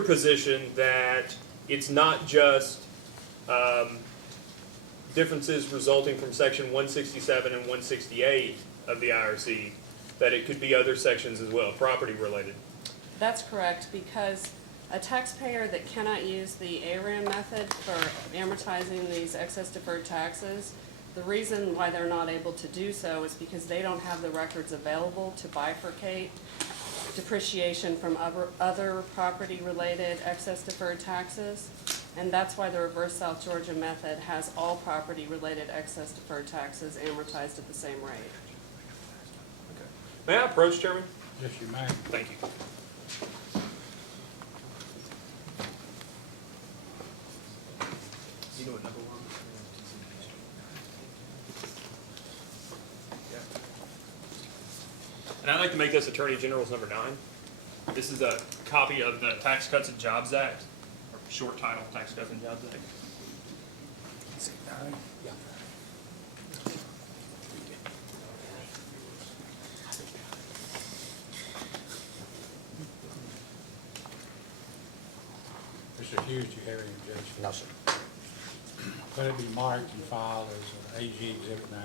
position that it's not just differences resulting from section 167 and 168 of the IRC, that it could be other sections as well, property-related. That's correct, because a taxpayer that cannot use the ARAM method for amortizing these excess deferred taxes, the reason why they're not able to do so is because they don't have the records available to bifurcate depreciation from other property-related excess deferred taxes. And that's why the reverse South Georgia method has all property-related excess deferred taxes amortized at the same rate. Okay. May I approach, Chairman? Yes, you may. Thank you. You know what number one? And I'd like to make this Attorney General's number 9. This is a copy of the Tax Cuts and Jobs Act, or short title, Tax Cuts and Jobs Act. Is it 9? Yeah. This is accused you have any objection? No, sir. Let it be marked and filed as AG Exhibit 9.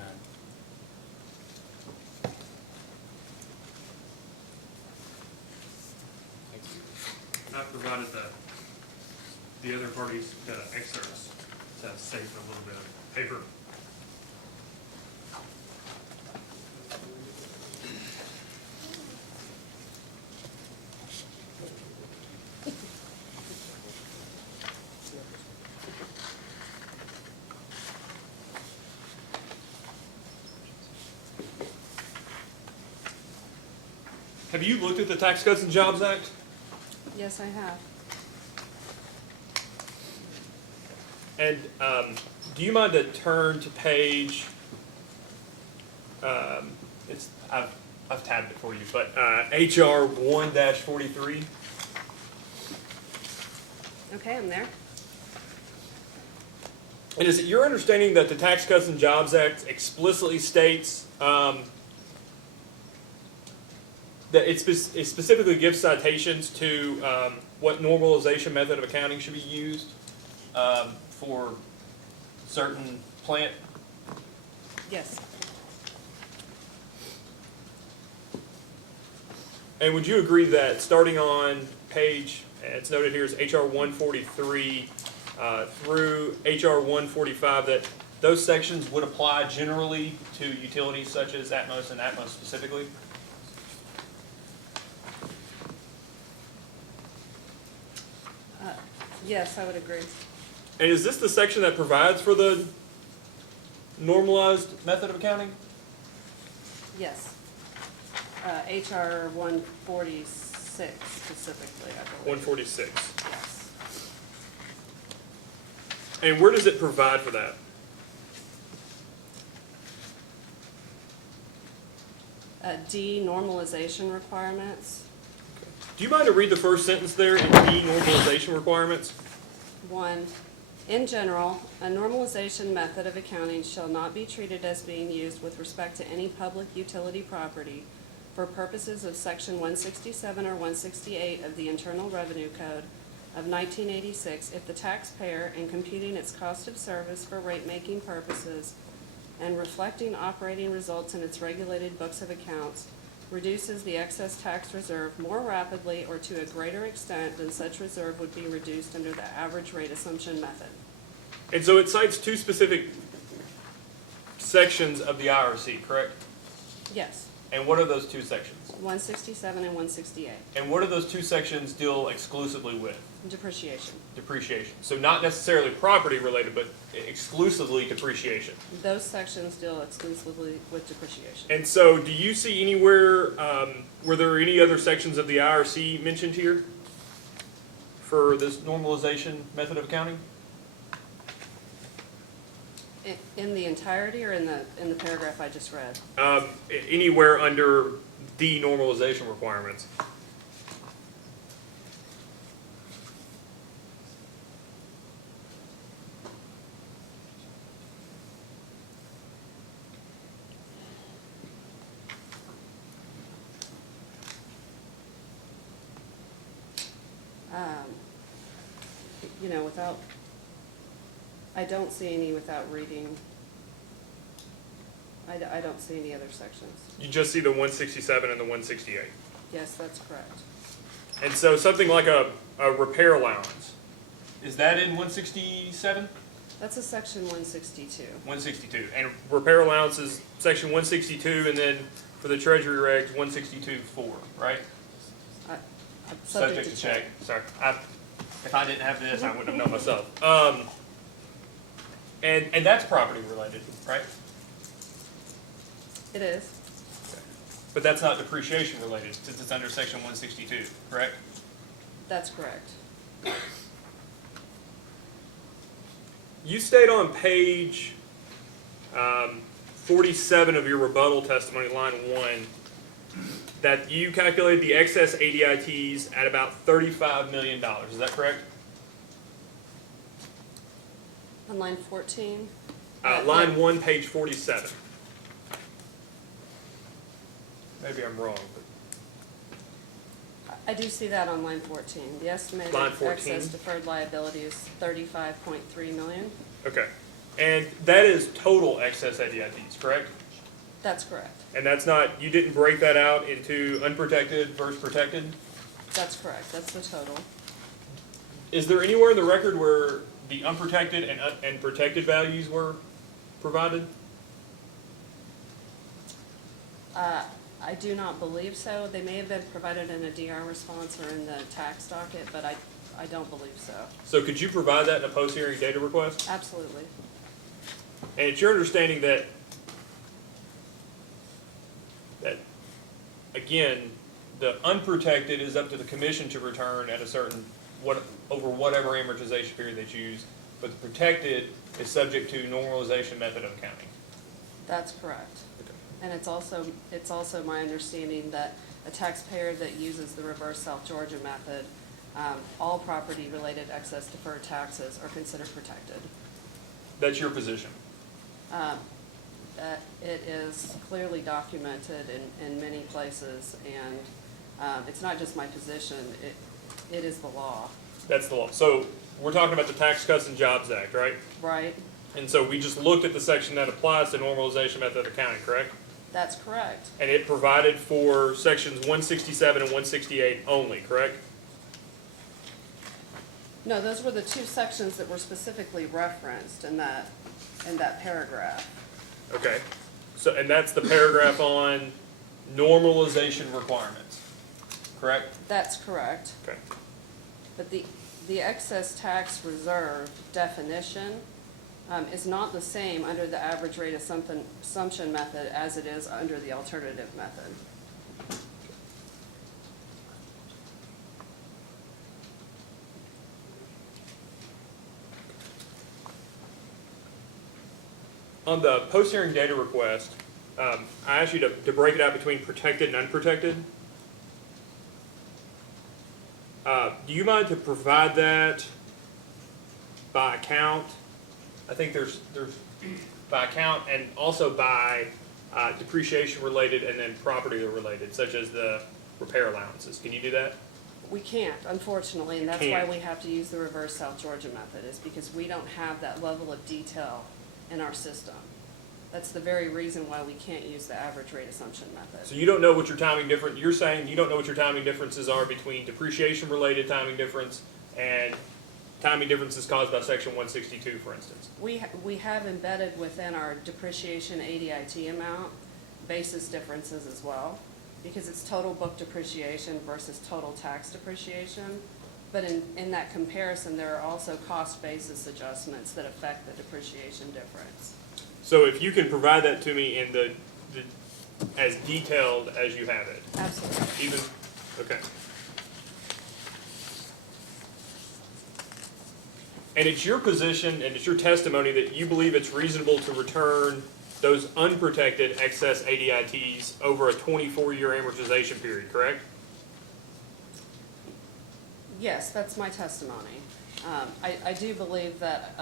I provided the other parties excerpts to save a little bit of paper. Have you looked at the Tax Cuts and Jobs Act? Yes, I have. And do you mind to turn to page? I've tabbed it for you, but HR 1-43. Okay, I'm there. And is it your understanding that the Tax Cuts and Jobs Act explicitly states that it specifically gives citations to what normalization method of accounting should be used for certain plant? Yes. And would you agree that starting on page, it's noted here is HR 143 through HR 145, that those sections would apply generally to utilities such as Atmos and Atmos specifically? Yes, I would agree. And is this the section that provides for the normalized method of accounting? Yes. HR 146 specifically, I believe. 146. Yes. And where does it provide for that? D, normalization requirements. Do you mind to read the first sentence there in denormalization requirements? 1, in general, a normalization method of accounting shall not be treated as being used with respect to any public utility property for purposes of Section 167 or 168 of the Internal Revenue Code of 1986 if the taxpayer, in computing its cost of service for rate-making purposes and reflecting operating results in its regulated books of accounts, reduces the excess tax reserve more rapidly or to a greater extent than such reserve would be reduced under the average rate assumption method. And so it cites two specific sections of the IRC, correct? Yes, And what are those two sections? 167 and 168, And what do those two sections deal exclusively with? depreciation. Depreciation. So not necessarily property related, but exclusively depreciation. Those sections deal exclusively with depreciation. And so do you see anywhere, were there any other sections of the IRC mentioned here for this normalization method of accounting? In the entirety or in the paragraph I just read? Anywhere under denormalization requirements? You know, I don't see any without reading. I don't see any other sections. You just see the 167 and the 168. Yes, that's correct. And so something like a repair allowance, is that in 167? That's a section 162. 162. And repair allowance is section 162, and then for the Treasury regs, 162.4, right? Subject to check. Sorry. If I didn't have this, I wouldn't have known myself. And that's property related, right? It is. But that's not depreciation related, since it's under section 162, correct? That's correct. You state on page 47 of your rebuttal testimony, line 1, that you calculated the excess ADITs at about $35 million. Is that correct? On line 14? Line 1, page 47. Maybe I'm wrong. But I do see that on line 14. The estimated Line 14? excess deferred liability is 35.3 million. Okay. And that is total excess ADITs, correct? That's correct. And that's not, you didn't break that out into unprotected versus protected? That's correct. That's the total. Is there anywhere in the record where the unprotected and protected values were provided? I do not believe so. They may have been provided in a DR response or in the tax docket, but I don't believe so. So could you provide that in a post-hearing data request? Absolutely. And it's your understanding that, again, the unprotected is up to the commission to return at a certain, over whatever amortization period they choose, but the protected is subject to normalization method of accounting. That's correct. And it's also my understanding that a taxpayer that uses the reverse South Georgia method, all property-related excess deferred taxes are considered protected. That's your position? That it is clearly documented in many places, and it's not just my position, it is the law. That's the law. So we're talking about the Tax Cuts and Jobs Act, right? Right? And so we just looked at the section that applies to normalization method of accounting, correct? That's correct. And it provided for sections 167 and 168 only, correct? No, those were the two sections that were specifically referenced in that paragraph. Okay. So, and that's the paragraph on normalization requirements, correct? That's correct. Okay. But the excess tax reserve definition is not the same under the average rate assumption method as it is under the alternative method. On the post-hearing data request, I asked you to break it out between protected and unprotected. Do you mind to provide that by account? I think there's by account and also by depreciation related and then property related, such as the repair allowances. Can you do that? We can't, unfortunately, and that's why Can't. we have to use the reverse South Georgia method, is because we don't have that level of detail in our system. That's the very reason why we can't use the average rate assumption method. So you don't know what your timing difference, you're saying you don't know what your timing differences are between depreciation related timing difference and timing differences caused by section 162, for instance? We have embedded within our depreciation ADIT amount basis differences as well, because it's total book depreciation versus total tax depreciation. But in that comparison, there are also cost basis adjustments that affect the depreciation difference. So if you can provide that to me in the as detailed as you have it. Absolutely. Even, okay. And it's your position and it's your testimony that you believe it's reasonable to return those unprotected excess ADITs over a 24-year amortization period, correct? Yes, that's my testimony. I do believe that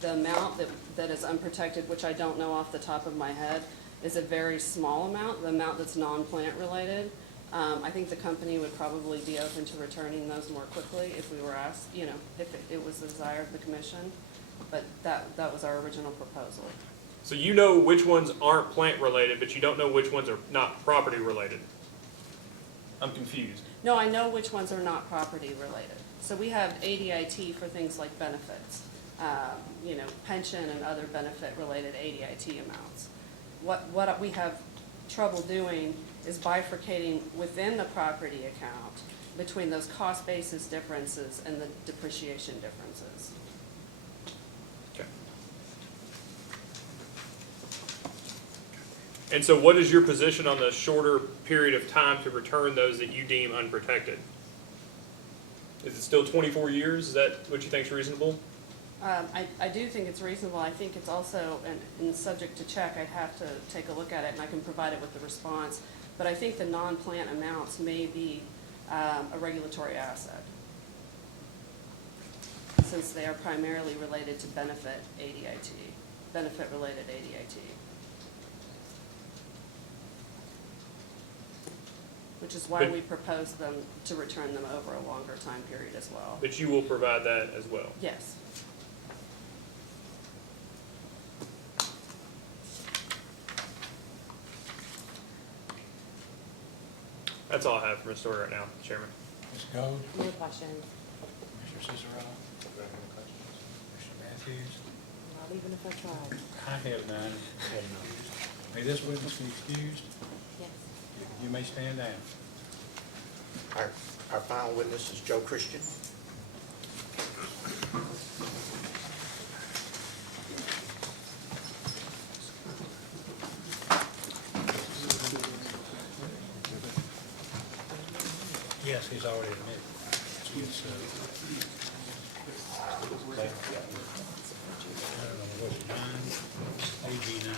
the amount that is unprotected, which I don't know off the top of my head, is a very small amount, the amount that's non-plant related. I think the company would probably be open to returning those more quickly if we were asked, if it was the desire of the commission. But that was our original proposal. So you know which ones aren't plant related, but you don't know which ones are not property related. I'm confused. No, I know which ones are not property related. So we have ADIT for things like benefits, pension and other benefit related ADIT amounts. What we have trouble doing is bifurcating within the property account between those cost basis differences and the depreciation differences. Okay. And so what is your position on the shorter period of time to return those that you deem unprotected? Is it still 24 years? Is that what you think is reasonable? I do think it's reasonable. I think it's also, and subject to check, I'd have to take a look at it and I can provide it with the response. But I think the non-plant amounts may be a regulatory asset, since they are primarily related to benefit related ADIT. which is why But- we propose them to return them over a longer time period as well. But you will provide that as well. Yes. That's all I have for Mr. Story right now, Chairman. Ms. Gold, No questions. Mr. Cicero, Mr. Matthews. Not even if I tried. I have none. May this witness be excused? Yes. You may stand down. Our final witness is Joe Christian. Yes, he's already admitted. It's, I don't know, was it 9? AG 9.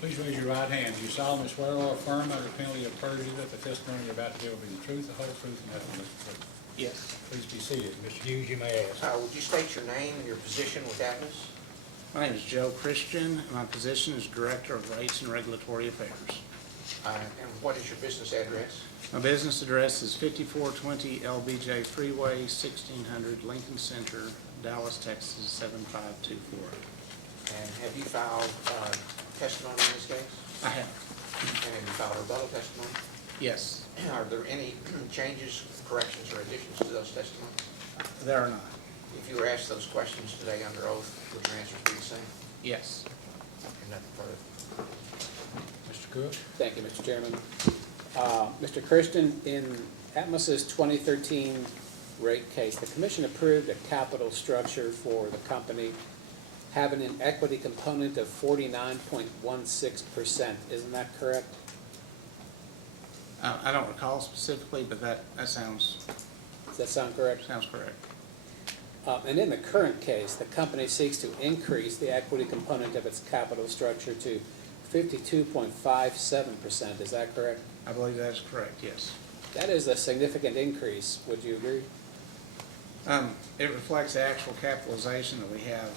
Please raise your right hand. Do you solemnly swear or affirm under penalty of perjury that the testimony you're about to give will be the truth, the whole truth, and nothing but the truth? Yes. Please be seated. Mr. Hughes, you may ask. Would you state your name and your position with Atmos? My name is Joe Christian, and my position is Director of Rates and Regulatory Affairs. And what is your business address? My business address is 5420 LBJ Freeway, 1600 Lincoln Center, Dallas, Texas, 75240. And have you filed testimony in this case? I have. And have you filed a rebuttal testimony? Yes, Are there any changes, corrections, or additions to those testimonies? there are not. If you were asked those questions today under oath, would your answers be the same? Yes. And nothing further. Mr. Cook? Thank you, Mr. Chairman. Mr. Christian, in Atmos's 2013 rate case, the commission approved a capital structure for the company having an equity component of 49.16%. Isn't that correct? I don't recall specifically, but that sounds Does that sound correct? correct. And in the current case, the company seeks to increase the equity component of its capital structure to 52.57%. Is that correct? I believe that is correct, yes. That is a significant increase. Would you agree? It reflects the actual capitalization that we have.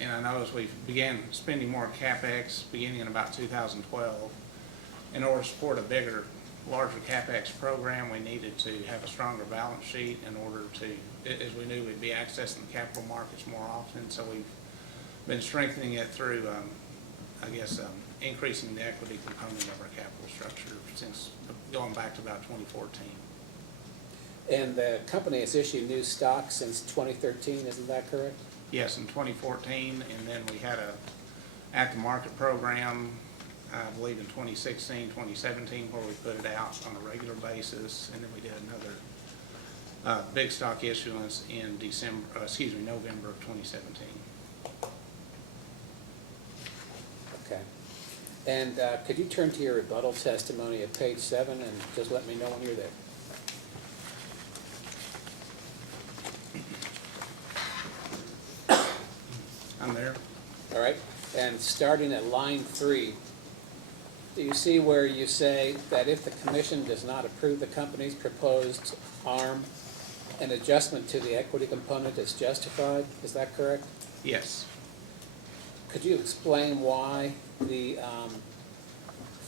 And I noticed we began spending more CapEx beginning in about 2012. In order to support a larger CapEx program, we needed to have a stronger balance sheet in order to, as we knew, we'd be accessing the capital markets more often. So we've been strengthening it through, increasing the equity component of our capital structure since going back to about 2014. And the company has issued new stock since 2013, isn't that correct? Yes, in 2014, and then we had a at-the-market program, I believe in 2016, 2017, where we put it out on a regular basis, and then we did another big stock issuance in November of 2017. Okay. And could you turn to your rebuttal testimony at page 7 and just let me know when you're there? I'm there. All right. And starting at line 3, do you see where you say that if the commission does not approve the company's proposed arm, an adjustment to the equity component is justified? Is that correct? Yes. Could you explain why the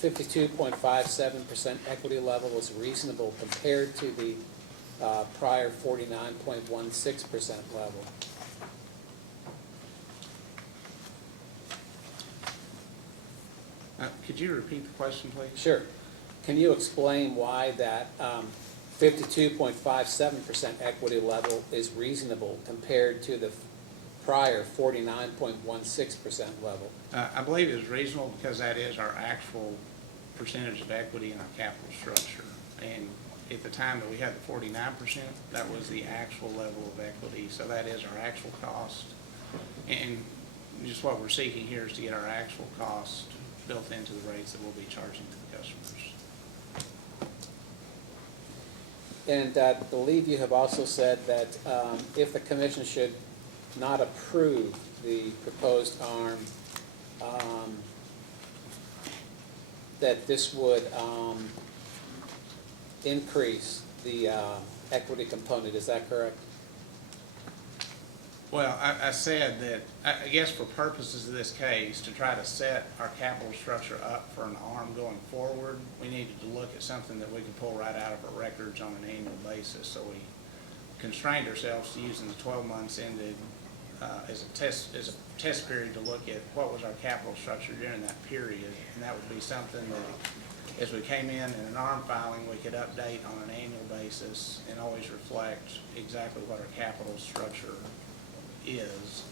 52.57% equity level is reasonable compared to the prior 49.16% level? Could you repeat the question, please? Sure. Can you explain why that 52.57% equity level is reasonable compared to the prior 49.16% level? I believe it is reasonable because that is our actual percentage of equity in our capital structure. And at the time that we had the 49%, that was the actual level of equity. So that is our actual cost. And just what we're seeking here is to get our actual cost built into the rates that we'll be charging to the customers. And I believe you have also said that if the commission should not approve the proposed arm, that this would increase the equity component. Is that correct? Well, I said that, I guess for purposes of this case, to try to set our capital structure up for an arm going forward, we needed to look at something that we could pull right out of our records on an annual basis. So we constrained ourselves to using the 12 months ended as a test period to look at what was our capital structure during that period. And that would be something that, as we came in an arm filing, we could update on an annual basis and always reflect exactly what our capital structure is.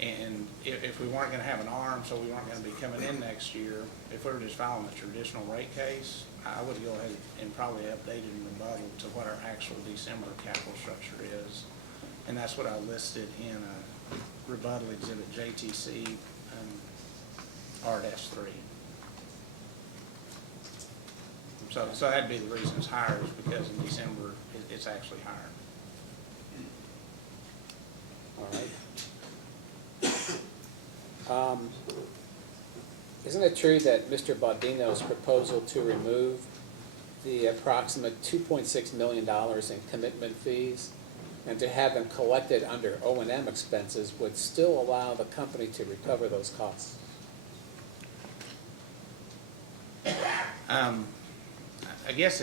And if we weren't gonna have an arm, so we weren't gonna be coming in next year, if we were just filing a traditional rate case, I would go ahead and probably update it in rebuttal to what our actual December capital structure is. And that's what I listed in rebuttal exhibit JTC RS3. So that'd be the reason it's higher, is because in December it's actually higher. All right. Isn't it true that Mr. Baudino's proposal to remove the approximate $2.6 million in commitment fees and to have them collected under O&M expenses would still allow the company to recover those costs? I guess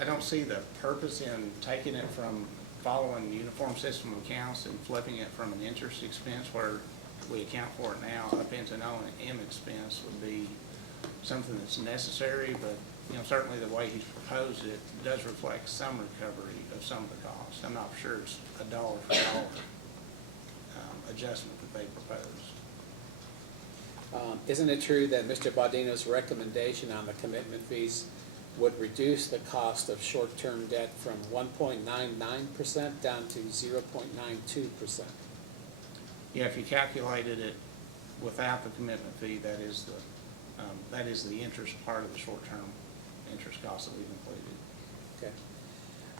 I don't see the purpose in taking it from following the uniform system of accounts and flipping it from an interest expense where we account for it now up into an O&M expense would be something that's necessary, but certainly the way he's proposed it does reflect some recovery of some of the costs. I'm not sure it's a dollar for dollar adjustment that they proposed. Isn't it true that Mr. Baudino's recommendation on the commitment fees would reduce the cost of short-term debt from 1.99% down to 0.92%? Yeah, if you calculated it without the commitment fee, that is the interest part of the short-term interest cost that we've included. Okay.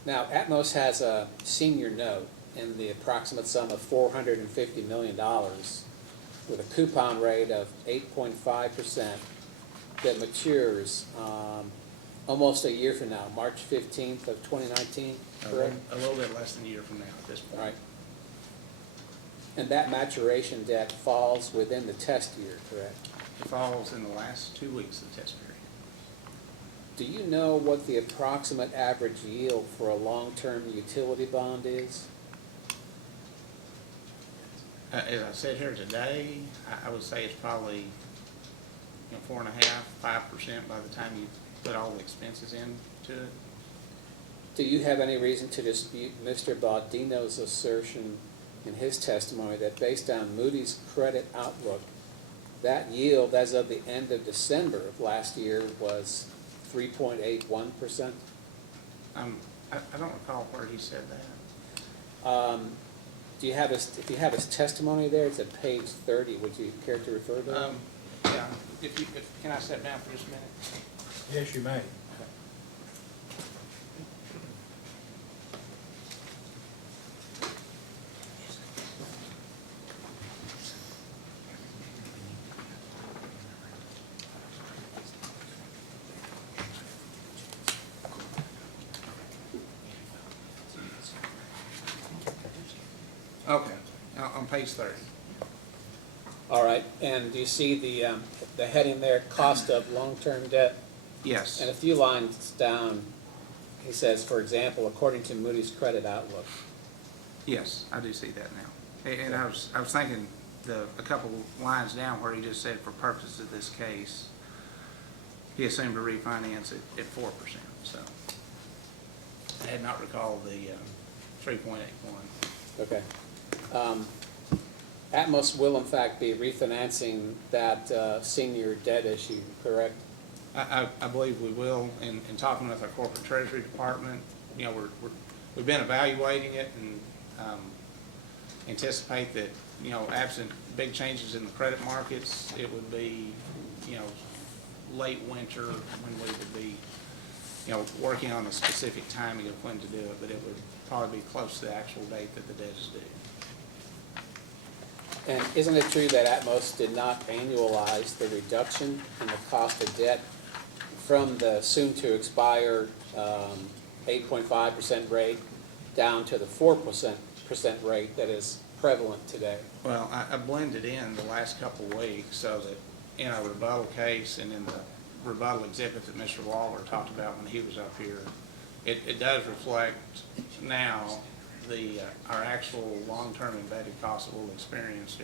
Now, Atmos has a senior note in the approximate sum of $450 million with a coupon rate of 8.5% that matures almost a year from now, March 15th of 2019, correct? A little bit less than a year from now at this point. Right. And that maturation debt falls within the test year, correct? It falls in the last 2 weeks of the test period. Do you know what the approximate average yield for a long-term utility bond is? As I said here today, I would say it's probably 4.5%, 5% by the time you put all the expenses into it. Do you have any reason to dispute Mr. Baudino's assertion in his testimony that based on Moody's credit outlook, that yield as of the end of December of last year was 3.81%? I don't recall where he said that. Do you have his, if you have his testimony there, it's at page 30. Would you care to refer to it? Yeah, can I step down for just a minute? Yes, you may. Okay, on page 30. All right, and do you see the heading there, cost of long-term debt? Yes. And a few lines down, he says, for example, according to Moody's credit outlook. Yes, I do see that now. And I was thinking a couple lines down where he just said for purposes of this case, he assumed to refinance it at 4%. So I had not recalled the 3.81. Okay. Atmos will in fact be refinancing that senior debt issue, correct? I believe we will. In talking with our corporate treasury department, we've been evaluating it and anticipate that, absent big changes in the credit markets, it would be, late winter when we would be, working on a specific timing of when to do it, but it would probably be close to the actual date that the debt is due. And isn't it true that Atmos did not annualize the reduction in the cost of debt from the soon-to-expire 8.5% rate down to the 4% percent rate that is prevalent today? Well, I blended in the last couple of weeks so that in our rebuttal case and in the rebuttal exhibit that Mr. Waller talked about when he was up here, it does reflect now our actual long-term embedded costs that we'll experience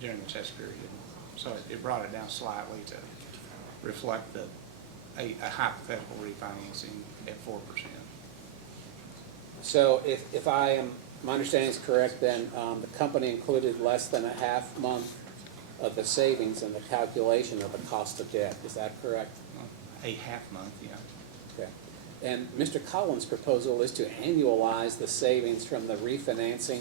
during the test period. So it brought it down slightly to reflect a hypothetical refinancing at 4%. So if my understanding is correct, then the company included less than a half month of the savings in the calculation of the cost of debt. Is that correct? A half month, yeah. Okay. And Mr. Collins' proposal is to annualize the savings from the refinancing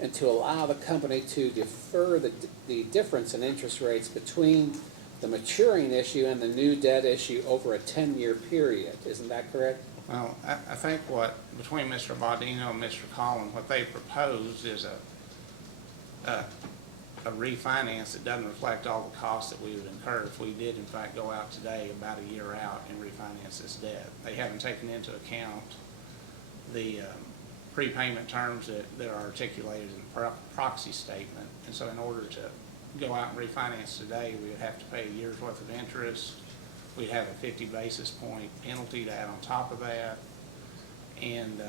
and to allow the company to defer the difference in interest rates between the maturing issue and the new debt issue over a 10-year period. Isn't that correct? Well, I think between Mr. Baudino and Mr. Collins, what they proposed is a refinance that doesn't reflect all the costs that we would incur if we did in fact go out today about a year out and refinance this debt. They haven't taken into account the prepayment terms that are articulated in the proxy statement. And so in order to go out and refinance today, we would have to pay a year's worth of interest. We'd have a 50 basis point penalty to add on top of that. And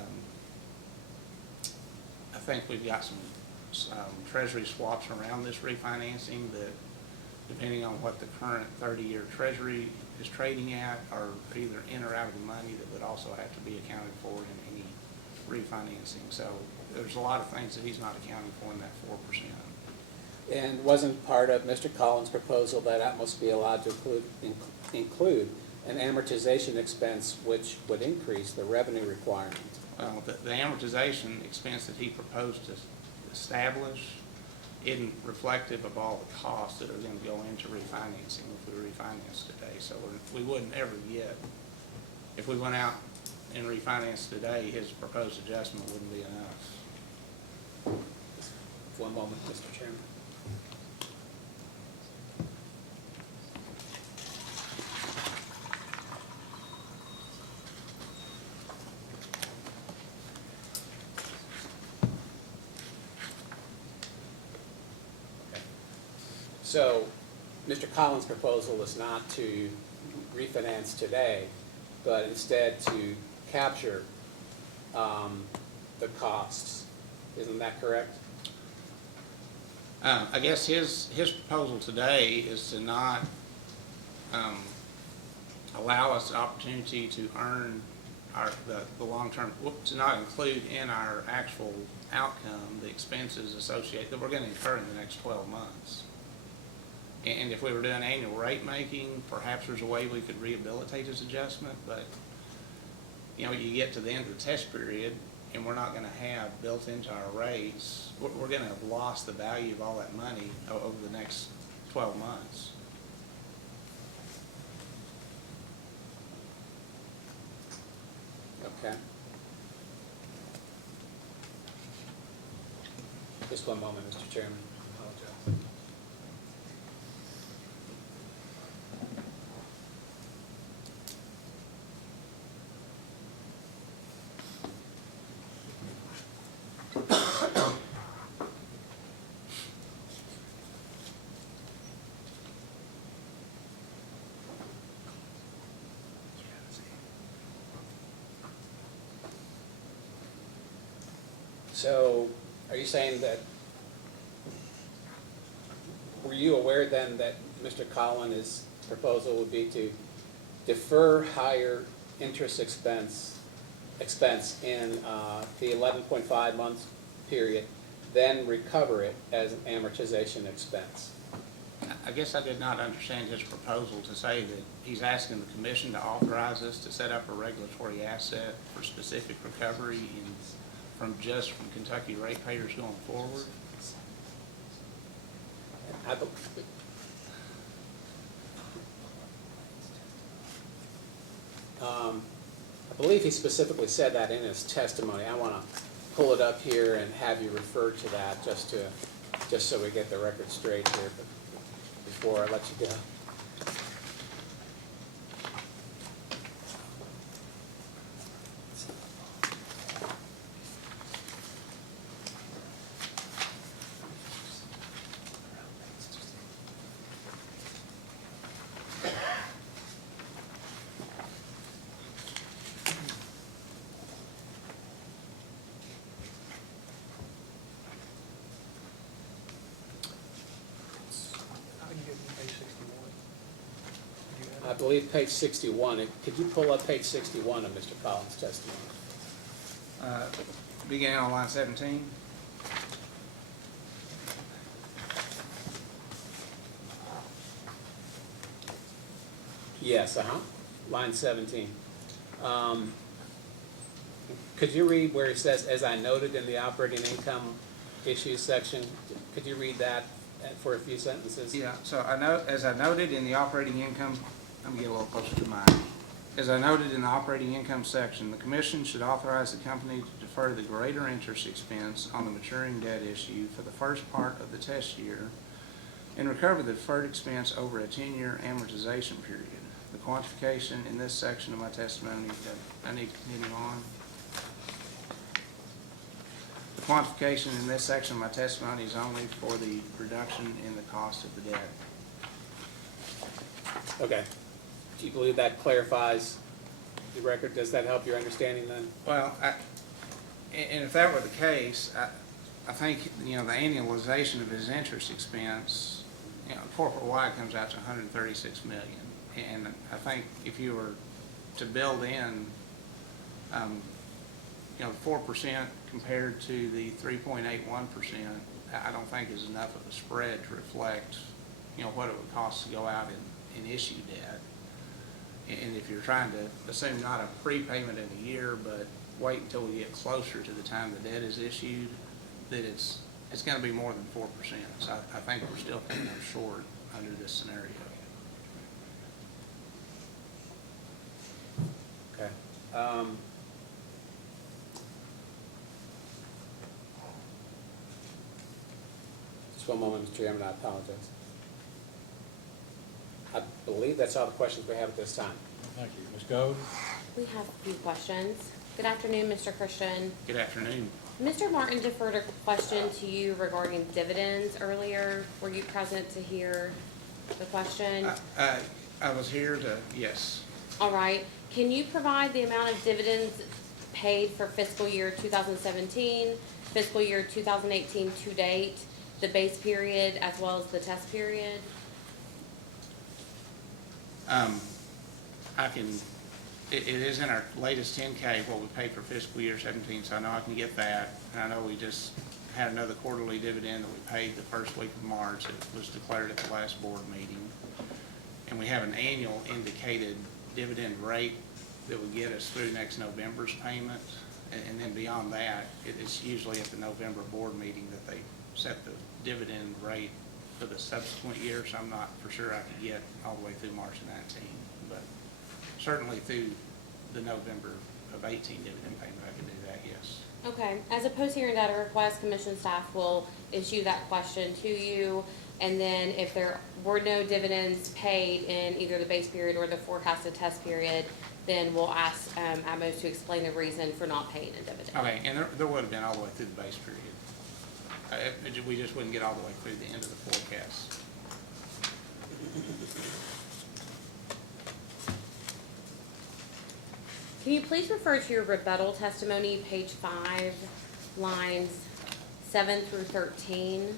I think we've got some treasury swaps around this refinancing that, depending on what the current 30-year treasury is trading at, are either in or out of the money that would also have to be accounted for in any refinancing. So there's a lot of things that he's not accounting for in that 4%. And wasn't part of Mr. Collins' proposal that Atmos be allowed to include an amortization expense which would increase the revenue requirement? Well, the amortization expense that he proposed to establish isn't reflective of all the costs that are going to go into refinancing if we refinance today. So we wouldn't ever get, if we went out and refinanced today, his proposed adjustment wouldn't be enough. One moment, Mr. Chairman. So, Mr. Collins' proposal is not to refinance today, but instead to capture the costs. Isn't that correct? I guess his proposal today is to not allow us the opportunity to earn the long-term, to not include in our actual outcome the expenses associated that we're going to incur in the next 12 months. And if we were doing annual rate making, perhaps there's a way we could rehabilitate his adjustment, but you get to the end of the test period and we're not going to have built into our rates, we're going to have lost the value of all that money over the next 12 months. Okay. Just one moment, Mr. Chairman. I apologize. So, are you saying that, were you aware then that Mr. Collins' proposal would be to defer higher interest expense in the 11.5 months period, then recover it as an amortization expense? I guess I did not understand his proposal to say that he's asking the commission to authorize us to set up a regulatory asset for specific recovery from Kentucky ratepayers going forward. I believe he specifically said that in his testimony. I want to pull it up here and have you refer to that just so we get the record straight here before I let you go. believe page 61. Could you pull up page 61 of Mr. Collins' testimony? Beginning on line 17. Yes, line 17. Could you read where it says, as I noted in the operating income issues section? Could you read that for a few sentences? Yeah, so as I noted in the operating income, I'm gonna get a little closer to mine. As I noted in the operating income section, the commission should authorize the company to defer the greater interest expense on the maturing debt issue for the first part of the test year and recover the deferred expense over a 10-year amortization period. The quantification in this section of my testimony, I need to continue on. The quantification in this section of my testimony is only for the reduction in the cost of the debt. Okay. Do you believe that clarifies the record? Does that help your understanding then? Well, and if that were the case, I think, the annualization of his interest expense, corporate-wide comes out to $136 million. And I think if you were to build in, 4% compared to the 3.81%, I don't think is enough of a spread to reflect, what it would cost to go out and issue debt. And if you're trying to assume not a prepayment in a year, but wait until we get closer to the time the debt is issued, that it's going to be more than 4%. So I think we're still coming up short under this scenario. Okay. Just one moment, Mr. Chairman, I apologize. I believe that's all the questions we have at this time. Thank you. Ms. Gold? We have a few questions. Good afternoon, Mr. Christian. Good afternoon. Mr. Martin deferred a question to you regarding dividends earlier. Were you present to hear the question? I was here to, yes. All right. Can you provide the amount of dividends paid for fiscal year 2017, fiscal year 2018 to date, the base period as well as the test period? It is in our latest 10K what we paid for fiscal year 17, so I know I can get that. And I know we just had another quarterly dividend that we paid the first week of March. It was declared at the last board meeting. And we have an annual indicated dividend rate that would get us through next November's payment. And then beyond that, it's usually at the November board meeting that they set the dividend rate for the subsequent year. So I'm not for sure I could get all the way through March of 19, but certainly through the November of 18 dividend payment, I can do that, yes. Okay. As a post-hearing data request, commission staff will issue that question to you. And then if there were no dividends paid in either the base period or the forecasted test period, then we'll ask Atmos to explain the reason for not paying a dividend. Okay, and there would have been all the way through the base period. We just wouldn't get all the way through the end of the forecast. Can you please refer to your rebuttal testimony, page 5, lines 7 through 13?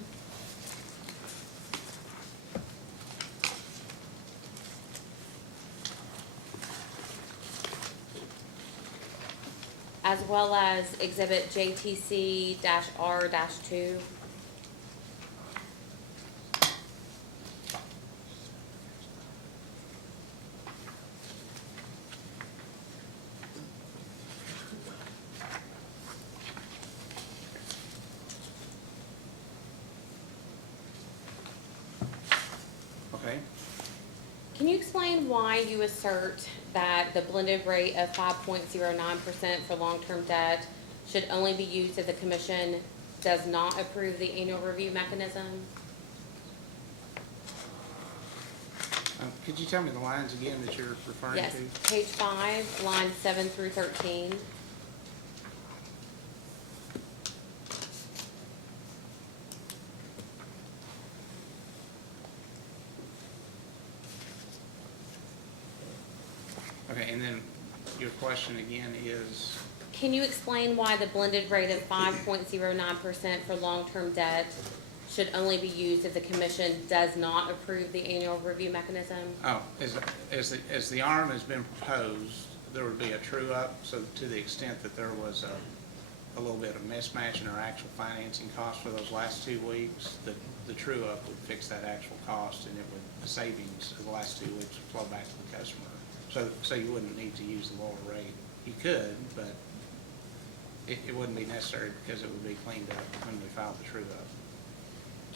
As well as exhibit JTC-R-2. Okay. Can you explain why you assert that the blended rate of 5.09% for long-term debt should only be used if the commission does not approve the annual review mechanism? Could you tell me the lines again that you're referring Yes, to? page 5, lines 7 through 13. Okay, and then your question again is? Can you explain why the blended rate of 5.09% for long-term debt should only be used if the commission does not approve the annual review mechanism? Oh, as the ARM has been proposed, there would be a true-up, so to the extent that there was a little bit of mismatch in our actual financing costs for those last 2 weeks, the true-up would fix that actual cost, and the savings of the last 2 weeks would flow back to the customer. So you wouldn't need to use the lower rate. You could, but it wouldn't be necessary because it would be cleaned up when we filed the true-up.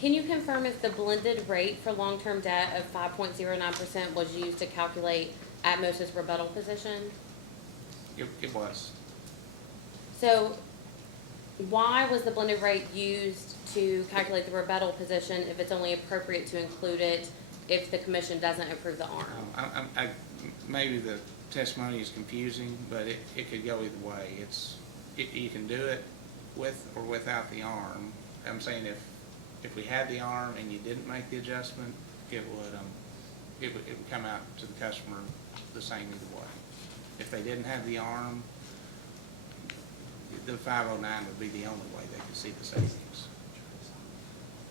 Can you confirm if the blended rate for long-term debt of 5.09% was used to calculate Atmos's rebuttal position? It was. So why was the blended rate used to calculate the rebuttal position if it's only appropriate to include it if the commission doesn't approve the ARM? Maybe the testimony is confusing, but it could go either way. You can do it with or without the ARM. I'm saying if we had the ARM and you didn't make the adjustment, it would come out to the customer the same either way. If they didn't have the ARM, the 509 would be the only way they could see the savings.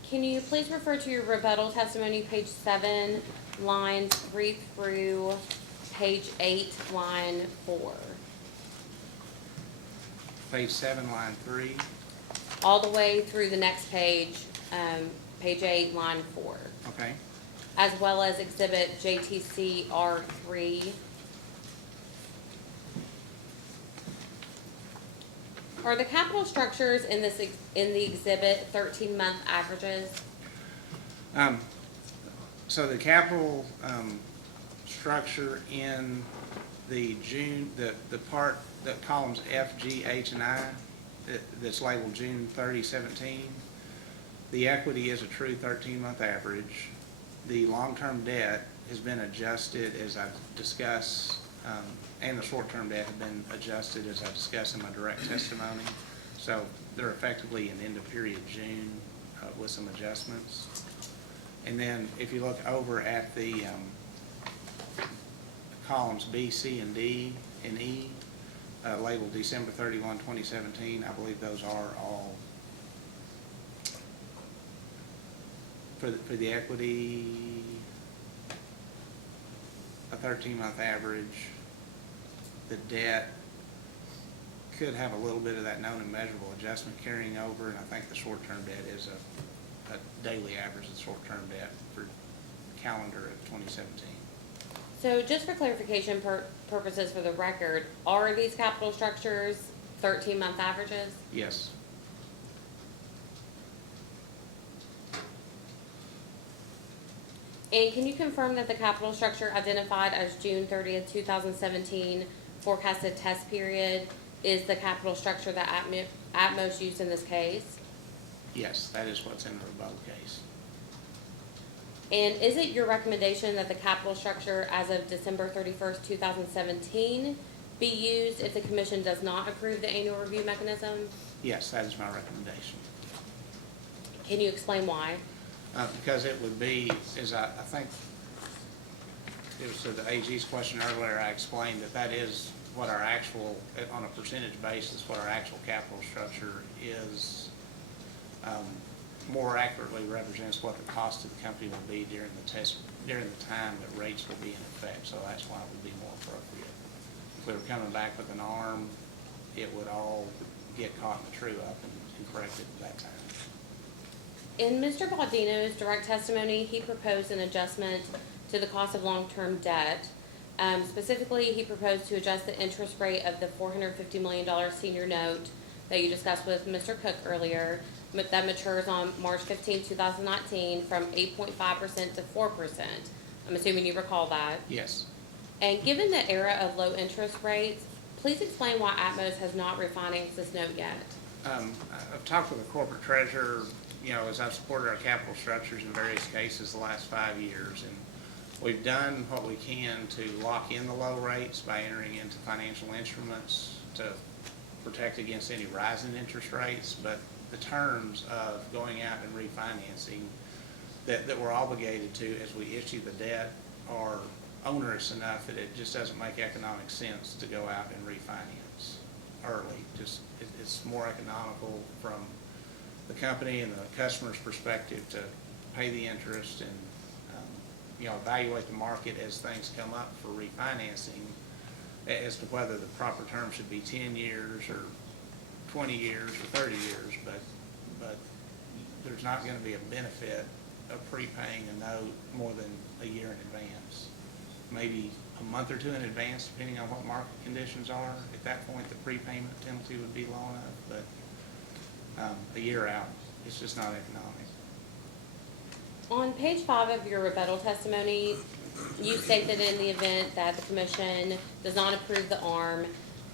Can you please refer to your rebuttal testimony, page 7, lines 3 through page 8, line 4? Page 7, line 3. All the way through the next page, page 8, line 4. Okay. As well as exhibit JTC R3. Are the capital structures in the exhibit 13-month averages? So the capital structure in the June, the part, the columns F, G, H, and I, that's labeled June 30, 17, the equity is a true 13-month average. The long-term debt has been adjusted as I've discussed, and the short-term debt has been adjusted as I discussed in my direct testimony. So they're effectively an end-of-period June with some adjustments. And then if you look over at the columns B, C, and D, and E, labeled December 31, 2017, I believe those are all for the equity, a 13-month average. The debt could have a little bit of that known and measurable adjustment carrying over, and I think the short-term debt is a daily average of short-term debt for calendar of 2017. So just for clarification purposes for the record, are these capital structures 13-month averages? Yes. And can you confirm that the capital structure identified as June 30th, 2017 forecasted test period is the capital structure that Atmos used in this case? Yes, that is what's in the rebuttal case. And is it your recommendation that the capital structure as of December 31st, 2017 be used if the commission does not approve the annual review mechanism? Yes, that is my recommendation. Can you explain why? Because it would be, as I think, it was to the AG's question earlier, I explained that is what our actual, on a percentage basis, what our actual capital structure is, more accurately represents what the cost of the company will be during the time that rates will be in effect. So that's why it would be more appropriate. If we were coming back with an ARM, it would all get caught in the true-up and corrected at that time. In Mr. Baldino's direct testimony, he proposed an adjustment to the cost of long-term debt. Specifically, he proposed to adjust the interest rate of the $450 million senior note that you discussed with Mr. Cook earlier, that matures on March 15, 2019, from 8.5% to 4%. I'm assuming you recall that. Yes. And given the era of low interest rates, please explain why Atmos has not refinanced this note yet. I've talked with the corporate treasurer, as I've supported our capital structures in various cases the last 5 years, and we've done what we can to lock in the low rates by entering into financial instruments to protect against any rise in interest rates, but the terms of going out and refinancing that we're obligated to as we issue the debt are onerous enough that it just doesn't make economic sense to go out and refinance early. It's more economical from the company and the customer's perspective to pay the interest and, evaluate the market as things come up for refinancing as to whether the proper term should be 10 years or 20 years or 30 years, but there's not going to be a benefit of prepaying a note more than a year in advance. Maybe a month or two in advance, depending on what market conditions are. At that point, the prepayment penalty would be low enough, but a year out, it's just not economic. On page 5 of your rebuttal testimony, you state that in the event that the commission does not approve the ARM,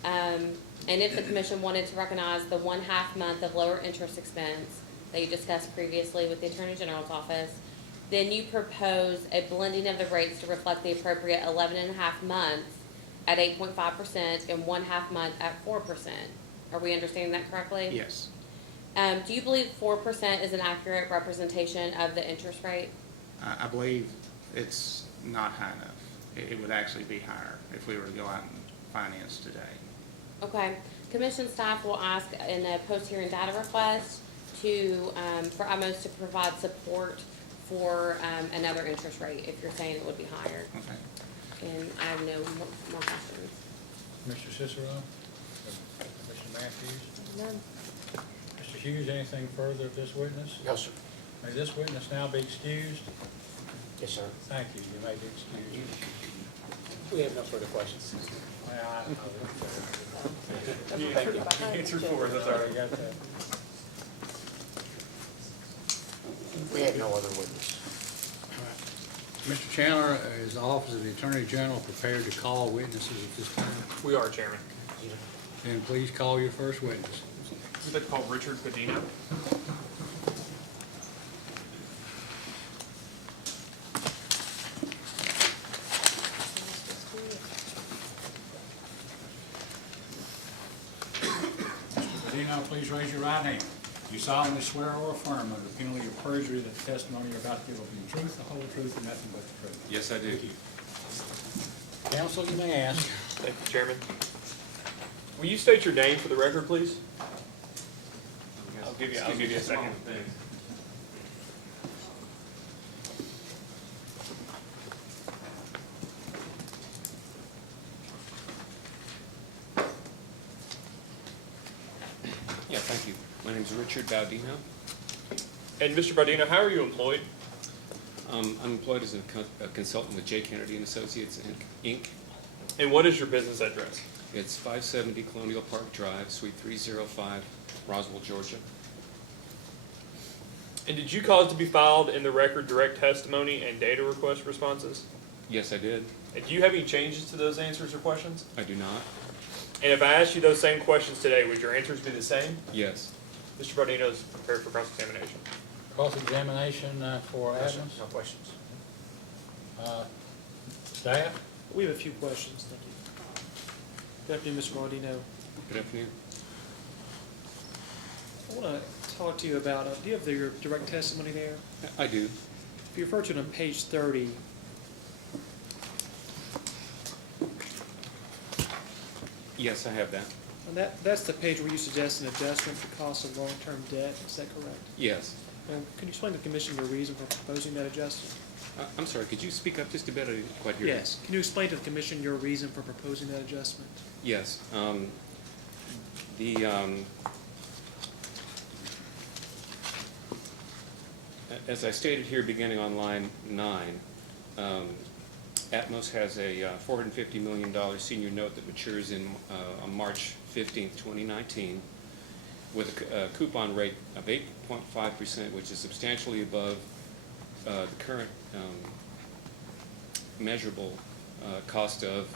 and if the commission wanted to recognize the 1/2 month of lower interest expense that you discussed previously with the Attorney General's office, then you propose a blending of the rates to reflect the appropriate 11.5 months at 8.5% and 1/2 month at 4%. Are we understanding that correctly? Yes. Do you believe 4% is an accurate representation of the interest rate? I believe it's not high enough. It would actually be higher if we were to go out and finance today. Okay. Commission staff will ask in a post-hearing data request for Atmos to provide support for another interest rate if you're saying it would be higher. Okay. And I have no more questions. Mr. Cicero? Mr. Matthews? None. Mr. Hughes, anything further of this witness? No, sir. May this witness now be excused? Yes, sir. Thank you. You may be excused. We have no further questions. Well, I don't know. You answered for us, that's all right. Got that. We have no other witness. Mr. Chandler, is the Office of the Attorney General prepared to call witnesses at this time? We are, Chairman. Then please call your first witness. We'd like to call Richard Padino. Now, please raise your right hand. You solemnly swear or affirm under the penalty of perjury that the testimony you're about to give will be the truth, the whole truth, and nothing but the truth. Yes, I do. Thank you. Counsel, you may ask. Thank you, Chairman. Will you state your name for the record, please? I'll give you a second. Yeah, thank you. My name's Richard Baudino. And Mr. Bardino, how are you employed? I'm employed as a consultant with J. Kennedy and Associates, Inc. And what is your business address? It's 570 Colonial Park Drive, Suite 305, Roswell, Georgia. And did you cause to be filed in the record direct testimony and data request responses? Yes, I did. And do you have any changes to those answers or questions? I do not. And if I asked you those same questions today, would your answers be the same? Yes. Mr. Bardino is prepared for cross-examination. Cross-examination for Atmos? No questions. Staff? We have a few questions, thank you. Good afternoon, Mr. Maldino. Good afternoon. I want to talk to you about, do you have your direct testimony there? I do. If you refer to it on page 30, Yes, I have that. and that's the page where you suggest an adjustment for cost of long-term debt, is that correct? Yes. And can you explain to the commission your reason for proposing that adjustment? I'm sorry, could you speak up just a bit? I didn't quite hear you. Yes. Can you explain to the commission your reason for proposing that adjustment? Yes. As I stated here, beginning on line 9, Atmos has a $450 million senior note that matures on March 15th, 2019, with a coupon rate of 8.5%, which is substantially above the current measurable cost of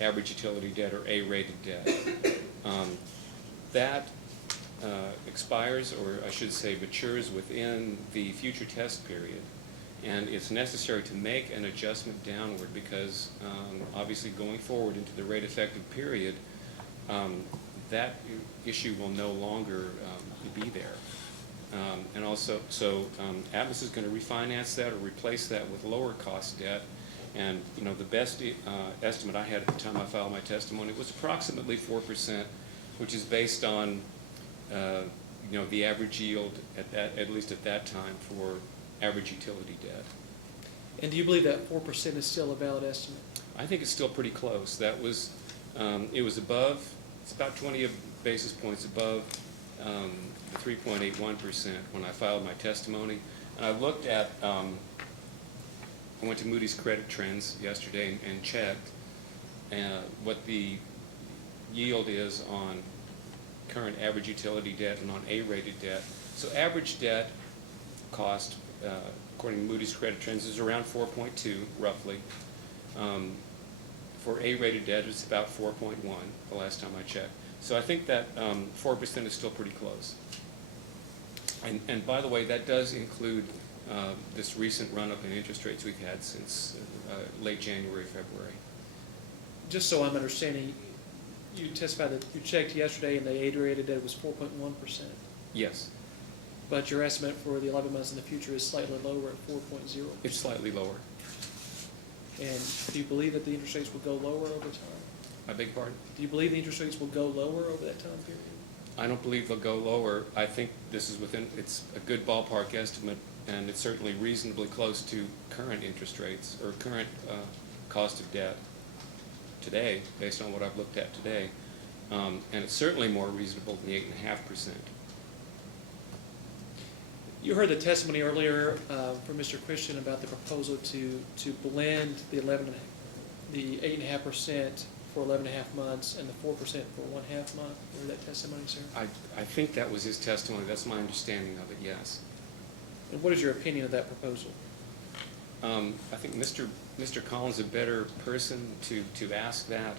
average utility debt or A-rated debt. That expires, or I should say matures, within the future test period. And it's necessary to make an adjustment downward because obviously going forward into the rate effective period, that issue will no longer be there. And also, so Atmos is going to refinance that or replace that with lower cost debt. And the best estimate I had at the time I filed my testimony was approximately 4%, which is based on you know, the average yield at least at that time for average utility debt. And do you believe that 4% is still a valid estimate? I think it's still pretty close. That was, it was above, it's about 20 basis points above the 3.81% when I filed my testimony. And I looked at, I went to Moody's Credit Trends yesterday and checked what the yield is on current average utility debt and on A-rated debt. So average debt cost, according to Moody's Credit Trends, is around 4.2 roughly. For A-rated debt, it's about 4.1 the last time I checked. So I think that 4% is still pretty close. And by the way, that does include this recent run-up in interest rates we've had since late January, February. Just so I'm understanding, you testified that you checked yesterday and the A-rated debt was 4.1%. Yes. But your estimate for the 11 months in the future is slightly lower at 4.0%. It's slightly lower. And do you believe that the interest rates will go lower over time? I beg your pardon? Do you believe the interest rates will go lower over that time period? I don't believe they'll go lower. I think this is within, it's a good ballpark estimate, and it's certainly reasonably close to current interest rates or current cost of debt today, based on what I've looked at today. And it's certainly more reasonable than the 8.5%. You heard the testimony earlier from Mr. Christian about the proposal to blend the 8.5% for 11.5 months and the 4% for 1/2 month. You heard that testimony, sir? I think that was his testimony. That's my understanding of it, yes. And what is your opinion of that proposal? I think Mr. Collins is a better person to ask that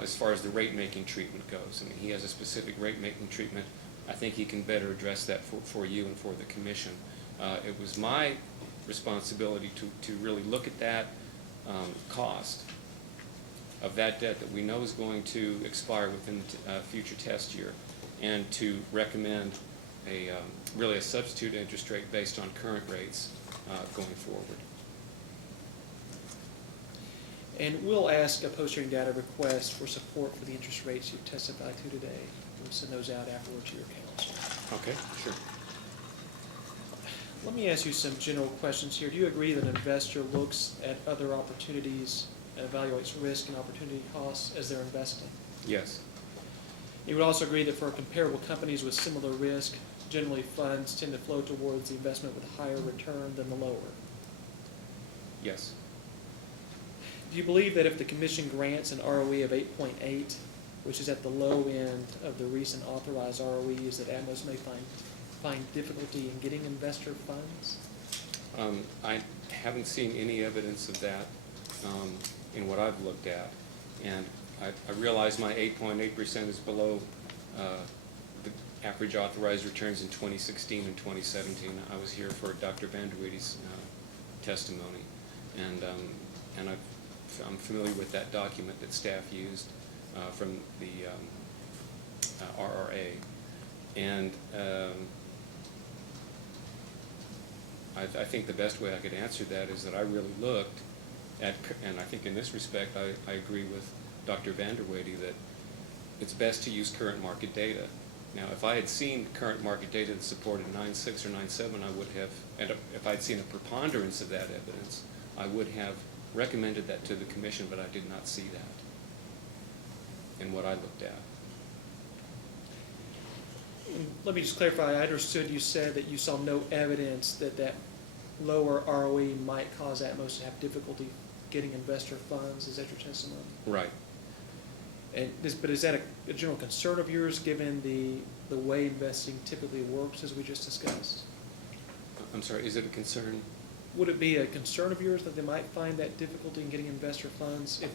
as far as the rate-making treatment goes. I mean, he has a specific rate-making treatment. I think he can better address that for you and for the commission. It was my responsibility to really look at that cost of that debt that we know is going to expire within a future test year, and to recommend really a substitute interest rate based on current rates going forward. And we'll ask a post-hearing data request for support for the interest rates you've testified to today. We'll send those out afterward to your counsel. Okay, sure. Let me ask you some general questions here. Do you agree that an investor looks at other opportunities and evaluates risk and opportunity costs as they're investing? Yes. You would also agree that for comparable companies with similar risk, generally funds tend to flow towards the investment with a higher return than the lower? Yes. Do you believe that if the commission grants an ROE of 8.8, which is at the low end of the recent authorized ROEs, that Atmos may find difficulty in getting investor funds? I haven't seen any evidence of that in what I've looked at, and I realize my 8.8% is below the average authorized returns in 2016 and 2017. I was here for Dr. Vanderweedy's testimony, and I'm familiar with that document that staff used from the RRA, and I think the best way I could answer that is that I really looked at, and I think in this respect I agree with Dr. Vanderweedy that it's best to use current market data. Now, if I had seen current market data that supported 9.6 or 9.7, I would have, and if I'd seen a preponderance of that evidence, I would have recommended that to the commission, but I did not see that in what I looked at. Let me just clarify. I understood you said that you saw no evidence that lower ROE might cause Atmos to have difficulty getting investor funds. Is that your testimony? Right. And but is that a general concern of yours, given the way investing typically works, as we just discussed? I'm sorry, is it a concern? Would it be a concern of yours that they might find that difficulty in getting investor funds if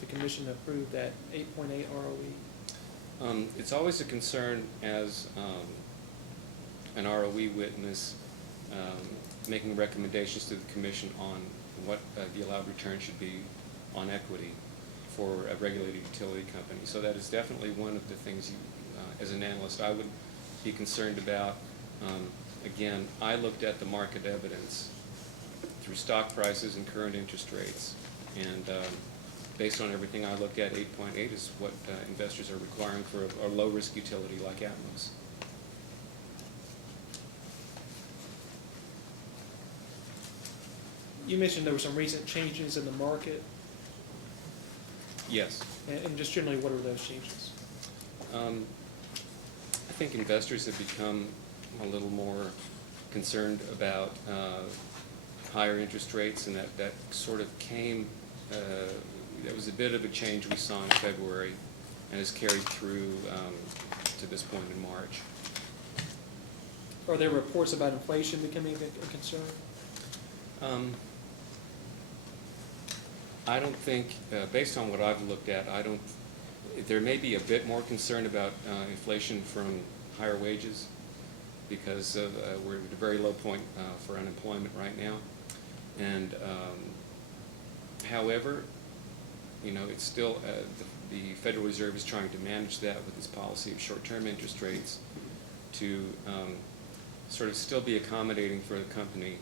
the commission approved that 8.8 ROE? It's always a concern as an ROE witness making recommendations to the commission on what the allowed return should be on equity for a regulated utility company. So that is definitely one of the things as an analyst I would be concerned about. Again, I looked at the market evidence through stock prices and current interest rates, and based on everything I looked at, 8.8 is what investors are requiring for a low-risk utility like Atmos. You mentioned there were some recent changes in the market, Yes. and just generally, what are those changes? I think investors have become a little more concerned about higher interest rates, and that sort of came, that was a bit of a change we saw in February and has carried through to this point in March. Are there reports about inflation becoming a concern? I don't think, based on what I've looked at, there may be a bit more concern about inflation from higher wages because we're at a very low point for unemployment right now. And however, it's still, the Federal Reserve is trying to manage that with its policy of short-term interest rates to sort of still be accommodating for the company,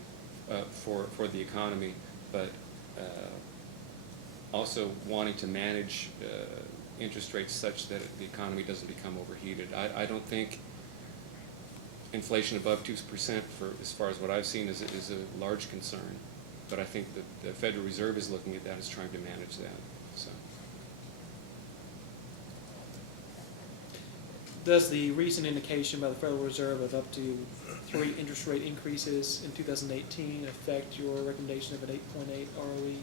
for the economy, but also wanting to manage interest rates such that the economy doesn't become overheated. I don't think inflation above 2%, as far as what I've seen, is a large concern. But I think that the Federal Reserve is looking at that as trying to manage that. So. Does the recent indication by the Federal Reserve of up to 3 interest rate increases in 2018 affect your recommendation of an 8.8 ROE?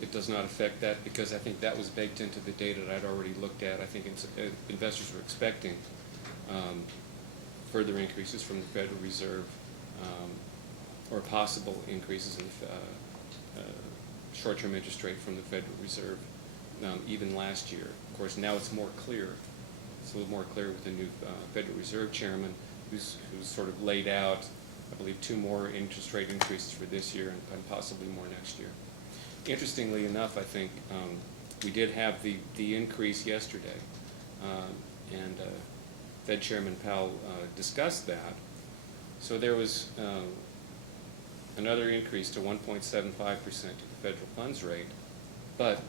It does not affect that because I think that was baked into the data that I'd already looked at. I think investors were expecting further increases from the Federal Reserve or possible increases in short-term interest rate from the Federal Reserve even last year. Of course, now it's more clear. It's a little more clear with the new Federal Reserve Chairman who's sort of laid out, I believe, 2 more interest rate increases for this year and possibly more next year. Interestingly enough, I think we did have the increase yesterday, and Fed Chairman Powell discussed that. So there was another increase to 1.75% to the federal funds rate, but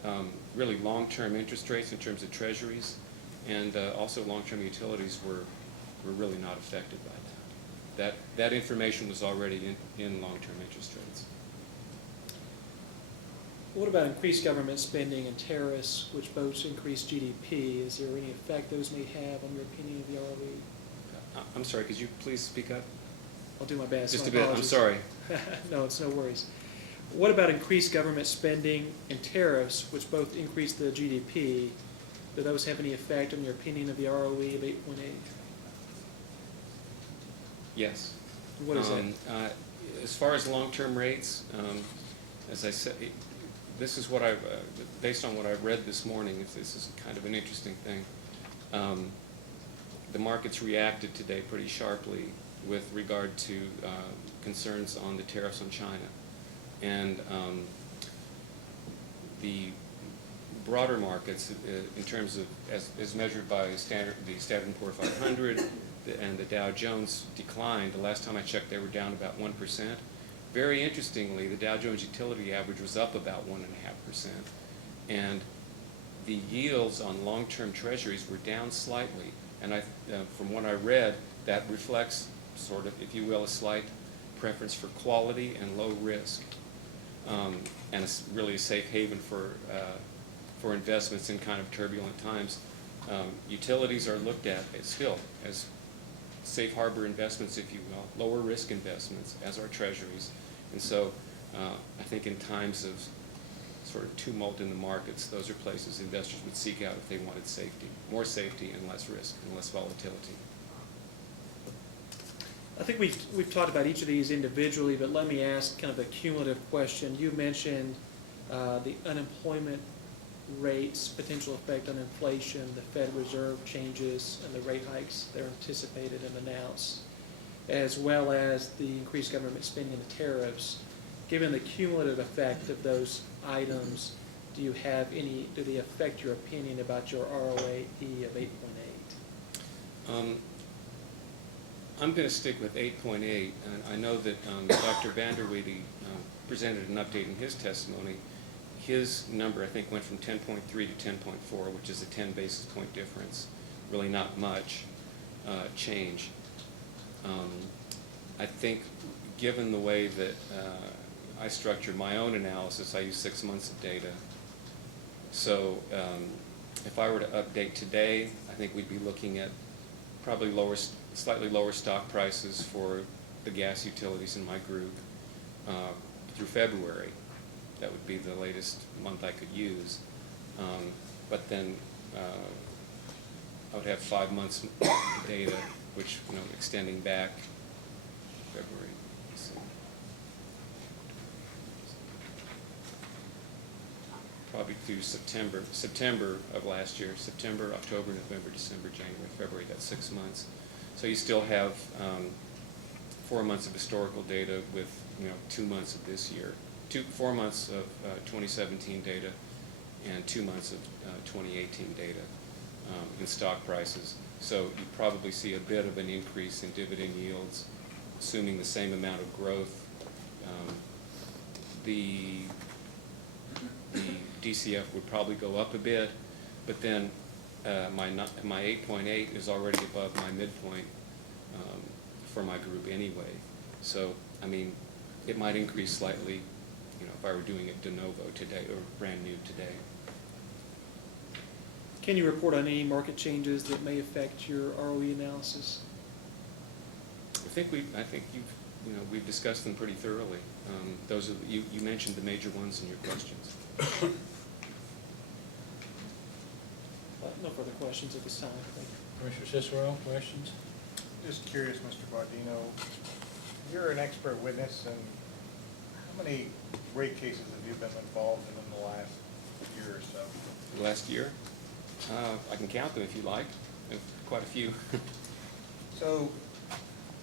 really long-term interest rates in terms of treasuries and also long-term utilities were really not affected by that. That information was already in long-term interest rates. What about increased government spending and tariffs, which both increase GDP? Is there any effect those may have on your opinion of the ROE? I'm sorry, could you please speak up? I'll do my best. Just My a bit, I'm apologies. sorry. No, it's no worries. What about increased government spending and tariffs, which both increase the GDP? Do those have any effect on your opinion of the ROE of 8.8? Yes. What is that? As far as long-term rates, as I said, this is what I've, based on what I've read this morning, this is kind of an interesting thing. The markets reacted today pretty sharply with regard to concerns on the tariffs on China. And the broader markets, in terms of, as measured by the Standard & Poor's 500 and the Dow Jones declined. The last time I checked, they were down about 1%. Very interestingly, the Dow Jones Utility Average was up about 1.5%. And the yields on long-term treasuries were down slightly. And from what I read, that reflects sort of, if you will, a slight preference for quality and low risk. And it's really a safe haven for investments in kind of turbulent times. Utilities are looked at still as safe harbor investments, if you will, lower risk investments, as are treasuries. And so I think in times of sort of tumult in the markets, those are places investors would seek out if they wanted safety, more safety and less risk and less volatility. I think we've talked about each of these individually, but let me ask kind of a cumulative question. You mentioned the unemployment rates, potential effect on inflation, the Fed Reserve changes, and the rate hikes that are anticipated and announced, as well as the increased government spending and the tariffs. Given the cumulative effect of those items, do they affect your opinion about your ROE of 8.8? I'm going to stick with 8.8, and I know that Dr. Vanderweedy presented an update in his testimony. His number, I think, went from 10.3 to 10.4, which is a 10 basis point difference. Really not much change. I think given the way that I structured my own analysis. I use 6 months of data. So if I were to update today, I think we'd be looking at probably slightly lower stock prices for the gas utilities in my group through February. That would be the latest month I could use. But then I would have 5 months data, which, extending back February. Let's see. Probably through September of last year, September, October, November, December, January, February, that's 6 months. So you still have 4 months of historical data with, 2 months of this year, 4 months of 2017 data and 2 months of 2018 data in stock prices. So you probably see a bit of an increase in dividend yields, assuming the same amount of growth. The DCF would probably go up a bit, but then my 8.8 is already above my midpoint for my group anyway. So, I mean, it might increase slightly, if I were doing it de novo today or brand new today. Can you report on any market changes that may affect your ROE analysis? I think we've discussed them pretty thoroughly. Those are you mentioned the major ones in your questions. No further questions at this time. Thank you. Commissioner Cicero, questions? Just curious, Mr. Bardino, you're an expert witness, and how many rate cases have you been involved in the last year or so? Last year? I can count them if you like. Quite a few. So,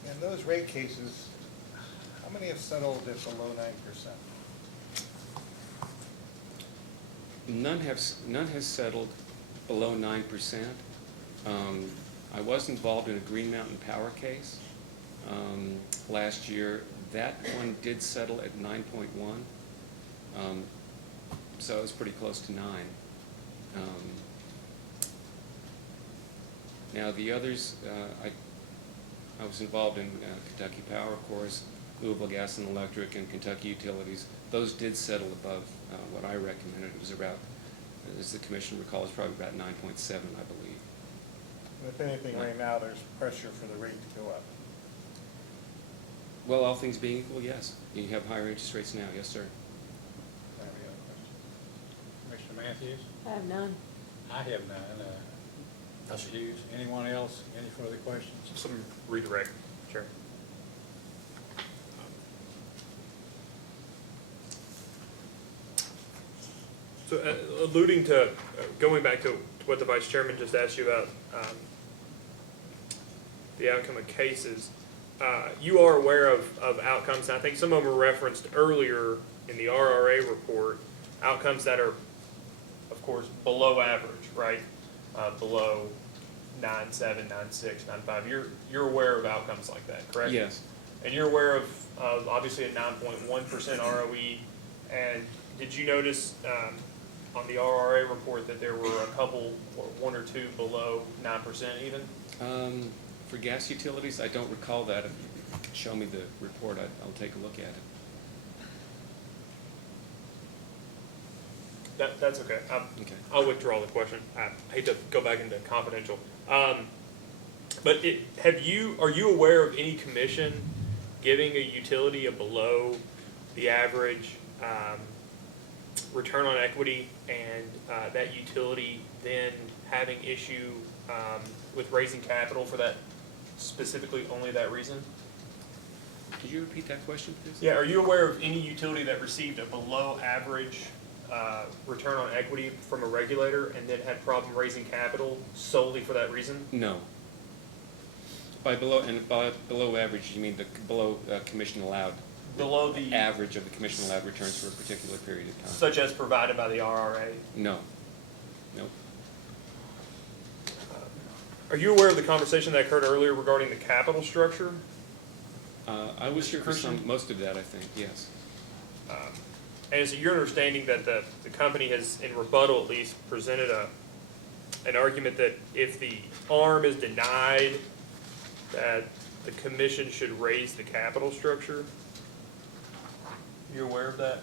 in those rate cases, how many have settled at below 9%? None has settled below 9%. I was involved in a Green Mountain Power case last year. That one did settle at 9.1, so it was pretty close to 9. Now the others, I was involved in Kentucky Power, of course, Louisville Gas and Electric, and Kentucky Utilities. Those did settle above what I recommended. It was about, as the commission recalls, probably about 9.7, I believe. If anything, right now, there's pressure for the rate to go up. Well, all things being equal, yes. You have higher interest rates now, yes, sir. Commissioner Matthews? I have none. I have none. Mr. Hughes, anyone else? Any further questions? Some redirect, Chair. So alluding to, going back to what the Vice Chairman just asked you about the outcome of cases, you are aware of outcomes, and I think some of them were referenced earlier in the RRA report, outcomes that are, of course, below average, right? Below 9.7, 9.6, 9.5. You're aware of outcomes like that, correct? Yes. And you're aware of obviously a 9.1% ROE. And did you notice on the RRA report that there were a couple, or one or two below 9% even? For gas utilities, I don't recall that. If you could show me the report, I'll take a look at it. That's okay. Okay. I'll withdraw the question. I hate to go back into confidential. But are you aware of any commission giving a utility a below the average return on equity, and that utility then having issue with raising capital for that, specifically only that reason? Could you repeat that question, please? Yeah, are you aware of any utility that received a below average return on equity from a regulator and then had problem raising capital solely for that reason? No. By below average, you mean the below commission allowed? Below the average of the commission allowed returns for a particular period of time. Such as provided by the RRA? No. Nope. Are you aware of the conversation that occurred earlier regarding the capital structure? I was here for most of that, I think, yes. And is it your understanding that the company has, in rebuttal at least, presented an argument that if the ARM is denied, that the commission should raise the capital structure? You aware of that?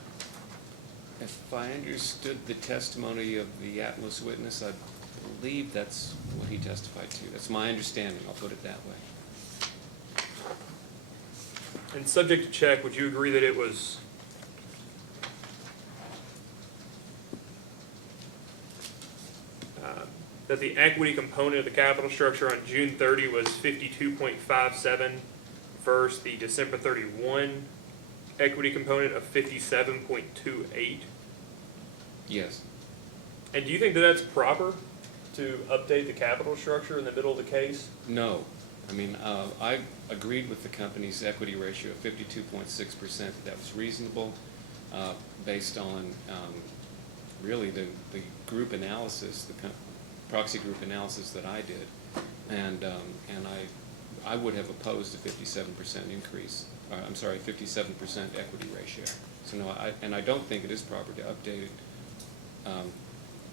If I understood the testimony of the Atmos witness, I believe that's what he testified to. That's my understanding, I'll put it that way. And subject to check, would you agree that it was that the equity component of the capital structure on June 30 was 52.57 versus the December 31 equity component of 57.28? Yes. And do you think that that's proper to update the capital structure in the middle of the case? No. I mean, I agreed with the company's equity ratio of 52.6%. That was reasonable based on really the group analysis, the proxy group analysis that I did. And I would have opposed a 57% increase. I'm sorry, 57% equity ratio. So no, I don't think it is proper to update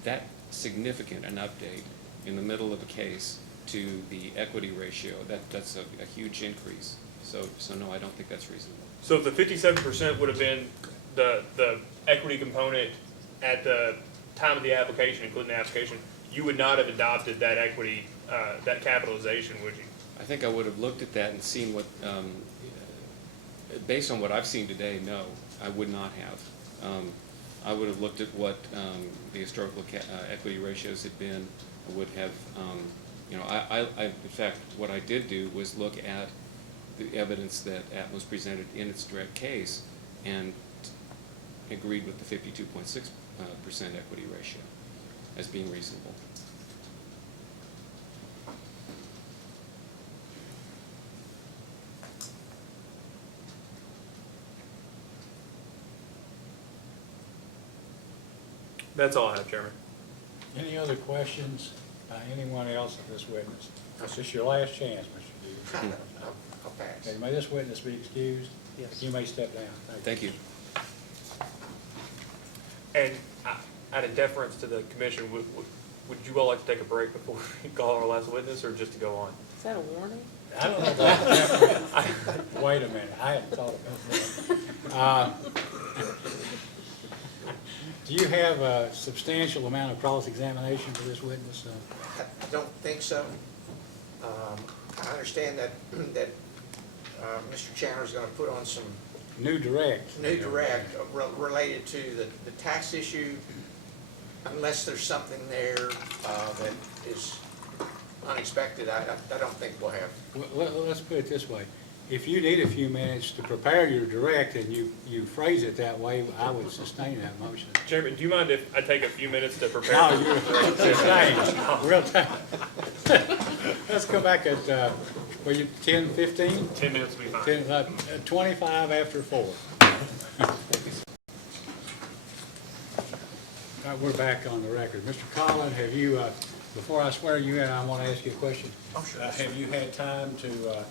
that significant an update in the middle of a case to the equity ratio. That's a huge increase. So no, I don't think that's reasonable. So if the 57% would have been the equity component at the time of the application, including the application, you would not have adopted that equity, that capitalization, would you? I think I would have looked at that and seen what, based on what I've seen today, no, I would not have. I would have looked at what the historical equity ratios had been. I would have, in fact, what I did do was look at the evidence that Atmos presented in its direct case and agreed with the 52.6% equity ratio as being reasonable. That's all I have, Chairman. Any other questions by anyone else of this witness? This is your last chance, Mr. Hughes. I'll pass. Okay, may this witness be excused? Yes. You may step down. Thank you. And out of deference to the commission, would you all like to take a break before we call our last witness, or just to go on? Is that a warning? I don't know about that. Wait a minute, I hadn't thought about that. Do you have a substantial amount of cross-examination for this witness? I don't think so. I understand that Mr. Chandler's going to put on some New direct related to the tax issue, unless there's something there that is unexpected. I don't think we'll have. Well, let's put it this way. If you need a few minutes to prepare your direct and you phrase it that way, I would sustain that motion. Chairman, do you mind if I take a few minutes to prepare? No, you're sustained. Real time. Let's go back at, 10:15? 10 minutes will be fine. 25 after 4. All right, we're back on the record. Mr. Collin, have you, before I swear you in, I want to ask you a question. Oh, sure. Have you had time to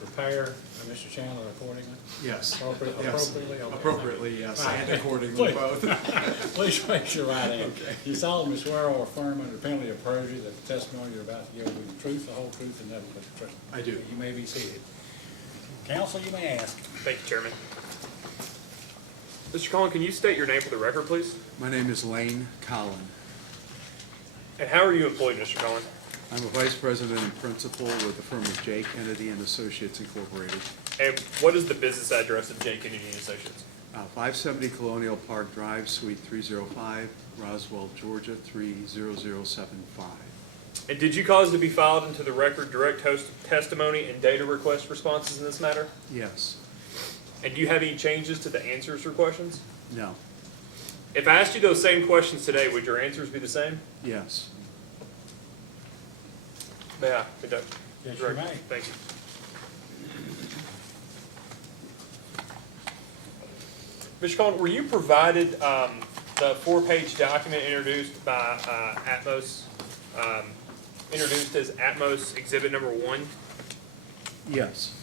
prepare Mr. Chandler accordingly? Yes. Appropriately? Yes. Okay. Appropriately, yes, Right. and accordingly, Please. both. Please raise your right hand. Okay. You solemnly swear or affirm under penalty of perjury that the testimony you're about to give will be the truth, the whole truth, and nothing but the truth. I do. You may be seated. Counsel, you may ask. Thank you, Chairman. Mr. Collin, can you state your name for the record, please? My name is Lane Collin. And how are you employed, Mr. Collin? I'm a vice president and principal with the firm of J. Kennedy and Associates Incorporated. And what is the business address of J. Kennedy and Associates? 570 Colonial Park Drive, Suite 305, Roswell, Georgia 30075. And did you cause to be filed into the record direct testimony and data request responses in this matter? Yes. And do you have any changes to the answers for questions? No. If I asked you those same questions today, would your answers be the same? Yes. May I conduct? Yes, you may. Thank you. Mr. Collin, were you provided the 4-page document introduced by Atmos, introduced as Atmos Exhibit Number 1? Yes.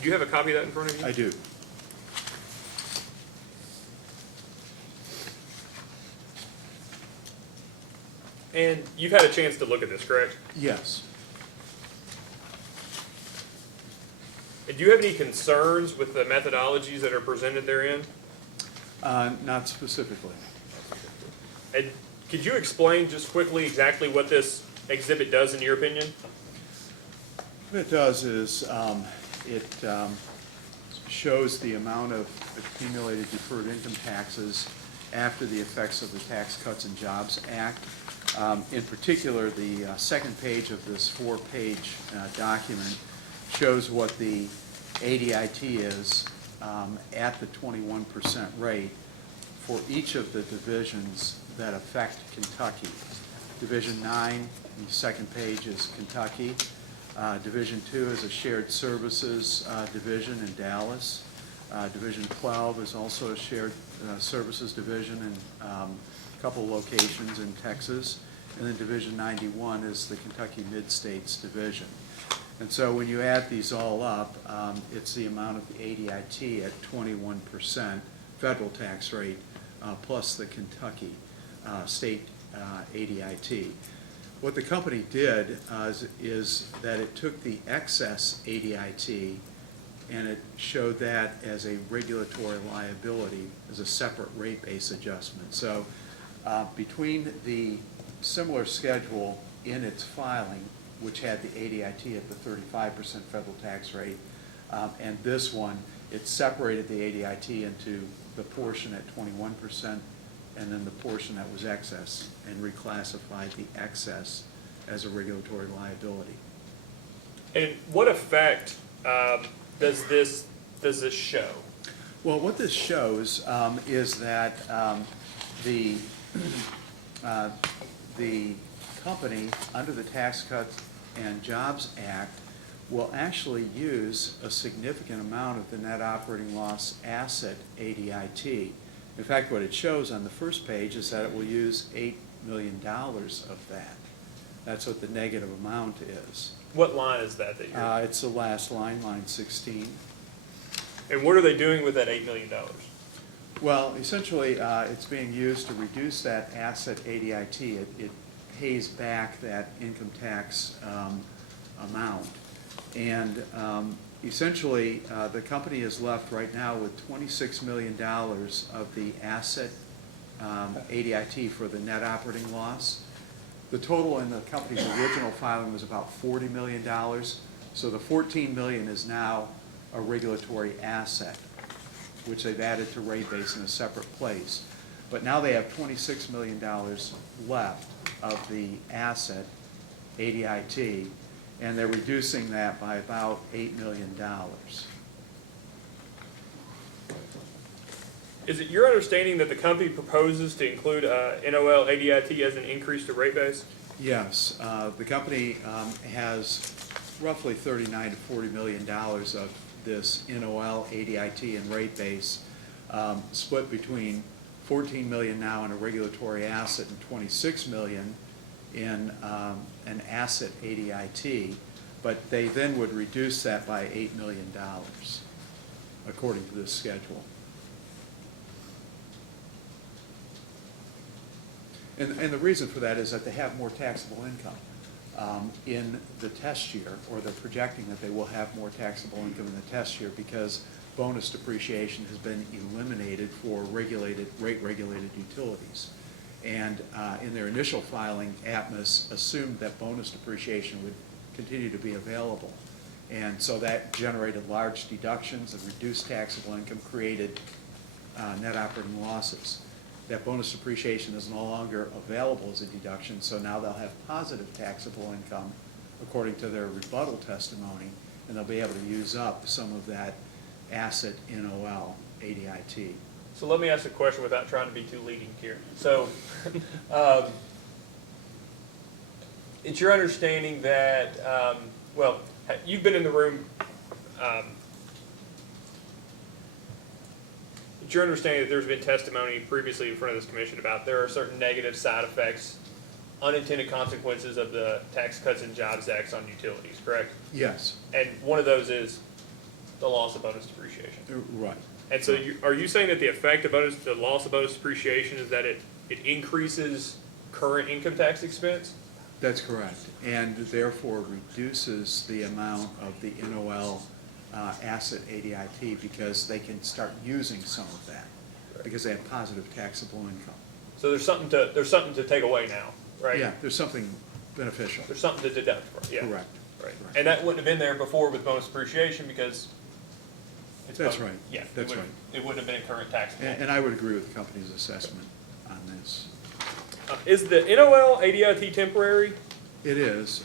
Do you have a copy of that in front of you? I do. And you've had a chance to look at this, correct? Yes. And do you have any concerns with the methodologies that are presented therein? Not specifically. And could you explain just quickly exactly what this exhibit does in your opinion? What it does is it shows the amount of accumulated deferred income taxes after the effects of the Tax Cuts and Jobs Act. In particular, the second page of this four-page document shows what the ADIT is at the 21% rate for each of the divisions that affect Kentucky. Division 9, the second page, is Kentucky. Division 2 is a shared services division in Dallas. Division 12 is also a shared services division in a couple locations in Texas. And then Division 91 is the Kentucky Mid-States Division. And so when you add these all up, it's the amount of the ADIT at 21% federal tax rate plus the Kentucky state ADIT. What the company did is that it took the excess ADIT and it showed that as a regulatory liability, as a separate rate base adjustment. So between the similar schedule in its filing, which had the ADIT at the 35% federal tax rate, and this one, it separated the ADIT into the portion at 21% and then the portion that was excess, and reclassified the excess as a regulatory liability. And what effect does this show? Well, what this shows is that the company, under the Tax Cuts and Jobs Act, will actually use a significant amount of the net operating loss asset ADIT. In fact, what it shows on the first page is that it will use $8 million of that. That's what the negative amount is. What line is that you're... It's the last line, line 16. And what are they doing with that $8 million? Well, essentially, it's being used to reduce that asset ADIT. It pays back that income tax amount. And essentially, the company is left right now with $26 million of the asset ADIT for the net operating loss. The total in the company's original filing was about $40 million. So the $14 million is now a regulatory asset, which they've added to rate base in a separate place. But now they have $26 million left of the asset ADIT, and they're reducing that by about $8 million. Is it your understanding that the company proposes to include NOL ADIT as an increase to rate base? Yes, the company has roughly $39 to $40 million of this NOL ADIT and rate base, split between $14 million now in a regulatory asset and $26 million in an asset ADIT, but they then would reduce that by $8 million according to this schedule. And the reason for that is that they have more taxable income in the test year, or they're projecting that they will have more taxable income in the test year because bonus depreciation has been eliminated for rate-regulated utilities. And in their initial filing, Atmos assumed that bonus depreciation would continue to be available. And so that generated large deductions and reduced taxable income, created net operating losses. That bonus depreciation is no longer available as a deduction, so now they'll have positive taxable income according to their rebuttal testimony, and they'll be able to use up some of that asset NOL ADIT. So let me ask a question without trying to be too leading here. So it's your understanding that, well, you've been in the room, it's your understanding that there's been testimony previously in front of this commission about there are certain negative side effects, unintended consequences of the Tax Cuts and Jobs Act on utilities, correct? Yes. And one of those is the loss of bonus depreciation. Right. And so are you saying that the effect of the loss of bonus depreciation is that it increases current income tax expense? That's correct, and therefore reduces the amount of the NOL asset ADIT because they can start using some of that. because they have positive taxable income. So there's something to take away now, right? Yeah, there's something beneficial. There's something to deduct from, yeah. Correct. Right. And that wouldn't have been there before with bonus depreciation because it's. That's bonus. right. Yeah. That's right. It wouldn't have been a current taxable. And I would agree with the company's assessment on this. Is the NOL ADIT temporary? It is,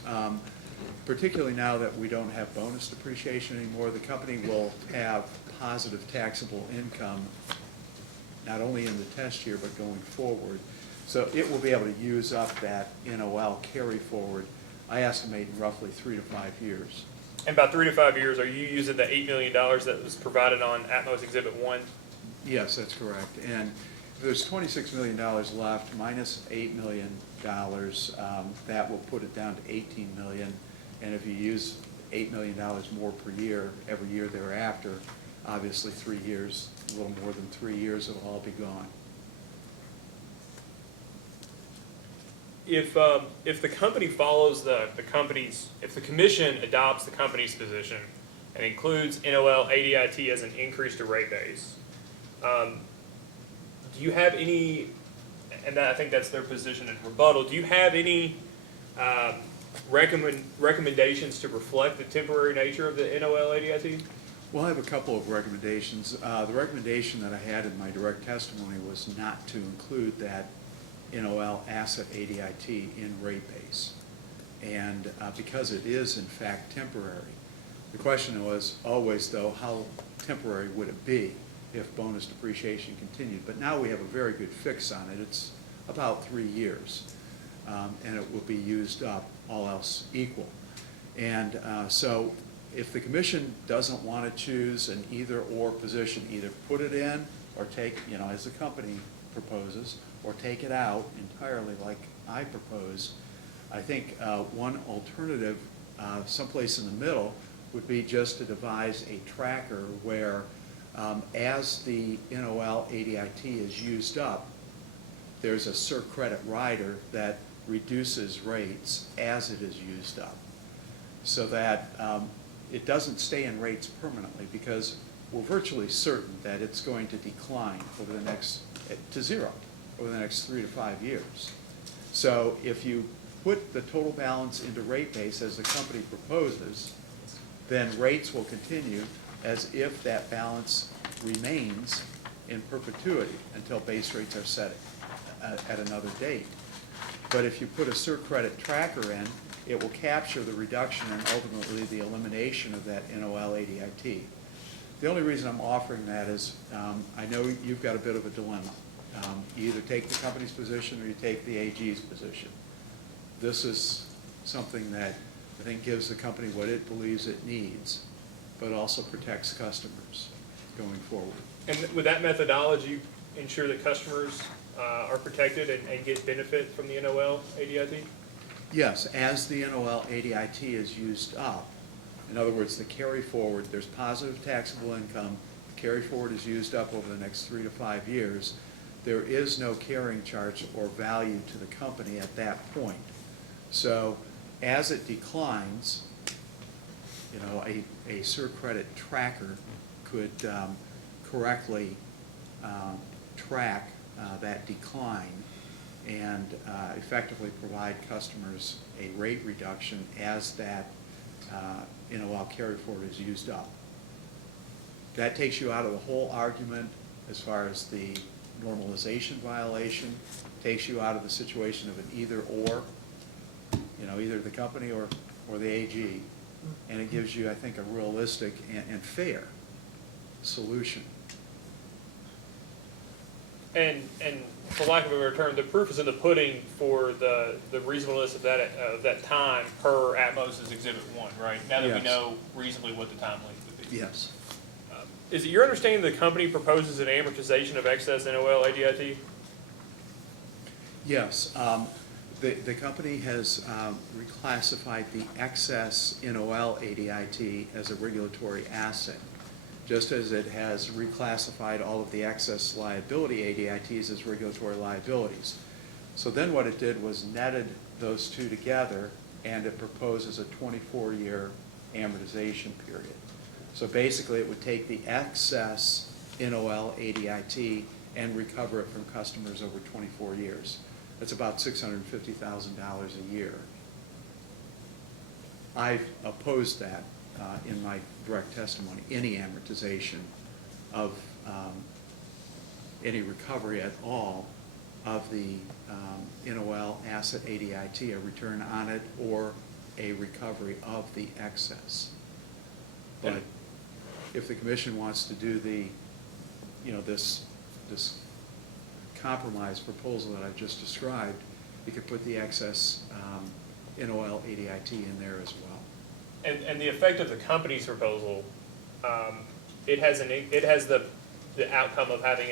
particularly now that we don't have bonus depreciation anymore, the company will have positive taxable income, not only in the test year, but going forward. So it will be able to use up that NOL carry forward, I estimate in roughly 3 to 5 years. And by 3 to 5 years, are you using the $8 million that was provided on Atmos Exhibit 1? Yes, that's correct. And there's $26 million left, minus $8 million, that will put it down to $18 million. And if you use $8 million more per year, every year thereafter, obviously 3 years, a little more than 3 years, it'll all be gone. If the company follows if the commission adopts the company's position and includes NOL ADIT as an increase to rate base, do you have any, and I think that's their position in rebuttal, do you have any recommendations to reflect the temporary nature of the NOL ADIT? Well, I have a couple of recommendations. The recommendation that I had in my direct testimony was not to include that NOL asset ADIT in rate base. And because it is in fact temporary, the question was always though, how temporary would it be if bonus depreciation continued? But now we have a very good fix on it. It's about 3 years, and it will be used up, all else equal. And so if the commission doesn't want to choose an either or position, either put it in or take, as the company proposes, or take it out entirely like I propose, I think one alternative, someplace in the middle, would be just to devise a tracker where as the NOL ADIT is used up, there's a CERC credit rider that reduces rates as it is used up, so that it doesn't stay in rates permanently, because we're virtually certain that it's going to decline over the next, to zero, over the next 3 to 5 years. So if you put the total balance into rate base as the company proposes, then rates will continue as if that balance remains in perpetuity until base rates are set at another date. But if you put a CERC credit tracker in, it will capture the reduction and ultimately the elimination of that NOL ADIT. The only reason I'm offering that is I know you've got a bit of a dilemma. You either take the company's position or you take the AG's position. This is something that I think gives the company what it believes it needs, but also protects customers going forward. And would that methodology ensure that customers are protected and get benefit from the NOL ADIT? Yes, as the NOL ADIT is used up, in other words, the carry forward, there's positive taxable income, the carry forward is used up over the next 3 to 5 years, there is no carrying charge or value to the company at that point. So as it declines, a CERC credit tracker could correctly track that decline and effectively provide customers a rate reduction as that NOL carry forward is used up. That takes you out of the whole argument as far as the normalization violation, takes you out of the situation of an either or, either the company or the AG, and it gives you, I think, a realistic and fair solution. And for lack of a better term, the proof is in the pudding for the reasonableness of that time per Atmos' Exhibit 1, right? Now that we Yes. know reasonably what the time length would be. Yes. Is it your understanding the company proposes an amortization of excess NOL ADIT? Yes. The company has reclassified the excess NOL ADIT as a regulatory asset, just as it has reclassified all of the excess liability ADITs as regulatory liabilities. So then what it did was netted those two together, and it proposes a 24-year amortization period. So basically it would take the excess NOL ADIT and recover it from customers over 24 years. That's about $650,000 a year. I've opposed that in my direct testimony, any amortization of any recovery at all of the NOL asset ADIT, a return on it, or a recovery of the excess. But if the commission wants to do the, this compromise proposal that I've just described, you could put the excess NOL ADIT in there as well. And the effect of the company's proposal, it has the outcome of having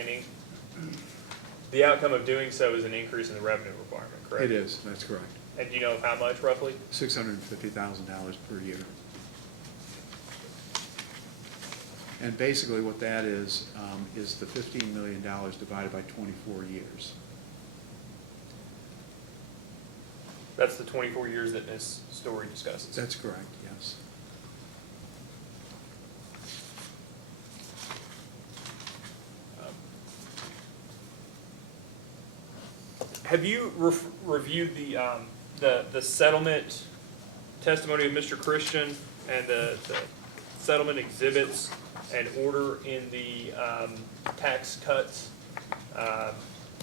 the outcome of doing so is an increase in the revenue requirement, correct? It is, that's correct. And do you know how much roughly? $650,000 per year. And basically what that is the $15 million divided by 24 years. That's the 24 years that Ms. Story discusses. That's correct, yes. Have you reviewed the settlement testimony of Mr. Christian and the settlement exhibits and order in the tax cuts,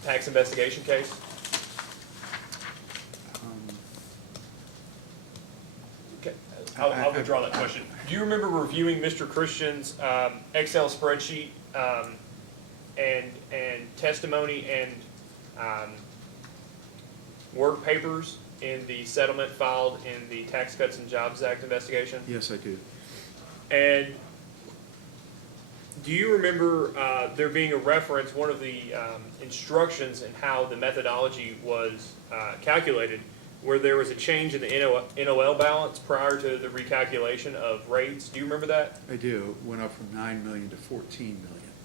tax investigation case? Okay, I'll withdraw that question. Do you remember reviewing Mr. Christian's Excel spreadsheet and testimony and work papers in the settlement filed in the Tax Cuts and Jobs Act investigation? Yes, I do. And do you remember there being a reference, one of the instructions in how the methodology was calculated, where there was a change in the NOL balance prior to the recalculation of rates? Do you remember that? I do. It went up from $9 million to $14 million.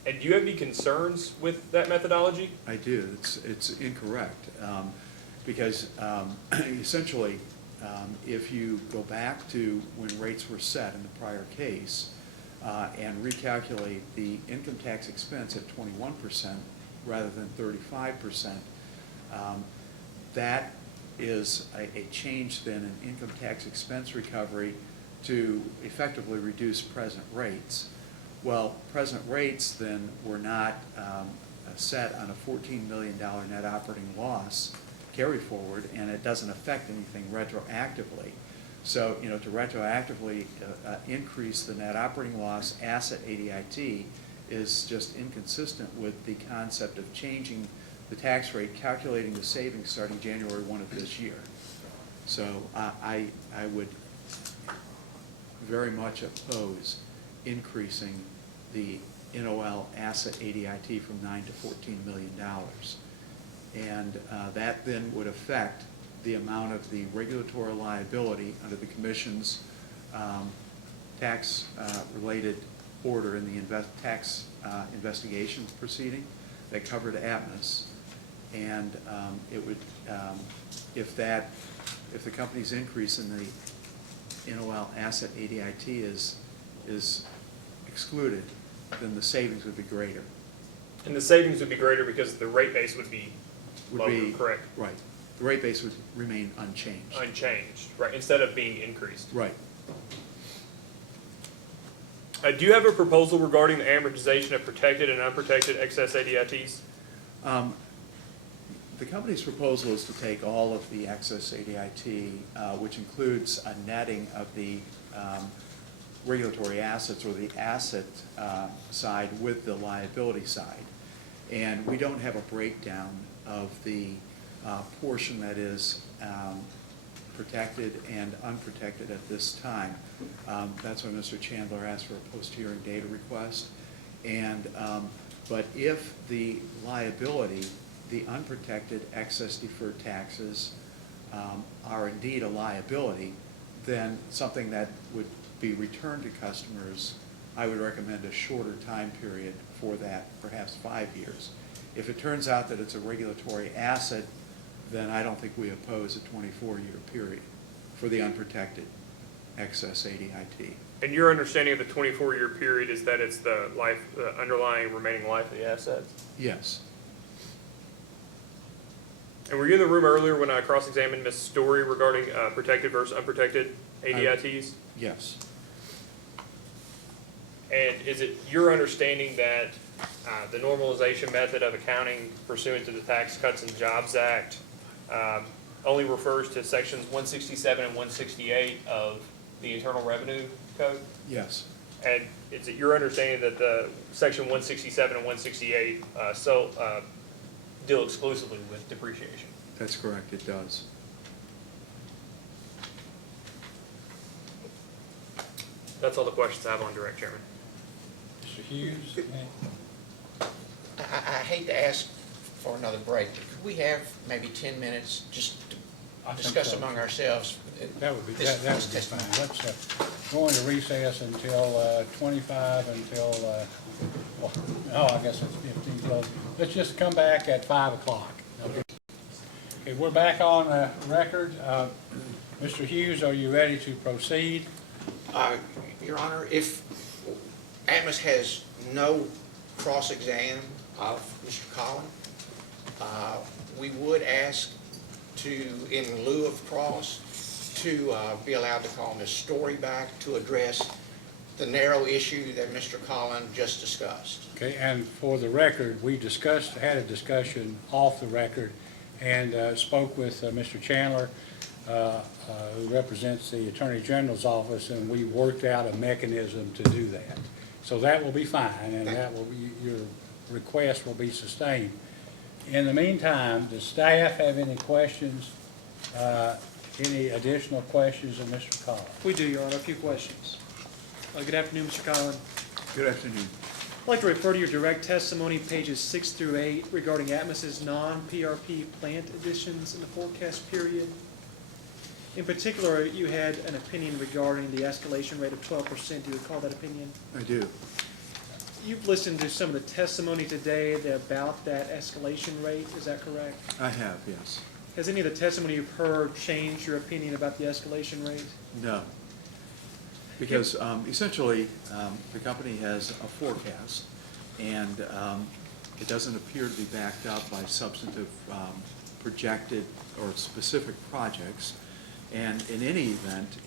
And do you have any concerns with that methodology? I do. It's incorrect. Because essentially, if you go back to when rates were set in the prior case and recalculate the income tax expense at 21% rather than 35%, that is a change then in income tax expense recovery to effectively reduce present rates. Well, present rates then were not set on a $14 million net operating loss carry forward, and it doesn't affect anything retroactively. So, to retroactively increase the net operating loss asset ADIT is just inconsistent with the concept of changing the tax rate, calculating the savings starting January 1 of this year. So I would very much oppose increasing the NOL asset ADIT from $9 to $14 million. And that then would affect the amount of the regulatory liability under the Commission's tax-related order in the tax investigation proceeding that covered Atmos. And it would, if the company's increase in the NOL asset ADIT is excluded, then the savings would be greater. And the savings would be greater because the rate base would be lower, correct? Right. The rate base would remain unchanged. Unchanged, right, instead of being increased. Right. Do you have a proposal regarding the amortization of protected and unprotected excess ADITs? The company's proposal is to take all of the excess ADIT, which includes a netting of the regulatory assets or the asset side with the liability side. And we don't have a breakdown of the portion that is protected and unprotected at this time. That's why Mr. Chandler asked for a post-hearing data request. And but if the liability, the unprotected excess deferred taxes are indeed a liability, then something that would be returned to customers, I would recommend a shorter time period for that, perhaps 5 years. If it turns out that it's a regulatory asset, then I don't think we oppose a 24-year period for the unprotected. excess ADIT. And your understanding of the 24-year period is that it's the underlying remaining life of the assets? Yes. And were you in the room earlier when I cross-examined Ms. Story regarding protected versus unprotected ADITs? Yes. And is it your understanding that the normalization method of accounting pursuant to the Tax Cuts and Jobs Act only refers to sections 167 and 168 of the Internal Revenue Code? Yes. And is it your understanding that the section 167 and 168 deal exclusively with depreciation? That's correct, it does. That's all the questions I have on direct, Chairman. Mr. Hughes? I hate to ask for another break, but could we have maybe 10 minutes just to discuss among ourselves? That would be, this that would be testimony? fine. Let's go into recess until 25 until, well, no, I guess it's 15 till, let's just come back at 5 o'clock. Okay, we're back on record. Mr. Hughes, are you ready to proceed? Your Honor, if Atmos has no cross-exam of Mr. Collin, we would ask to, in lieu of cross, to be allowed to call Ms. Story back to address the narrow issue that Mr. Collin just discussed. Okay, and for the record, we had a discussion off the record and spoke with Mr. Chandler, who represents the Attorney General's office, and we worked out a mechanism to do that. So that will be fine, and that will be, your request will be sustained. In the meantime, does staff have any questions, any additional questions of Mr. Collins? We do, Your Honor, a few questions. Good afternoon, Mr. Collin. Good afternoon. I'd like to refer to your direct testimony, pages 6 through 8, regarding Atmos's non-PRP plant additions in the forecast period. In particular, you had an opinion regarding the escalation rate of 12%. Do you recall that opinion? I do. You've listened to some of the testimony today about that escalation rate, is that correct? I have, yes. Has any of the testimony you've heard changed your opinion about the escalation rate? No. Because essentially, the company has a forecast, and it doesn't appear to be backed up by substantive projected or specific projects. And in any event,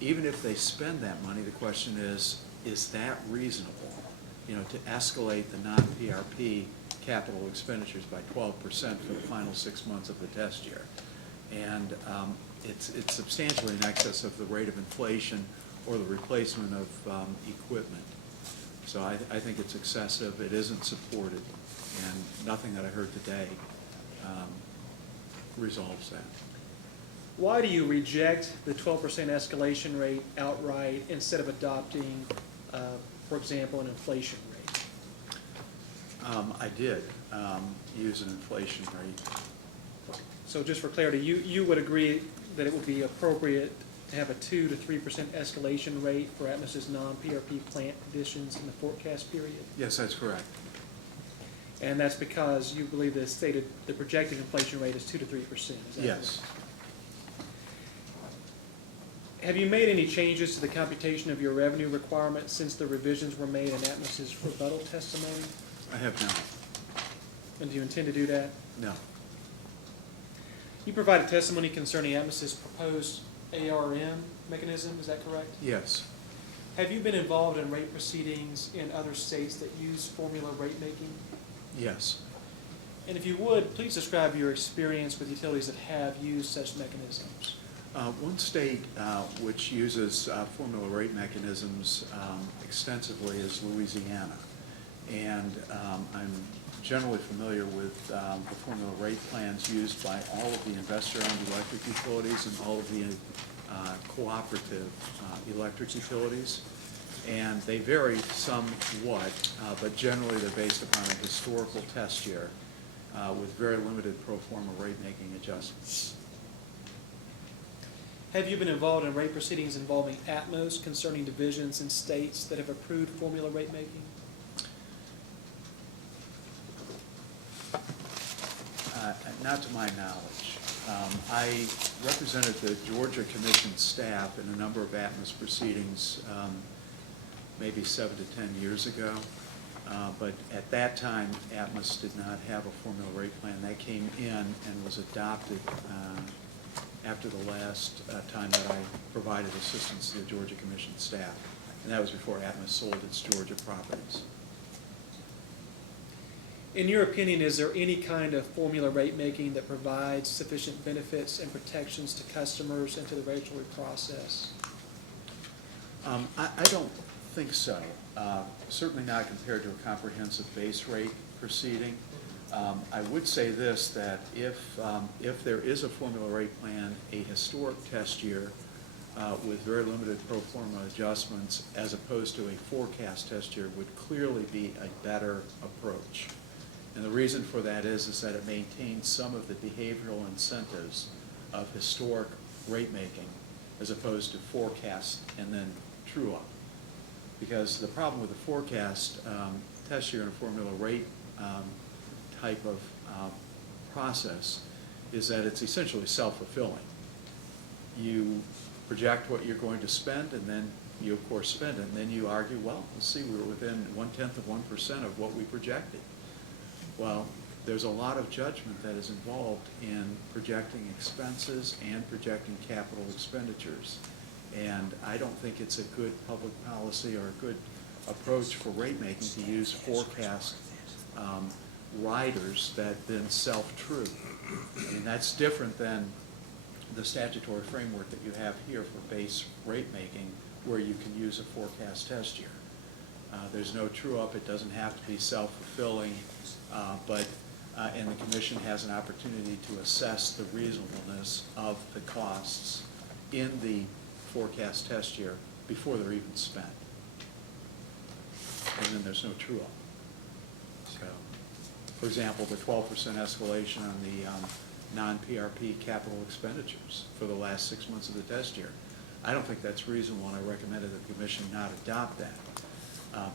even if they spend that money, the question is that reasonable? You know, to escalate the non-PRP capital expenditures by 12% for the final 6 months of the test year. And it's substantially in excess of the rate of inflation or the replacement of equipment. So I think it's excessive, it isn't supported, and nothing that I heard today resolves that. Why do you reject the 12% escalation rate outright instead of adopting, for example, an inflation rate? I did use an inflation rate. So just for clarity, you would agree that it would be appropriate to have a 2 to 3% escalation rate for Atmos's non-PRP plant additions in the forecast period? Yes, that's correct. And that's because you believe the projected inflation rate is 2 to 3%, is that Yes. correct? Have you made any changes to the computation of your revenue requirements since the revisions were made in Atmos's rebuttal testimony? I have not. And do you intend to do that? No. You provided testimony concerning Atmos's proposed ARM mechanism, is that correct? Yes. Have you been involved in rate proceedings in other states that use formula rate making? Yes. And if you would, please describe your experience with utilities that have used such mechanisms. One state which uses formula rate mechanisms extensively is Louisiana. And I'm generally familiar with the formula rate plans used by all of the investor-owned electric utilities and all of the cooperative electric utilities. And they vary somewhat, but generally they're based upon a historical test year with very limited pro forma rate making adjustments. Have you been involved in rate proceedings involving Atmos concerning divisions in states that have approved formula rate making? Not to my knowledge. I represented the Georgia Commission staff in a number of Atmos proceedings, maybe 7 to 10 years ago. But at that time, Atmos did not have a formula rate plan. That came in and was adopted after the last time that I provided assistance to the Georgia Commission staff. And that was before Atmos sold its Georgia properties. In your opinion, is there any kind of formula rate making that provides sufficient benefits and protections to customers and to the regulatory process? I don't think so. Certainly not compared to a comprehensive base rate proceeding. I would say this, that if there is a formula rate plan, a historic test year with very limited pro forma adjustments as opposed to a forecast test year would clearly be a better approach. And the reason for that is that it maintains some of the behavioral incentives of historic rate making as opposed to forecast and then true up. Because the problem with the forecast test year and a formula rate type of process is that it's essentially self-fulfilling. You project what you're going to spend, and then you of course spend it, and then you argue, well, let's see, we were within 0.1% of what we projected. Well, there's a lot of judgment that is involved in projecting expenses and projecting capital expenditures. And I don't think it's a good public policy or a good approach for rate making to use forecast riders that then self-true. I mean, that's different than the statutory framework that you have here for base rate making, where you can use a forecast test year. There's no true up, it doesn't have to be self-fulfilling, and the commission has an opportunity to assess the reasonableness of the costs in the forecast test year before they're even spent. And then there's no true up. So, for example, the 12% escalation on the non-PRP capital expenditures for the last 6 months of the test year. I don't think that's reasonable, and I recommended that the commission not adopt that.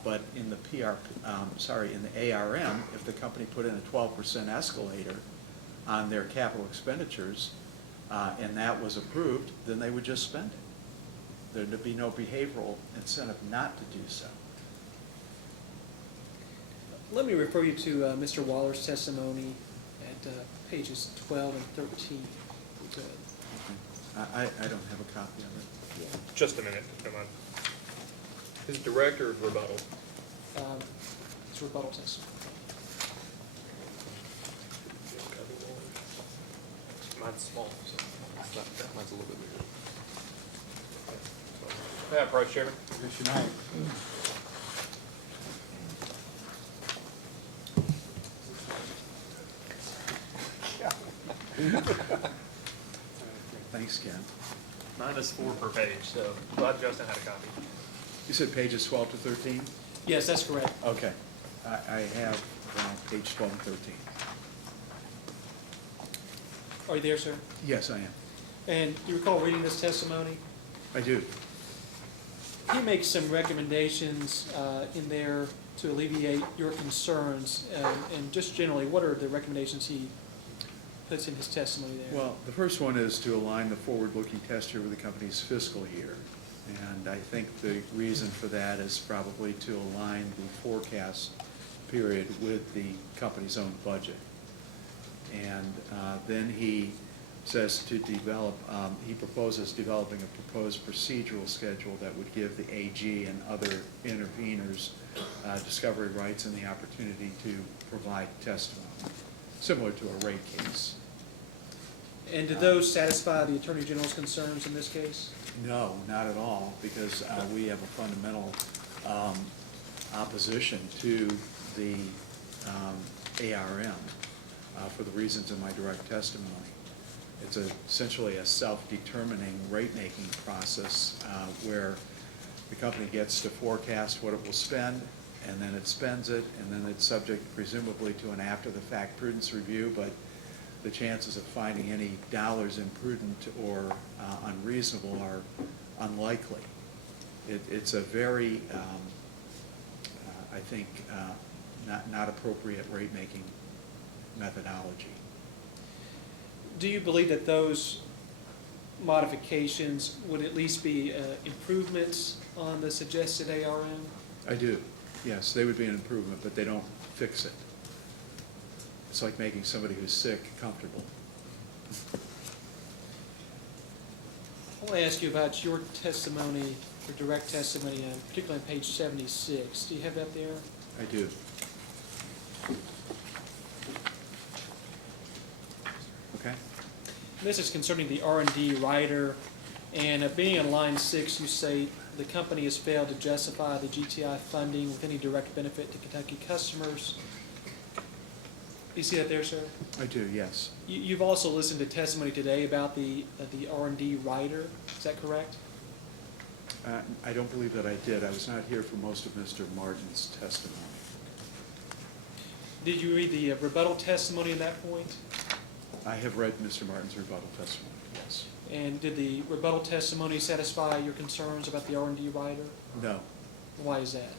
But in the in the ARM, if the company put in a 12% escalator on their capital expenditures, and that was approved, then they would just spend it. There'd be no behavioral incentive not to do so. Let me refer you to Mr. Waller's testimony at pages 12 and 13. I don't have a copy of it. Yeah. Just a minute, come on. His director of rebuttal. It's rebuttal testimony. Mine's small, so it's not, that mine's a little bit bigger. Yeah, Vice Chairman. Good night. Thanks, Ken. Mine is 4 per page, so glad Justin had a copy. You said pages 12 to 13? Yes, that's correct. Okay. I have page 12 and 13. Are you there, sir? Yes, I am. And you recall reading this testimony? I do. He makes some recommendations in there to alleviate your concerns, and just generally, what are the recommendations he puts in his testimony there? Well, the first one is to align the forward-looking test year with the company's fiscal year. And I think the reason for that is probably to align the forecast period with the company's own budget. And then he says to develop, he proposes developing a proposed procedural schedule that would give the AG and other interveners discovery rights and the opportunity to provide testimony, similar to a rate case. And do those satisfy the Attorney General's concerns in this case? No, not at all, because we have a fundamental opposition to the ARM for the reasons in my direct testimony. It's essentially a self-determining rate-making process where the company gets to forecast what it will spend, and then it spends it, and then it's subject presumably to an after-the-fact prudence review, but the chances of finding any dollars imprudent or unreasonable are unlikely. It's a very, I think, not appropriate rate-making methodology. Do you believe that those modifications would at least be improvements on the suggested ARM? I do, yes, they would be an improvement, but they don't fix it. It's like making somebody who's sick comfortable. I want to ask you about your testimony, your direct testimony, particularly on page 76. Do you have that there? I do. Okay. This is concerning the R&D rider, and being on line 6, you say the company has failed to justify the GTI funding with any direct benefit to Kentucky customers. You see that there, sir? I do, yes. You've also listened to testimony today about the R&D rider. Is that correct? I don't believe that I did. I was not here for most of Mr. Martin's testimony. Did you read the rebuttal testimony at that point? I have read Mr. Martin's rebuttal testimony, yes. And did the rebuttal testimony satisfy your concerns about the R&D rider? No. Why is that?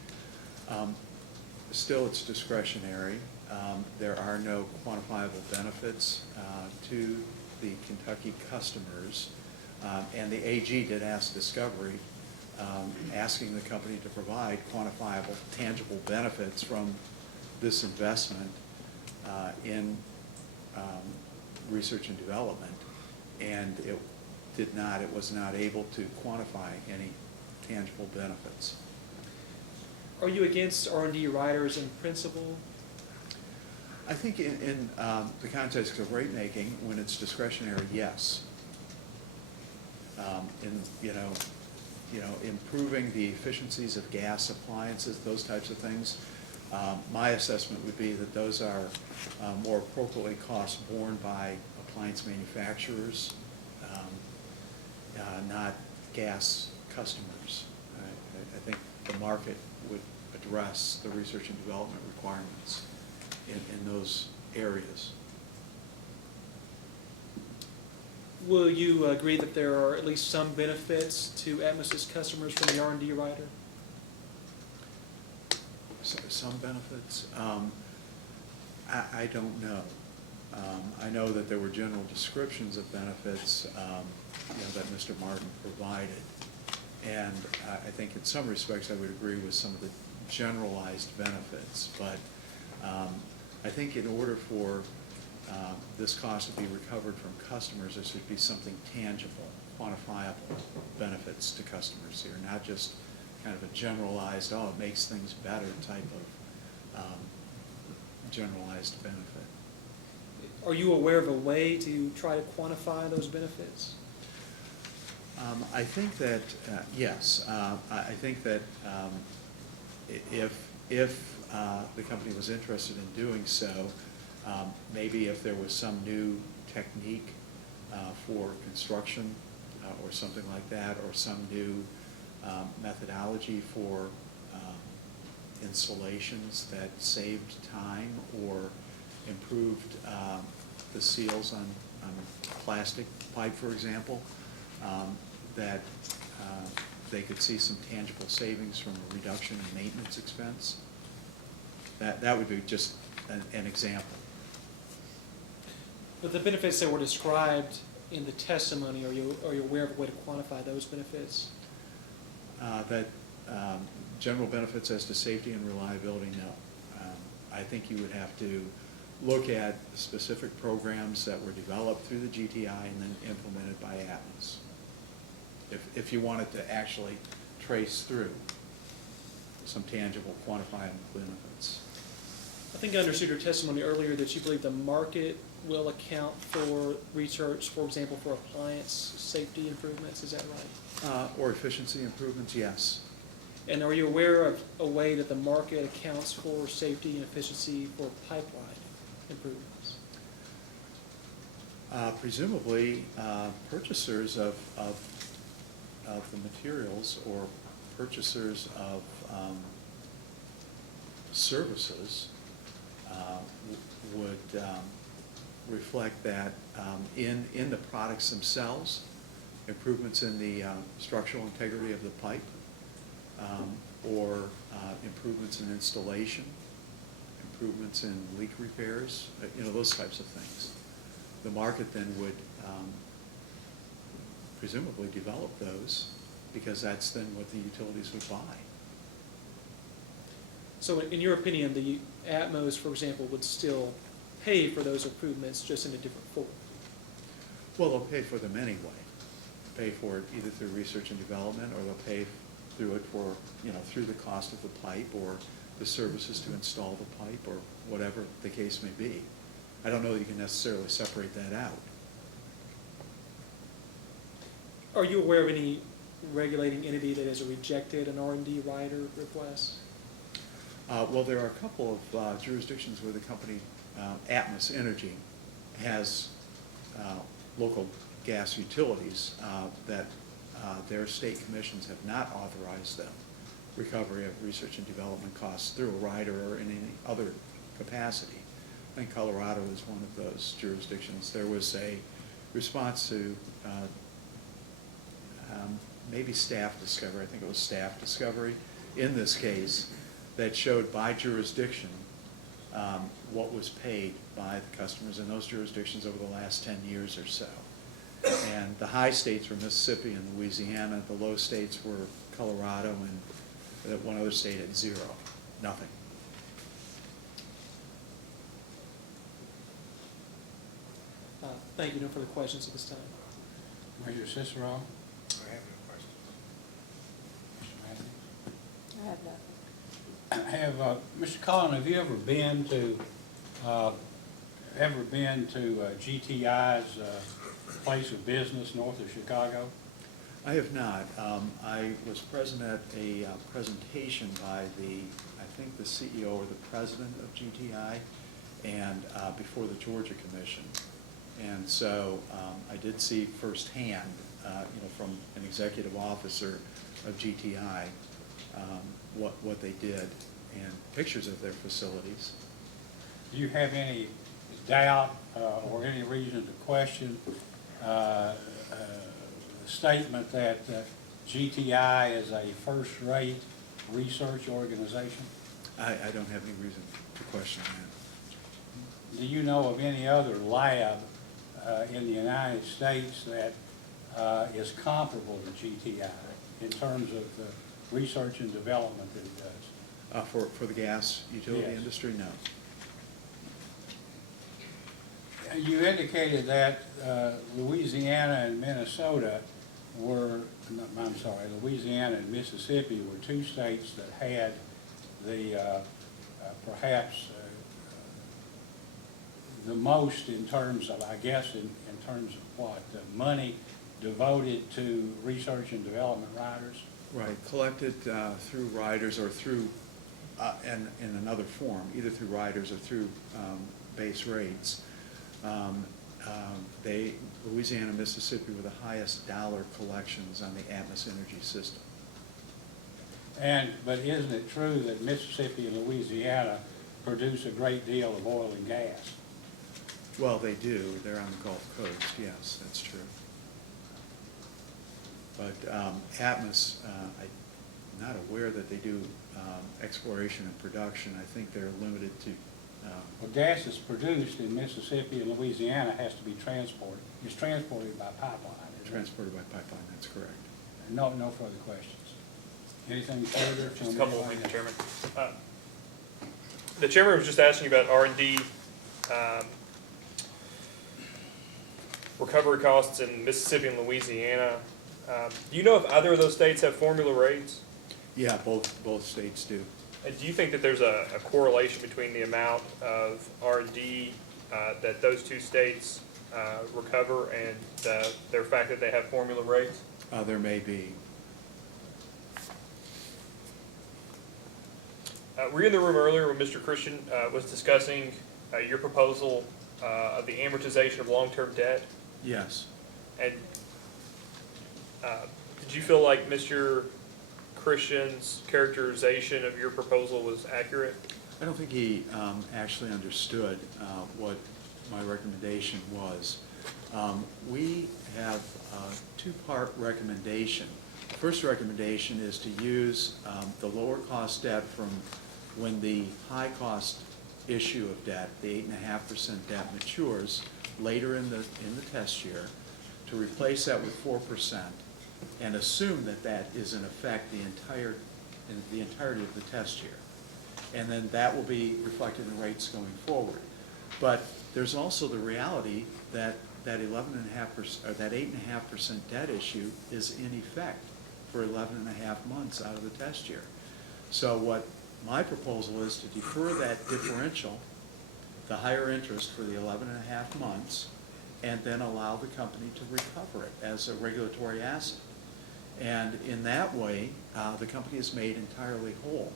Still, it's discretionary. There are no quantifiable benefits to the Kentucky customers. And the AG did ask Discovery, asking the company to provide quantifiable, tangible benefits from this investment in research and development. And it did not, it was not able to quantify any tangible benefits. Are you against R&D riders in principle? I think in the context of rate making, when it's discretionary, yes. Improving the efficiencies of gas appliances, those types of things. My assessment would be that those are more appropriately costs borne by appliance manufacturers, not gas customers. I think the market would address the research and development requirements in those areas. Will you agree that there are at least some benefits to Atmos' customers from the R&D rider? Some benefits? I don't know. I know that there were general descriptions of benefits that Mr. Martin provided. And I think in some respects I would agree with some of the generalized benefits. But I think in order for this cost to be recovered from customers, there should be something tangible, quantifiable benefits to customers here, not just kind of a generalized, oh, it makes things better type of generalized benefit. Are you aware of a way to try to quantify those benefits? I think that, yes. I think that if the company was interested in doing so, maybe if there was some new technique for construction or something like that, or some new methodology for installations that saved time or improved the seals on plastic pipe, for example, that they could see some tangible savings from a reduction in maintenance expense. That would be just an example. But the benefits that were described in the testimony, are you aware of a way to quantify those benefits? General benefits as to safety and reliability, no. I think you would have to look at specific programs that were developed through the GTI and then implemented by Atmos, if you wanted to actually trace through some tangible, quantifiable benefits. I think I understood your testimony earlier that you believe the market will account for research, for example, for appliance safety improvements. Is that right? Or efficiency improvements, yes. And are you aware of a way that the market accounts for safety and efficiency for pipeline improvements? Presumably, purchasers of the materials or purchasers of services would reflect that in the products themselves, improvements in the structural integrity of the pipe, or improvements in installation, improvements in leak repairs, those types of things. the market then would presumably develop those, because that's then what the utilities would buy. So in your opinion, the Atmos, for example, would still pay for those improvements, just in a different form? Well, they'll pay for them anyway. Pay for it either through research and development, or they'll pay through it for, through the cost of the pipe, or the services to install the pipe, or whatever the case may be. I don't know that you can necessarily separate that out. Are you aware of any regulating entity that has rejected an R&D rider request? Well, there are a couple of jurisdictions where the company, Atmos Energy, has local gas utilities that their state commissions have not authorized them recovery of research and development costs through a rider or in any other capacity. I think Colorado is one of those jurisdictions. There was a response to maybe staff discovery, I think it was staff discovery in this case, that showed by jurisdiction what was paid by the customers in those jurisdictions over the last 10 years or so. And the high states were Mississippi and Louisiana. The low states were Colorado and one other state at zero, nothing. Thank you. No further questions at this time. Major Cicero? I have no questions. I have nothing. Mr. Collin, have you ever been to GTI's place of business north of Chicago? I have not. I was present at a presentation by I think the CEO or the president of GTI, and before the Georgia Commission. And so I did see firsthand, from an executive officer of GTI, what they did, and pictures of their facilities. Do you have any doubt or any reason to question the statement that GTI is a first-rate research organization? I don't have any reason to question that. Do you know of any other lab in the United States that is comparable to GTI in terms of the research and development that it does? For the gas utility Yes. industry, no. You indicated that Louisiana and Minnesota Louisiana and Mississippi were two states that had the perhaps the most in terms of, I guess, in terms of what, the money devoted to research and development riders? Right, collected through riders or through, in another form, either through riders or through base rates. Louisiana and Mississippi were the highest dollar collections on the Atmos energy system. But isn't it true that Mississippi and Louisiana produce a great deal of oil and gas? Well, they do. They're on the Gulf Coast, yes, that's true. But Atmos, I'm not aware that they do exploration and production. I think they're limited to... Well, gas is produced in Mississippi and Louisiana has to be transported. It's transported by pipeline. Transported by pipeline, that's correct. No further questions. Anything further? Just a couple, Mr. Chairman. The chairman was just asking about R&D recovery costs in Mississippi and Louisiana. Do you know if either of those states have formula rates? Yeah, both states do. And do you think that there's a correlation between the amount of R&D that those two states recover and their fact that they have formula rates? There may be. Were you in the room earlier when Mr. Christian was discussing your proposal of the amortization of long-term debt? Yes. And did you feel like Mr. Christian's characterization of your proposal was accurate? I don't think he actually understood what my recommendation was. We have a two-part recommendation. The first recommendation is to use the lower cost debt from when the high cost issue of debt, the 8.5% debt, matures later in the test year, to replace that with 4% and assume that that is in effect the entirety of the test year. And then that will be reflected in rates going forward. But there's also the reality that that 11.5% or that 8.5% debt issue is in effect for 11.5 months out of the test year. So what my proposal is to defer that differential, the higher interest for the 11.5 months, and then allow the company to recover it as a regulatory asset. And in that way, the company is made entirely whole.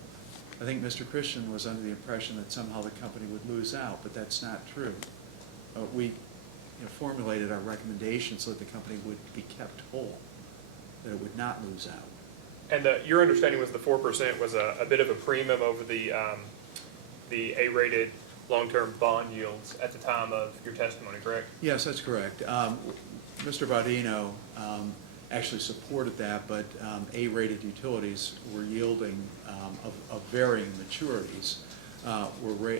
I think Mr. Christian was under the impression that somehow the company would lose out, but that's not true. We formulated our recommendation so that the company would be kept whole, that it would not lose out. And your understanding was the 4% was a bit of a premium over the A-rated long-term bond yields at the time of your testimony, correct? Yes, that's correct. Mr. Baudino actually supported that, but A-rated utilities were yielding, of varying maturities, were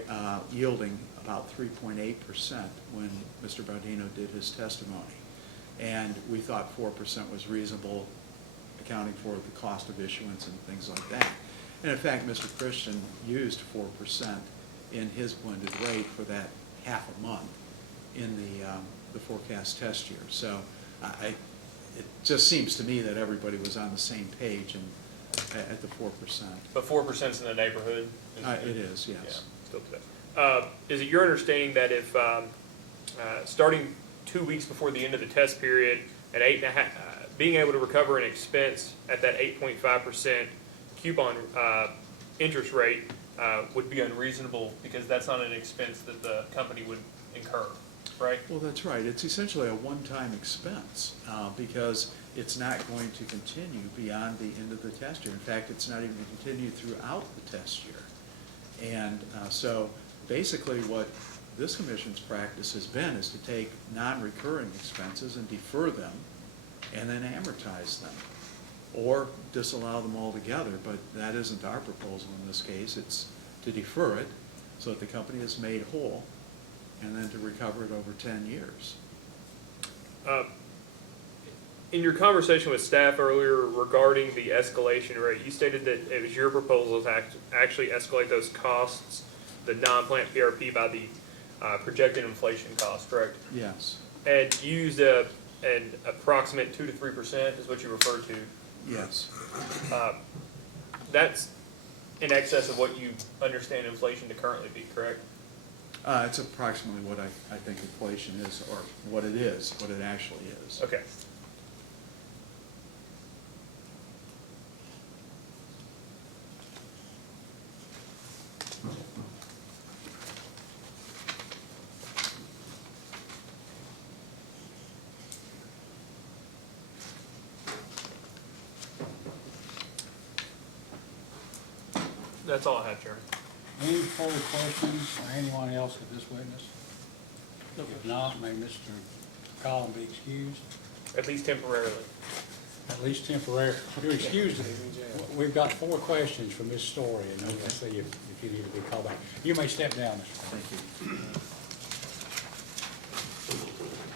yielding about 3.8% when Mr. Baudino did his testimony. And we thought 4% was reasonable, accounting for the cost of issuance and things like that. And in fact, Mr. Christian used 4% in his blended rate for that half a month in the forecast test year. So it just seems to me that everybody was on the same page and at the 4%. But 4% is in the neighborhood? It is, yes. Yeah, still today. Is it your understanding that if, starting 2 weeks before the end of the test period, at 8.5, being able to recover an expense at that 8.5% coupon interest rate would be unreasonable because that's not an expense that the company would incur, right? Well, that's right. It's essentially a one-time expense because it's not going to continue beyond the end of the test year. In fact, it's not even going to continue throughout the test year. And so basically what this commission's practice has been is to take non-recurring expenses and defer them and then amortize them or disallow them altogether. But that isn't our proposal in this case. It's to defer it so that the company is made whole and then to recover it over 10 years. In your conversation with staff earlier regarding the escalation rate, you stated that it was your proposal to actually escalate those costs, the non-plant PRP, by the projected inflation cost, correct? Yes. And you used an approximate 2 to 3% is what you referred to. Yes. That's in excess of what you understand inflation to currently be, correct? It's approximately what I think inflation is, or what it actually is. Okay. That's all I have, Chairman. Any further questions by anyone else of this witness? If not, may Mr. Collins be excused? At least temporarily. At least temporarily. You're excused. We've got 4 questions from Ms. Story, and we'll see if you need to be called back. You may step down, Mr. Collins.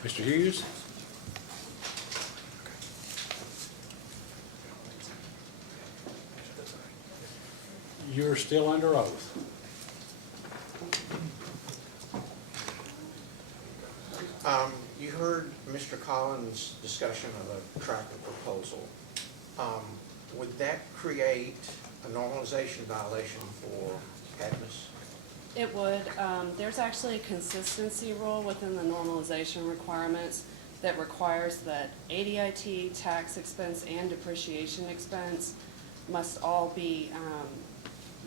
Thank you. Mr. Hughes? You're still under oath. You heard Mr. Collins' discussion of a tracker proposal. Would that create a normalization violation for Atmos? It would. There's actually a consistency rule within the normalization requirements that requires that ADIT, tax expense, and depreciation expense must all be,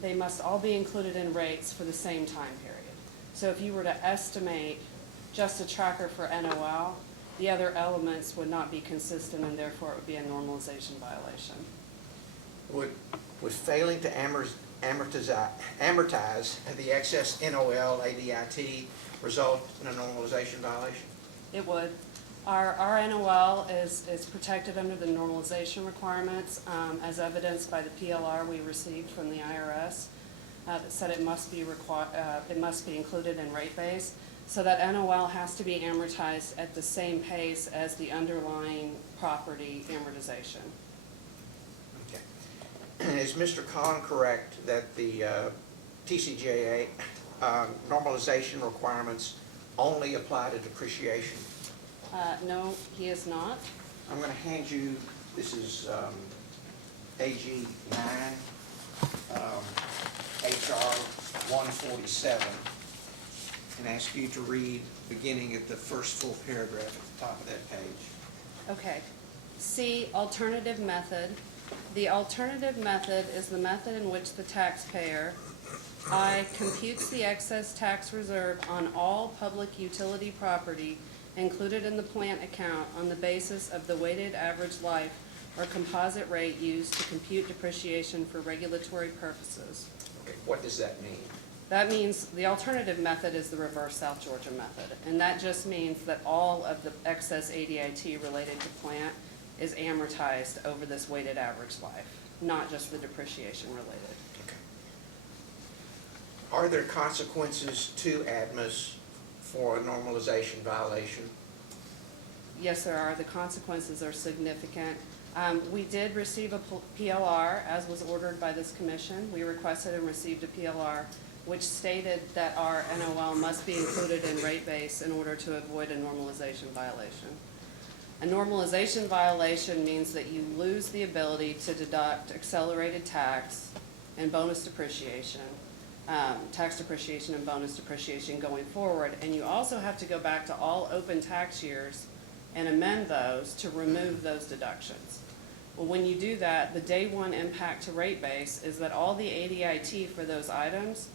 they must all be included in rates for the same time period. So if you were to estimate just a tracker for NOL, the other elements would not be consistent, and therefore it would be a normalization violation. Would failing to amortize the excess NOL, ADIT result in a normalization violation? It would. Our NOL is protected under the normalization requirements, as evidenced by the PLR we received from the IRS that said it must be included in rate base. So that NOL has to be amortized at the same pace as the underlying property amortization. Okay. Is Mr. Khan correct that the TCJA normalization requirements only apply to depreciation? No, he is not. I'm going to hand you, this is AG 9, HR 147, and ask you to read beginning at the first full paragraph at the top of that page. Okay. C, alternative method. The alternative method is the method in which the taxpayer, I, computes the excess tax reserve on all public utility property included in the plant account on the basis of the weighted average life or composite rate used to compute depreciation for regulatory purposes. Okay, what does that mean? That means the alternative method is the reverse South Georgia method, and that just means that all of the excess ADIT related to plant is amortized over this weighted average life, not just the depreciation related. Okay. Are there consequences to Atmos for a normalization violation? Yes, there are. The consequences are significant. We did receive a PLR, as was ordered by this commission. We requested and received a PLR, which stated that our NOL must be included in rate base in order to avoid a normalization violation. A normalization violation means that you lose the ability to deduct accelerated tax and bonus depreciation, tax depreciation and bonus depreciation going forward, and you also have to go back to all open tax years and amend those to remove those deductions. Well, when you do that, the day one impact to rate base is that all the ADIT for those items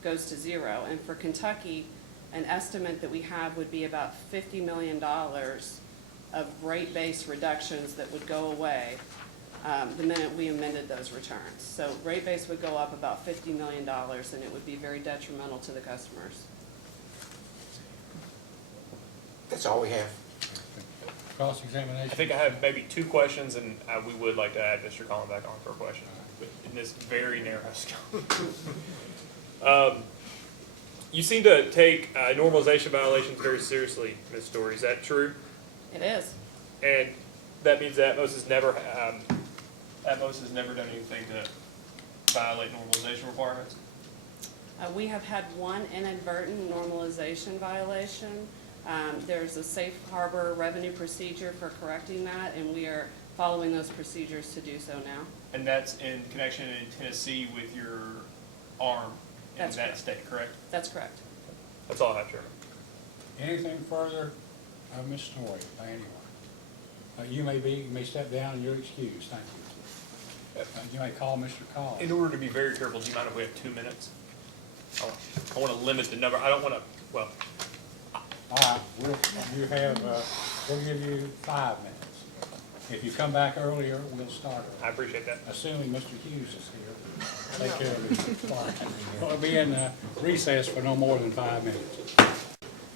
goes to zero. And for Kentucky, an estimate that we have would be about $50 million of rate base reductions that would go away the minute we amended those returns. So rate base would go up about $50 million, and it would be very detrimental to the customers. That's all we have. Cross-examination. I think I have maybe two questions, and we would like to add Mr. Collin back on for a question, but in this very narrow scope. You seem to take normalization violations very seriously, Ms. Story. Is that true? It is. And that means that Atmos has never done anything to violate normalization requirements? We have had one inadvertent normalization violation. There's a safe harbor revenue procedure for correcting that, and we are following those procedures to do so now. And that's in connection in Tennessee with your arm in That's that correct. state, correct? That's correct. That's all I have, Chairman. Anything further of Ms. Story by anyone? You may step down and you're excused. Thank you. You may call Mr. Collins. In order to be very careful, do you mind if we have 2 minutes? I want to limit the number. I don't want to, well. All right, we'll give you 5 minutes. If you come back earlier, we'll start early. I appreciate that. Assuming Mr. Hughes is here. Take care of his reply. We'll be in recess for no more than 5 minutes.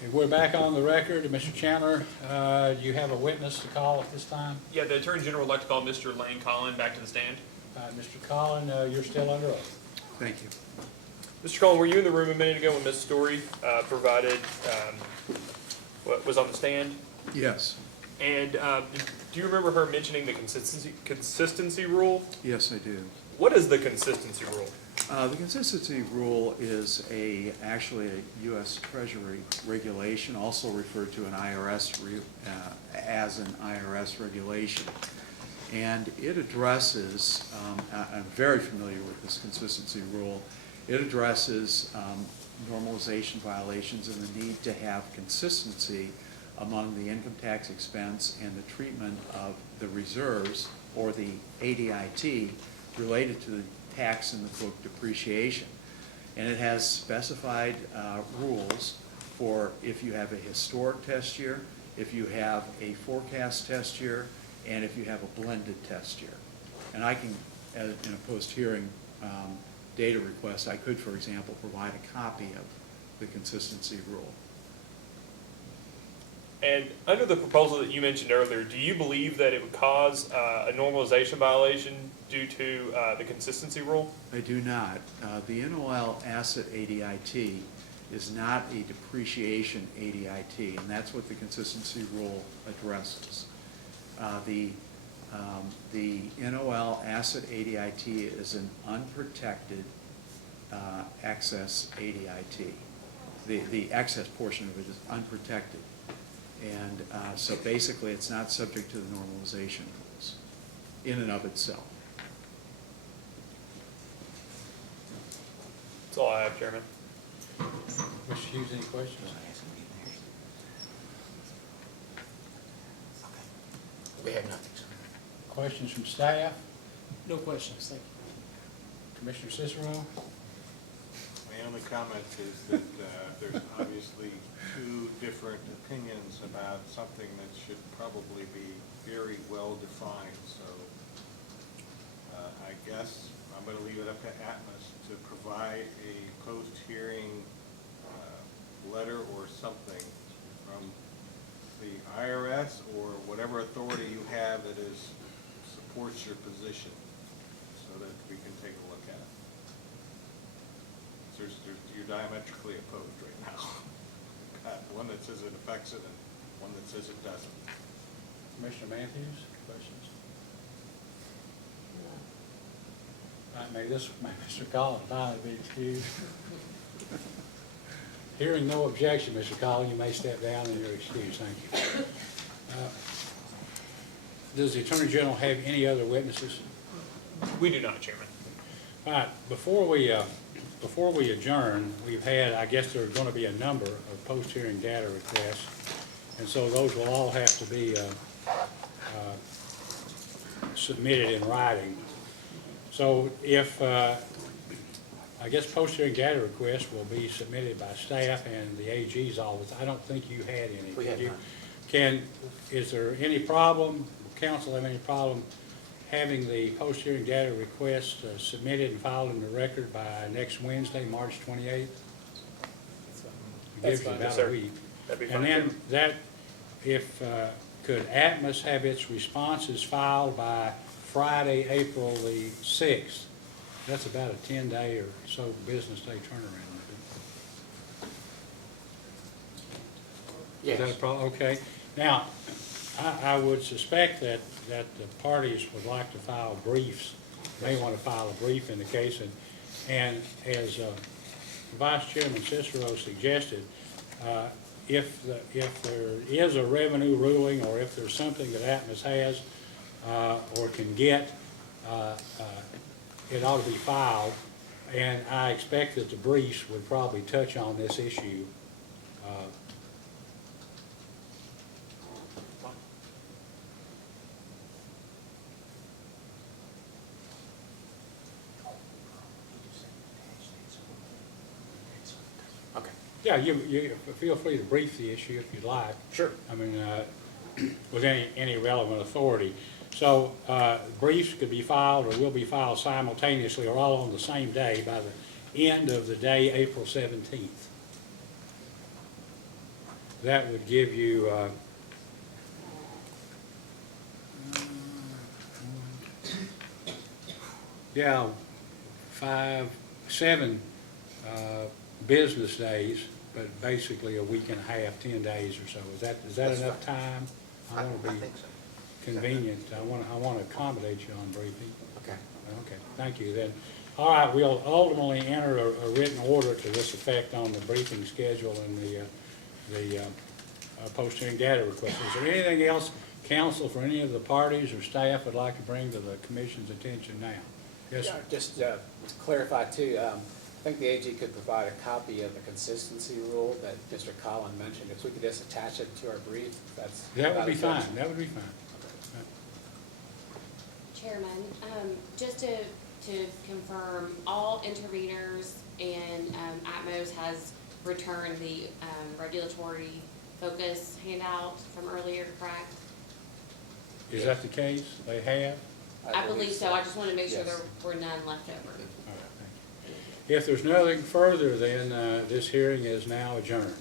If we're back on the record, Mr. Chandler, do you have a witness to call at this time? Yeah, the Attorney General would like to call Mr. Lane Collin back to the stand. Mr. Collin, you're still under oath. Thank you. Mr. Collin, were you in the room a minute ago when Ms. Story provided what was on the stand? Yes. And do you remember her mentioning the consistency rule? Yes, I do. What is the consistency rule? The consistency rule is actually a U.S. Treasury regulation, also referred to as an IRS regulation. And it addresses, I'm very familiar with this consistency rule, it addresses normalization violations and the need to have consistency among the income tax expense and the treatment of the reserves or the ADIT related to the tax in the book depreciation. And it has specified rules for if you have a historic test year, if you have a forecast test year, and if you have a blended test year. And I can, in a post-hearing data request, I could, for example, provide a copy of the consistency rule. And under the proposal that you mentioned earlier, do you believe that it would cause a normalization violation due to the consistency rule? I do not. The NOL asset ADIT is not a depreciation ADIT, and that's what the consistency rule addresses. The NOL asset ADIT is an unprotected excess ADIT. The excess portion of it is unprotected. And so basically, it's not subject to the normalization rules in and of itself. That's all I have, Chairman. Mr. Hughes, any questions? We have nothing, sir. Questions from staff? No questions, thank you. Commissioner Cicero? My only comment is that there's obviously two different opinions about something that should probably be very well defined. So I guess I'm going to leave it up to Atmos to provide a post-hearing letter or something from the IRS or whatever authority you have that supports your position so that we can take a look at it. You're diametrically opposed right now. You've got one that says it affects it and one that says it doesn't. Commissioner Matthews, questions? All right, may Mr. Collins finally be excused. Hearing no objection, Mr. Collins, you may step down and you're excused. Thank you. Does the Attorney General have any other witnesses? We do not, Chairman. All right, before we adjourn, we've had, I guess there are going to be a number of post-hearing data requests, and so those will all have to be submitted in writing. So if, I guess post-hearing data requests will be submitted by staff and the AG's office. I don't think you had any. We had Did you? none. Is there any problem, council have any problem having the post-hearing data request submitted and filed in the record by next Wednesday, March 28th? That's Gives you fine, about yes, a sir. week. That'd be And fine, then sir. that, if, could Atmos have its responses filed by Friday, April the 6th? That's about a 10-day or so business day turnaround. Yes. Is that a problem? Okay. Now, I would suspect that the parties would like to file briefs, may want to file a brief in the case, and as Vice Chairman Cicero suggested, if there is a revenue ruling or if there's something that Atmos has or can get, it ought to be filed, and I expect that the briefs would probably touch on this issue. Okay. Yeah, you feel free to brief the issue if you'd like. Sure. I mean, with any relevant authority. So briefs could be filed or will be filed simultaneously or all on the same day by the end of the day, April 17th. That would give you yeah, 7 business days, but basically a week and a half, 10 days or so. Is that That's enough fine. time? I want to I be think so. convenient. I want to accommodate you on briefing. Okay. Okay, thank you then. All right, we'll ultimately enter a written order to this effect on the briefing schedule and the post-hearing data request. Is there anything else, council, for any of the parties or staff would like to bring to the commission's attention now? Yes, sir. Just to clarify too, I think the AG could provide a copy of the consistency rule that Mr. Collin mentioned. If we could just attach it to our brief, that's. That would be about it. fine, that would be fine. Chairman, just to confirm, all interveners and Atmos has returned the regulatory focus handout from earlier, correct? Is that the case? They have? I believe so. I just want to make sure Yes. there were none left over. All right, thank you. If there's nothing further, then this hearing is now adjourned.